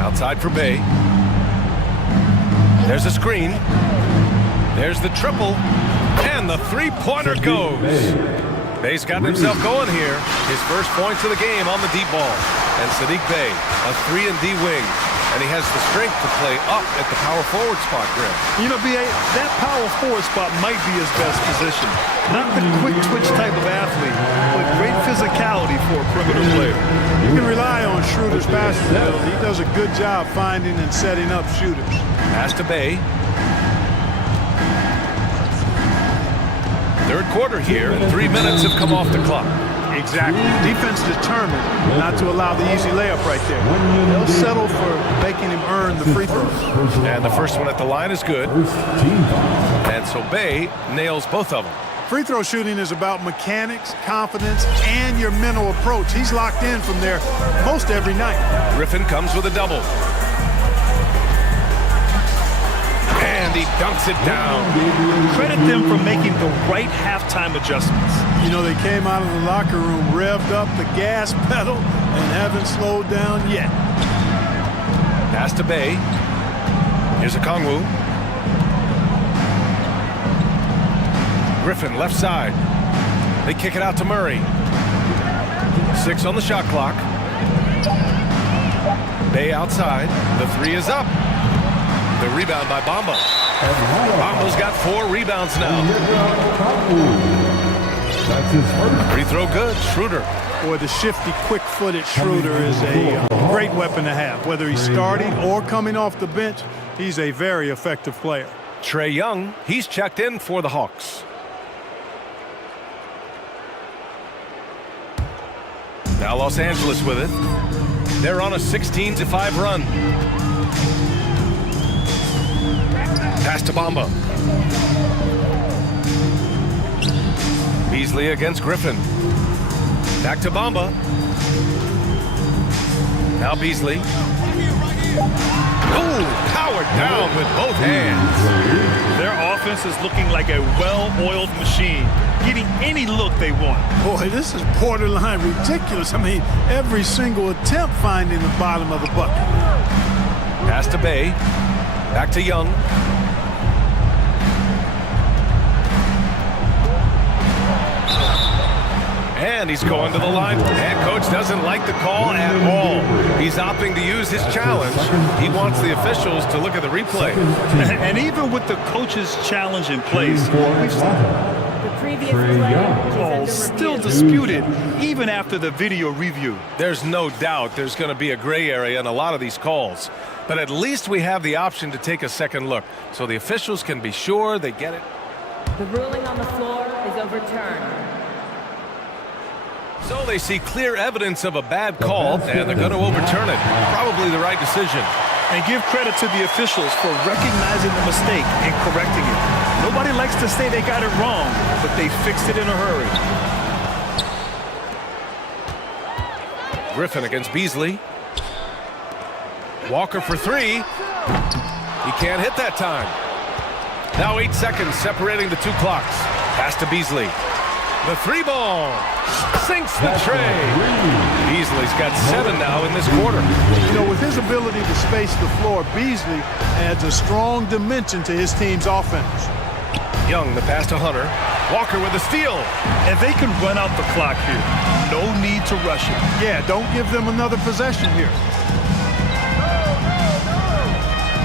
Outside for Bay. There's a screen. There's the triple. And the three-pointer goes. Bay's gotten himself going here. His first points of the game on the deep ball. And Sadiq Bey, a 3-and-D wing. And he has the strength to play up at the power forward spot, Grim. You know, B.A., that power forward spot might be his best position. Not the quick twitch type of athlete, but great physicality for a perimeter player. You can rely on Schroeder's passing ability. He does a good job finding and setting up shooters. Pass to Bey. Third quarter here, and 3 minutes have come off the clock. Exactly. Defense determined not to allow the easy layup right there. They'll settle for making him earn the free throws. And the first one at the line is good. And so Bey nails both of them. Free throw shooting is about mechanics, confidence, and your mental approach. He's locked in from there most every night. Griffin comes with a double. And he dunks it down. Credit them for making the right halftime adjustments. You know, they came out of the locker room, revved up the gas pedal, and haven't slowed down yet. Pass to Bey. Here's a Kongwu. Griffin, left side. They kick it out to Murray. 6 on the shot clock. Bey outside. The 3 is up. The rebound by Bamba. Bamba's got 4 rebounds now. Free throw good. Schroeder. Boy, the shifty, quick-footed Schroeder is a great weapon to have. Whether he's starting or coming off the bench, he's a very effective player. Trae Young, he's checked in for the Hawks. Now Los Angeles with it. They're on a 16-5 run. Pass to Bamba. Beasley against Griffin. Back to Bamba. Now Beasley. Oh, powered down with both hands. Their offense is looking like a well-oiled machine, getting any look they want. Boy, this is borderline ridiculous. I mean, every single attempt finding the bottom of the bucket. Pass to Bey. Back to Young. And he's going to the line. And coach doesn't like the call at all. He's opting to use his challenge. He wants the officials to look at the replay. And even with the coach's challenge in place, The previous play is still disputed even after the video review. There's no doubt there's going to be a gray area in a lot of these calls. But at least we have the option to take a second look, so the officials can be sure they get it. The ruling on the floor is overturned. So they see clear evidence of a bad call, and they're going to overturn it. Probably the right decision. And give credit to the officials for recognizing the mistake and correcting it. Nobody likes to say they got it wrong, but they fixed it in a hurry. Griffin against Beasley. Walker for 3. He can't hit that time. Now 8 seconds separating the 2 clocks. Pass to Beasley. The 3 ball sinks the tray. Beasley's got 7 now in this quarter. You know, with his ability to space the floor, Beasley adds a strong dimension to his team's offense. Young, the pass to Hunter. Walker with the steal. And they can run out the clock here. No need to rush it. Yeah, don't give them another possession here.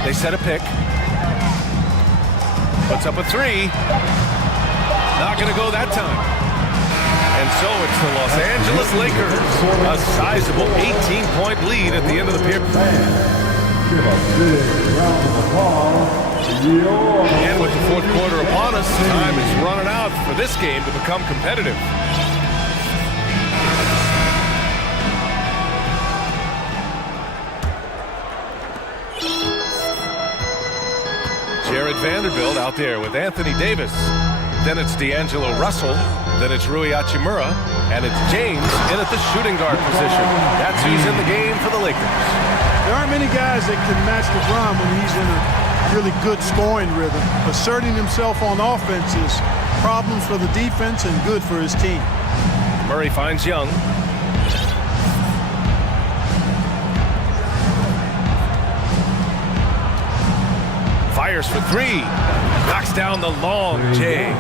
They set a pick. Puts up a 3. Not going to go that time. And so it's the Los Angeles Lakers. A sizable 18-point lead at the end of the period. And with the fourth quarter upon us, time is running out for this game to become competitive. Jared Vanderbilt out there with Anthony Davis. Then it's D'Angelo Russell. Then it's Rui Hachimura. And it's James in at the shooting guard position. That's who's in the game for the Lakers. There aren't many guys that can match LeBron when he's in a really good scoring rhythm. Asserting himself on offense is problems for the defense and good for his team. Murray finds Young. Fires for 3. Knocks down the long J.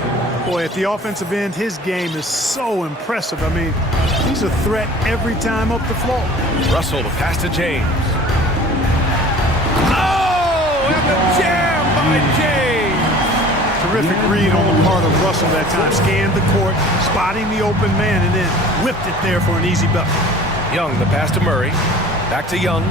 Boy, at the offensive end, his game is so impressive. I mean, he's a threat every time up the floor. Russell to pass to James. Oh, and the jam by James. Terrific read on the part of Russell that time. Scanned the court, spotting the open man, and then whipped it there for an easy bucket. Young, the pass to Murray. Back to Young.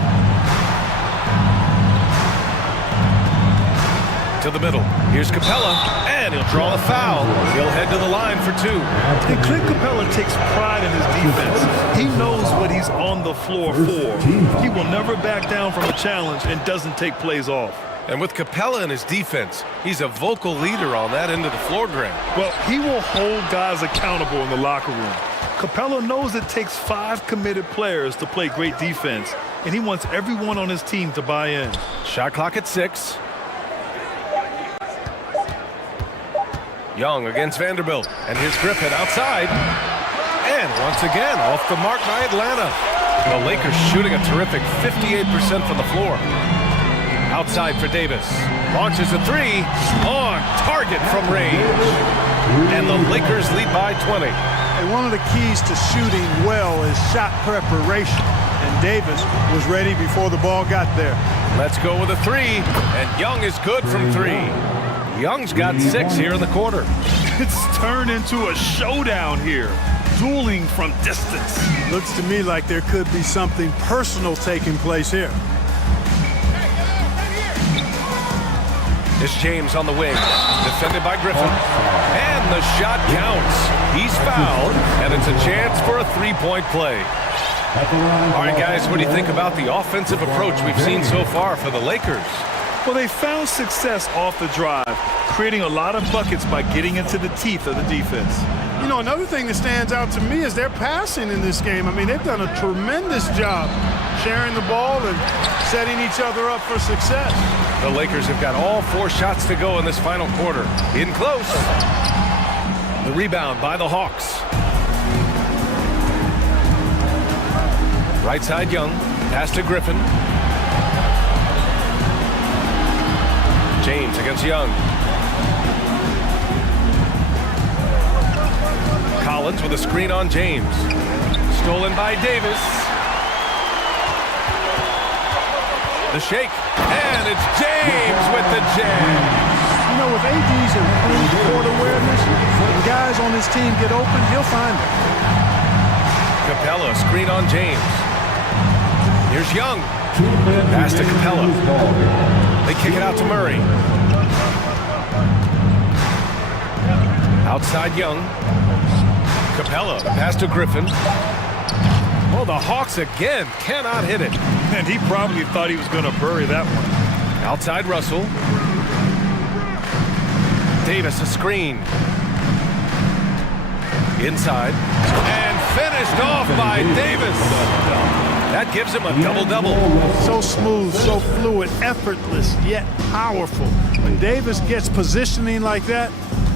To the middle. Here's Capella, and he'll draw the foul. He'll head to the line for two. And Clint Capella takes pride in his defense. He knows what he's on the floor for. He will never back down from a challenge and doesn't take plays off. And with Capella in his defense, he's a vocal leader on that end of the floor, Greg. Well, he will hold guys accountable in the locker room. Capella knows it takes 5 committed players to play great defense, and he wants everyone on his team to buy in. Shot clock at 6. Young against Vanderbilt, and here's Griffin outside. And once again, off the mark by Atlanta. The Lakers shooting a terrific 58% from the floor. Outside for Davis. Launches a 3 on target from range. And the Lakers lead by 20. And one of the keys to shooting well is shot preparation. And Davis was ready before the ball got there. Let's go with a 3. And Young is good from 3. Young's got 6 here in the quarter. It's turned into a showdown here. Dueling from distance. Looks to me like there could be something personal taking place here. It's James on the wing, defended by Griffin, and the shot counts. He's fouled, and it's a chance for a 3-point play. All right, guys, what do you think about the offensive approach we've seen so far for the Lakers? Well, they found success off the drive, creating a lot of buckets by getting into the teeth of the defense. You know, another thing that stands out to me is their passing in this game. I mean, they've done a tremendous job sharing the ball and setting each other up for success. The Lakers have got all 4 shots to go in this final quarter. In close. The rebound by the Hawks. Right side Young. Pass to Griffin. James against Young. Collins with a screen on James. Stolen by Davis. The shake. And it's James with the jam. You know, with AD's improved court awareness, when guys on his team get open, he'll find them. Capella, screen on James. Here's Young. Pass to Capella. They kick it out to Murray. Outside Young. Capella, pass to Griffin. Oh, the Hawks again cannot hit it. And he probably thought he was going to bury that one. Outside Russell. Davis, a screen. Inside. And finished off by Davis. That gives him a double-double. So smooth, so fluid, effortless, yet powerful. When Davis gets positioning like that,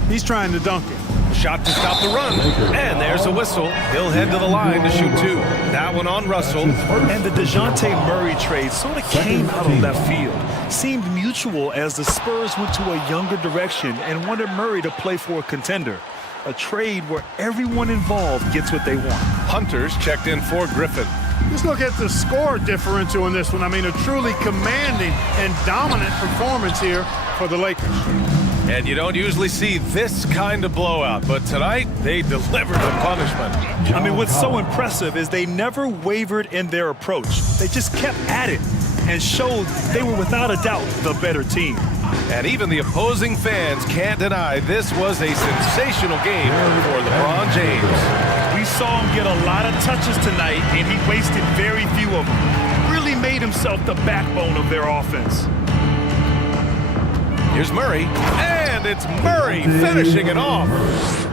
he's trying to dunk it. Shot to stop the run. And there's a whistle. He'll head to the line to shoot 2. That one on Russell. And the DeJounte Murray trade sort of came out of left field. Seemed mutual as the Spurs went to a younger direction and wanted Murray to play for a contender. A trade where everyone involved gets what they want. Hunters checked in for Griffin. Just look at the score differential in this one. I mean, a truly commanding and dominant performance here for the Lakers. And you don't usually see this kind of blowout, but tonight they delivered the punishment. I mean, what's so impressive is they never wavered in their approach. They just kept at it and showed they were without a doubt the better team. And even the opposing fans can't deny this was a sensational game for LeBron James. We saw him get a lot of touches tonight, and he wasted very few of them. Really made himself the backbone of their offense. Here's Murray, and it's Murray finishing it off.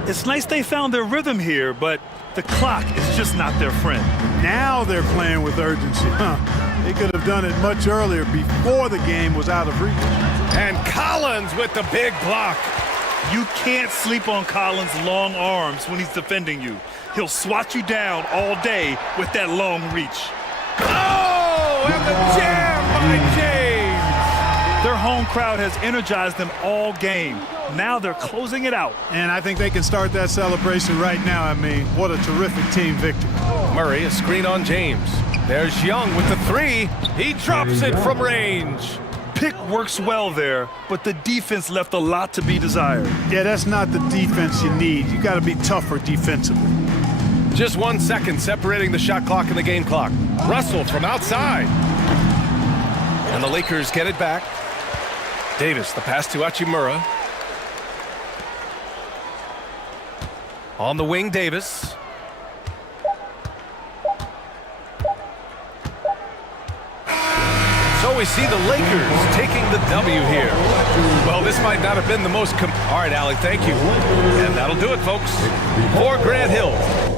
It's nice they found their rhythm here, but the clock is just not their friend. Now they're playing with urgency. They could have done it much earlier before the game was out of reach. And Collins with the big block. You can't sleep on Collins' long arms when he's defending you. He'll swat you down all day with that long reach. Oh, and the jam by James. Their home crowd has energized them all game. Now they're closing it out. And I think they can start that celebration right now. I mean, what a terrific team victory. Murray, a screen on James. There's Young with the three. He drops it from range. Pick works well there, but the defense left a lot to be desired. Yeah, that's not the defense you need. You got to be tougher defensively. Just 1 second separating the shot clock and the game clock. Russell from outside. And the Lakers get it back. Davis, the pass to Hachimura. On the wing, Davis. So we see the Lakers taking the W here. Well, this might not have been the most all right, Allie, thank you. And that'll do it, folks, for Grant Hill.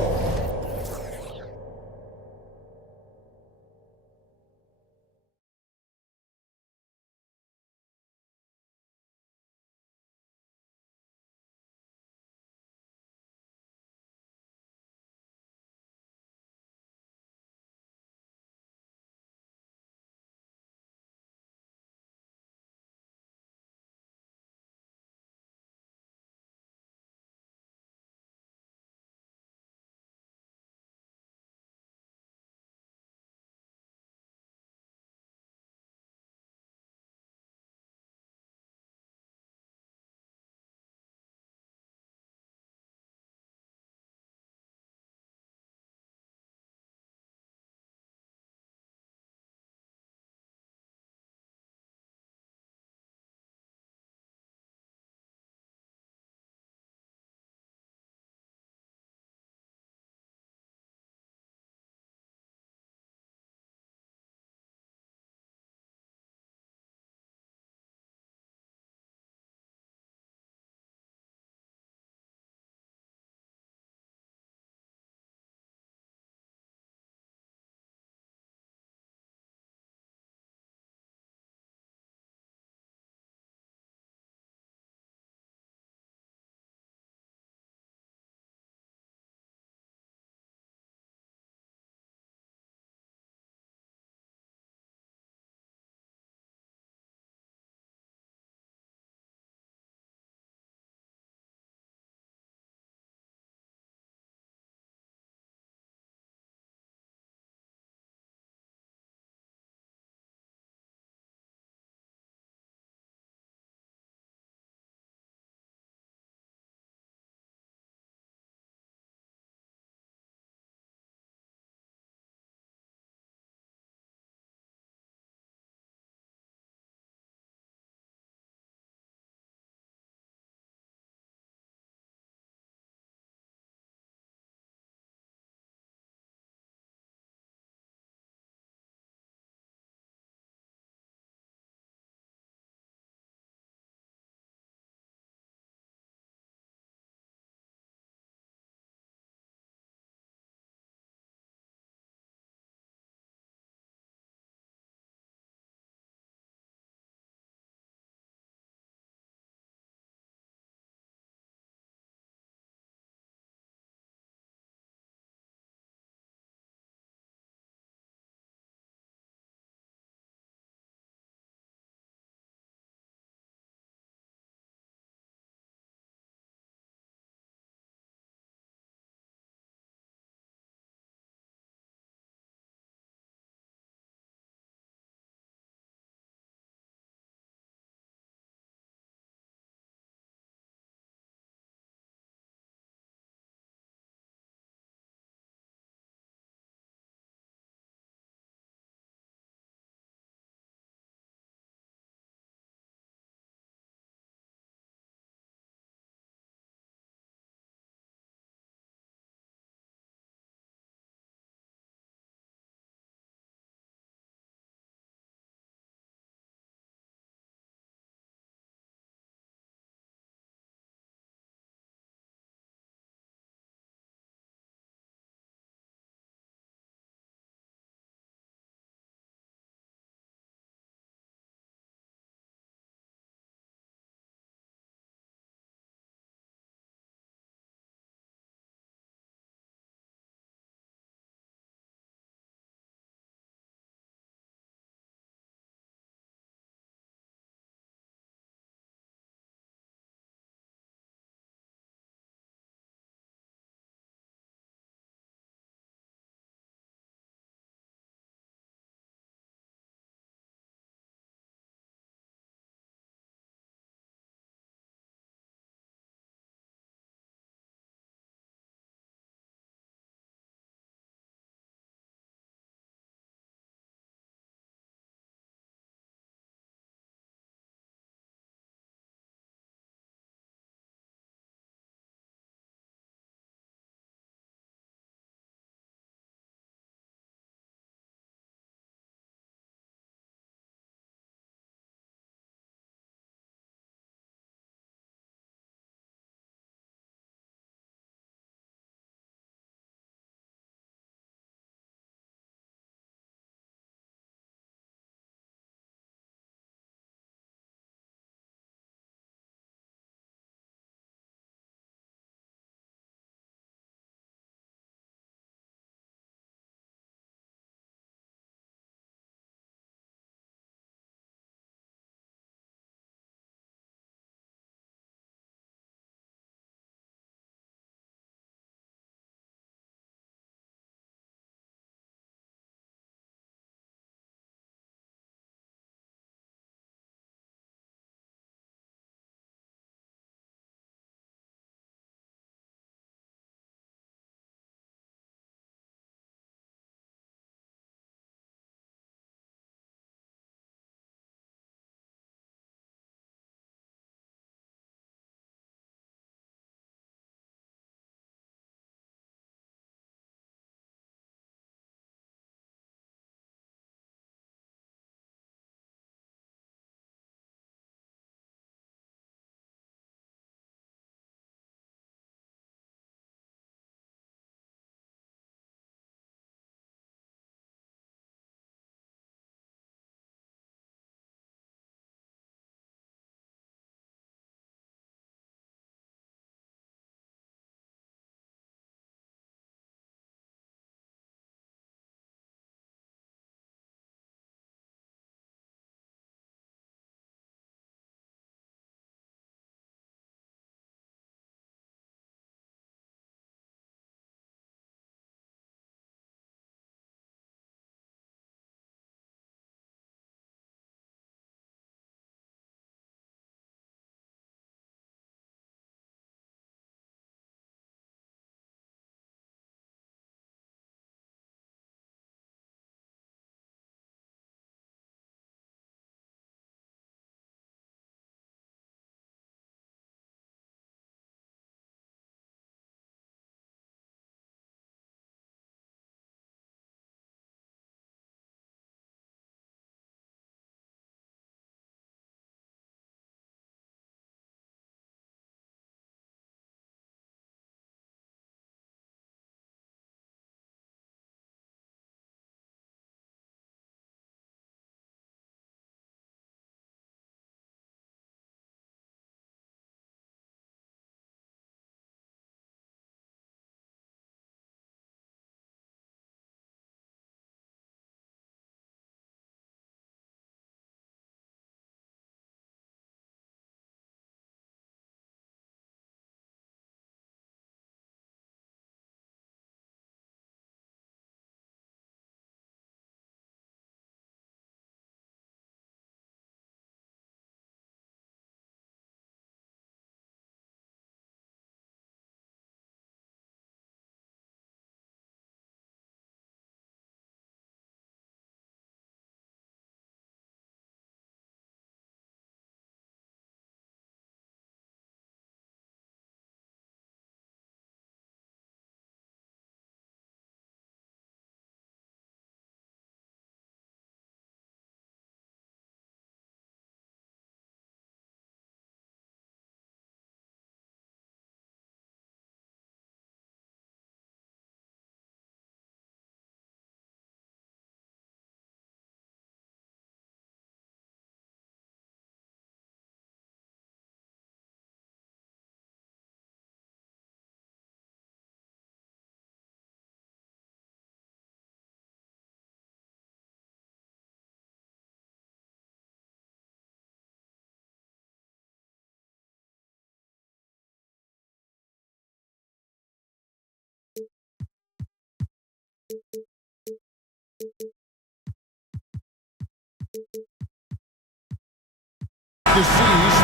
To see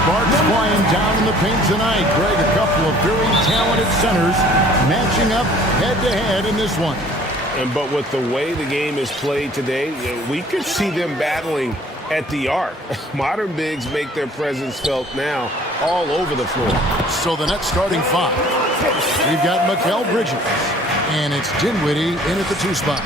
sparks flying down in the paint tonight. Greg, a couple of very talented centers matching up head-to-head in this one. But with the way the game is played today, we could see them battling at the arc. Modern bigs make their presence felt now all over the floor. So the Nets starting five. We've got Mikal Bridges, and it's Dinwiddie in at the 2 spot.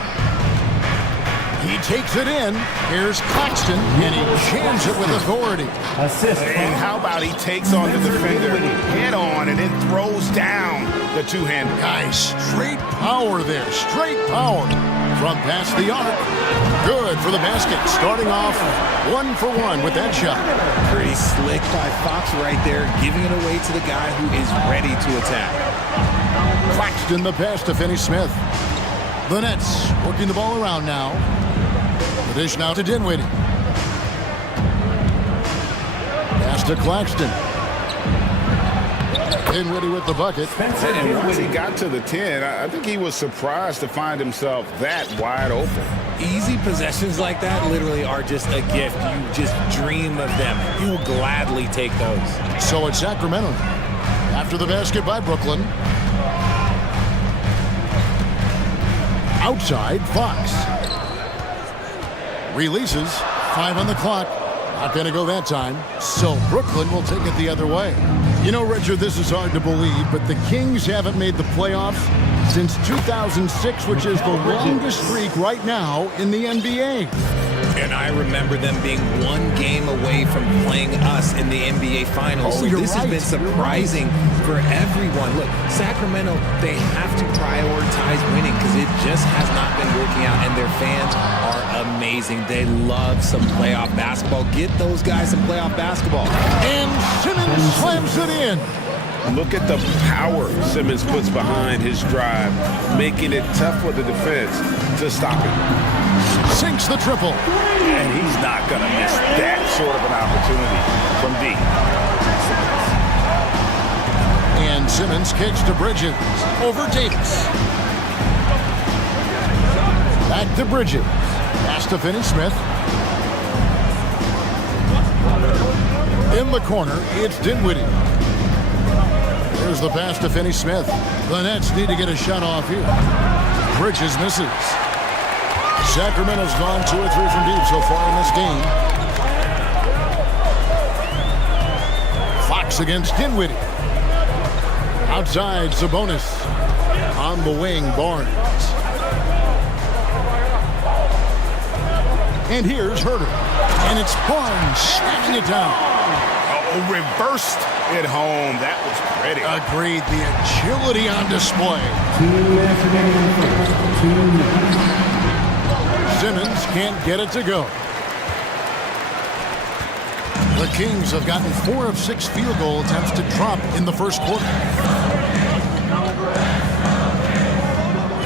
He takes it in. Here's Claxton, and he jams it with authority. And how about he takes on the defender head on and then throws down the two-hander. Nice. Straight power there. Straight power. From past the arc. Good for the basket. Starting off 1 for 1 with that shot. Pretty slick by Fox right there, giving it away to the guy who is ready to attack. Claxton the pass to Finney-Smith. The Nets working the ball around now. The dish now to Dinwiddie. Pass to Claxton. Dinwiddie with the bucket. And once he got to the 10, I think he was surprised to find himself that wide open. Easy possessions like that literally are just a gift. You just dream of them. He'll gladly take those. So it's Sacramento after the basket by Brooklyn. Outside, Fox. Releases. 5 on the clock. Not going to go that time. So Brooklyn will take it the other way. You know, Richard, this is hard to believe, but the Kings haven't made the playoffs since 2006, which is the longest streak right now in the NBA. And I remember them being 1 game away from playing us in the NBA Finals. So this has been surprising for everyone. Look, Sacramento, they have to prioritize winning because it just has not been working out, and their fans are amazing. They love some playoff basketball. Get those guys some playoff basketball. And Simmons slams it in. Look at the power Simmons puts behind his drive, making it tough for the defense to stop it. Sinks the triple. And he's not going to miss that sort of an opportunity from deep. And Simmons kicks to Bridges. Over Davis. Back to Bridges. Pass to Finney-Smith. In the corner, it's Dinwiddie. There's the pass to Finney-Smith. The Nets need to get a shot off here. Bridges misses. Sacramento's gone 2 or 3 from deep so far in this game. Fox against Dinwiddie. Outside, Sabonis. On the wing, Barnes. And here's Herter. And it's Barnes smacking it down. Oh, reversed it home. That was pretty. Agreed. The agility on display. Simmons can't get it to go. The Kings have gotten 4 of 6 field goal attempts to drop in the first quarter.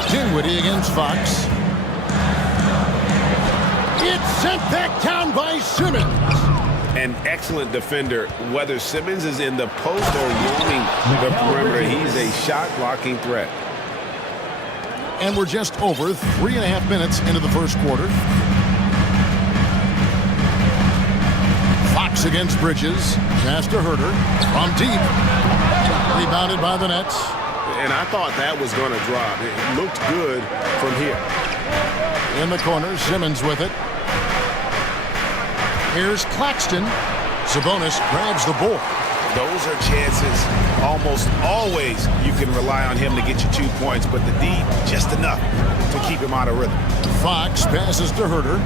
Dinwiddie against Fox. It's sent back down by Simmons. An excellent defender, whether Simmons is in the post or roaming the perimeter, he's a shot-blocking threat. And we're just over 3.5 minutes into the first quarter. Fox against Bridges. Pass to Herter. From deep. Rebounded by the Nets. And I thought that was going to drop. It looked good from here. In the corner, Simmons with it. Here's Claxton. Sabonis grabs the board. Those are chances. Almost always you can rely on him to get you 2 points, but the D, just enough to keep him out of rhythm. Fox passes to Herter.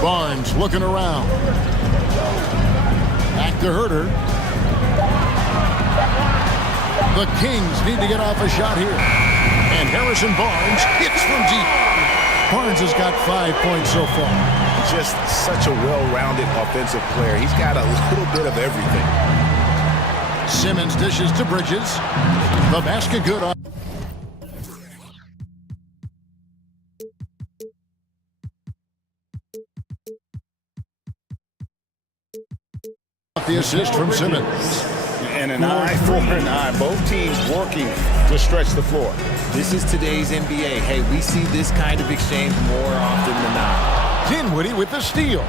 Barnes looking around. Back to Herter. The Kings need to get off a shot here. And Harrison Barnes hits from deep. Barnes has got 5 points so far. Just such a well-rounded offensive player. He's got a little bit of everything. Simmons dishes to Bridges. The basket good on. The assist from Simmons. And an eye for an eye. Both teams working to stretch the floor. This is today's NBA. Hey, we see this kind of exchange more often than not. Dinwiddie with the steal.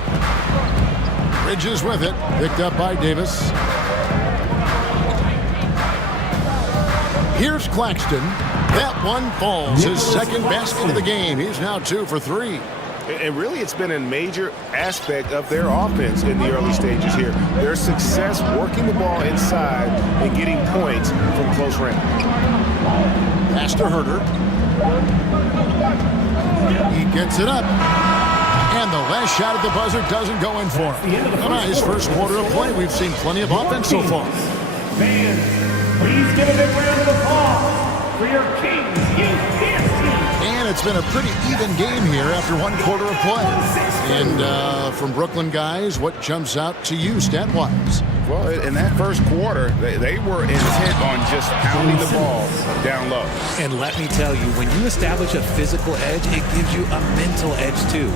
Bridges with it. Picked up by Davis. Here's Claxton. That one falls. His second basket of the game. He's now 2 for 3. And really, it's been a major aspect of their offense in the early stages here. Their success working the ball inside and getting points from close range. Pass to Herter. He gets it up. And the last shot at the buzzer doesn't go in for him. A nice first quarter of play. We've seen plenty of offense so far. Fans, please give a big round of applause for your Kings ESportsBattle team. And it's been a pretty even game here after one quarter of play. And from Brooklyn guys, what jumps out to you stat-wise? Well, in that first quarter, they were intent on just pounding the ball down low. And let me tell you, when you establish a physical edge, it gives you a mental edge too.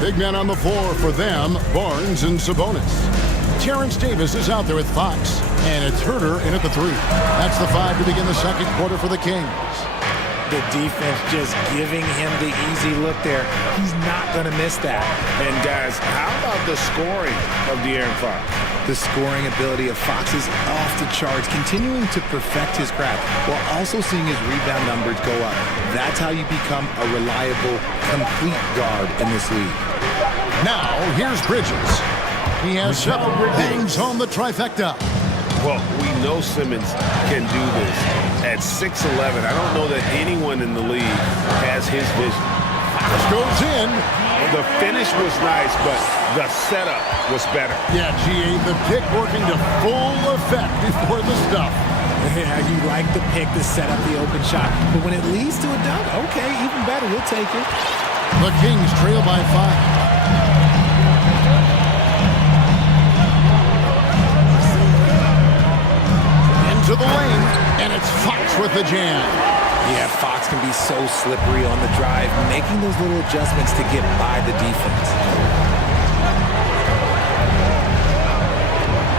Big men on the floor for them, Barnes and Sabonis. Terrence Davis is out there with Fox. And it's Herter in at the 3. That's the 5 to begin the second quarter for the Kings. The defense just giving him the easy look there. He's not going to miss that. And guys, how about the scoring of De'Aaron Fox? The scoring ability of Fox is off the charts, continuing to perfect his craft while also seeing his rebound numbers go up. That's how you become a reliable, complete guard in this league. Now, here's Bridges. He has 7, bangs home the trifecta. Well, we know Simmons can do this. At 6'11", I don't know that anyone in the league has his vision. This goes in. The finish was nice, but the setup was better. Yeah, GA, the pick working to full effect before the stuff. Yeah, you like the pick to set up the open shot. But when it leads to a dunk, okay, even better, we'll take it. The Kings trail by 5. To the lane, and it's Fox with the jam. Yeah, Fox can be so slippery on the drive, making those little adjustments to get by the defense.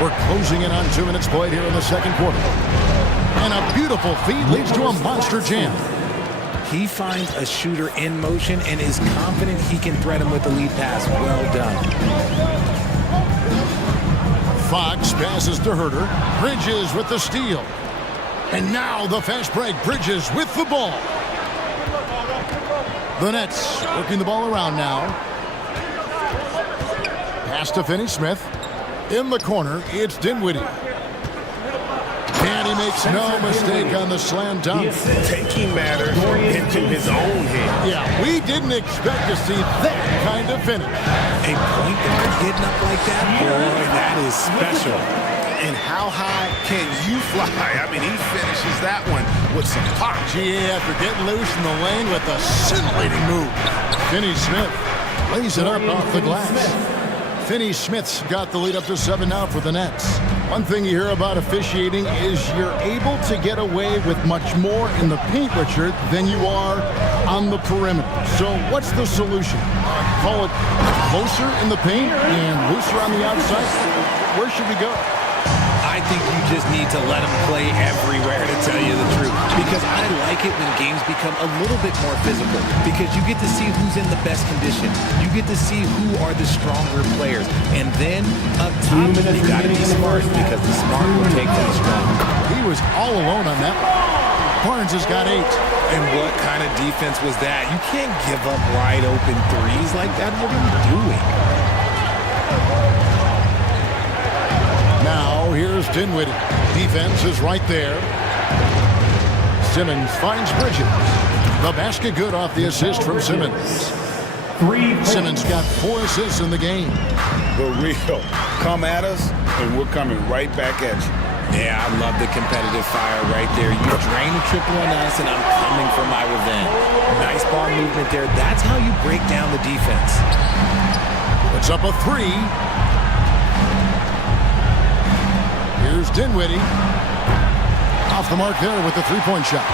We're closing in on 2 minutes played here in the second quarter. And a beautiful feed leads to a monster jam. He finds a shooter in motion and is confident he can thread him with the lead pass. Well done. Fox passes to Herter. Bridges with the steal. And now the fast break. Bridges with the ball. The Nets working the ball around now. Pass to Finney-Smith. In the corner, it's Dinwiddie. And he makes no mistake on the slam dunk. Taking matters into his own hands. Yeah, we didn't expect to see that kind of finish. A point guard getting up like that, boy, that is special. And how high can you fly? I mean, he finishes that one with some pop. GA after getting loose in the lane with a scintillating move. Finney-Smith lays it up off the glass. Finney-Smith's got the lead up to 7 now for the Nets. One thing you hear about officiating is you're able to get away with much more in the paint, Richard, than you are on the perimeter. So what's the solution? Call it closer in the paint and looser on the outside? Where should we go? I think you just need to let him play everywhere, to tell you the truth. Because I like it when games become a little bit more physical. Because you get to see who's in the best condition. You get to see who are the stronger players. And then up top, you got to be smart because the smart will take that strong. He was all alone on that. Barnes has got 8. And what kind of defense was that? You can't give up wide open threes like that. What are you doing? Now, here's Dinwiddie. Defense is right there. Simmons finds Bridges. The basket good off the assist from Simmons. Simmons got 4 assists in the game. The real. Come at us, and we're coming right back at you. Yeah, I love the competitive fire right there. You drain a triple on us, and I'm coming for my revenge. Nice ball movement there. That's how you break down the defense. Puts up a 3. Here's Dinwiddie. Off the mark there with the 3-point shot.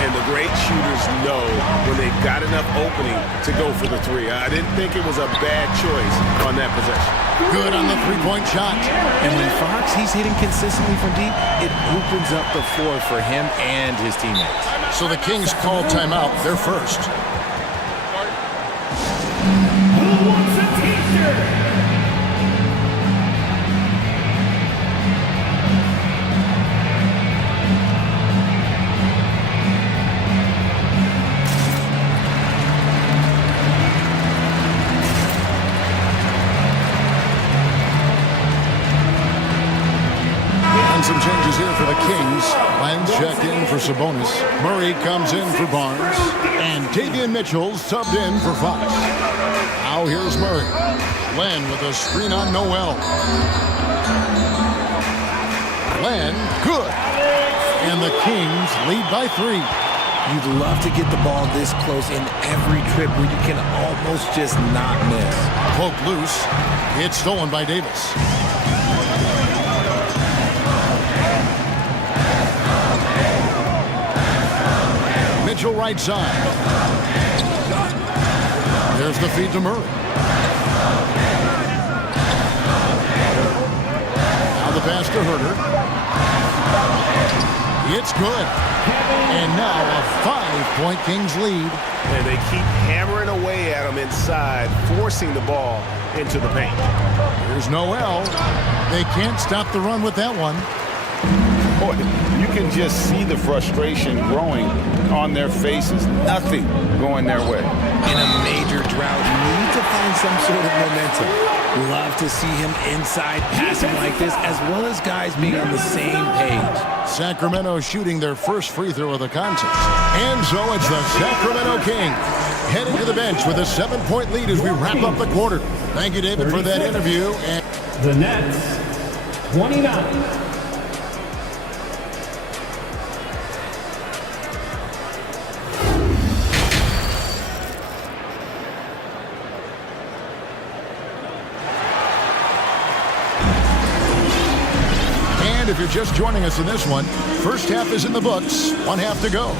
And the great shooters know when they've got enough opening to go for the three. I didn't think it was a bad choice on that possession. Good on the three-point shot. And when Fox, he's hitting consistently from deep, it opens up the floor for him and his teammates. So the Kings call timeout. They're first. Who wants a t-shirt? Some changes here for the Kings. Len's checked in for Sabonis. Murray comes in for Barnes. And Davian Mitchell's subbed in for Fox. Now here's Murray. Len with a screen on Noel. Len, good. And the Kings lead by 3. You'd love to get the ball this close in every trip where you can almost just not miss. Poke loose. It's stolen by Davis. Mitchell right side. There's the feed to Murray. Now the pass to Herter. It's good. And now a 5-point Kings lead. And they keep hammering away at him inside, forcing the ball into the paint. Here's Noel. They can't stop the run with that one. Boy, you can just see the frustration growing on their faces. Nothing going their way. In a major drought, you need to find some sort of momentum. Love to see him inside passing like this, as well as guys being on the same page. Sacramento shooting their first free throw of the contest. And so it's the Sacramento Kings heading to the bench with a 7-point lead as we wrap up the quarter. Thank you, David, for that interview. And the Nets, 29. if you're just joining us in this one, first half is in the books, one half to go.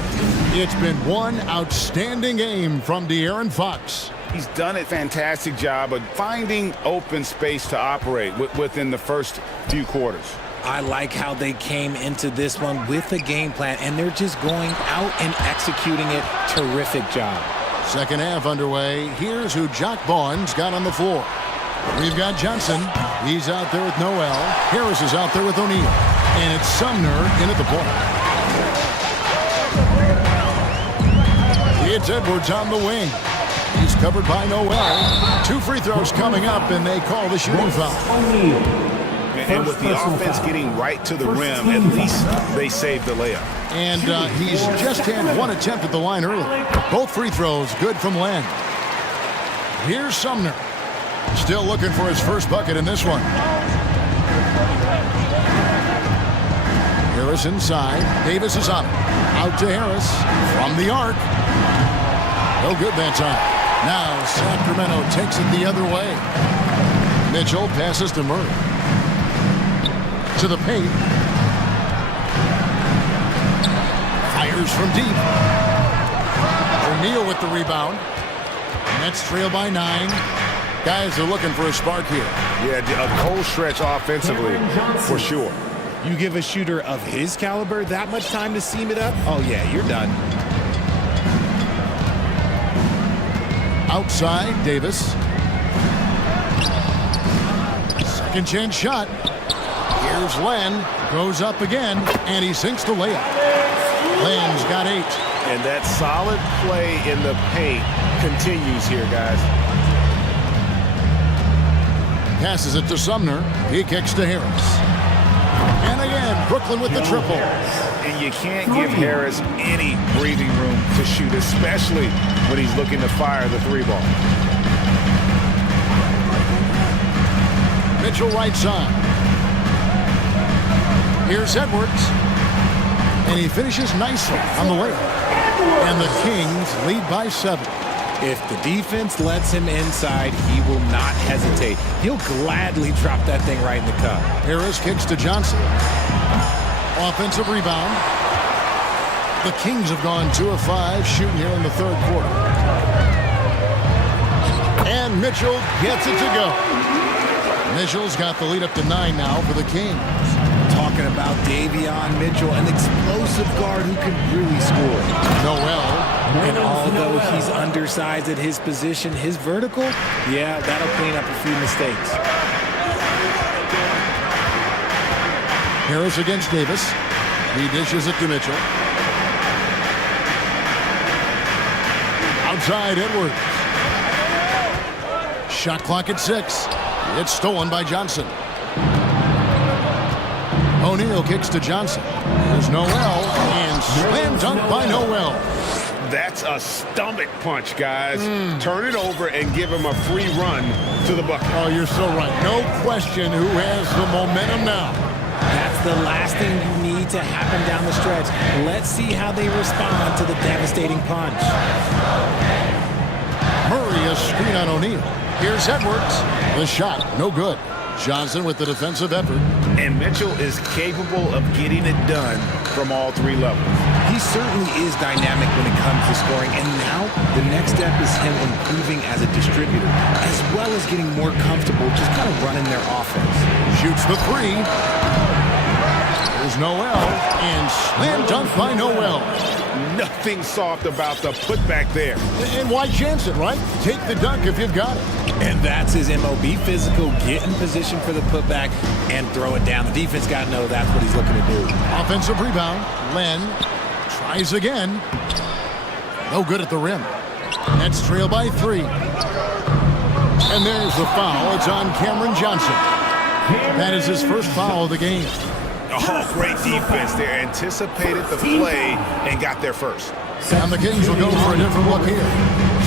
It's been one outstanding game from De'Aaron Fox. He's done a fantastic job of finding open space to operate within the first few quarters. I like how they came into this one with a game plan, and they're just going out and executing it. Terrific job. Second half underway. Here's who Jock Vaughn's got on the floor. We've got Johnson. He's out there with Noel. Harris is out there with O'Neal. And it's Sumner in at the point. It's Edwards on the wing. He's covered by Noel. 2 free throws coming up, and they call the shooting foul. And with the offense getting right to the rim, at least they saved the layup. And he's just had 1 attempt at the line early. Both free throws good from Len. Here's Sumner. Still looking for his first bucket in this one. Harris inside. Davis is on it. Out to Harris. From the arc. No good that time. Now Sacramento takes it the other way. Mitchell passes to Murray. To the paint. Fires from deep. O'Neal with the rebound. Nets trail by 9. Guys are looking for a spark here. Yeah, a cold stretch offensively for sure. You give a shooter of his caliber that much time to seam it up? Oh, yeah, you're done. Outside, Davis. Second chance shot. Here's Len. Goes up again, and he sinks the layup. Len's got 8. And that solid play in the paint continues here, guys. Passes it to Sumner. He kicks to Harris. And again, Brooklyn with the triple. And you can't give Harris any breathing room to shoot, especially when he's looking to fire the 3-ball. Mitchell right side. Here's Edwards. And he finishes nicely on the layup. And the Kings lead by 7. If the defense lets him inside, he will not hesitate. He'll gladly drop that thing right in the cup. Harris kicks to Johnson. Offensive rebound. The Kings have gone 2 of 5 shooting here in the third quarter. And Mitchell gets it to go. Mitchell's got the lead up to 9 now for the Kings. Talking about Davion Mitchell, an explosive guard who can really score. Noel. And although he's undersized at his position, his vertical, yeah, that'll clean up a few mistakes. Harris against Davis. He dishes it to Mitchell. Outside Edwards. Shot clock at 6. It's stolen by Johnson. O'Neal kicks to Johnson. There's Noel, and slam dunk by Noel. That's a stomach punch, guys. Turn it over and give him a free run to the bucket. Oh, you're so right. No question who has the momentum now. That's the last thing you need to happen down the stretch. Let's see how they respond to the devastating punch. Murray, a screen on O'Neal. Here's Edwards. The shot, no good. Johnson with the defensive effort. And Mitchell is capable of getting it done from all 3 levels. He certainly is dynamic when it comes to scoring. And now the next step is him improving as a distributor, as well as getting more comfortable just kind of running their offense. Shoots the 3. There's Noel, and slam dunk by Noel. Nothing soft about the putback there. And why chance it, right? Take the dunk if you've got it. And that's his MO. Be physical, get in position for the putback, and throw it down. The defense got to know that's what he's looking to do. Offensive rebound. Len tries again. No good at the rim. Nets trail by 3. And there's the foul. It's on Cameron Johnson. That is his first foul of the game. Oh, great defense there. Anticipated the play and got there first. And the Kings will go for a different look here.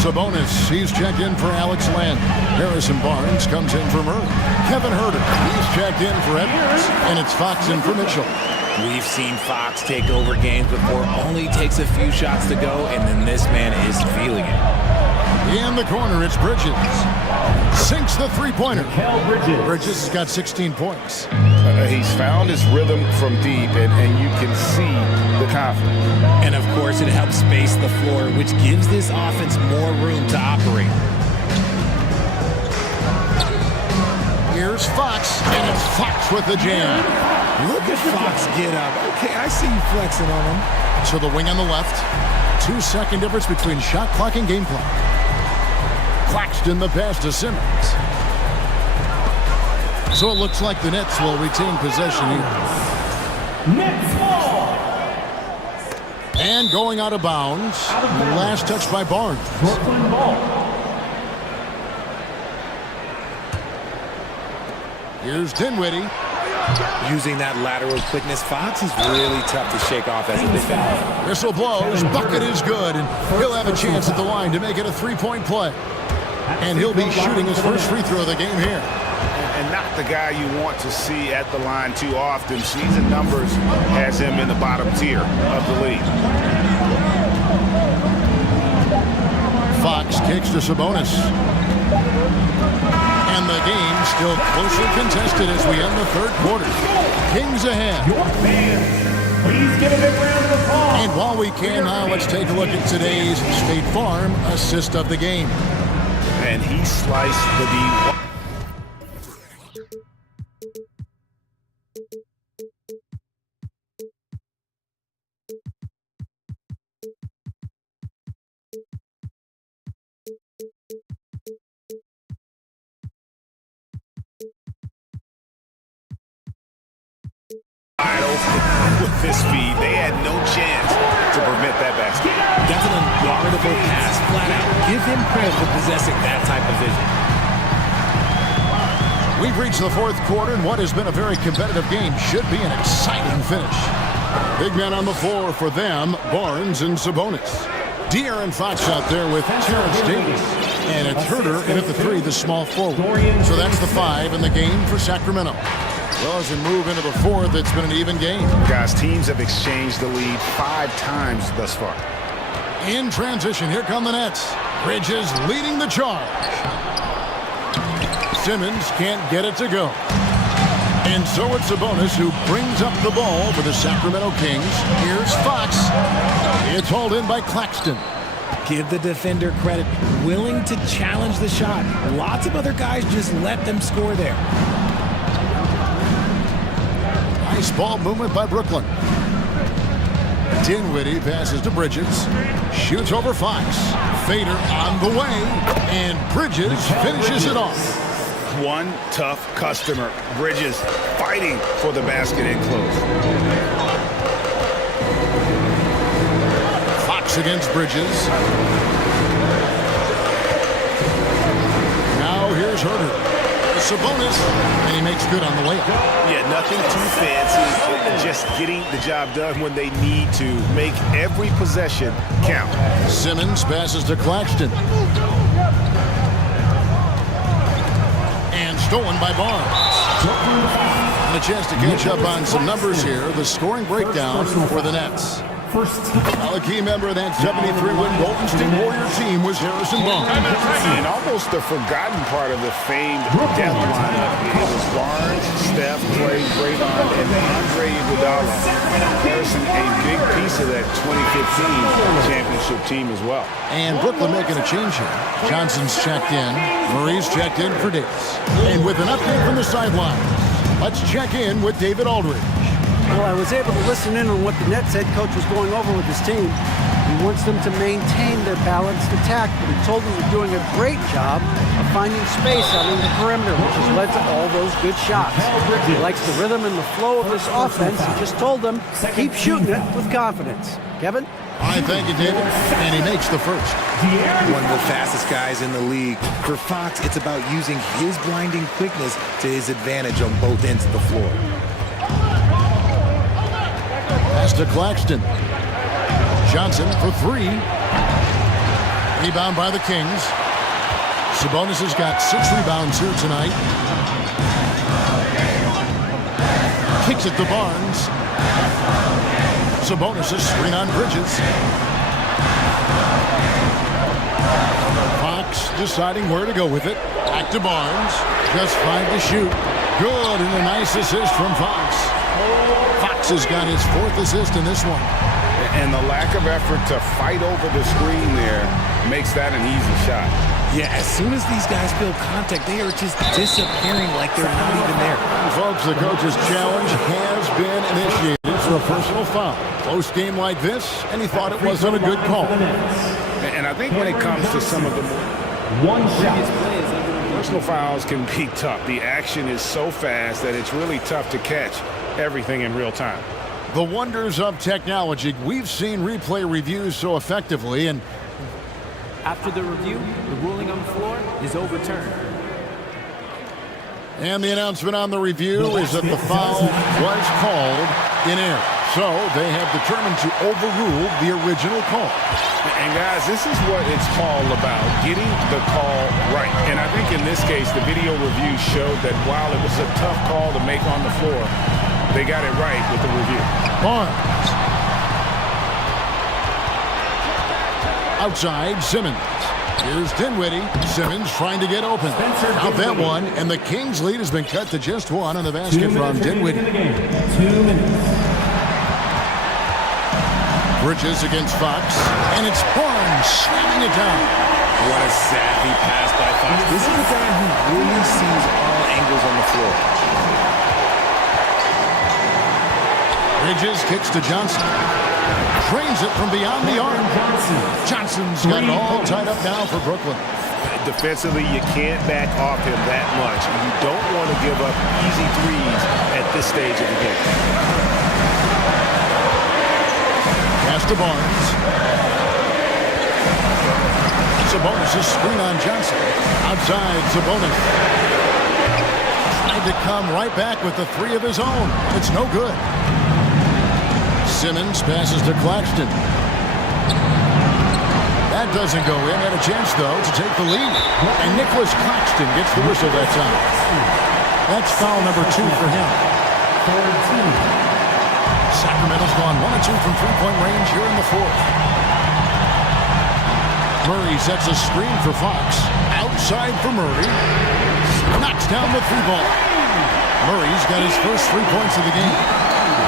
Sabonis, he's checked in for Alex Len. Harrison Barnes comes in for Murray. Kevin Herter, he's checked in for Edwards. And it's Fox in for Mitchell. We've seen Fox take over games before. Only takes a few shots to go, and then this man is feeling it. In the corner, it's Bridges. Sinks the three-pointer. Bridges has got 16 points. He's found his rhythm from deep, and you can see the confidence. And, of course, it helps space the floor, which gives this offense more room to operate. Here's Fox, and it's Fox with the jam. Look at Fox get up. Okay, I see you flexing on him. So the wing on the left. 2-second difference between shot clock and game clock. Claxton the pass to Simmons. So it looks like the Nets will retain possession here. Nets ball. And going out of bounds. Last touch by Barnes. Brooklyn ball. Here's Dinwiddie. Using that lateral quickness, Fox is really tough to shake off as a defender. Whistle blows. Bucket is good. And he'll have a chance at the line to make it a 3-point play. And he'll be shooting his first free throw of the game here. And not the guy you want to see at the line too often. Season numbers has him in the bottom tier of the league. Fox kicks to Sabonis. And the game still closely contested as we end the third quarter. Kings ahead. Your fans, please give a big round of applause. And while we can now, let's take a look at today's State Farm assist of the game. And he sliced the D. With this speed, they had no chance to prevent that basket. That's an unguardable pass, flat out. Give him credit for possessing that type of vision. We've reached the fourth quarter, and what has been a very competitive game should be an exciting finish. Big men on the floor for them, Barnes and Sabonis. De'Aaron Fox out there with Terrence Davis. And it's Herter in at the 3, the small forward. So that's the 5 in the game for Sacramento. Well, as we move into the fourth, it's been an even game. Guys, teams have exchanged the lead 5 times thus far. In transition, here come the Nets. Bridges leading the charge. Simmons can't get it to go. And so it's Sabonis who brings up the ball for the Sacramento Kings. Here's Fox. It's hauled in by Claxton. Give the defender credit. Willing to challenge the shot. Lots of other guys just let them score there. Nice ball movement by Brooklyn. Dinwiddie passes to Bridges. Shoots over Fox. Fader on the way. And Bridges finishes it off. One tough customer. Bridges fighting for the basket in close. Fox against Bridges. Now here's Herter. Sabonis, and he makes good on the layup. Yeah, nothing too fancy. Just getting the job done when they need to. Make every possession count. Simmons passes to Claxton. And stolen by Barnes. And a chance to catch up on some numbers here. The scoring breakdown for the Nets. Well, a key member of that 73-win Golden State Warrior team was Harrison Barnes. And almost the forgotten part of the famed death lineup. It was Barnes, Steph, Clay, Draymond, and Andre Iguodala. Harrison, a big piece of that 2015 championship team as well. And Brooklyn making a change here. Johnson's checked in. Murray's checked in for Davis. And with an update from the sidelines, let's check in with David Aldridge. Well, I was able to listen in on what the Nets head coach was going over with his team. He wants them to maintain their balanced attack, but he told them they're doing a great job of finding space out in the perimeter, which has led to all those good shots. He likes the rhythm and the flow of this offense. He just told them, keep shooting it with confidence. Kevin? All right, thank you, David. And he makes the first. One of the fastest guys in the league. For Fox, it's about using his blinding quickness to his advantage on both ends of the floor. Pass to Claxton. Johnson for three. Rebound by the Kings. Sabonis has got 6 rebounds here tonight. Kicks it to Barnes. Sabonis' screen on Bridges. Fox deciding where to go with it. Back to Barnes. Just 5 to shoot. Good, and a nice assist from Fox. Fox has got his 4th assist in this one. And the lack of effort to fight over the screen there makes that an easy shot. Yeah, as soon as these guys feel contact, they are just disappearing like they're not even there. Folks, the coach's challenge has been initiated for a personal foul. Close game like this, and he thought it wasn't a good call. And I think when it comes to some of the personal fouls can be tough. The action is so fast that it's really tough to catch everything in real time. The wonders of technology. We've seen replay reviews so effectively, and after the review, the ruling on the floor is overturned. And the announcement on the review is that the foul was called in error. So they have determined to overrule the original call. And guys, this is what it's all about, getting the call right. And I think in this case, the video review showed that while it was a tough call to make on the floor, they got it right with the review. Barnes. Outside, Simmons. Here's Dinwiddie. Simmons trying to get open. Out that one, and the Kings' lead has been cut to just 1 on the basket from Dinwiddie. 2 minutes. Bridges against Fox, and it's Barnes slamming it down. What a savvy pass by Fox. This is a guy who really sees all angles on the floor. Bridges kicks to Johnson. Trains it from beyond the arc. Johnson's got it all tied up now for Brooklyn. Defensively, you can't back off him that much. You don't want to give up easy threes at this stage of the game. Pass to Barnes. Sabonis' screen on Johnson. Outside, Sabonis. Tried to come right back with the 3 of his own. It's no good. Simmons passes to Claxton. That doesn't go in. Had a chance, though, to take the lead. And Nicholas Claxton gets the whistle that time. That's foul number 2 for him. Sacramento's gone 1 of 2 from three-point range here in the 4th. Murray sets a screen for Fox. Outside for Murray. Knocks down the 3 ball. Murray's got his first 3 points of the game.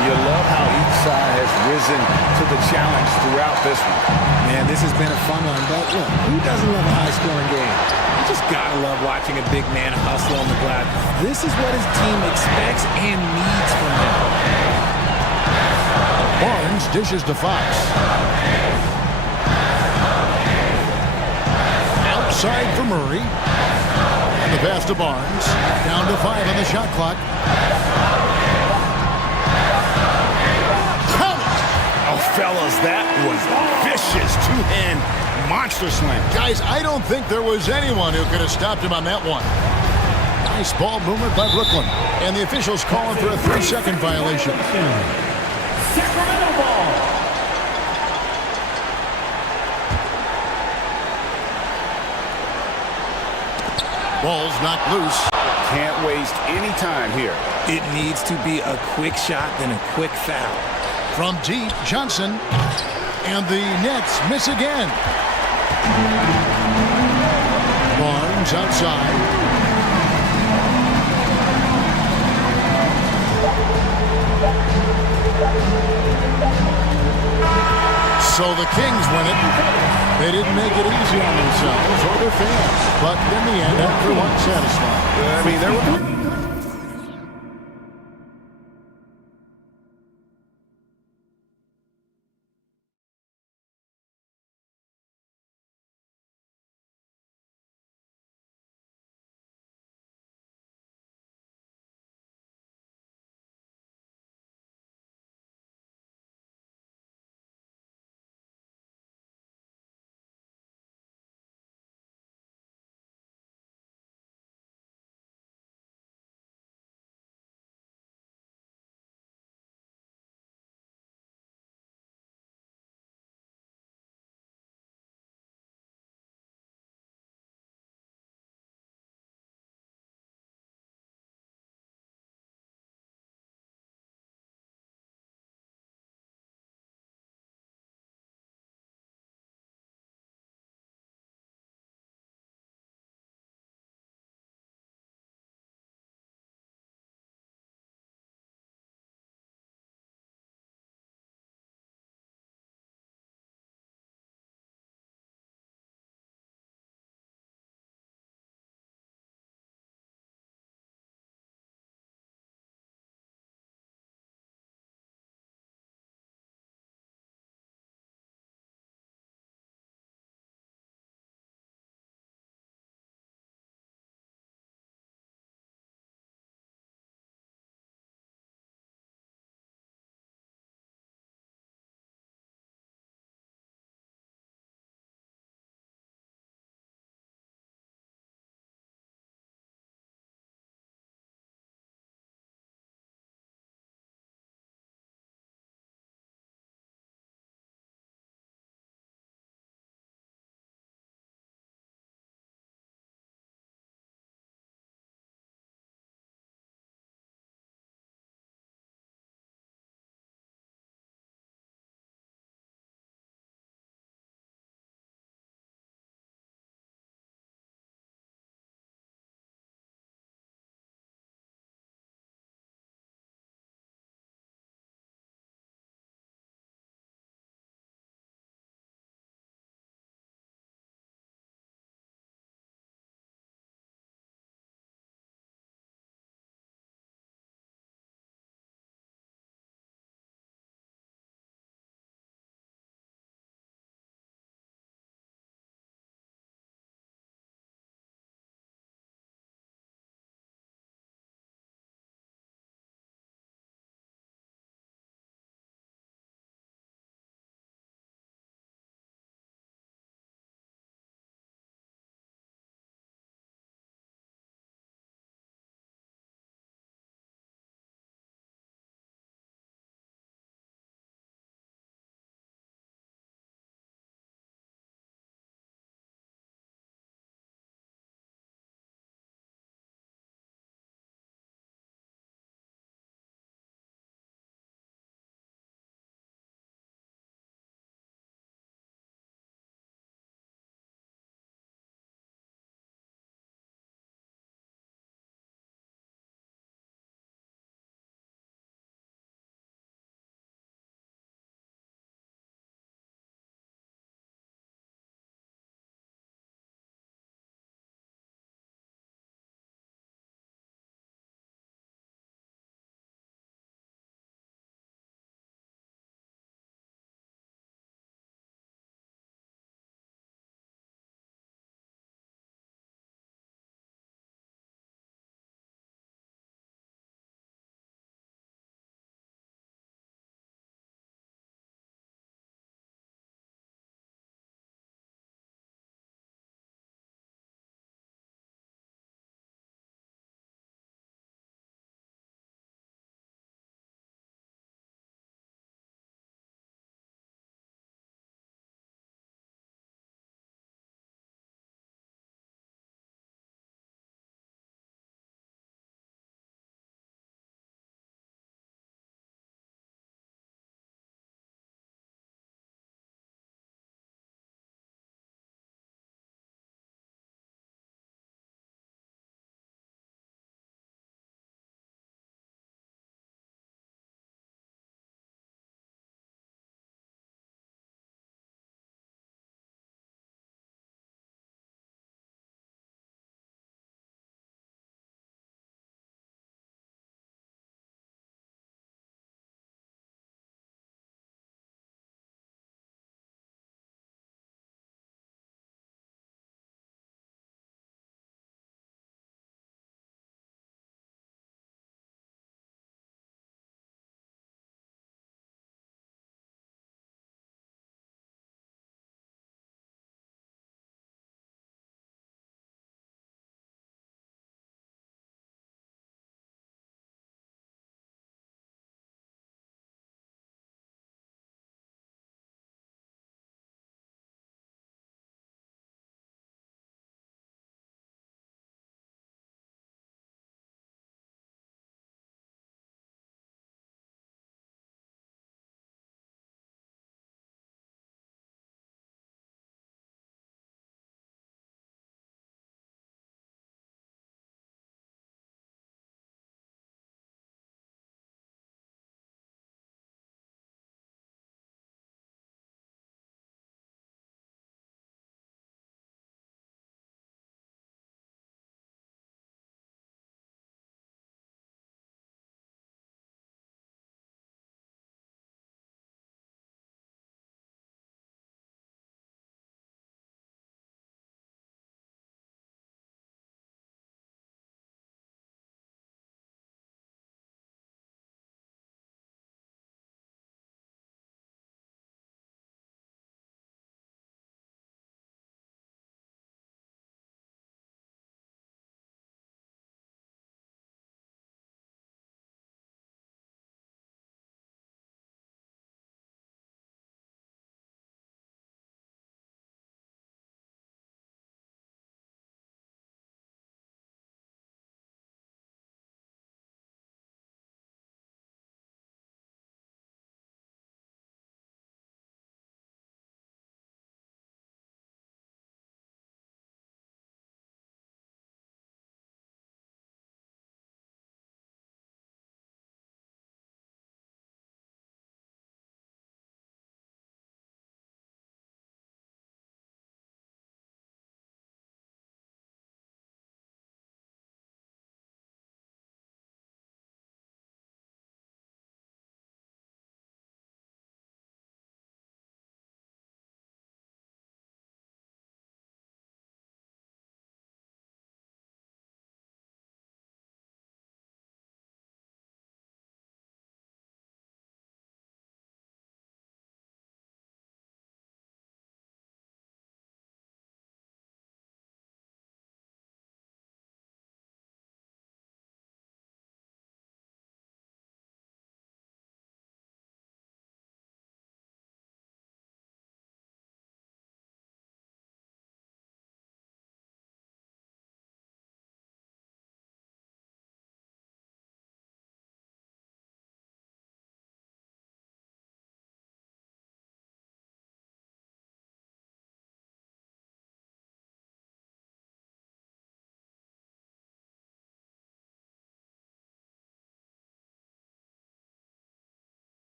You love how each side has risen to the challenge throughout this one. Man, this has been a fun one, but look, who doesn't love a high-scoring game? You just gotta love watching a big man hustle on the glass. This is what his team expects and needs from him. Barnes dishes to Fox. Outside for Murray. And the pass to Barnes. Down to 5 on the shot clock. Oh, fellas, that was vicious two-hand monster slam. Guys, I don't think there was anyone who could have stopped him on that one. Nice ball movement by Brooklyn. And the officials calling for a 3-second violation. Sacramento ball. Ball's knocked loose. Can't waste any time here. It needs to be a quick shot, then a quick foul. From deep, Johnson. And the Nets miss again. Barnes outside. So the Kings win it. They didn't make it easy on themselves or their fans. But in the end, everyone satisfied. I mean, there were...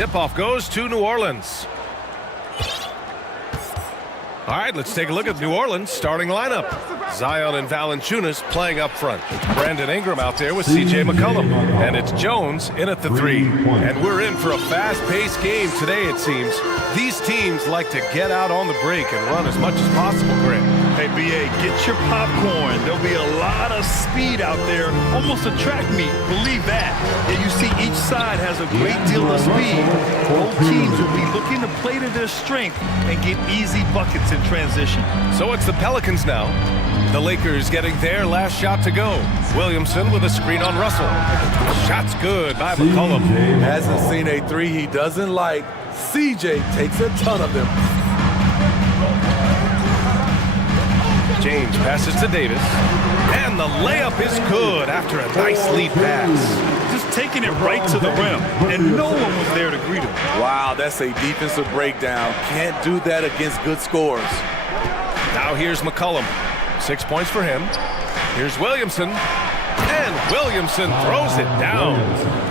Tip-off goes to New Orleans. All right, let's take a look at New Orleans' starting lineup. Zion and Valanciunas playing up front. Brandon Ingram out there with C.J. McCollum. And it's Jones in at the 3. And we're in for a fast-paced game today, it seems. These teams like to get out on the break and run as much as possible, Greg. Hey, B.A., get your popcorn. There'll be a lot of speed out there, almost a track meet, believe that. And you see each side has a great deal of speed. Both teams will be looking to play to their strength and get easy buckets in transition. So it's the Pelicans now. The Lakers getting their last shot to go. Williamson with a screen on Russell. Shot's good by McCollum. Hasn't seen a 3 he doesn't like. CJ takes a ton of them. James passes to Davis. And the layup is good after a nice lead pass. Just taking it right to the rim, and no one was there to greet him. Wow, that's a defensive breakdown. Can't do that against good scores. Now here's McCollum. 6 points for him. Here's Williamson. And Williamson throws it down.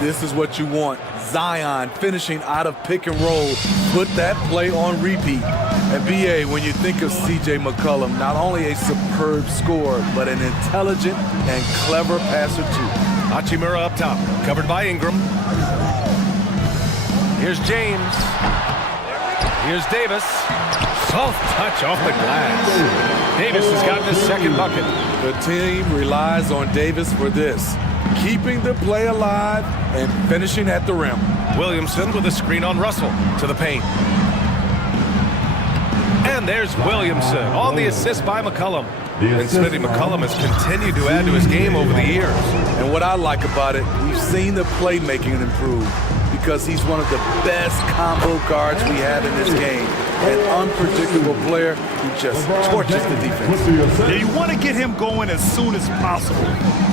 This is what you want. Zion finishing out of pick and roll. Put that play on repeat. And B.A., when you think of C.J. McCollum, not only a superb scorer, but an intelligent and clever passer too. Hachimura up top, covered by Ingram. Here's James. Here's Davis. Soft touch off the glass. Davis has gotten his second bucket. The team relies on Davis for this, keeping the play alive and finishing at the rim. Williamson with a screen on Russell to the paint. And there's Williamson on the assist by McCollum. And Smithy McCollum has continued to add to his game over the years. And what I like about it, we've seen the playmaking improve because he's one of the best combo guards we have in this game. An unpredictable player who just torches the defense. Yeah, you want to get him going as soon as possible.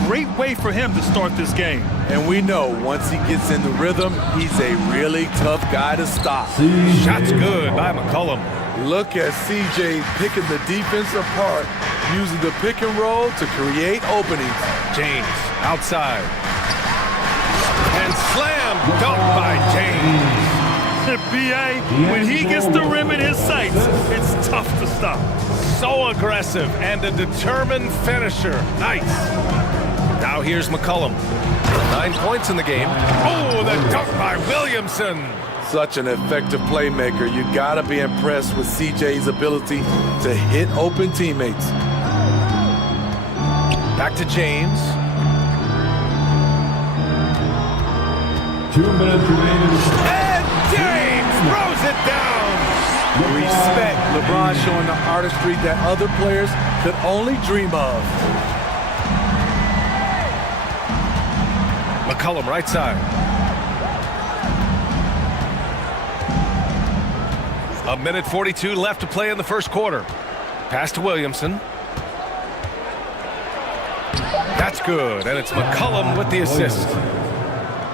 Great way for him to start this game. And we know once he gets in the rhythm, he's a really tough guy to stop. Shot's good by McCollum. Look at CJ picking the defense apart, using the pick and roll to create openings. James outside. And slam dunk by James. B.A., when he gets the rim in his sights, it's tough to stop. So aggressive and a determined finisher. Nice. Now here's McCollum. 9 points in the game. Oh, the dunk by Williamson. Such an effective playmaker. You gotta be impressed with CJ's ability to hit open teammates. Back to James. 2 minutes remaining. And James throws it down. Respect. LeBron showing the artistry that other players could only dream of. McCollum right side. A minute 42 left to play in the first quarter. Pass to Williamson. That's good, and it's McCollum with the assist.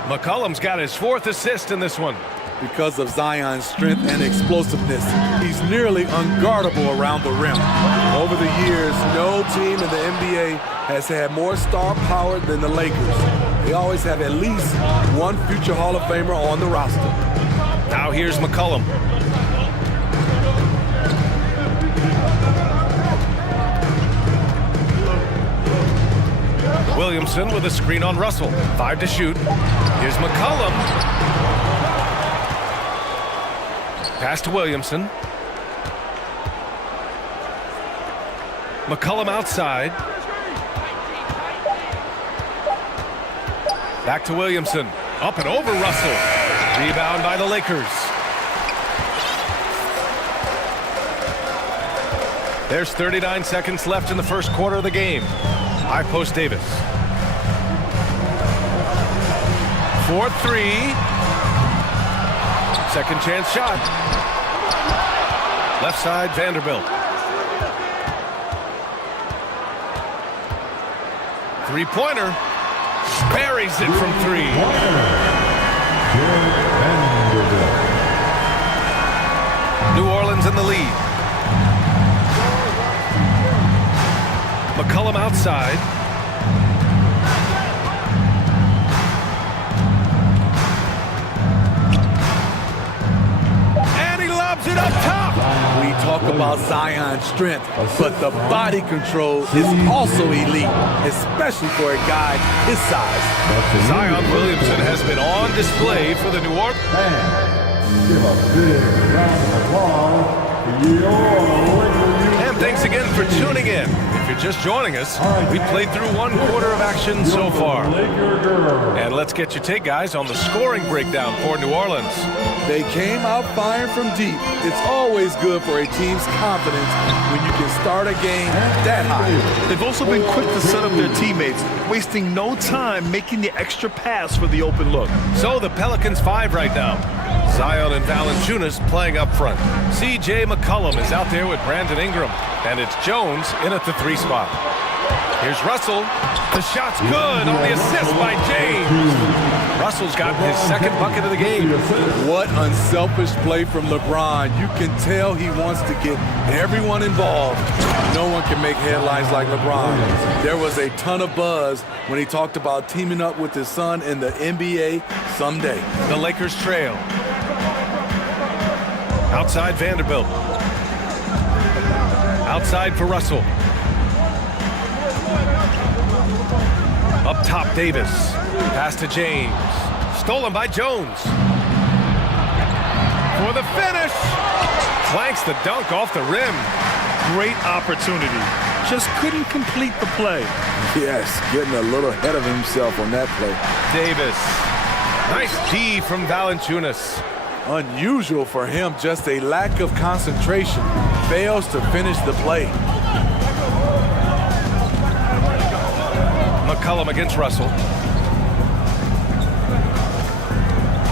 McCollum's got his 4th assist in this one. Because of Zion's strength and explosiveness, he's nearly unguardable around the rim. Over the years, no team in the NBA has had more star power than the Lakers. They always have at least one future Hall of Famer on the roster. Now here's McCollum. Williamson with a screen on Russell. 5 to shoot. Here's McCollum. Pass to Williamson. McCollum outside. Back to Williamson. Up and over Russell. Rebound by the Lakers. There's 39 seconds left in the first quarter of the game. High post Davis. 4-3. Second chance shot. Left side, Vanderbilt. 3-pointer. Buries it from 3. New Orleans in the lead. McCollum outside. about Zion's strength, but the body control is also elite, especially for a guy his size. Zion Williamson has been on display for the New Orleans. Give a big round of applause for your And thanks again for tuning in. If you're just joining us, we played through one quarter of action so far. And let's get your take, guys, on the scoring breakdown for New Orleans. They came out firing from deep. It's always good for a team's confidence when you can start a game that high. They've also been quick to set up their teammates, wasting no time making the extra pass for the open look. So the Pelicans 5 right now. Zion and Valanciunas playing up front. C.J. McCollum is out there with Brandon Ingram. And it's Jones in at the 3 spot. Here's Russell. The shot's good on the assist by James. Russell's gotten his second bucket of the game. What unselfish play from LeBron. You can tell he wants to get everyone involved. No one can make headlines like LeBron. There was a ton of buzz when he talked about teaming up with his son in the NBA someday. The Lakers trail. Outside Vanderbilt. Outside for Russell. Up top, Davis. Pass to James. Stolen by Jones. For the finish. Clanks the dunk off the rim. Great opportunity. Just couldn't complete the play. Yes, getting a little ahead of himself on that play. Davis. Nice D from Valanciunas. Unusual for him, just a lack of concentration. Fails to finish the play. McCollum against Russell.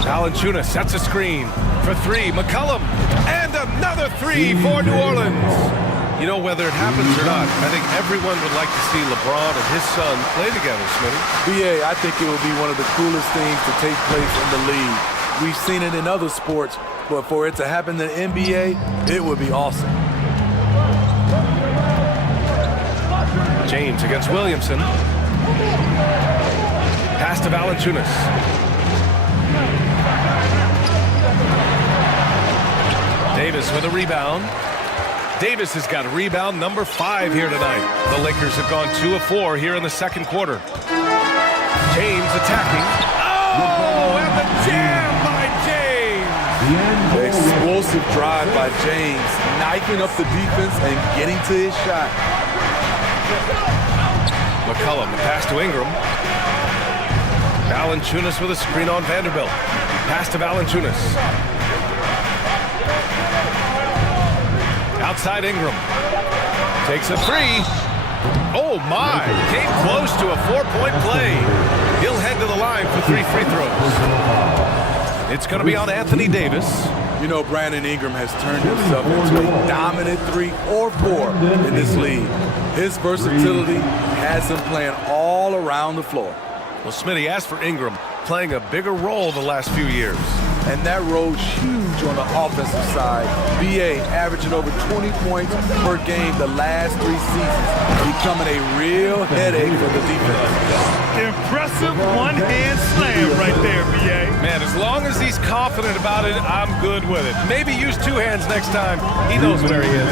Valanciunas sets a screen for 3. McCollum, and another 3 for New Orleans. You know, whether it happens or not, I think everyone would like to see LeBron and his son play together, Smitty. BA, I think it would be one of the coolest things to take place in the league. We've seen it in other sports, but for it to happen in the NBA, it would be awesome. James against Williamson. Pass to Valanciunas. Davis with a rebound. Davis has got rebound number 5 here tonight. The Lakers have gone 2 of 4 here in the second quarter. James attacking. Oh, and the jam by James. The explosive drive by James, knifing up the defense and getting to his shot. McCollum, the pass to Ingram. Valanciunas with a screen on Vanderbilt. Pass to Valanciunas. Outside Ingram. Takes a 3. Oh my, came close to a 4-point play. He'll head to the line for 3 free throws. It's going to be on Anthony Davis. You know, Brandon Ingram has turned himself into a dominant 3 or 4 in this league. His versatility has him playing all around the floor. Well, Smitty, as for Ingram, playing a bigger role the last few years. And that role's huge on the offensive side. BA averaging over 20 points per game the last 3 seasons, becoming a real headache for the defense. Impressive one-hand slam right there, BA. Man, as long as he's confident about it, I'm good with it. Maybe use 2 hands next time. He knows where he is.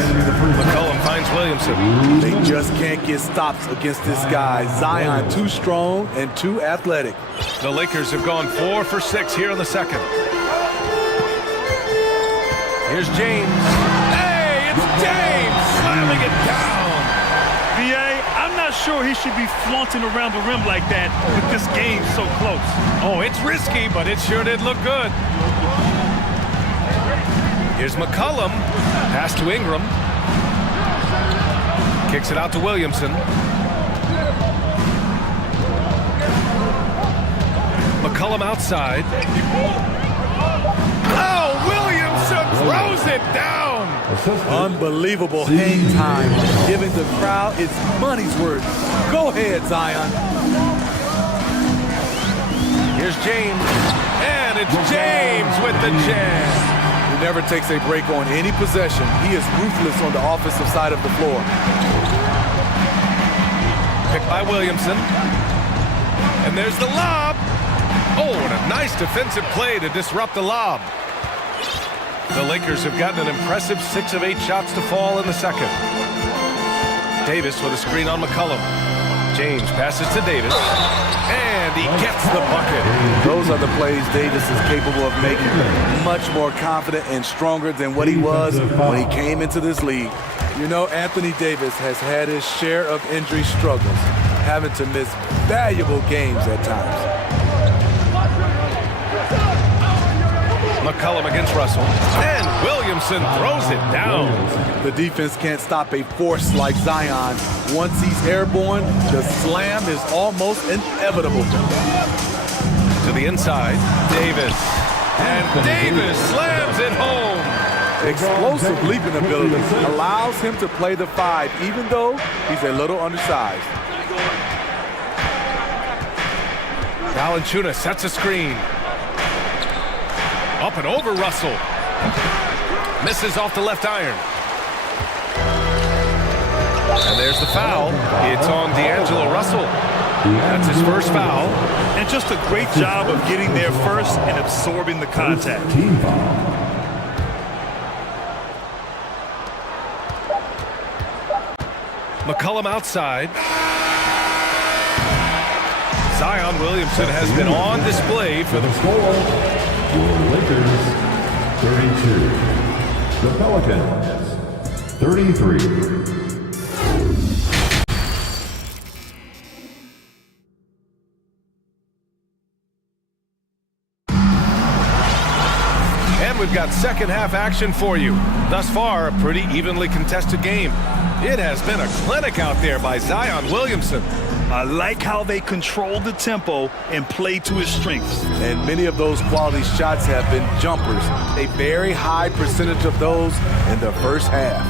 McCollum finds Williamson. They just can't get stops against this guy. Zion too strong and too athletic. The Lakers have gone 4 for 6 here in the second. Here's James. Hey, it's James slamming it down. BA, I'm not sure he should be flaunting around the rim like that with this game so close. Oh, it's risky, but it sure did look good. Here's McCollum. Pass to Ingram. Kicks it out to Williamson. McCollum outside. Oh, Williamson throws it down. Unbelievable hang time, giving the crowd its money's worth. Go ahead, Zion. Here's James, and it's James with the jam. He never takes a break on any possession. He is ruthless on the offensive side of the floor. Picked by Williamson. And there's the lob. Oh, and a nice defensive play to disrupt the lob. The Lakers have gotten an impressive 6 of 8 shots to fall in the second. Davis with a screen on McCollum. James passes to Davis, and he gets the bucket. Those are the plays Davis is capable of making. Much more confident and stronger than what he was when he came into this league. You know, Anthony Davis has had his share of injury struggles, having to miss valuable games at times. McCollum against Russell, and Williamson throws it down. The defense can't stop a force like Zion. Once he's airborne, the slam is almost inevitable. To the inside, Davis. And Davis slams it home. Explosive leaping ability allows him to play the 5, even though he's a little undersized. Valanciunas sets a screen. Up and over Russell. Misses off the left iron. And there's the foul. It's on D'Angelo Russell. That's his first foul. And just a great job of getting there first and absorbing the contact. McCollum outside. Zion Williamson has been on display for the score. Lakers 32. The Pelicans 33. We've got second half action for you. Thus far, a pretty evenly contested game. It has been a clinic out there by Zion Williamson. I like how they control the tempo and play to his strengths. And many of those quality shots have been jumpers. A very high percentage of those in the first half.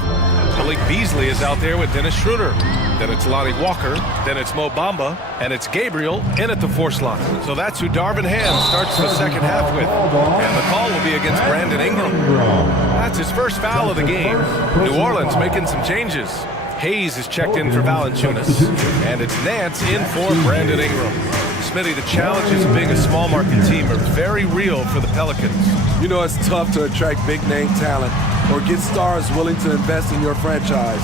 Malik Beasley is out there with Dennis Schroeder. Then it's Lonnie Walker. Then it's Mo Bamba. And it's Gabriel in at the 4 slot. So that's who Darvin Ham starts the second half with. And the call will be against Brandon Ingram. That's his first foul of the game. New Orleans making some changes. Hayes is checked in for Valanciunas. And it's Nance in for Brandon Ingram. Smitty, the challenges of being a small market team are very real for the Pelicans. You know, it's tough to attract big name talent or get stars willing to invest in your franchise.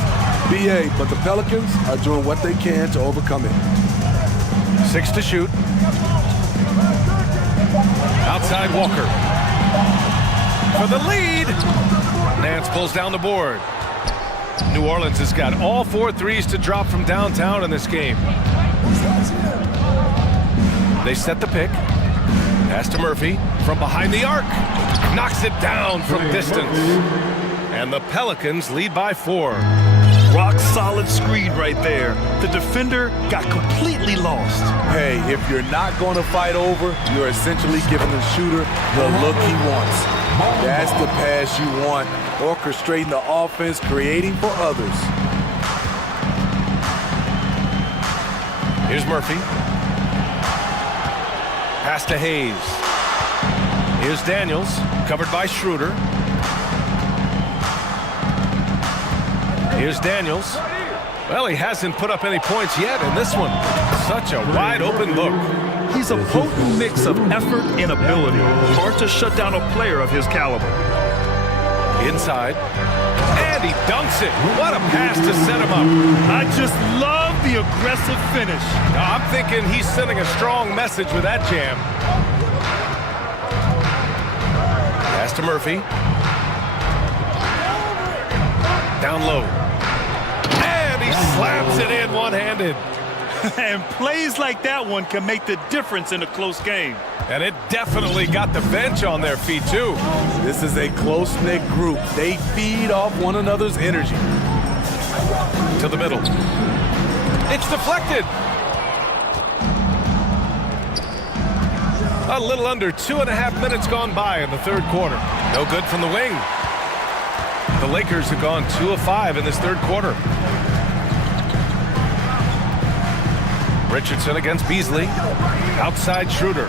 BA, but the Pelicans are doing what they can to overcome it. 6 to shoot. Outside Walker. For the lead. Nance pulls down the board. New Orleans has got all 4 threes to drop from downtown in this game. They set the pick. Pass to Murphy from behind the arc. Knocks it down from distance. And the Pelicans lead by 4. Rock solid screen right there. The defender got completely lost. Hey, if you're not going to fight over, you're essentially giving the shooter the look he wants. That's the pass you want. Orchestrating the offense, creating for others. Here's Murphy. Pass to Hayes. Here's Daniels, covered by Schroeder. Here's Daniels. Well, he hasn't put up any points yet in this one. Such a wide open look. He's a potent mix of effort and ability. Hard to shut down a player of his caliber. Inside. And he dunks it. What a pass to set him up. I just love the aggressive finish. I'm thinking he's sending a strong message with that jam. Pass to Murphy. Down low. And he slaps it in one-handed. And plays like that one can make the difference in a close game. And it definitely got the bench on their feet, too. This is a close-knit group. They feed off one another's energy. To the middle. It's deflected. A little under 2.5 minutes gone by in the third quarter. No good from the wing. The Lakers have gone 2 of 5 in this third quarter. Richardson against Beasley. Outside Schroeder.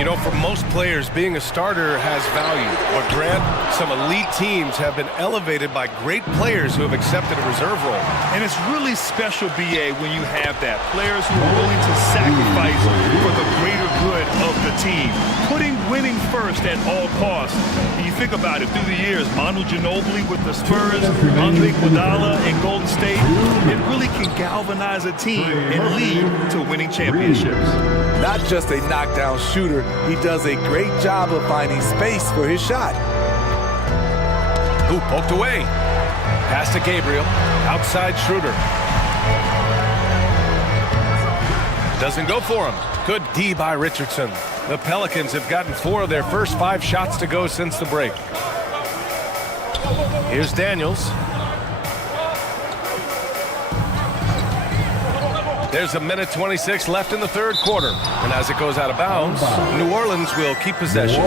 You know, for most players, being a starter has value. But Grant, some elite teams have been elevated by great players who have accepted a reserve role. And it's really special, BA, when you have that. Players who are willing to sacrifice for the greater good of the team. Putting winning first at all costs. And you think about it, through the years, Manu Ginobili with the Spurs, Andre Iguodala in Golden State, it really can galvanize a team and lead to winning championships. Not just a knockdown shooter, he does a great job of finding space for his shot. Ooh, poked away. Pass to Gabriel. Outside Schroeder. Doesn't go for him. Good D by Richardson. The Pelicans have gotten 4 of their first 5 shots to go since the break. Here's Daniels. There's a minute 26 left in the third quarter. And as it goes out of bounds, New Orleans will keep possession.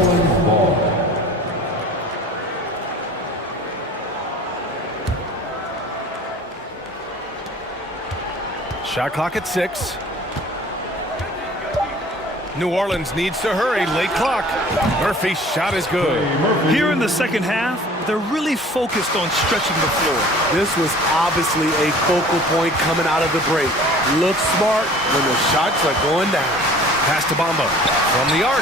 Shot clock at 6. New Orleans needs to hurry. Late clock. Murphy's shot is good. Here in the second half, they're really focused on stretching the floor. This was obviously a focal point coming out of the break. Look smart when the shots are going down. Pass to Bamba from the arc.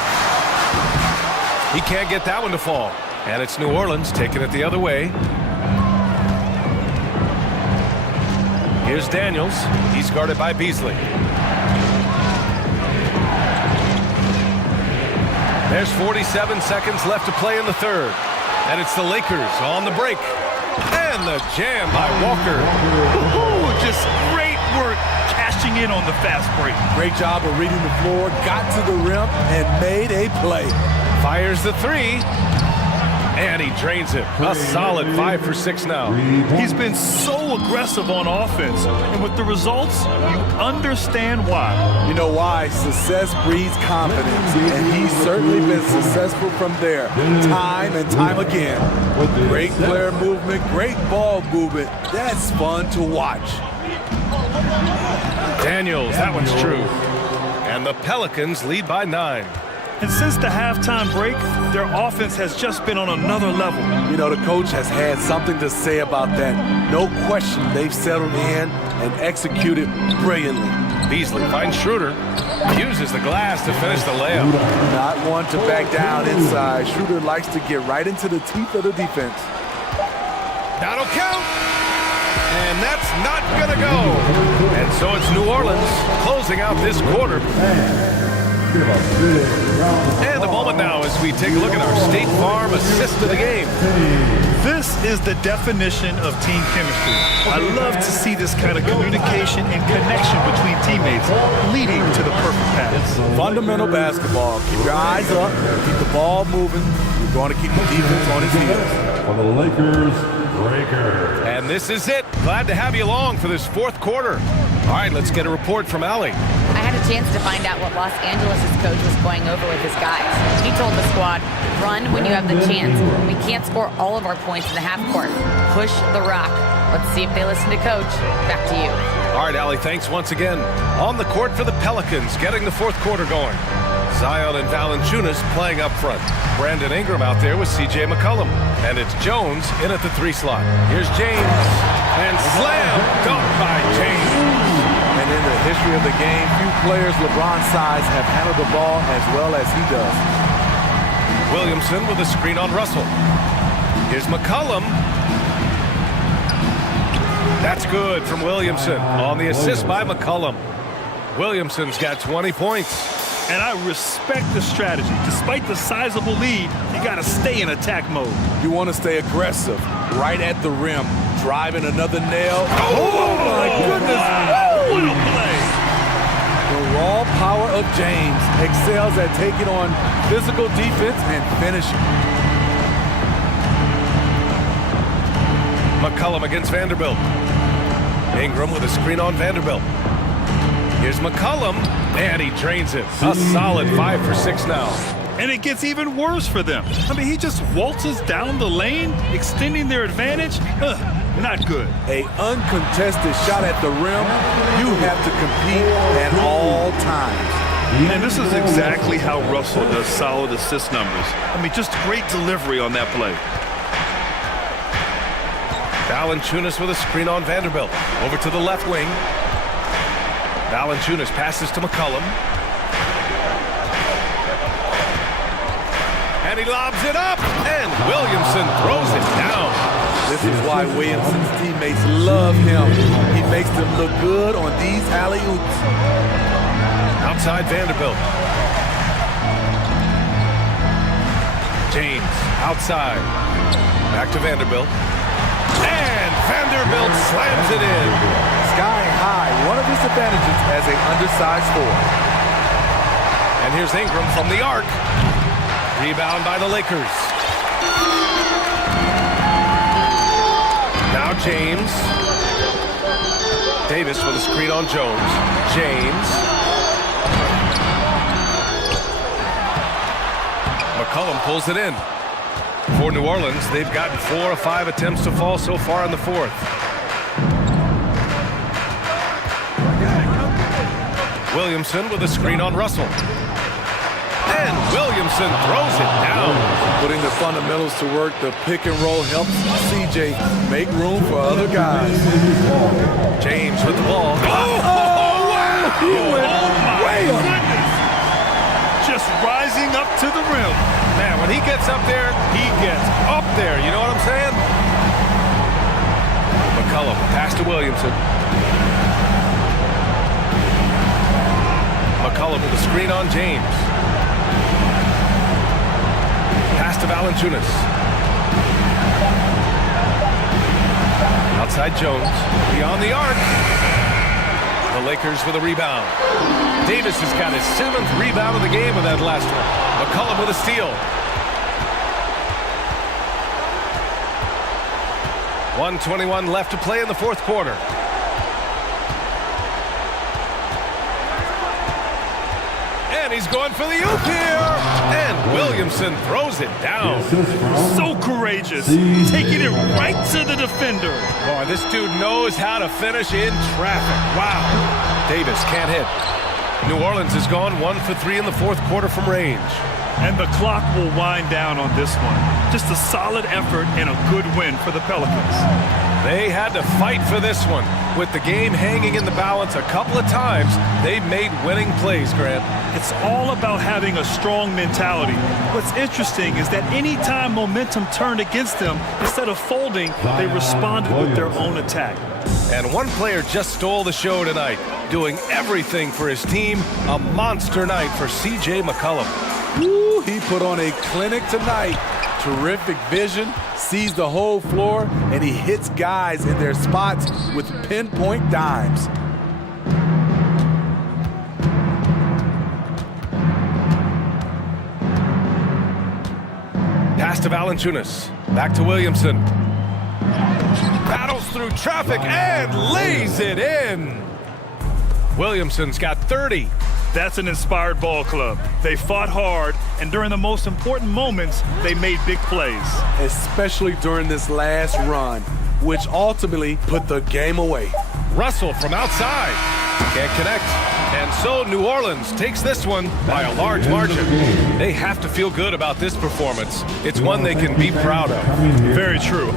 He can't get that one to fall. And it's New Orleans taking it the other way. Here's Daniels. He's guarded by Beasley. There's 47 seconds left to play in the third. And it's the Lakers on the break. And the jam by Walker. Ooh, just great work cashing in on the fast break. Great job of reading the floor, got to the rim, and made a play. Fires the 3. And he drains it. A solid 5 for 6 now. He's been so aggressive on offense. And with the results, you understand why. You know why? Success breeds confidence. And he's certainly been successful from there, time and time again. Great player movement, great ball movement. That's fun to watch. Daniels, that one's true. And the Pelicans lead by 9. And since the halftime break, their offense has just been on another level. You know, the coach has had something to say about that. No question, they've settled in and executed brilliantly. Beasley finds Schroeder. Uses the glass to finish the layup. Not one to back down inside. Schroeder likes to get right into the teeth of the defense. That'll count. And that's not going to go. And so it's New Orleans closing out this quarter. And a moment now as we take a look at our State Farm assist of the game. This is the definition of team chemistry. I love to see this kind of communication and connection between teammates leading to the perfect pass. Fundamental basketball. Keep your eyes up, keep the ball moving. You're going to keep the defense on his heels. For the Lakers, Breaker. And this is it. Glad to have you along for this fourth quarter. All right, let's get a report from Allie. I had a chance to find out what Los Angeles' coach was going over with his guys. He told the squad, run when you have the chance. We can't score all of our points in the half court. Push the rock. Let's see if they listen to coach. Back to you. All right, Allie, thanks once again. On the court for the Pelicans, getting the fourth quarter going. Zion and Valanciunas playing up front. Brandon Ingram out there with C.J. McCollum. And it's Jones in at the 3 slot. Here's James. And slam dunk by James. And in the history of the game, few players LeBron's size have handled the ball as well as he does. Williamson with a screen on Russell. Here's McCollum. That's good from Williamson on the assist by McCollum. Williamson's got 20 points. And I respect the strategy. Despite the sizable lead, you got to stay in attack mode. You want to stay aggressive, right at the rim, driving another nail. Oh my goodness! What a play! The raw power of James excels at taking on physical defense and finishing. McCollum against Vanderbilt. Ingram with a screen on Vanderbilt. Here's McCollum, and he drains it. A solid 5 for 6 now. And it gets even worse for them. I mean, he just waltzes down the lane, extending their advantage. Not good. A uncontested shot at the rim. You have to compete at all times. And this is exactly how Russell does solid assist numbers. I mean, just great delivery on that play. Valanciunas with a screen on Vanderbilt. Over to the left wing. Valanciunas passes to McCollum. he lobs it up, and Williamson throws it down. This is why Williamson's teammates love him. He makes them look good on these alley-oops. Outside Vanderbilt. James, outside. Back to Vanderbilt. And Vanderbilt slams it in. Sky high, one of his advantages as an undersized forward. And here's Ingram from the arc. Rebound by the Lakers. Now James. Davis with a screen on Jones. James. McCollum pulls it in. For New Orleans, they've gotten 4 of 5 attempts to fall so far in the fourth. Williamson with a screen on Russell. And Williamson throws it down. Putting the fundamentals to work, the pick and roll helps CJ make room for other guys. James with the ball. Oh, wow! He went way up. Goodness. Just rising up to the rim. Man, when he gets up there, he gets up there. You know what I'm saying? McCollum, pass to Williamson. McCollum with a screen on James. Pass to Valanciunas. Outside Jones. Beyond the arc. The Lakers with a rebound. Davis has got his 7th rebound of the game with that last one. McCollum with a steal. 1:21 left to play in the fourth quarter. And he's going for the oop here. And Williamson throws it down. So courageous. Taking it right to the defender. Boy, this dude knows how to finish in traffic. Wow. Davis can't hit. New Orleans has gone 1 for 3 in the fourth quarter from range. And the clock will wind down on this one. Just a solid effort and a good win for the Pelicans. They had to fight for this one. With the game hanging in the balance a couple of times, they've made winning plays, Grant. It's all about having a strong mentality. What's interesting is that anytime momentum turned against them, instead of folding, they responded with their own attack. And one player just stole the show tonight, doing everything for his team. A monster night for C.J. McCollum. Woo, he put on a clinic tonight. Terrific vision, sees the whole floor, and he hits guys in their spots with pinpoint dimes. Pass to Valanciunas. Back to Williamson. Battles through traffic and lays it in. Williamson's got 30. That's an inspired ball club. They fought hard, and during the most important moments, they made big plays. Especially during this last run, which ultimately put the game away. Russell from outside. Can't connect. And so New Orleans takes this one by a large margin. They have to feel good about this performance. It's one they can be proud of. Very true.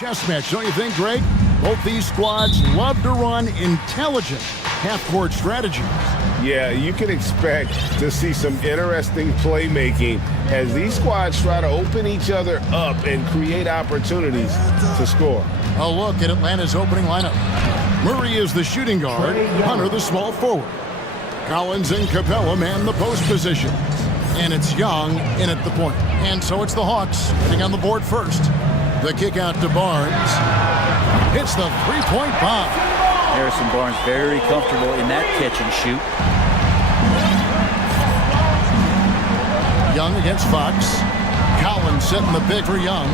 Chess match, don't you think, Greg? Both these squads love to run intelligent half-court strategies. Yeah, you can expect to see some interesting playmaking as these squads try to open each other up and create opportunities to score. A look at Atlanta's opening lineup. Murray is the shooting guard, Hunter the small forward. Collins and Capella man the post position. And it's Young in at the point. And so it's the Hawks getting on the board first. The kick out to Barnes. Hits the three-point bomb. Harrison Barnes very comfortable in that catch and shoot. Young against Fox. Collins setting the pick for Young.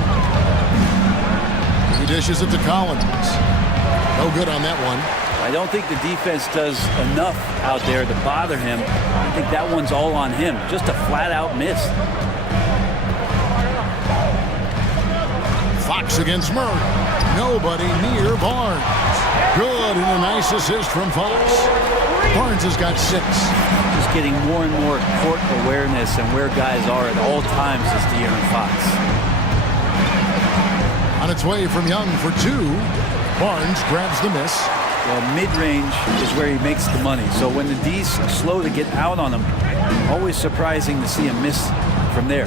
He dishes it to Collins. No good on that one. I don't think the defense does enough out there to bother him. I think that one's all on him. Just a flat-out miss. Fox against Murray. Nobody near Barnes. Good, and a nice assist from Fox. Barnes has got 6. Just getting more and more court awareness and where guys are at all times is De'Aaron Fox. On its way from Young for 2. Barnes grabs the miss. Well, mid-range is where he makes the money. So when the D's slow to get out on him, always surprising to see him miss from there.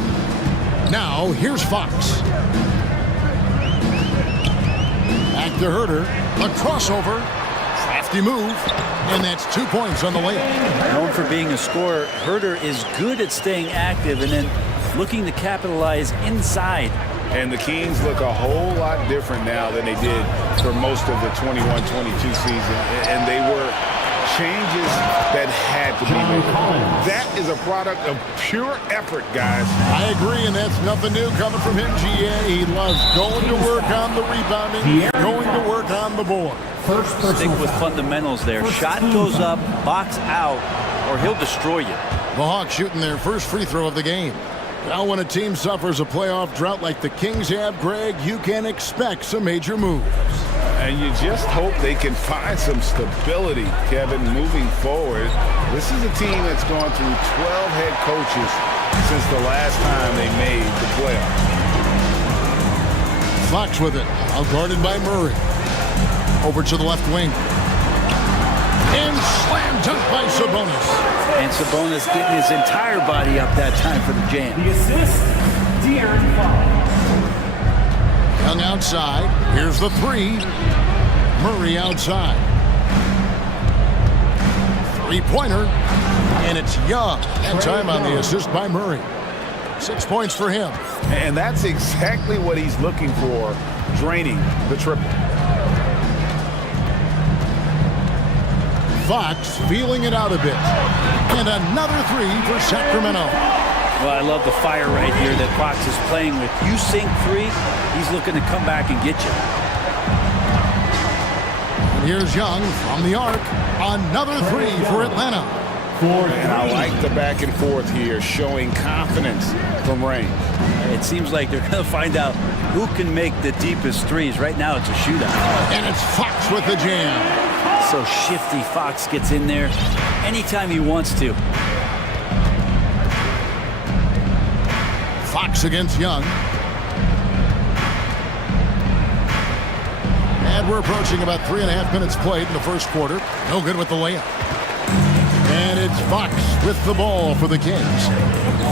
Now, here's Fox. Back to Herter. A crossover. Crafty move. And that's 2 points on the layup. Known for being a scorer, Herter is good at staying active and then looking to capitalize inside. And the Kings look a whole lot different now than they did for most of the 21-22 season. And they were changes that had to be made. That is a product of pure effort, guys. I agree, and that's nothing new coming from him, GA. He loves going to work on the rebounding, going to work on the board. Stick with fundamentals there. Shot goes up, box out, or he'll destroy you. The Hawks shooting their first free throw of the game. Now when a team suffers a playoff drought like the Kings have, Greg, you can expect some major moves. And you just hope they can find some stability, Kevin, moving forward. This is a team that's gone through 12 head coaches since the last time they made the playoffs. Fox with it, outguarded by Murray. Over to the left wing. And slam dunk by Sabonis. And Sabonis getting his entire body up that time for the jam. The assist, De'Aaron Fox. Young outside. Here's the 3. Murray outside. Three-pointer. And it's Young. And time on the assist by Murray. 6 points for him. And that's exactly what he's looking for, draining the triple. Fox feeling it out a bit. And another 3 for Sacramento. Well, I love the fire right here that Fox is playing with. You sink 3, he's looking to come back and get you. And here's Young from the arc. Another 3 for Atlanta. And I like the back and forth here, showing confidence from range. It seems like they're going to find out who can make the deepest threes. Right now, it's a shootout. And it's Fox with the jam. So shifty. Fox gets in there anytime he wants to. Fox against Young. And we're approaching about 3.5 minutes played in the first quarter. No good with the layup. And it's Fox with the ball for the Kings.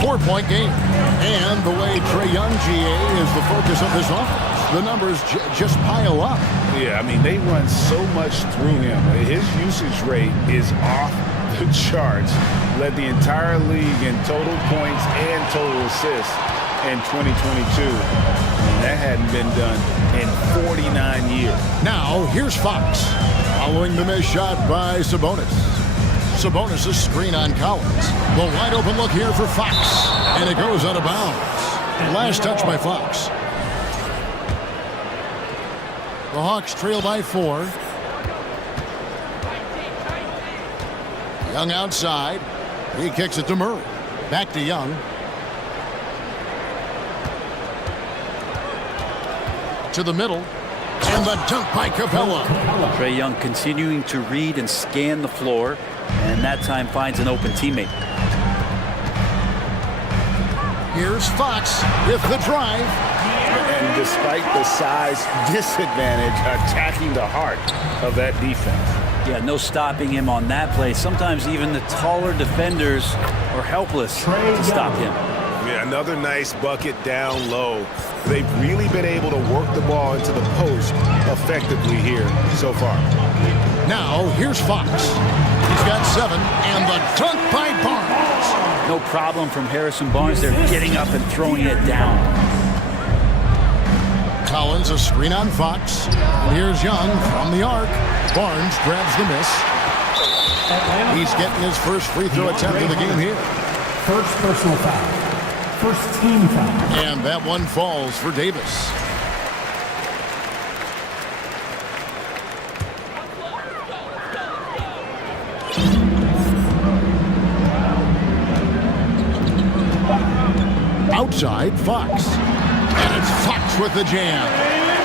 4-point game. And the way Trae Young, GA, is the focus of this offense. The numbers just pile up. Yeah, I mean, they run so much through him. His usage rate is off the charts. Led the entire league in total points and total assists in 2022. And that hadn't been done in 49 years. Now, here's Fox. Following the missed shot by Sabonis. Sabonis' screen on Collins. The wide open look here for Fox. And it goes out of bounds. Last touch by Fox. The Hawks trail by 4. Young outside. He kicks it to Murray. Back to Young. To the middle. And the dunk by Capella. Trae Young continuing to read and scan the floor. And that time finds an open teammate. Here's Fox with the drive. And despite the size disadvantage, attacking the heart of that defense. Yeah, no stopping him on that play. Sometimes even the taller defenders are helpless to stop him. Yeah, another nice bucket down low. They've really been able to work the ball into the post effectively here so far. Now, here's Fox. He's got 7, and the dunk by Barnes. No problem from Harrison Barnes. They're getting up and throwing it down. Collins, a screen on Fox. And here's Young from the arc. Barnes grabs the miss. He's getting his first free throw attempt of the game here. First personal foul. First team foul. And that one falls for Davis. Outside, Fox. And it's Fox with the jam.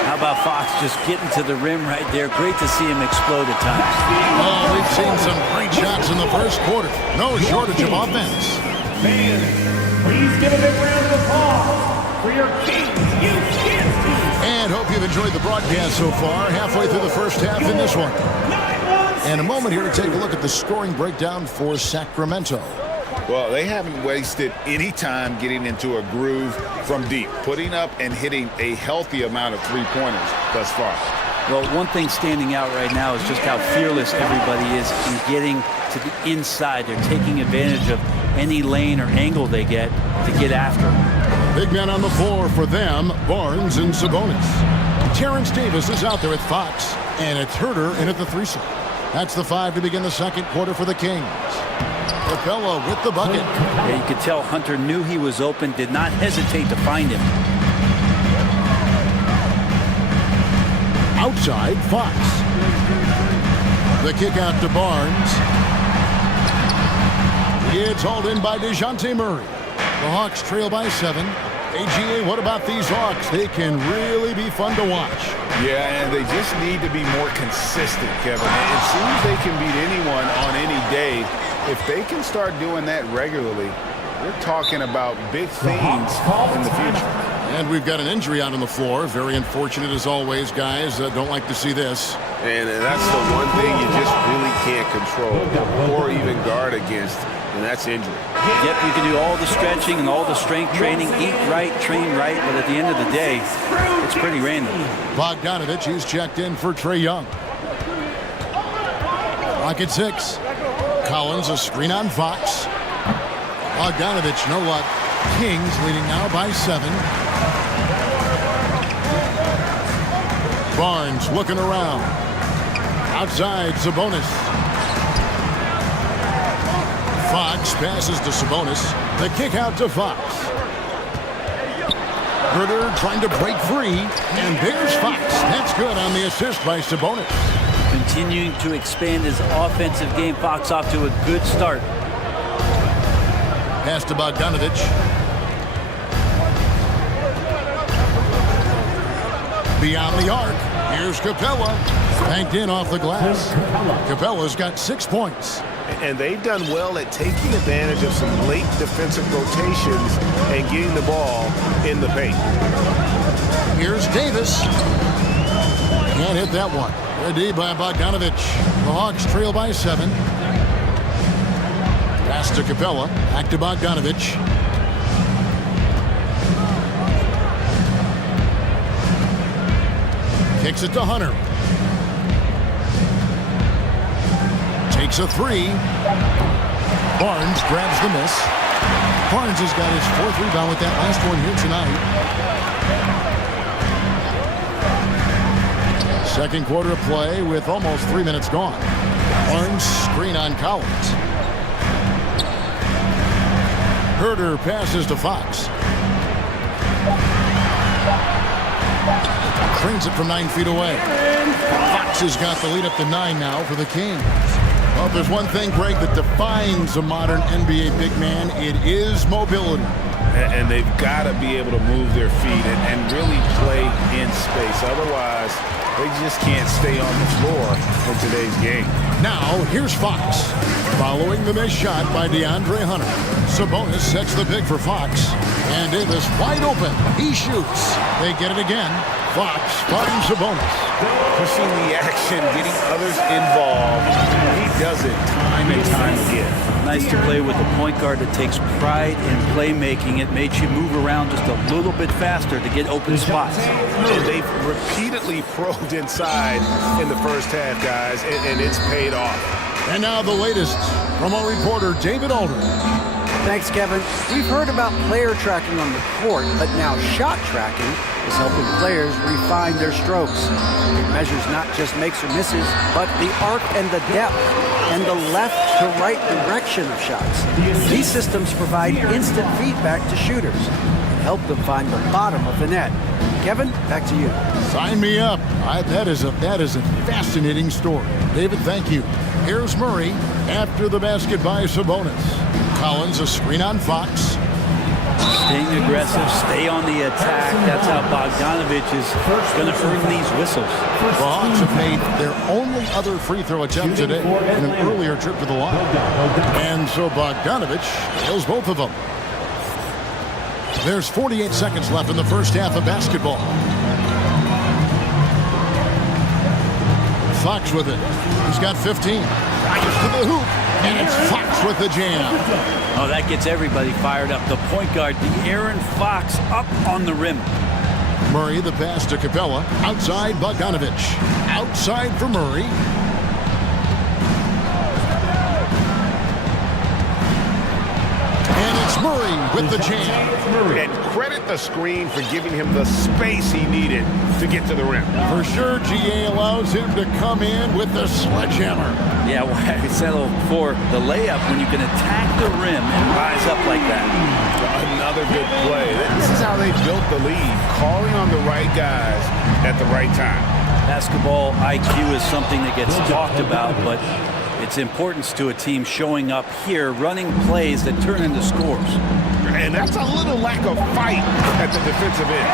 How about Fox just getting to the rim right there? Great to see him explode at times. Oh, we've seen some great shots in the first quarter. No shortage of offense. Fans, please give a big round of applause for your Kings Youth Dance Team. And hope you've enjoyed the broadcast so far. Halfway through the first half in this one. And a moment here to take a look at the scoring breakdown for Sacramento. Well, they haven't wasted any time getting into a groove from deep, putting up and hitting a healthy amount of three-pointers thus far. Well, one thing standing out right now is just how fearless everybody is in getting to the inside. They're taking advantage of any lane or angle they get to get after. Big men on the floor for them, Barnes and Sabonis. Terrence Davis is out there with Fox, and it's Herter in at the threesome. That's the 5 to begin the second quarter for the Kings. Capella with the bucket. Yeah, you could tell Hunter knew he was open, did not hesitate to find him. Outside, Fox. The kick out to Barnes. It's hauled in by DeJounte Murray. The Hawks trail by 7. AGA, what about these Hawks? They can really be fun to watch. Yeah, and they just need to be more consistent, Kevin. It seems they can beat anyone on any day. If they can start doing that regularly, we're talking about big things in the future. And we've got an injury out on the floor. Very unfortunate as always, guys. Don't like to see this. And that's the one thing you just really can't control or even guard against, and that's injury. Yep, you can do all the stretching and all the strength training, eat right, train right, but at the end of the day, it's pretty random. Bogdanovich, he's checked in for Trae Young. Rocket 6. Collins, a screen on Fox. Bogdanovich, no luck. Kings leading now by 7. Barnes looking around. Outside, Sabonis. Fox passes to Sabonis. The kick out to Fox. Herter trying to break free. And there's Fox. That's good on the assist by Sabonis. Continuing to expand his offensive game. Fox off to a good start. Pass to Bogdanovich. Beyond the arc. Here's Capella. Banked in off the glass. Capella's got 6 points. And they've done well at taking advantage of some late defensive rotations and getting the ball in the paint. Here's Davis. Can't hit that one. Ready by Bogdanovich. The Hawks trail by 7. Pass to Capella. Back to Bogdanovich. Kicks it to Hunter. Takes a 3. Barnes grabs the miss. Barnes has got his 4th rebound with that last one here tonight. Second quarter of play with almost 3 minutes gone. Barnes screen on Collins. Herter passes to Fox. Trains it from 9 feet away. Fox has got the lead up to 9 now for the Kings. Well, if there's one thing, Greg, that defines a modern NBA big man, it is mobility. And they've got to be able to move their feet and really play in space. Otherwise, they just can't stay on the floor in today's game. Now, here's Fox. Following the missed shot by DeAndre Hunter. Sabonis sets the pick for Fox. And Davis wide open. He shoots. They get it again. Fox finds Sabonis. Pushing the action, getting others involved. He does it time and time again. Nice to play with a point guard that takes pride in playmaking. It makes you move around just a little bit faster to get open spots. They've repeatedly probed inside in the first half, guys, and it's paid off. And now the latest from our reporter, David Aldridge. Thanks, Kevin. We've heard about player tracking on the court, but now shot tracking is helping players refine their strokes. It measures not just makes or misses, but the arc and the depth and the left to right direction of shots. These systems provide instant feedback to shooters and help them find the bottom of the net. Kevin, back to you. Sign me up. That is a fascinating story. David, thank you. Here's Murray after the basket by Sabonis. Collins, a screen on Fox. Staying aggressive, stay on the attack. That's how Bogdanovich is going to earn these whistles. The Hawks have made their only other free throw attempt today in an earlier trip to the line. And so Bogdanovich nails both of them. There's 48 seconds left in the first half of basketball. Fox with it. He's got 15. Right to the hoop. And it's Fox with the jam. Oh, that gets everybody fired up. The point guard, the Aaron Fox, up on the rim. Murray, the pass to Capella. Outside Bogdanovich. Outside for Murray. And it's Murray with the jam. And credit the screen for giving him the space he needed to get to the rim. For sure, GA allows him to come in with the sledgehammer. Yeah, why settle for the layup when you can attack the rim and rise up like that? Another good play. This is how they built the lead, calling on the right guys at the right time. Basketball IQ is something that gets talked about, but its importance to a team showing up here, running plays that turn into scores. And that's a little lack of fight at the defensive end.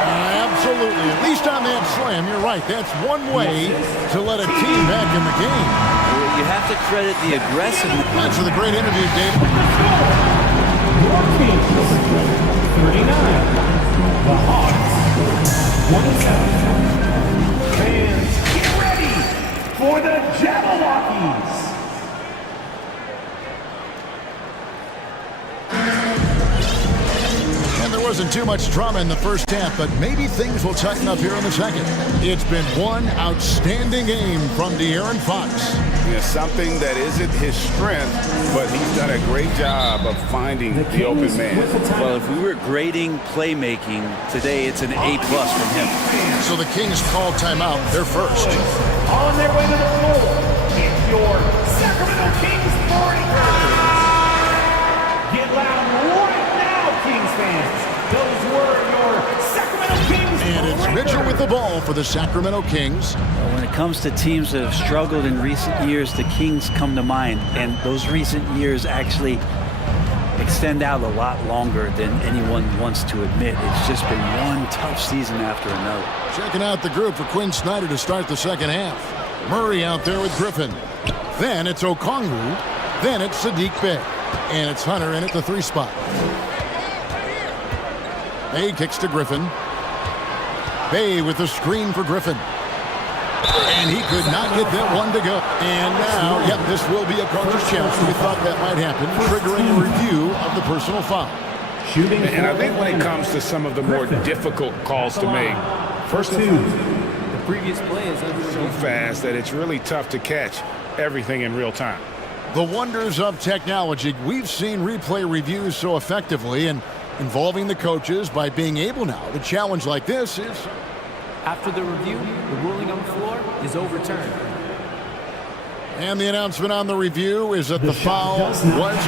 Absolutely. At least on that slam, you're right. That's one way to let a team back in the game. Well, you have to credit the aggressiveness. Thanks for the great interview, David. Your Kings, 39. The Hawks, 27. Fans, get ready for the Jabberwockies. There wasn't too much drama in the first half, but maybe things will tighten up here in the second. It's been one outstanding game from De'Aaron Fox. Yeah, something that isn't his strength, but he's done a great job of finding the open man. Well, if we were grading playmaking today, it's an A+ from him. So the Kings call timeout. They're first. On their way to the floor, it's your Sacramento Kings Breakers. Get loud right now, Kings fans. Those were your Sacramento Kings. And it's Mitchell with the ball for the Sacramento Kings. When it comes to teams that have struggled in recent years, the Kings come to mind. And those recent years actually extend out a lot longer than anyone wants to admit. It's just been one tough season after another. Checking out the group for Quinn Snyder to start the second half. Murray out there with Griffin. Then it's Okongwu. Then it's Sadiq Bey. And it's Hunter in at the 3 spot. Bey kicks to Griffin. Bey with the screen for Griffin. And he could not get that one to go. And now, yep, this will be a coach's challenge. We thought that might happen, triggering a review of the personal foul. And I think when it comes to some of the more difficult calls to make, first of all, The previous play is so fast that it's really tough to catch everything in real time. The wonders of technology. We've seen replay reviews so effectively, and involving the coaches by being able now to challenge like this is... After the review, the ruling on the floor is overturned. And the announcement on the review is that the foul was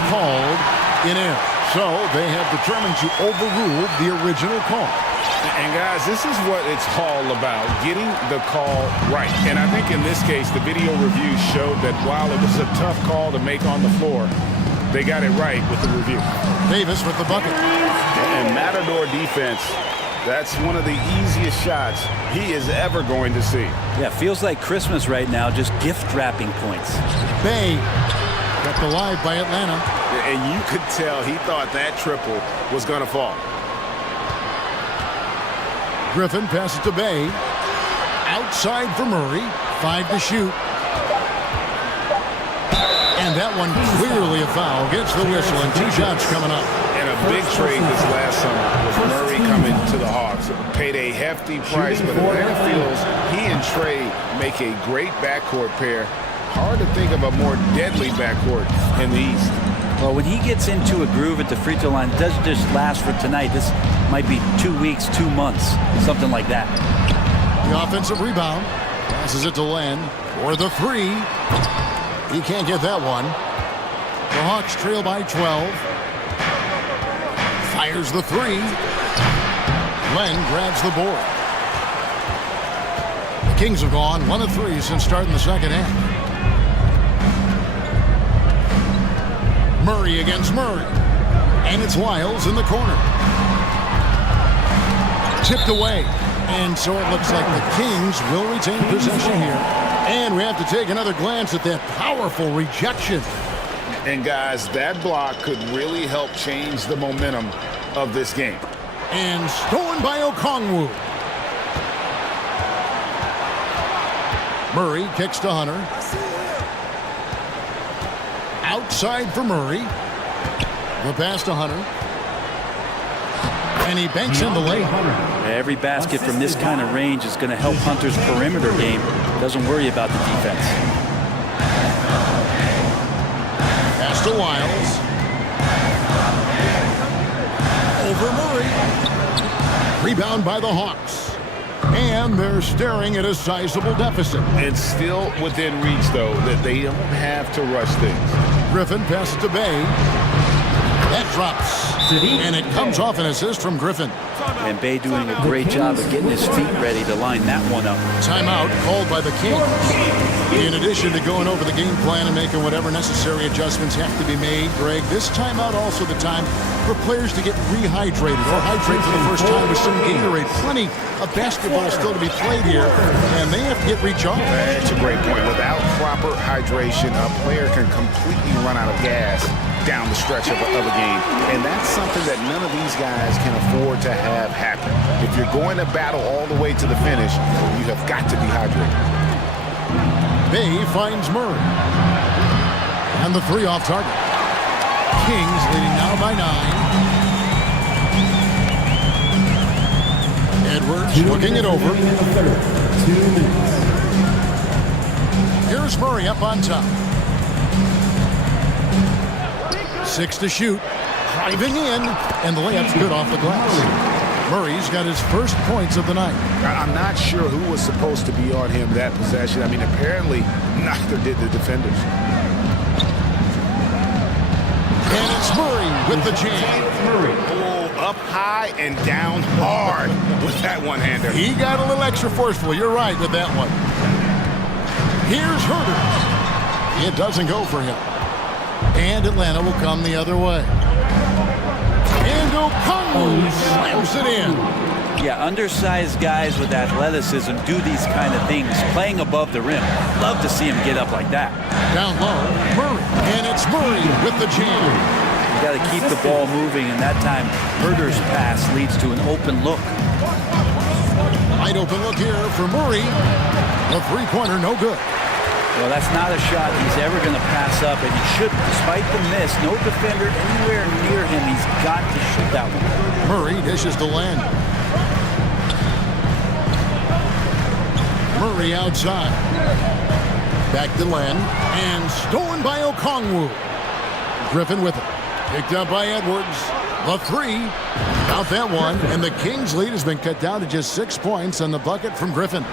called in error. So they have determined to overrule the original call. And guys, this is what it's all about, getting the call right. And I think in this case, the video review showed that while it was a tough call to make on the floor, They got it right with the review. Davis with the bucket. And Matador defense, that's one of the easiest shots he is ever going to see. Yeah, feels like Christmas right now, just gift wrapping points. Bay kept alive by Atlanta. And you could tell he thought that triple was going to fall. Griffin passes to Bay. Outside for Murray. 5 to shoot. And that one clearly a foul. Gets the whistle and 2 shots coming up. And a big trade this last summer with Murray coming to the Hawks. Paid a hefty price, but Atlanta feels he and Trey make a great backcourt pair. Hard to think of a more deadly backcourt in the East. Well, when he gets into a groove at the free throw line, it doesn't just last for tonight. This might be 2 weeks, 2 months, something like that. The offensive rebound. Passes it to Len for the 3. He can't get that one. The Hawks trail by 12. Fires the 3. Len grabs the board. The Kings have gone 1 of 3 since starting the second half. Murray against Murray. And it's Lyles in the corner. Tipped away. And so it looks like the Kings will retain possession here. And we have to take another glance at that powerful rejection. And guys, that block could really help change the momentum of this game. And stolen by Okongwu. Murray kicks to Hunter. Outside for Murray. The pass to Hunter. And he banks in the layup. Every basket from this kind of range is going to help Hunter's perimeter game. Doesn't worry about the defense. Pass to Lyles. Over Murray. Rebound by the Hawks. And they're staring at a sizable deficit. It's still within reach, though, that they don't have to rush things. Griffin passes to Bay. That drops. And it comes off an assist from Griffin. And Bay doing a great job of getting his feet ready to line that one up. Timeout called by the Kings. In addition to going over the game plan and making whatever necessary adjustments have to be made, Greg, this timeout also the time for players to get rehydrated or hydrate for the first time with some Gatorade. Plenty of basketball still to be played here, and they have to get recharged. That's a great point. Without proper hydration, a player can completely run out of gas down the stretch of a game. And that's something that none of these guys can afford to have happen. If you're going to battle all the way to the finish, you have got to be hydrated. Bay finds Murray. And the 3 off target. Kings leading now by 9. Edwards looking it over. 2 minutes. Here's Murray up on top. 6 to shoot. Driving in. And the layup's good off the glass. Murray's got his first points of the night. I'm not sure who was supposed to be on him that possession. I mean, apparently neither did the defenders. And it's Murray with the jam. Oh, up high and down hard with that one-hander. He got a little extra forceful. You're right with that one. Here's Herter. It doesn't go for him. And Atlanta will come the other way. And Okongwu slams it in. Yeah, undersized guys with athleticism do these kind of things, playing above the rim. Love to see him get up like that. Down low, Murray. And it's Murray with the jam. You got to keep the ball moving, and that time Herter's pass leads to an open look. Wide open look here for Murray. The 3-pointer, no good. Well, that's not a shot he's ever going to pass up, and he should, despite the miss, no defender anywhere near him. He's got to shoot that one. Murray dishes to Len. Murray outside. Back to Len. And stolen by Okongwu. Griffin with it. Picked up by Edwards. The 3. Out that one. And the Kings' lead has been cut down to just 6 points on the bucket from Griffin.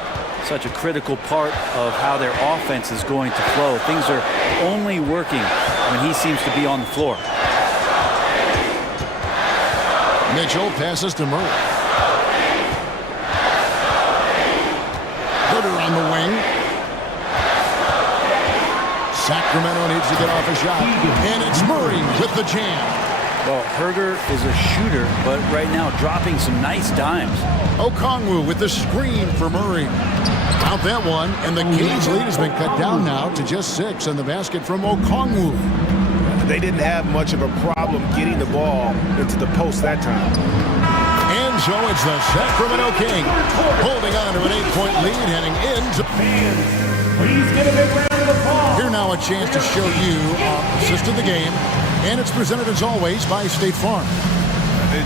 Such a critical part of how their offense is going to flow. Things are only working when he seems to be on the floor. Mitchell passes to Murray. Herter on the wing. Sacramento needs to get off a shot. And it's Murray with the jam. Well, Herder is a shooter, but right now dropping some nice dimes. Okongwu with the screen for Murray. Out that one, and the Kings lead has been cut down now to just 6 on the basket from Okongwu. They didn't have much of a problem getting the ball into the post that time. And so it's the Sacramento Kings holding on to an 8-point lead heading into. Please get a big round of applause. Here now a chance to show you our assist of the game. And it's presented as always by State Farm.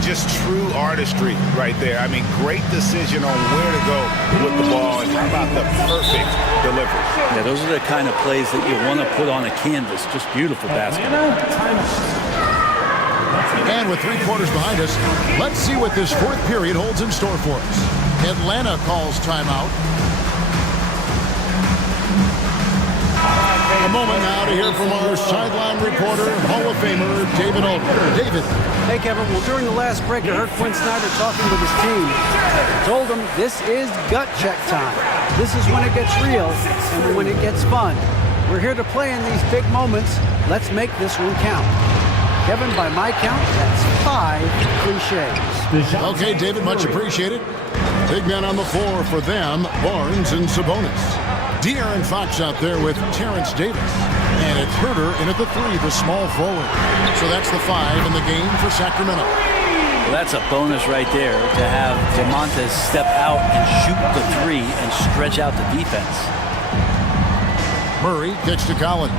Just true artistry right there. I mean, great decision on where to go with the ball, and how about the perfect delivery? Yeah, those are the kind of plays that you want to put on a canvas. Just beautiful basketball. And with 3 quarters behind us, let's see what this 4th period holds in store for us. Atlanta calls timeout. A moment now to hear from our sideline reporter, Hall of Famer, David Aldridge. David. Hey, Kevin. Well, during the last break, I heard Quinn Snyder talking with his team. I told him this is gut check time. This is when it gets real and when it gets fun. We're here to play in these big moments. Let's make this one count. Kevin, by my count, that's 5 cliches. Okay, David, much appreciated. Big men on the floor for them, Barnes and Sabonis. De'Aaron Fox out there with Terrence Davis. And it's Herder in at the 3, the small forward. So that's the 5 in the game for Sacramento. Well, that's a bonus right there to have DeMontis step out and shoot the 3 and stretch out the defense. Murray kicks to Collins.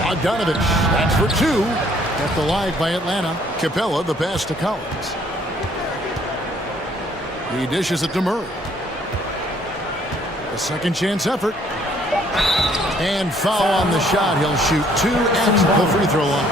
Bogdanovich, that's for 2. Kept alive by Atlanta. Capella, the pass to Collins. He dishes it to Murray. A second chance effort. And foul on the shot. He'll shoot 2 at the free throw line.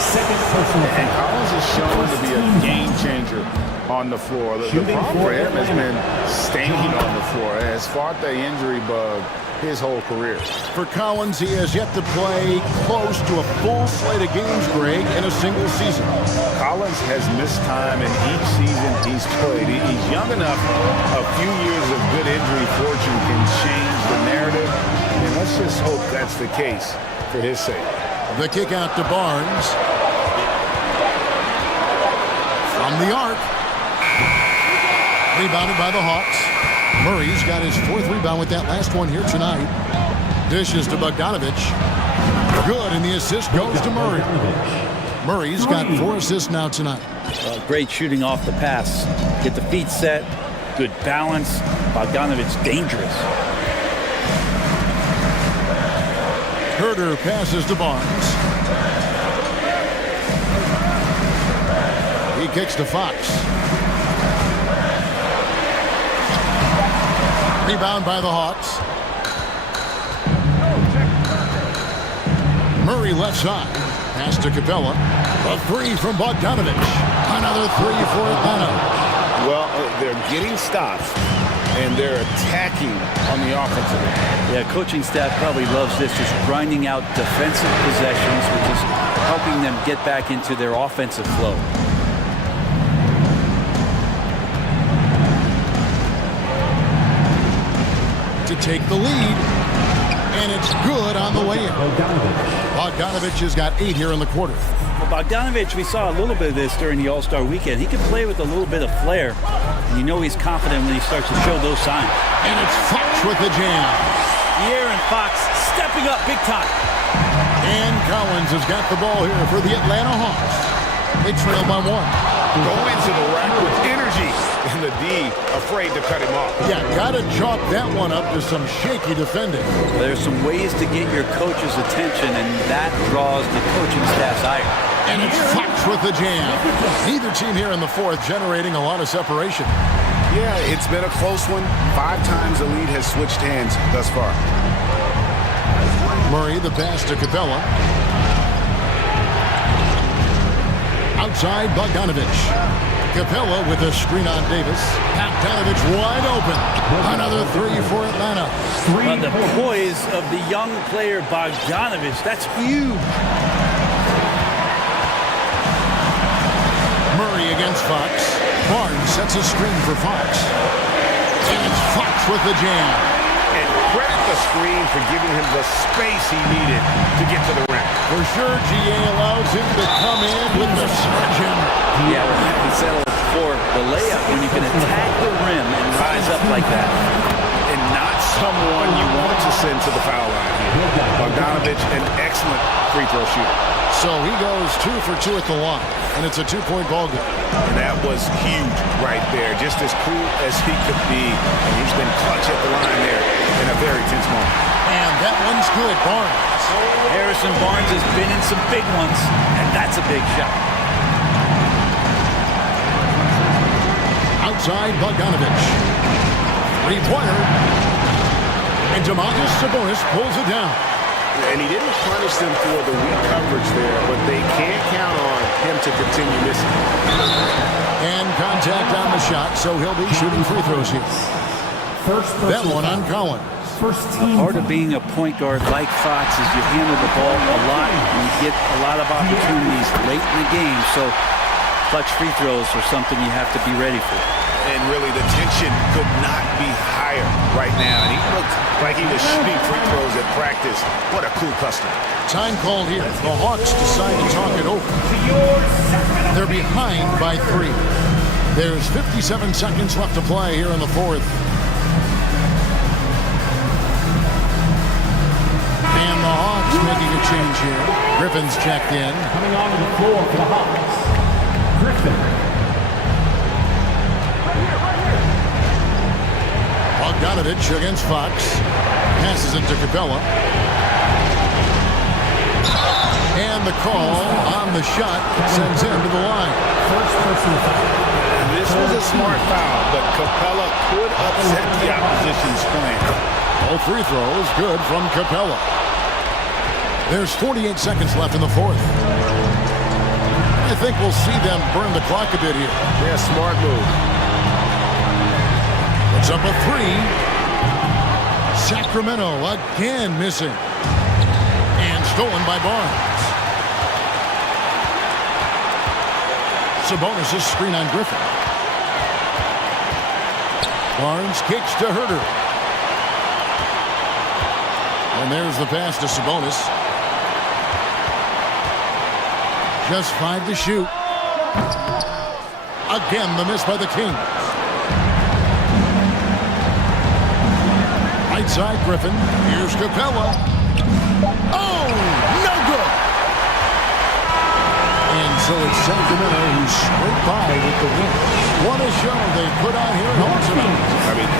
And Collins is shown to be a game changer on the floor. The problem for him has been staying on the floor. He has fought the injury bug his whole career. For Collins, he has yet to play close to a full slate of games, Greg, in a single season. Collins has missed time in each season he's played. He's young enough. A few years of good injury fortune can change the narrative. And let's just hope that's the case for his sake. The kick out to Barnes. From the arc. Rebounded by the Hawks. Murray's got his 4th rebound with that last one here tonight. Dishes to Bogdanovich. Good, and the assist goes to Murray. Murray's got 4 assists now tonight. Great shooting off the pass. Get the feet set. Good balance. Bogdanovich dangerous. Herder passes to Barnes. He kicks to Fox. Rebound by the Hawks. Murray left side. Pass to Capella. A 3 from Bogdanovich. Another 3 for Atlanta. Well, they're getting stops, and they're attacking on the offensive end. Yeah, coaching staff probably loves this, just grinding out defensive possessions, which is helping them get back into their offensive flow. To take the lead, and it's good on the way in. Bogdanovich has got 8 here in the quarter. Well, Bogdanovich, we saw a little bit of this during the All-Star weekend. He can play with a little bit of flair, and you know he's confident when he starts to show those signs. And it's Fox with the jam. De'Aaron Fox stepping up big time. And Collins has got the ball here for the Atlanta Hawks. They trail by 1. Go into the rack with energy, and the D afraid to cut him off. Yeah, gotta chalk that one up to some shaky defending. There's some ways to get your coach's attention, and that draws the coaching staff's ire. And it's Fox with the jam. Neither team here in the 4th generating a lot of separation. Yeah, it's been a close one. 5 times the lead has switched hands thus far. Murray, the pass to Capella. Outside, Bogdanovich. Capella with a screen on Davis. Bogdanovich wide open. Another 3 for Atlanta. The poise of the young player Bogdanovich, that's huge. Murray against Fox. Barnes sets a screen for Fox. And it's Fox with the jam. And Credit the screen for giving him the space he needed to get to the rim. For sure, GA allows him to come in with the sledgehammer. Yeah, we settled for the layup when you can attack the rim and rise up like that. And not someone you want to send to the foul line here. Bogdanovich, an excellent free throw shooter. So he goes 2 for 2 at the line, and it's a 2-point ball game. And that was huge right there, just as cool as he could be. And he's been clutch at the line there in a very tense moment. And that one's good, Barnes. Harrison Barnes has been in some big ones, and that's a big shot. Outside Bogdanovich. Three-pointer. And Domantas Sabonis pulls it down. And he didn't punish them for the weak coverage there, but they can't count on him to continue missing. And contact on the shot, so he'll be shooting free throws here. That one on Collins. Part of being a point guard like Fox is you handle the ball a lot and you get a lot of opportunities late in the game. So clutch free throws are something you have to be ready for. And really the tension could not be higher right now. And he looked like he was shooting free throws at practice. What a cool customer. Time called here. The Hawks decide to talk it over. They're behind by 3. There's 57 seconds left to play here in the fourth. And the Hawks making a change here. Griffin's checked in. Coming onto the floor for the Hawks, Griffin. Bogdanovich against Fox. Passes it to Capella. And the call on the shot sends him to the line. First personal foul. This was a smart foul, but Capella could upset the opposition's plan. All free throws good from Capella. There's 48 seconds left in the fourth. I think we'll see them burn the clock a bit here. Yeah, smart move. It's up a 3. Sacramento again missing. And stolen by Barnes. Sabonis' screen on Griffin. Barnes kicks to Herter. And there's the pass to Sabonis. Just 5 to shoot. Again, the miss by the Kings. Right side, Griffin. Here's Capella. Oh, no good. And so it's Sacramento who scraped by with the win. What a show they put on here at home tonight. I mean,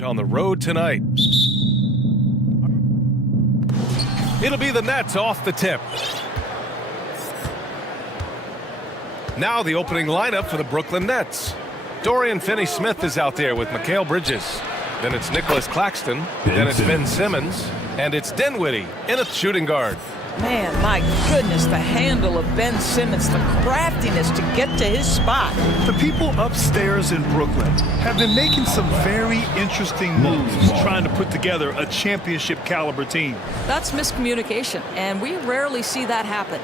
On the road tonight. It'll be the Nets off the tip. Now the opening lineup for the Brooklyn Nets. Dorian Finney-Smith is out there with Mikal Bridges. Then it's Nicholas Claxton. Then it's Ben Simmons. And it's Dinwiddie in at shooting guard. Man, my goodness, the handle of Ben Simmons, the craftiness to get to his spot. The people upstairs in Brooklyn have been making some very interesting moves trying to put together a championship caliber team. That's miscommunication, and we rarely see that happen.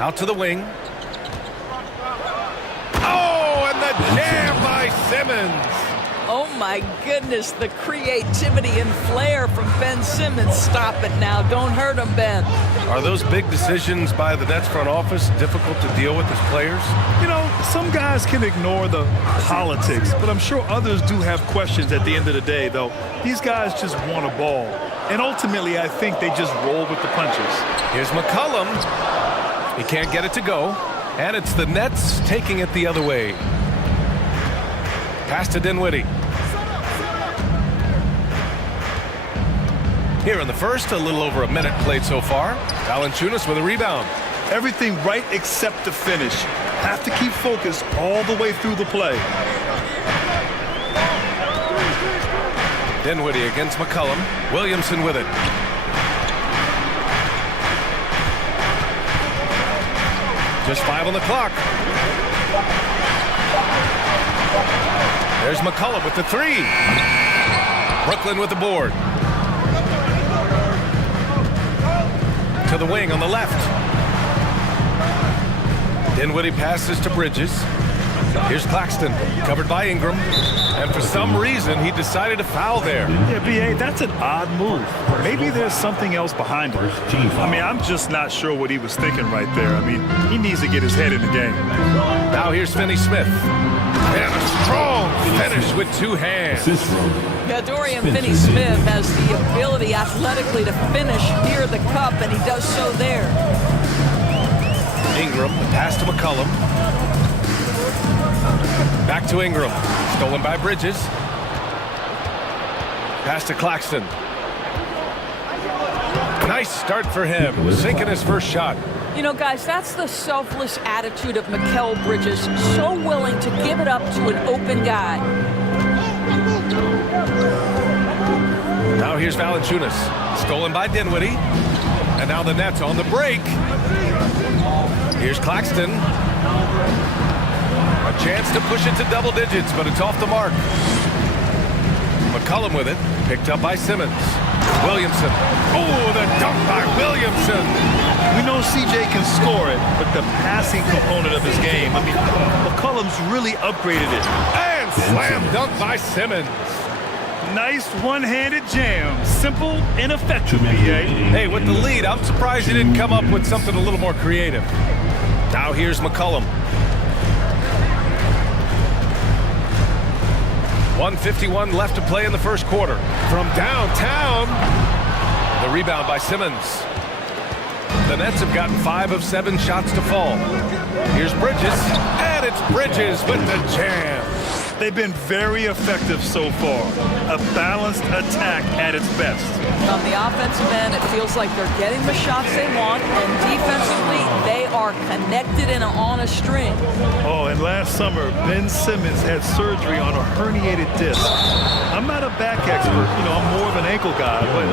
Out to the wing. Oh, and the jam by Simmons. Oh my goodness, the creativity and flair from Ben Simmons. Stop it now, don't hurt him, Ben. Are those big decisions by the Nets front office difficult to deal with as players? You know, some guys can ignore the politics, but I'm sure others do have questions at the end of the day, though. These guys just want a ball. And ultimately, I think they just roll with the punches. Here's McCollum. He can't get it to go. And it's the Nets taking it the other way. Pass to Dinwiddie. Here in the first, a little over a minute played so far. Valanciunas with a rebound. Everything right except the finish. Have to keep focused all the way through the play. Dinwiddie against McCollum. Williamson with it. Just 5 on the clock. There's McCollum with the 3. Brooklyn with the board. To the wing on the left. Dinwiddie passes to Bridges. Here's Claxton, covered by Ingram. And for some reason, he decided to foul there. Yeah, B.A., that's an odd move. Maybe there's something else behind it. I mean, I'm just not sure what he was thinking right there. I mean, he needs to get his head in the game. Now here's Finney-Smith. And a strong finish with 2 hands. Yeah, Dorian Finney-Smith has the ability athletically to finish near the cup, and he does so there. Ingram, pass to McCollum. Back to Ingram. Stolen by Bridges. Pass to Claxton. Nice start for him, sinking his first shot. You know, guys, that's the selfless attitude of Mikal Bridges, so willing to give it up to an open guy. Now here's Valanciunas, stolen by Dinwiddie. And now the Nets on the break. Here's Claxton. A chance to push it to double digits, but it's off the mark. McCollum with it, picked up by Simmons. Williamson. Oh, the dunk by Williamson. We know CJ can score it, but the passing component of his game, I mean, McCollum's really upgraded it. And slam dunk by Simmons. Nice one-handed jam. Simple and effective, B.A. Hey, with the lead, I'm surprised he didn't come up with something a little more creative. Now here's McCollum. 1:51 left to play in the first quarter. From downtown, the rebound by Simmons. The Nets have gotten 5 of 7 shots to fall. Here's Bridges, and it's Bridges with the jam. They've been very effective so far. A balanced attack at its best. On the offensive end, it feels like they're getting the shots they want, and defensively, they are connected and on a string. Oh, and last summer, Ben Simmons had surgery on a herniated disc. I'm not a back expert, you know, I'm more of an ankle guy, but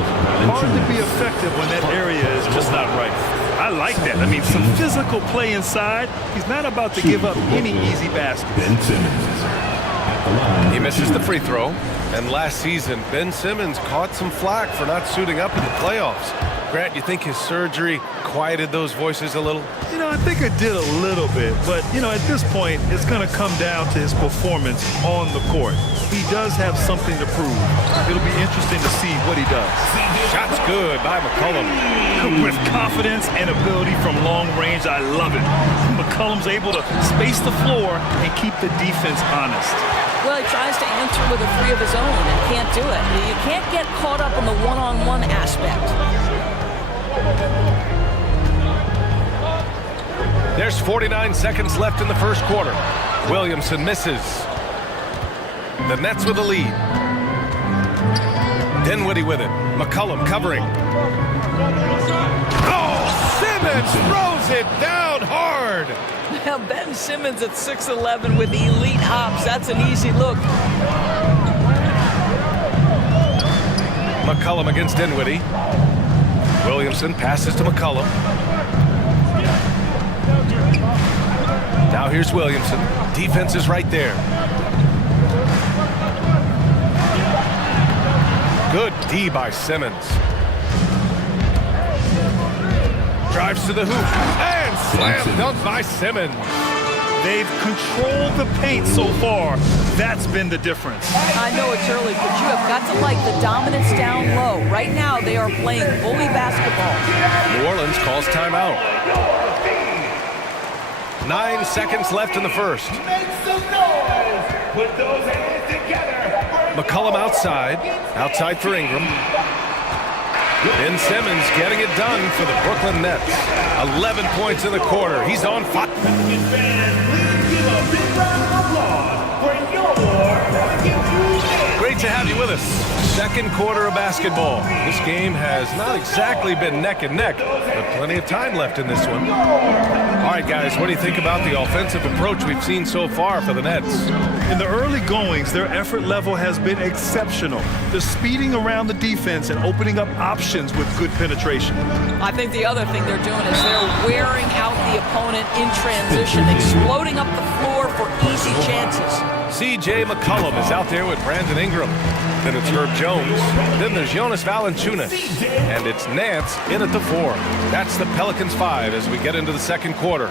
hard to be effective when that area is just not right. I like that. I mean, some physical play inside. He's not about to give up any easy baskets. Ben Simmons. He misses the free throw. And last season, Ben Simmons caught some flack for not suiting up in the playoffs. Grant, you think his surgery quieted those voices a little? You know, I think it did a little bit. But, you know, at this point, it's going to come down to his performance on the court. He does have something to prove. It'll be interesting to see what he does. Shot's good by McCollum. With confidence and ability from long range, I love it. McCollum's able to space the floor and keep the defense honest. Well, he tries to answer with a 3 of his own and can't do it. You can't get caught up in the one-on-one aspect. There's 49 seconds left in the first quarter. Williamson misses. The Nets with the lead. Dinwiddie with it. McCollum covering. Oh, Simmons throws it down hard. Now Ben Simmons at 6'11" with elite hops. That's an easy look. McCollum against Dinwiddie. Williamson passes to McCollum. Now here's Williamson. Defense is right there. Good D by Simmons. Drives to the hoop. And slam dunk by Simmons. They've controlled the paint so far. That's been the difference. I know it's early, but you have got to like the dominance down low. Right now, they are playing bully basketball. New Orleans calls timeout. 9 seconds left in the first. Make some noise. Put those hands together. McCollum outside. Outside for Ingram. Ben Simmons getting it done for the Brooklyn Nets. 11 points in the quarter. He's on fire. Great to have you with us. Second quarter of basketball. This game has not exactly been neck and neck, but plenty of time left in this one. All right, guys, what do you think about the offensive approach we've seen so far for the Nets? In the early goings, their effort level has been exceptional. They're speeding around the defense and opening up options with good penetration. I think the other thing they're doing is they're wearing out the opponent in transition, exploding up the floor for easy chances. C.J. McCollum is out there with Brandon Ingram. Then it's Herb Jones. Then there's Jonas Valanciunas. And it's Nance in at the 4. That's the Pelicans 5 as we get into the second quarter.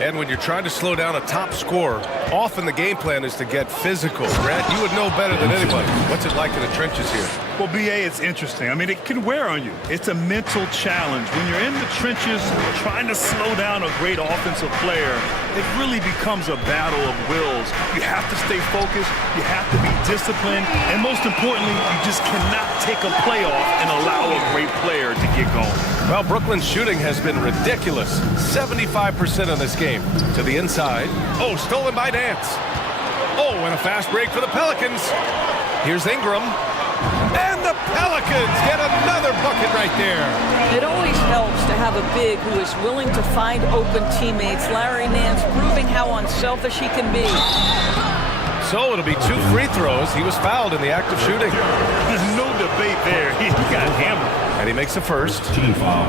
And when you're trying to slow down a top scorer, often the game plan is to get physical. Grant, you would know better than anybody. What's it like in the trenches here? Well, B.A., it's interesting. I mean, it can wear on you. It's a mental challenge. When you're in the trenches trying to slow down a great offensive player, it really becomes a battle of wills. You have to stay focused. You have to be disciplined. And most importantly, you just cannot take a play off and allow a great player to get going. Well, Brooklyn's shooting has been ridiculous. 75% in this game. To the inside. Oh, stolen by Nance. Oh, and a fast break for the Pelicans. Here's Ingram. And the Pelicans get another bucket right there. It always helps to have a big who is willing to find open teammates. Larry Nance proving how unselfish he can be. So it'll be 2 free throws. He was fouled in the act of shooting. There's no debate there. He got hammered. And he makes the first. Team foul.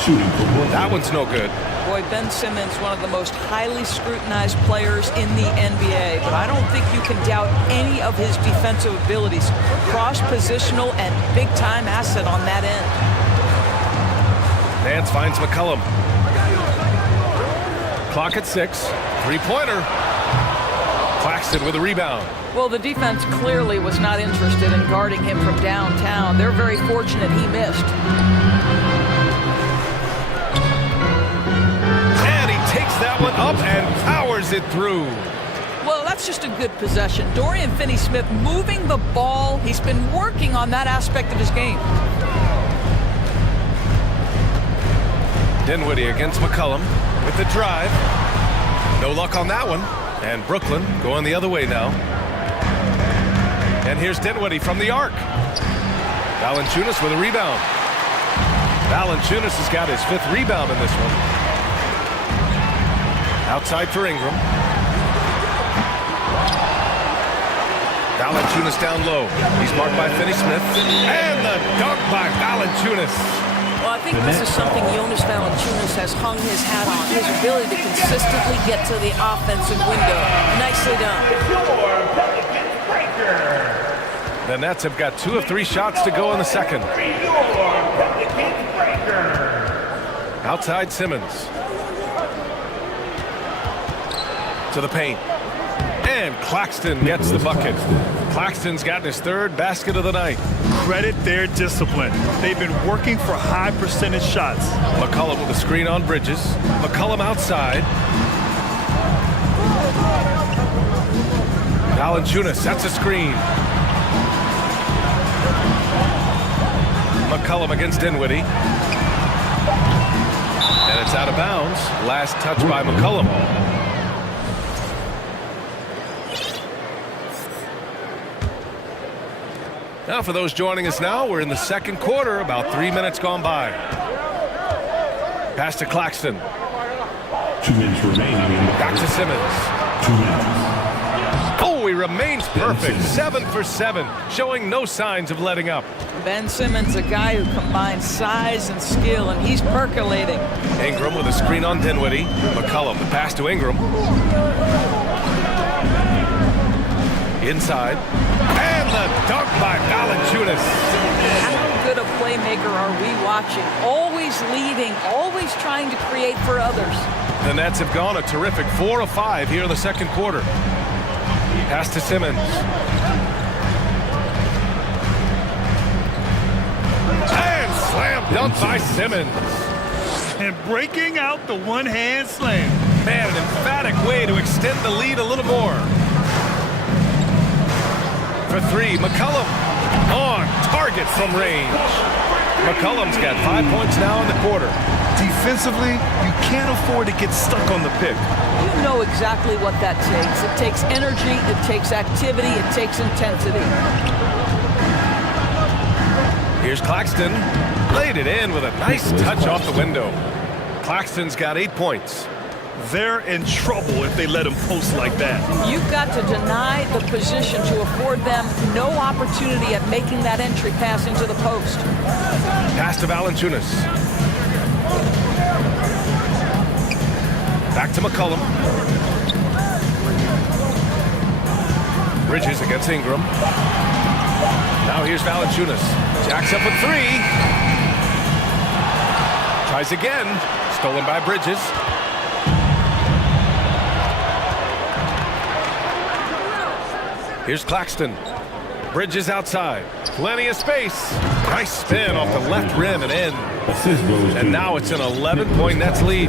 Shooting for Brooklyn. That one's no good. Boy, Ben Simmons, one of the most highly scrutinized players in the NBA, but I don't think you can doubt any of his defensive abilities. Cross-positional and big-time asset on that end. Nance finds McCollum. Clock at 6. Three-pointer. Claxton with a rebound. Well, the defense clearly was not interested in guarding him from downtown. They're very fortunate he missed. Takes that one up and powers it through. Well, that's just a good possession. Dorian Finney-Smith moving the ball. He's been working on that aspect of his game. Dinwiddie against McCollum with the drive. No luck on that one. And Brooklyn going the other way now. And here's Dinwiddie from the arc. Valanciunas with a rebound. Valanciunas has got his 5th rebound in this one. Outside for Ingram. Valanciunas down low. He's marked by Finney-Smith. And the dunk by Valanciunas. Well, I think this is something Jonas Valanciunas has hung his hat on. His ability to consistently get to the offensive window. Nicely done. The Nets have got 2 of 3 shots to go in the second. Outside Simmons. To the paint. And Claxton gets the bucket. Claxton's got his 3rd basket of the night. Credit their discipline. They've been working for high percentage shots. McCollum with a screen on Bridges. McCollum outside. Valanciunas, that's a screen. McCollum against Dinwiddie. And it's out of bounds. Last touch by McCollum. Now, for those joining us now, we're in the second quarter, about 3 minutes gone by. Pass to Claxton. 2 minutes remaining. Back to Simmons. 2 minutes. Oh, he remains perfect. 7 for 7, showing no signs of letting up. Ben Simmons, a guy who combines size and skill, and he's percolating. Ingram with a screen on Dinwiddie. McCollum, the pass to Ingram. Inside. And the dunk by Valanciunas. How good a playmaker are we watching? Always leading, always trying to create for others. The Nets have gone a terrific 4 of 5 here in the second quarter. Pass to Simmons. And slam dunk by Simmons. And breaking out the one-hand slam. Man, an emphatic way to extend the lead a little more. For 3, McCollum on target from range. McCollum's got 5 points now in the quarter. Defensively, you can't afford to get stuck on the pick. You know exactly what that takes. It takes energy, it takes activity, it takes intensity. Here's Claxton. Laid it in with a nice touch off the window. Claxton's got 8 points. They're in trouble if they let him post like that. You've got to deny the position to afford them no opportunity at making that entry pass into the post. Pass to Valanciunas. Back to McCollum. Bridges against Ingram. Now here's Valanciunas. Jacks up with 3. Tries again. Stolen by Bridges. Here's Claxton. Bridges outside. Plenty of space. Nice spin off the left rim and in. And now it's an 11-point Nets lead.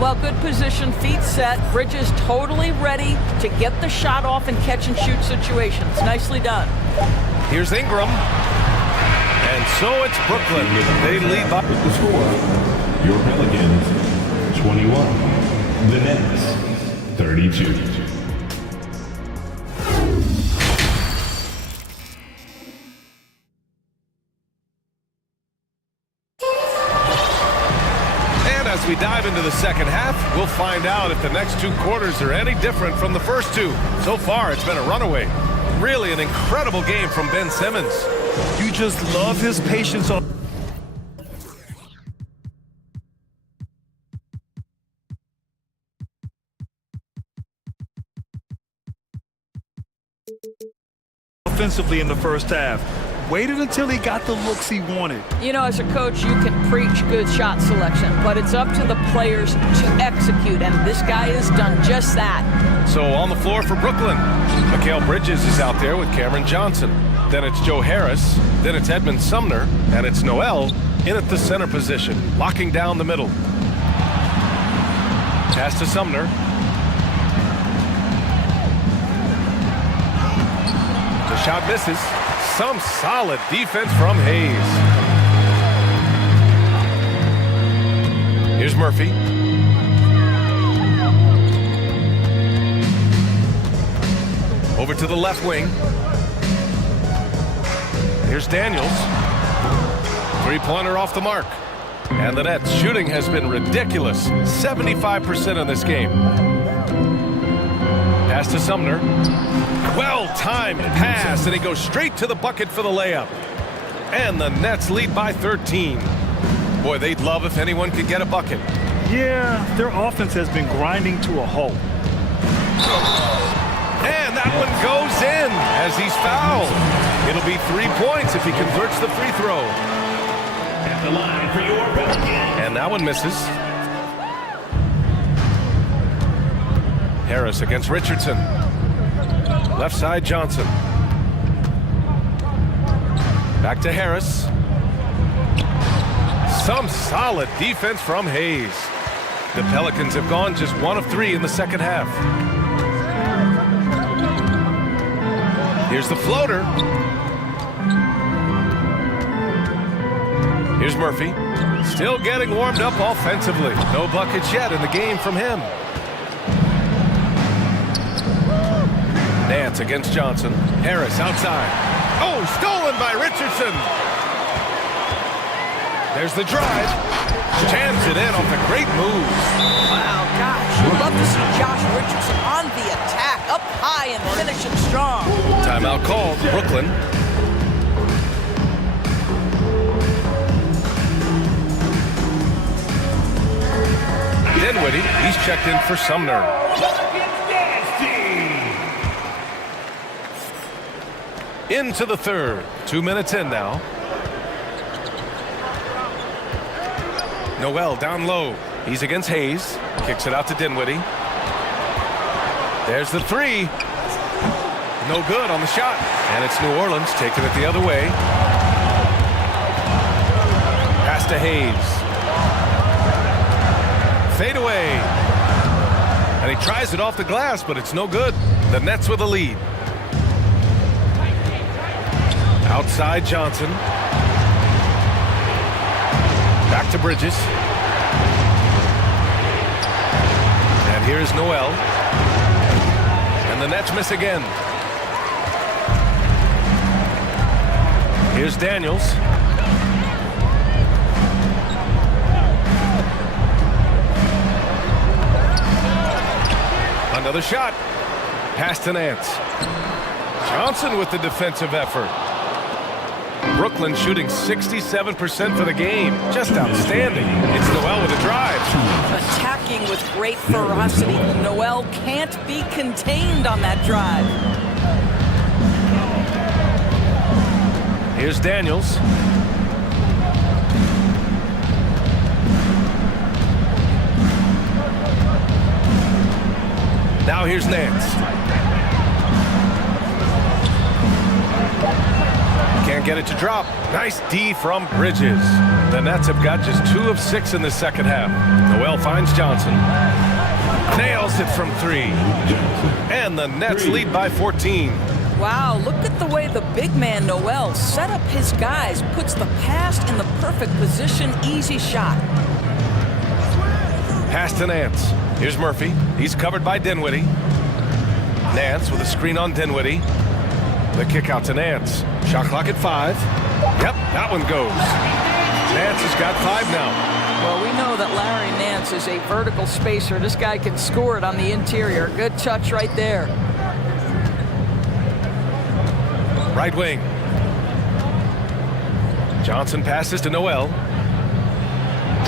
Well, good position, feet set. Bridges totally ready to get the shot off in catch-and-shoot situations. Nicely done. Here's Ingram. And so it's Brooklyn. They lead by... With the score, your Pelicans, 21. The Nets, 32. As we dive into the second half, we'll find out if the next 2 quarters are any different from the first 2. So far, it's been a runaway. Really an incredible game from Ben Simmons. You just love his patience on... offensively in the first half. Waited until he got the looks he wanted. You know, as a coach, you can preach good shot selection, but it's up to the players to execute, and this guy has done just that. So on the floor for Brooklyn, Mikal Bridges is out there with Cameron Johnson. Then it's Joe Harris. Then it's Edmund Sumner, and it's Noel in at the center position, locking down the middle. Pass to Sumner. The shot misses. Some solid defense from Hayes. Here's Murphy. Over to the left wing. Here's Daniels. 3-pointer off the mark. And the Nets shooting has been ridiculous. 75% in this game. Pass to Sumner. Well-timed pass, and he goes straight to the bucket for the layup. And the Nets lead by 13. Boy, they'd love if anyone could get a bucket. Yeah, their offense has been grinding to a halt. And that one goes in as he's fouled. It'll be 3 points if he converts the free throw. At the line for your Pelicans. And that one misses. Harris against Richardson. Left side, Johnson. Back to Harris. Some solid defense from Hayes. The Pelicans have gone just 1 of 3 in the second half. Here's the floater. Here's Murphy. Still getting warmed up offensively. No buckets yet in the game from him. Nance against Johnson. Harris outside. Oh, stolen by Richardson. There's the drive. Jams it in off a great move. Wow, gosh, you'd love to see Josh Richardson on the attack, up high and finishing strong. Timeout called, Brooklyn. Dinwiddie, he's checked in for Sumner. Into the third. 2 minutes in now. Noel down low. He's against Hayes. Kicks it out to Dinwiddie. There's the three. No good on the shot. And it's New Orleans taking it the other way. Pass to Hayes. Fade away. And he tries it off the glass, but it's no good. The Nets with a lead. Outside Johnson. Back to Bridges. And here's Noel. And the Nets miss again. Here's Daniels. Another shot. Pass to Nance. Johnson with the defensive effort. Brooklyn shooting 67% for the game. Just outstanding. It's Noel with a drive. Attacking with great ferocity. Noel can't be contained on that drive. Here's Daniels. Now here's Nance. Can't get it to drop. Nice D from Bridges. The Nets have got just 2 of 6 in the second half. Noel finds Johnson. Nails it from 3. And the Nets lead by 14. Wow, look at the way the big man Noel set up his guys, puts the pass in the perfect position, easy shot. Pass to Nance. Here's Murphy. He's covered by Dinwiddie. Nance with a screen on Dinwiddie. The kick out to Nance. Shot clock at 5. Yep, that one goes. Nance has got 5 now. Well, we know that Larry Nance is a vertical spacer. This guy can score it on the interior. Good touch right there. Right wing. Johnson passes to Noel.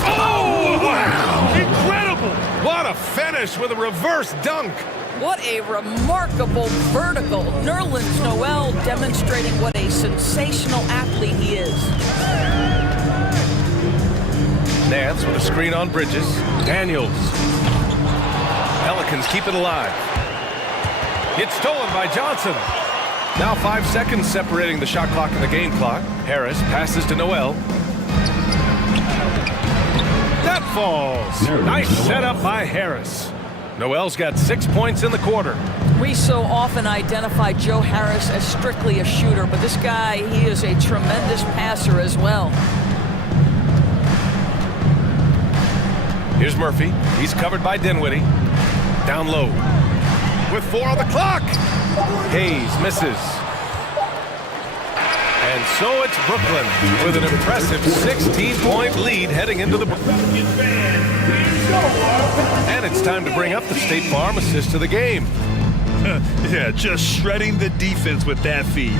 Oh, wow! Incredible! What a finish with a reverse dunk. What a remarkable vertical. Nerlens Noel demonstrating what a sensational athlete he is. Nance with a screen on Bridges. Daniels. Pelicans keep it alive. It's stolen by Johnson. Now 5 seconds separating the shot clock and the game clock. Harris passes to Noel. That falls. Nice setup by Harris. Noel's got 6 points in the quarter. We so often identify Joe Harris as strictly a shooter, but this guy, he is a tremendous passer as well. Here's Murphy. He's covered by Dinwiddie. Down low. With 4 on the clock. Hayes misses. And so it's Brooklyn with an impressive 16-point lead heading into the... And it's time to bring up the State Farm assist of the game. Yeah, just shredding the defense with that feed.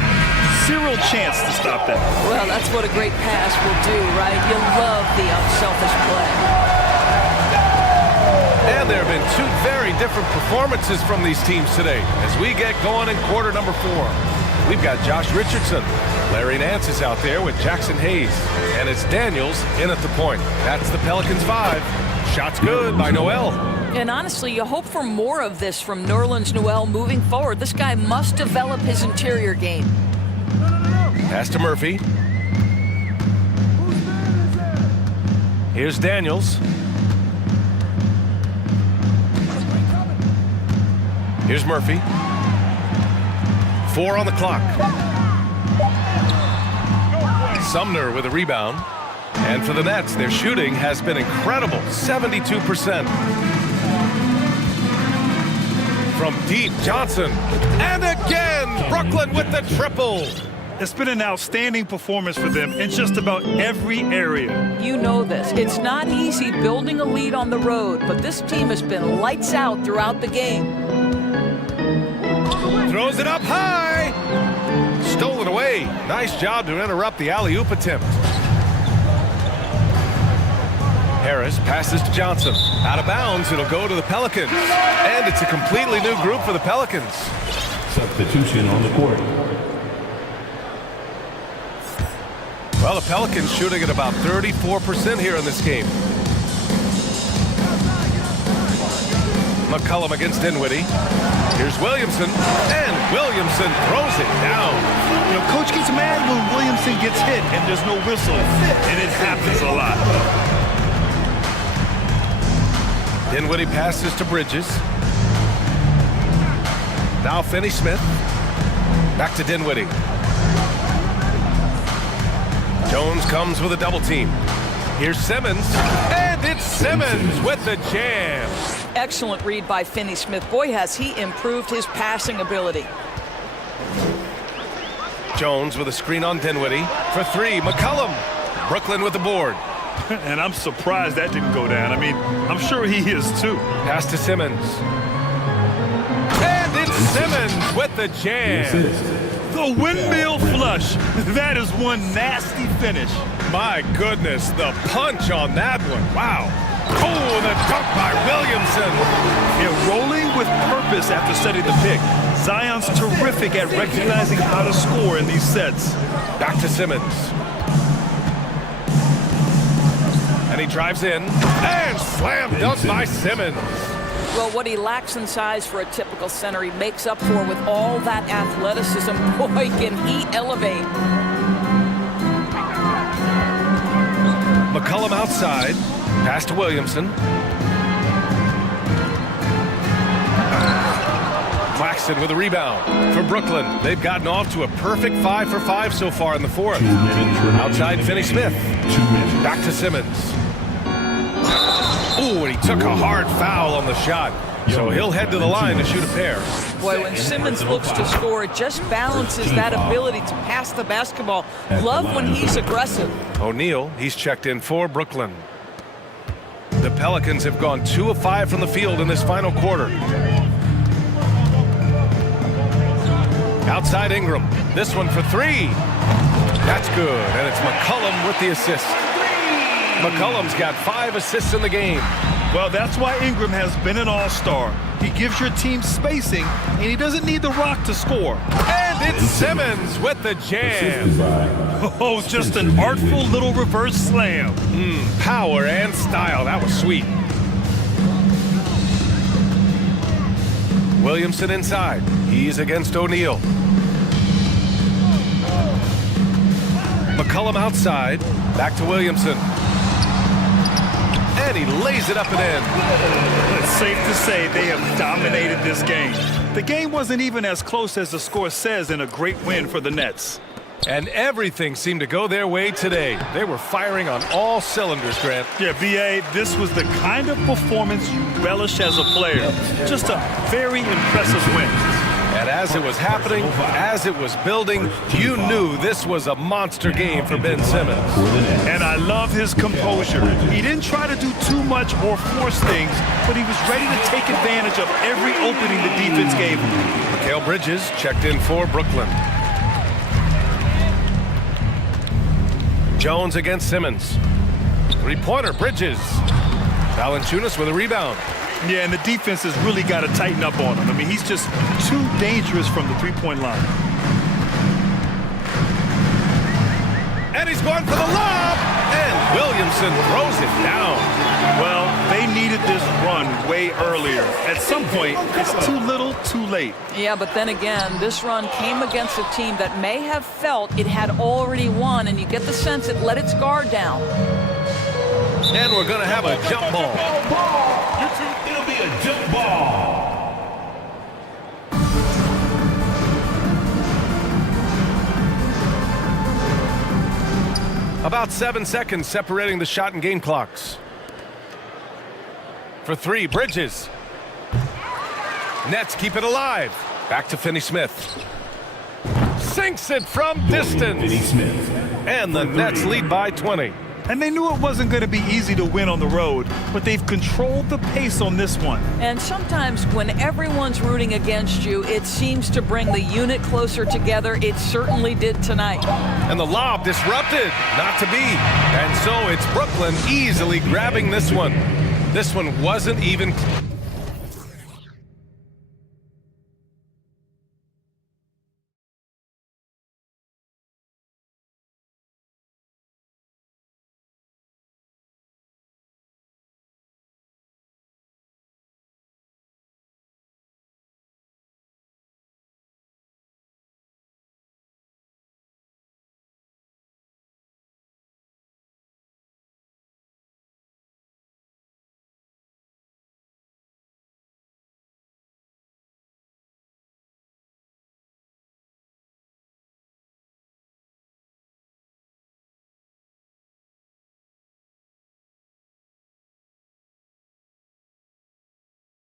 Zero chance to stop that. Well, that's what a great pass will do, right? You love the unselfish play. And there have been 2 very different performances from these teams today as we get going in quarter number 4. We've got Josh Richardson. Larry Nance is out there with Jackson Hayes. And it's Daniels in at the point. That's the Pelicans 5. Shot's good by Noel. And honestly, you hope for more of this from Nerlens Noel moving forward. This guy must develop his interior game. Pass to Murphy. Here's Daniels. Here's Murphy. 4 on the clock. Sumner with a rebound. And for the Nets, their shooting has been incredible, 72%. From deep, Johnson. And again, Brooklyn with the triple. It's been an outstanding performance for them in just about every area. You know this. It's not easy building a lead on the road, but this team has been lights out throughout the game. Throws it up high. Stolen away. Nice job to interrupt the alley-oop attempt. Harris passes to Johnson. Out of bounds, it'll go to the Pelicans. And it's a completely new group for the Pelicans. Substitution on the court. Well, the Pelicans shooting at about 34% here in this game. McCollum against Dinwiddie. Here's Williamson, and Williamson throws it down. You know, Coach gets mad when Williamson gets hit and there's no whistle, and it happens a lot. Dinwiddie passes to Bridges. Now Finney-Smith. Back to Dinwiddie. Jones comes with a double team. Here's Simmons, and it's Simmons with the jam. Excellent read by Finney-Smith. Boy, has he improved his passing ability. Jones with a screen on Dinwiddie. For three, McCollum. Brooklyn with the board. And I'm surprised that didn't go down. I mean, I'm sure he is too. Pass to Simmons. And it's Simmons with the jam. The windmill flush. That is one nasty finish. My goodness, the punch on that one. Wow. Oh, the dunk by Williamson. Yeah, rolling with purpose after setting the pick. Zion's terrific at recognizing how to score in these sets. Back to Simmons. And he drives in. And slam dunk by Simmons. Well, what he lacks in size for a typical center, he makes up for with all that athleticism. Boy, can he elevate. McCollum outside. Pass to Williamson. Claxton with a rebound for Brooklyn. They've gotten off to a perfect 5 for 5 so far in the fourth. Outside Finney-Smith. Back to Simmons. Ooh, and he took a hard foul on the shot. So he'll head to the line to shoot a pair. Boy, when Simmons looks to score, it just balances that ability to pass the basketball. Love when he's aggressive. O'Neal, he's checked in for Brooklyn. The Pelicans have gone 2 of 5 from the field in this final quarter. Outside Ingram. This one for three. That's good, and it's McCollum with the assist. McCollum's got 5 assists in the game. Well, that's why Ingram has been an all-star. He gives your team spacing, and he doesn't need the rock to score. And it's Simmons with the jam. Oh, just an artful little reverse slam. Power and style. That was sweet. Williamson inside. He's against O'Neal. McCollum outside. Back to Williamson. And he lays it up and in. It's safe to say they have dominated this game. The game wasn't even as close as the score says in a great win for the Nets. And everything seemed to go their way today. They were firing on all cylinders, Grant. Yeah, B.A., this was the kind of performance you relish as a player. Just a very impressive win. And as it was happening, as it was building, you knew this was a monster game for Ben Simmons. And I love his composure. He didn't try to do too much or force things, but he was ready to take advantage of every opening the defense gave him. Mikal Bridges checked in for Brooklyn. Jones against Simmons. Three-pointer, Bridges. Valanciunas with a rebound. Yeah, and the defense has really got to tighten up on him. I mean, he's just too dangerous from the three-point line. And he's going for the lob! And Williamson throws it down. Well, they needed this run way earlier. At some point, it's too little, too late. Yeah, but then again, this run came against a team that may have felt it had already won, and you get the sense it let its guard down. And we're going to have a jump ball. It'll be a jump ball. About 7 seconds separating the shot and game clocks. For three, Bridges. Nets keep it alive. Back to Finney-Smith. sinks it from distance. And the Nets lead by 20. And they knew it wasn't going to be easy to win on the road, but they've controlled the pace on this one. And sometimes when everyone's rooting against you, it seems to bring the unit closer together. It certainly did tonight. And the lob disrupted, not to be. And so it's Brooklyn easily grabbing this one. This one wasn't even...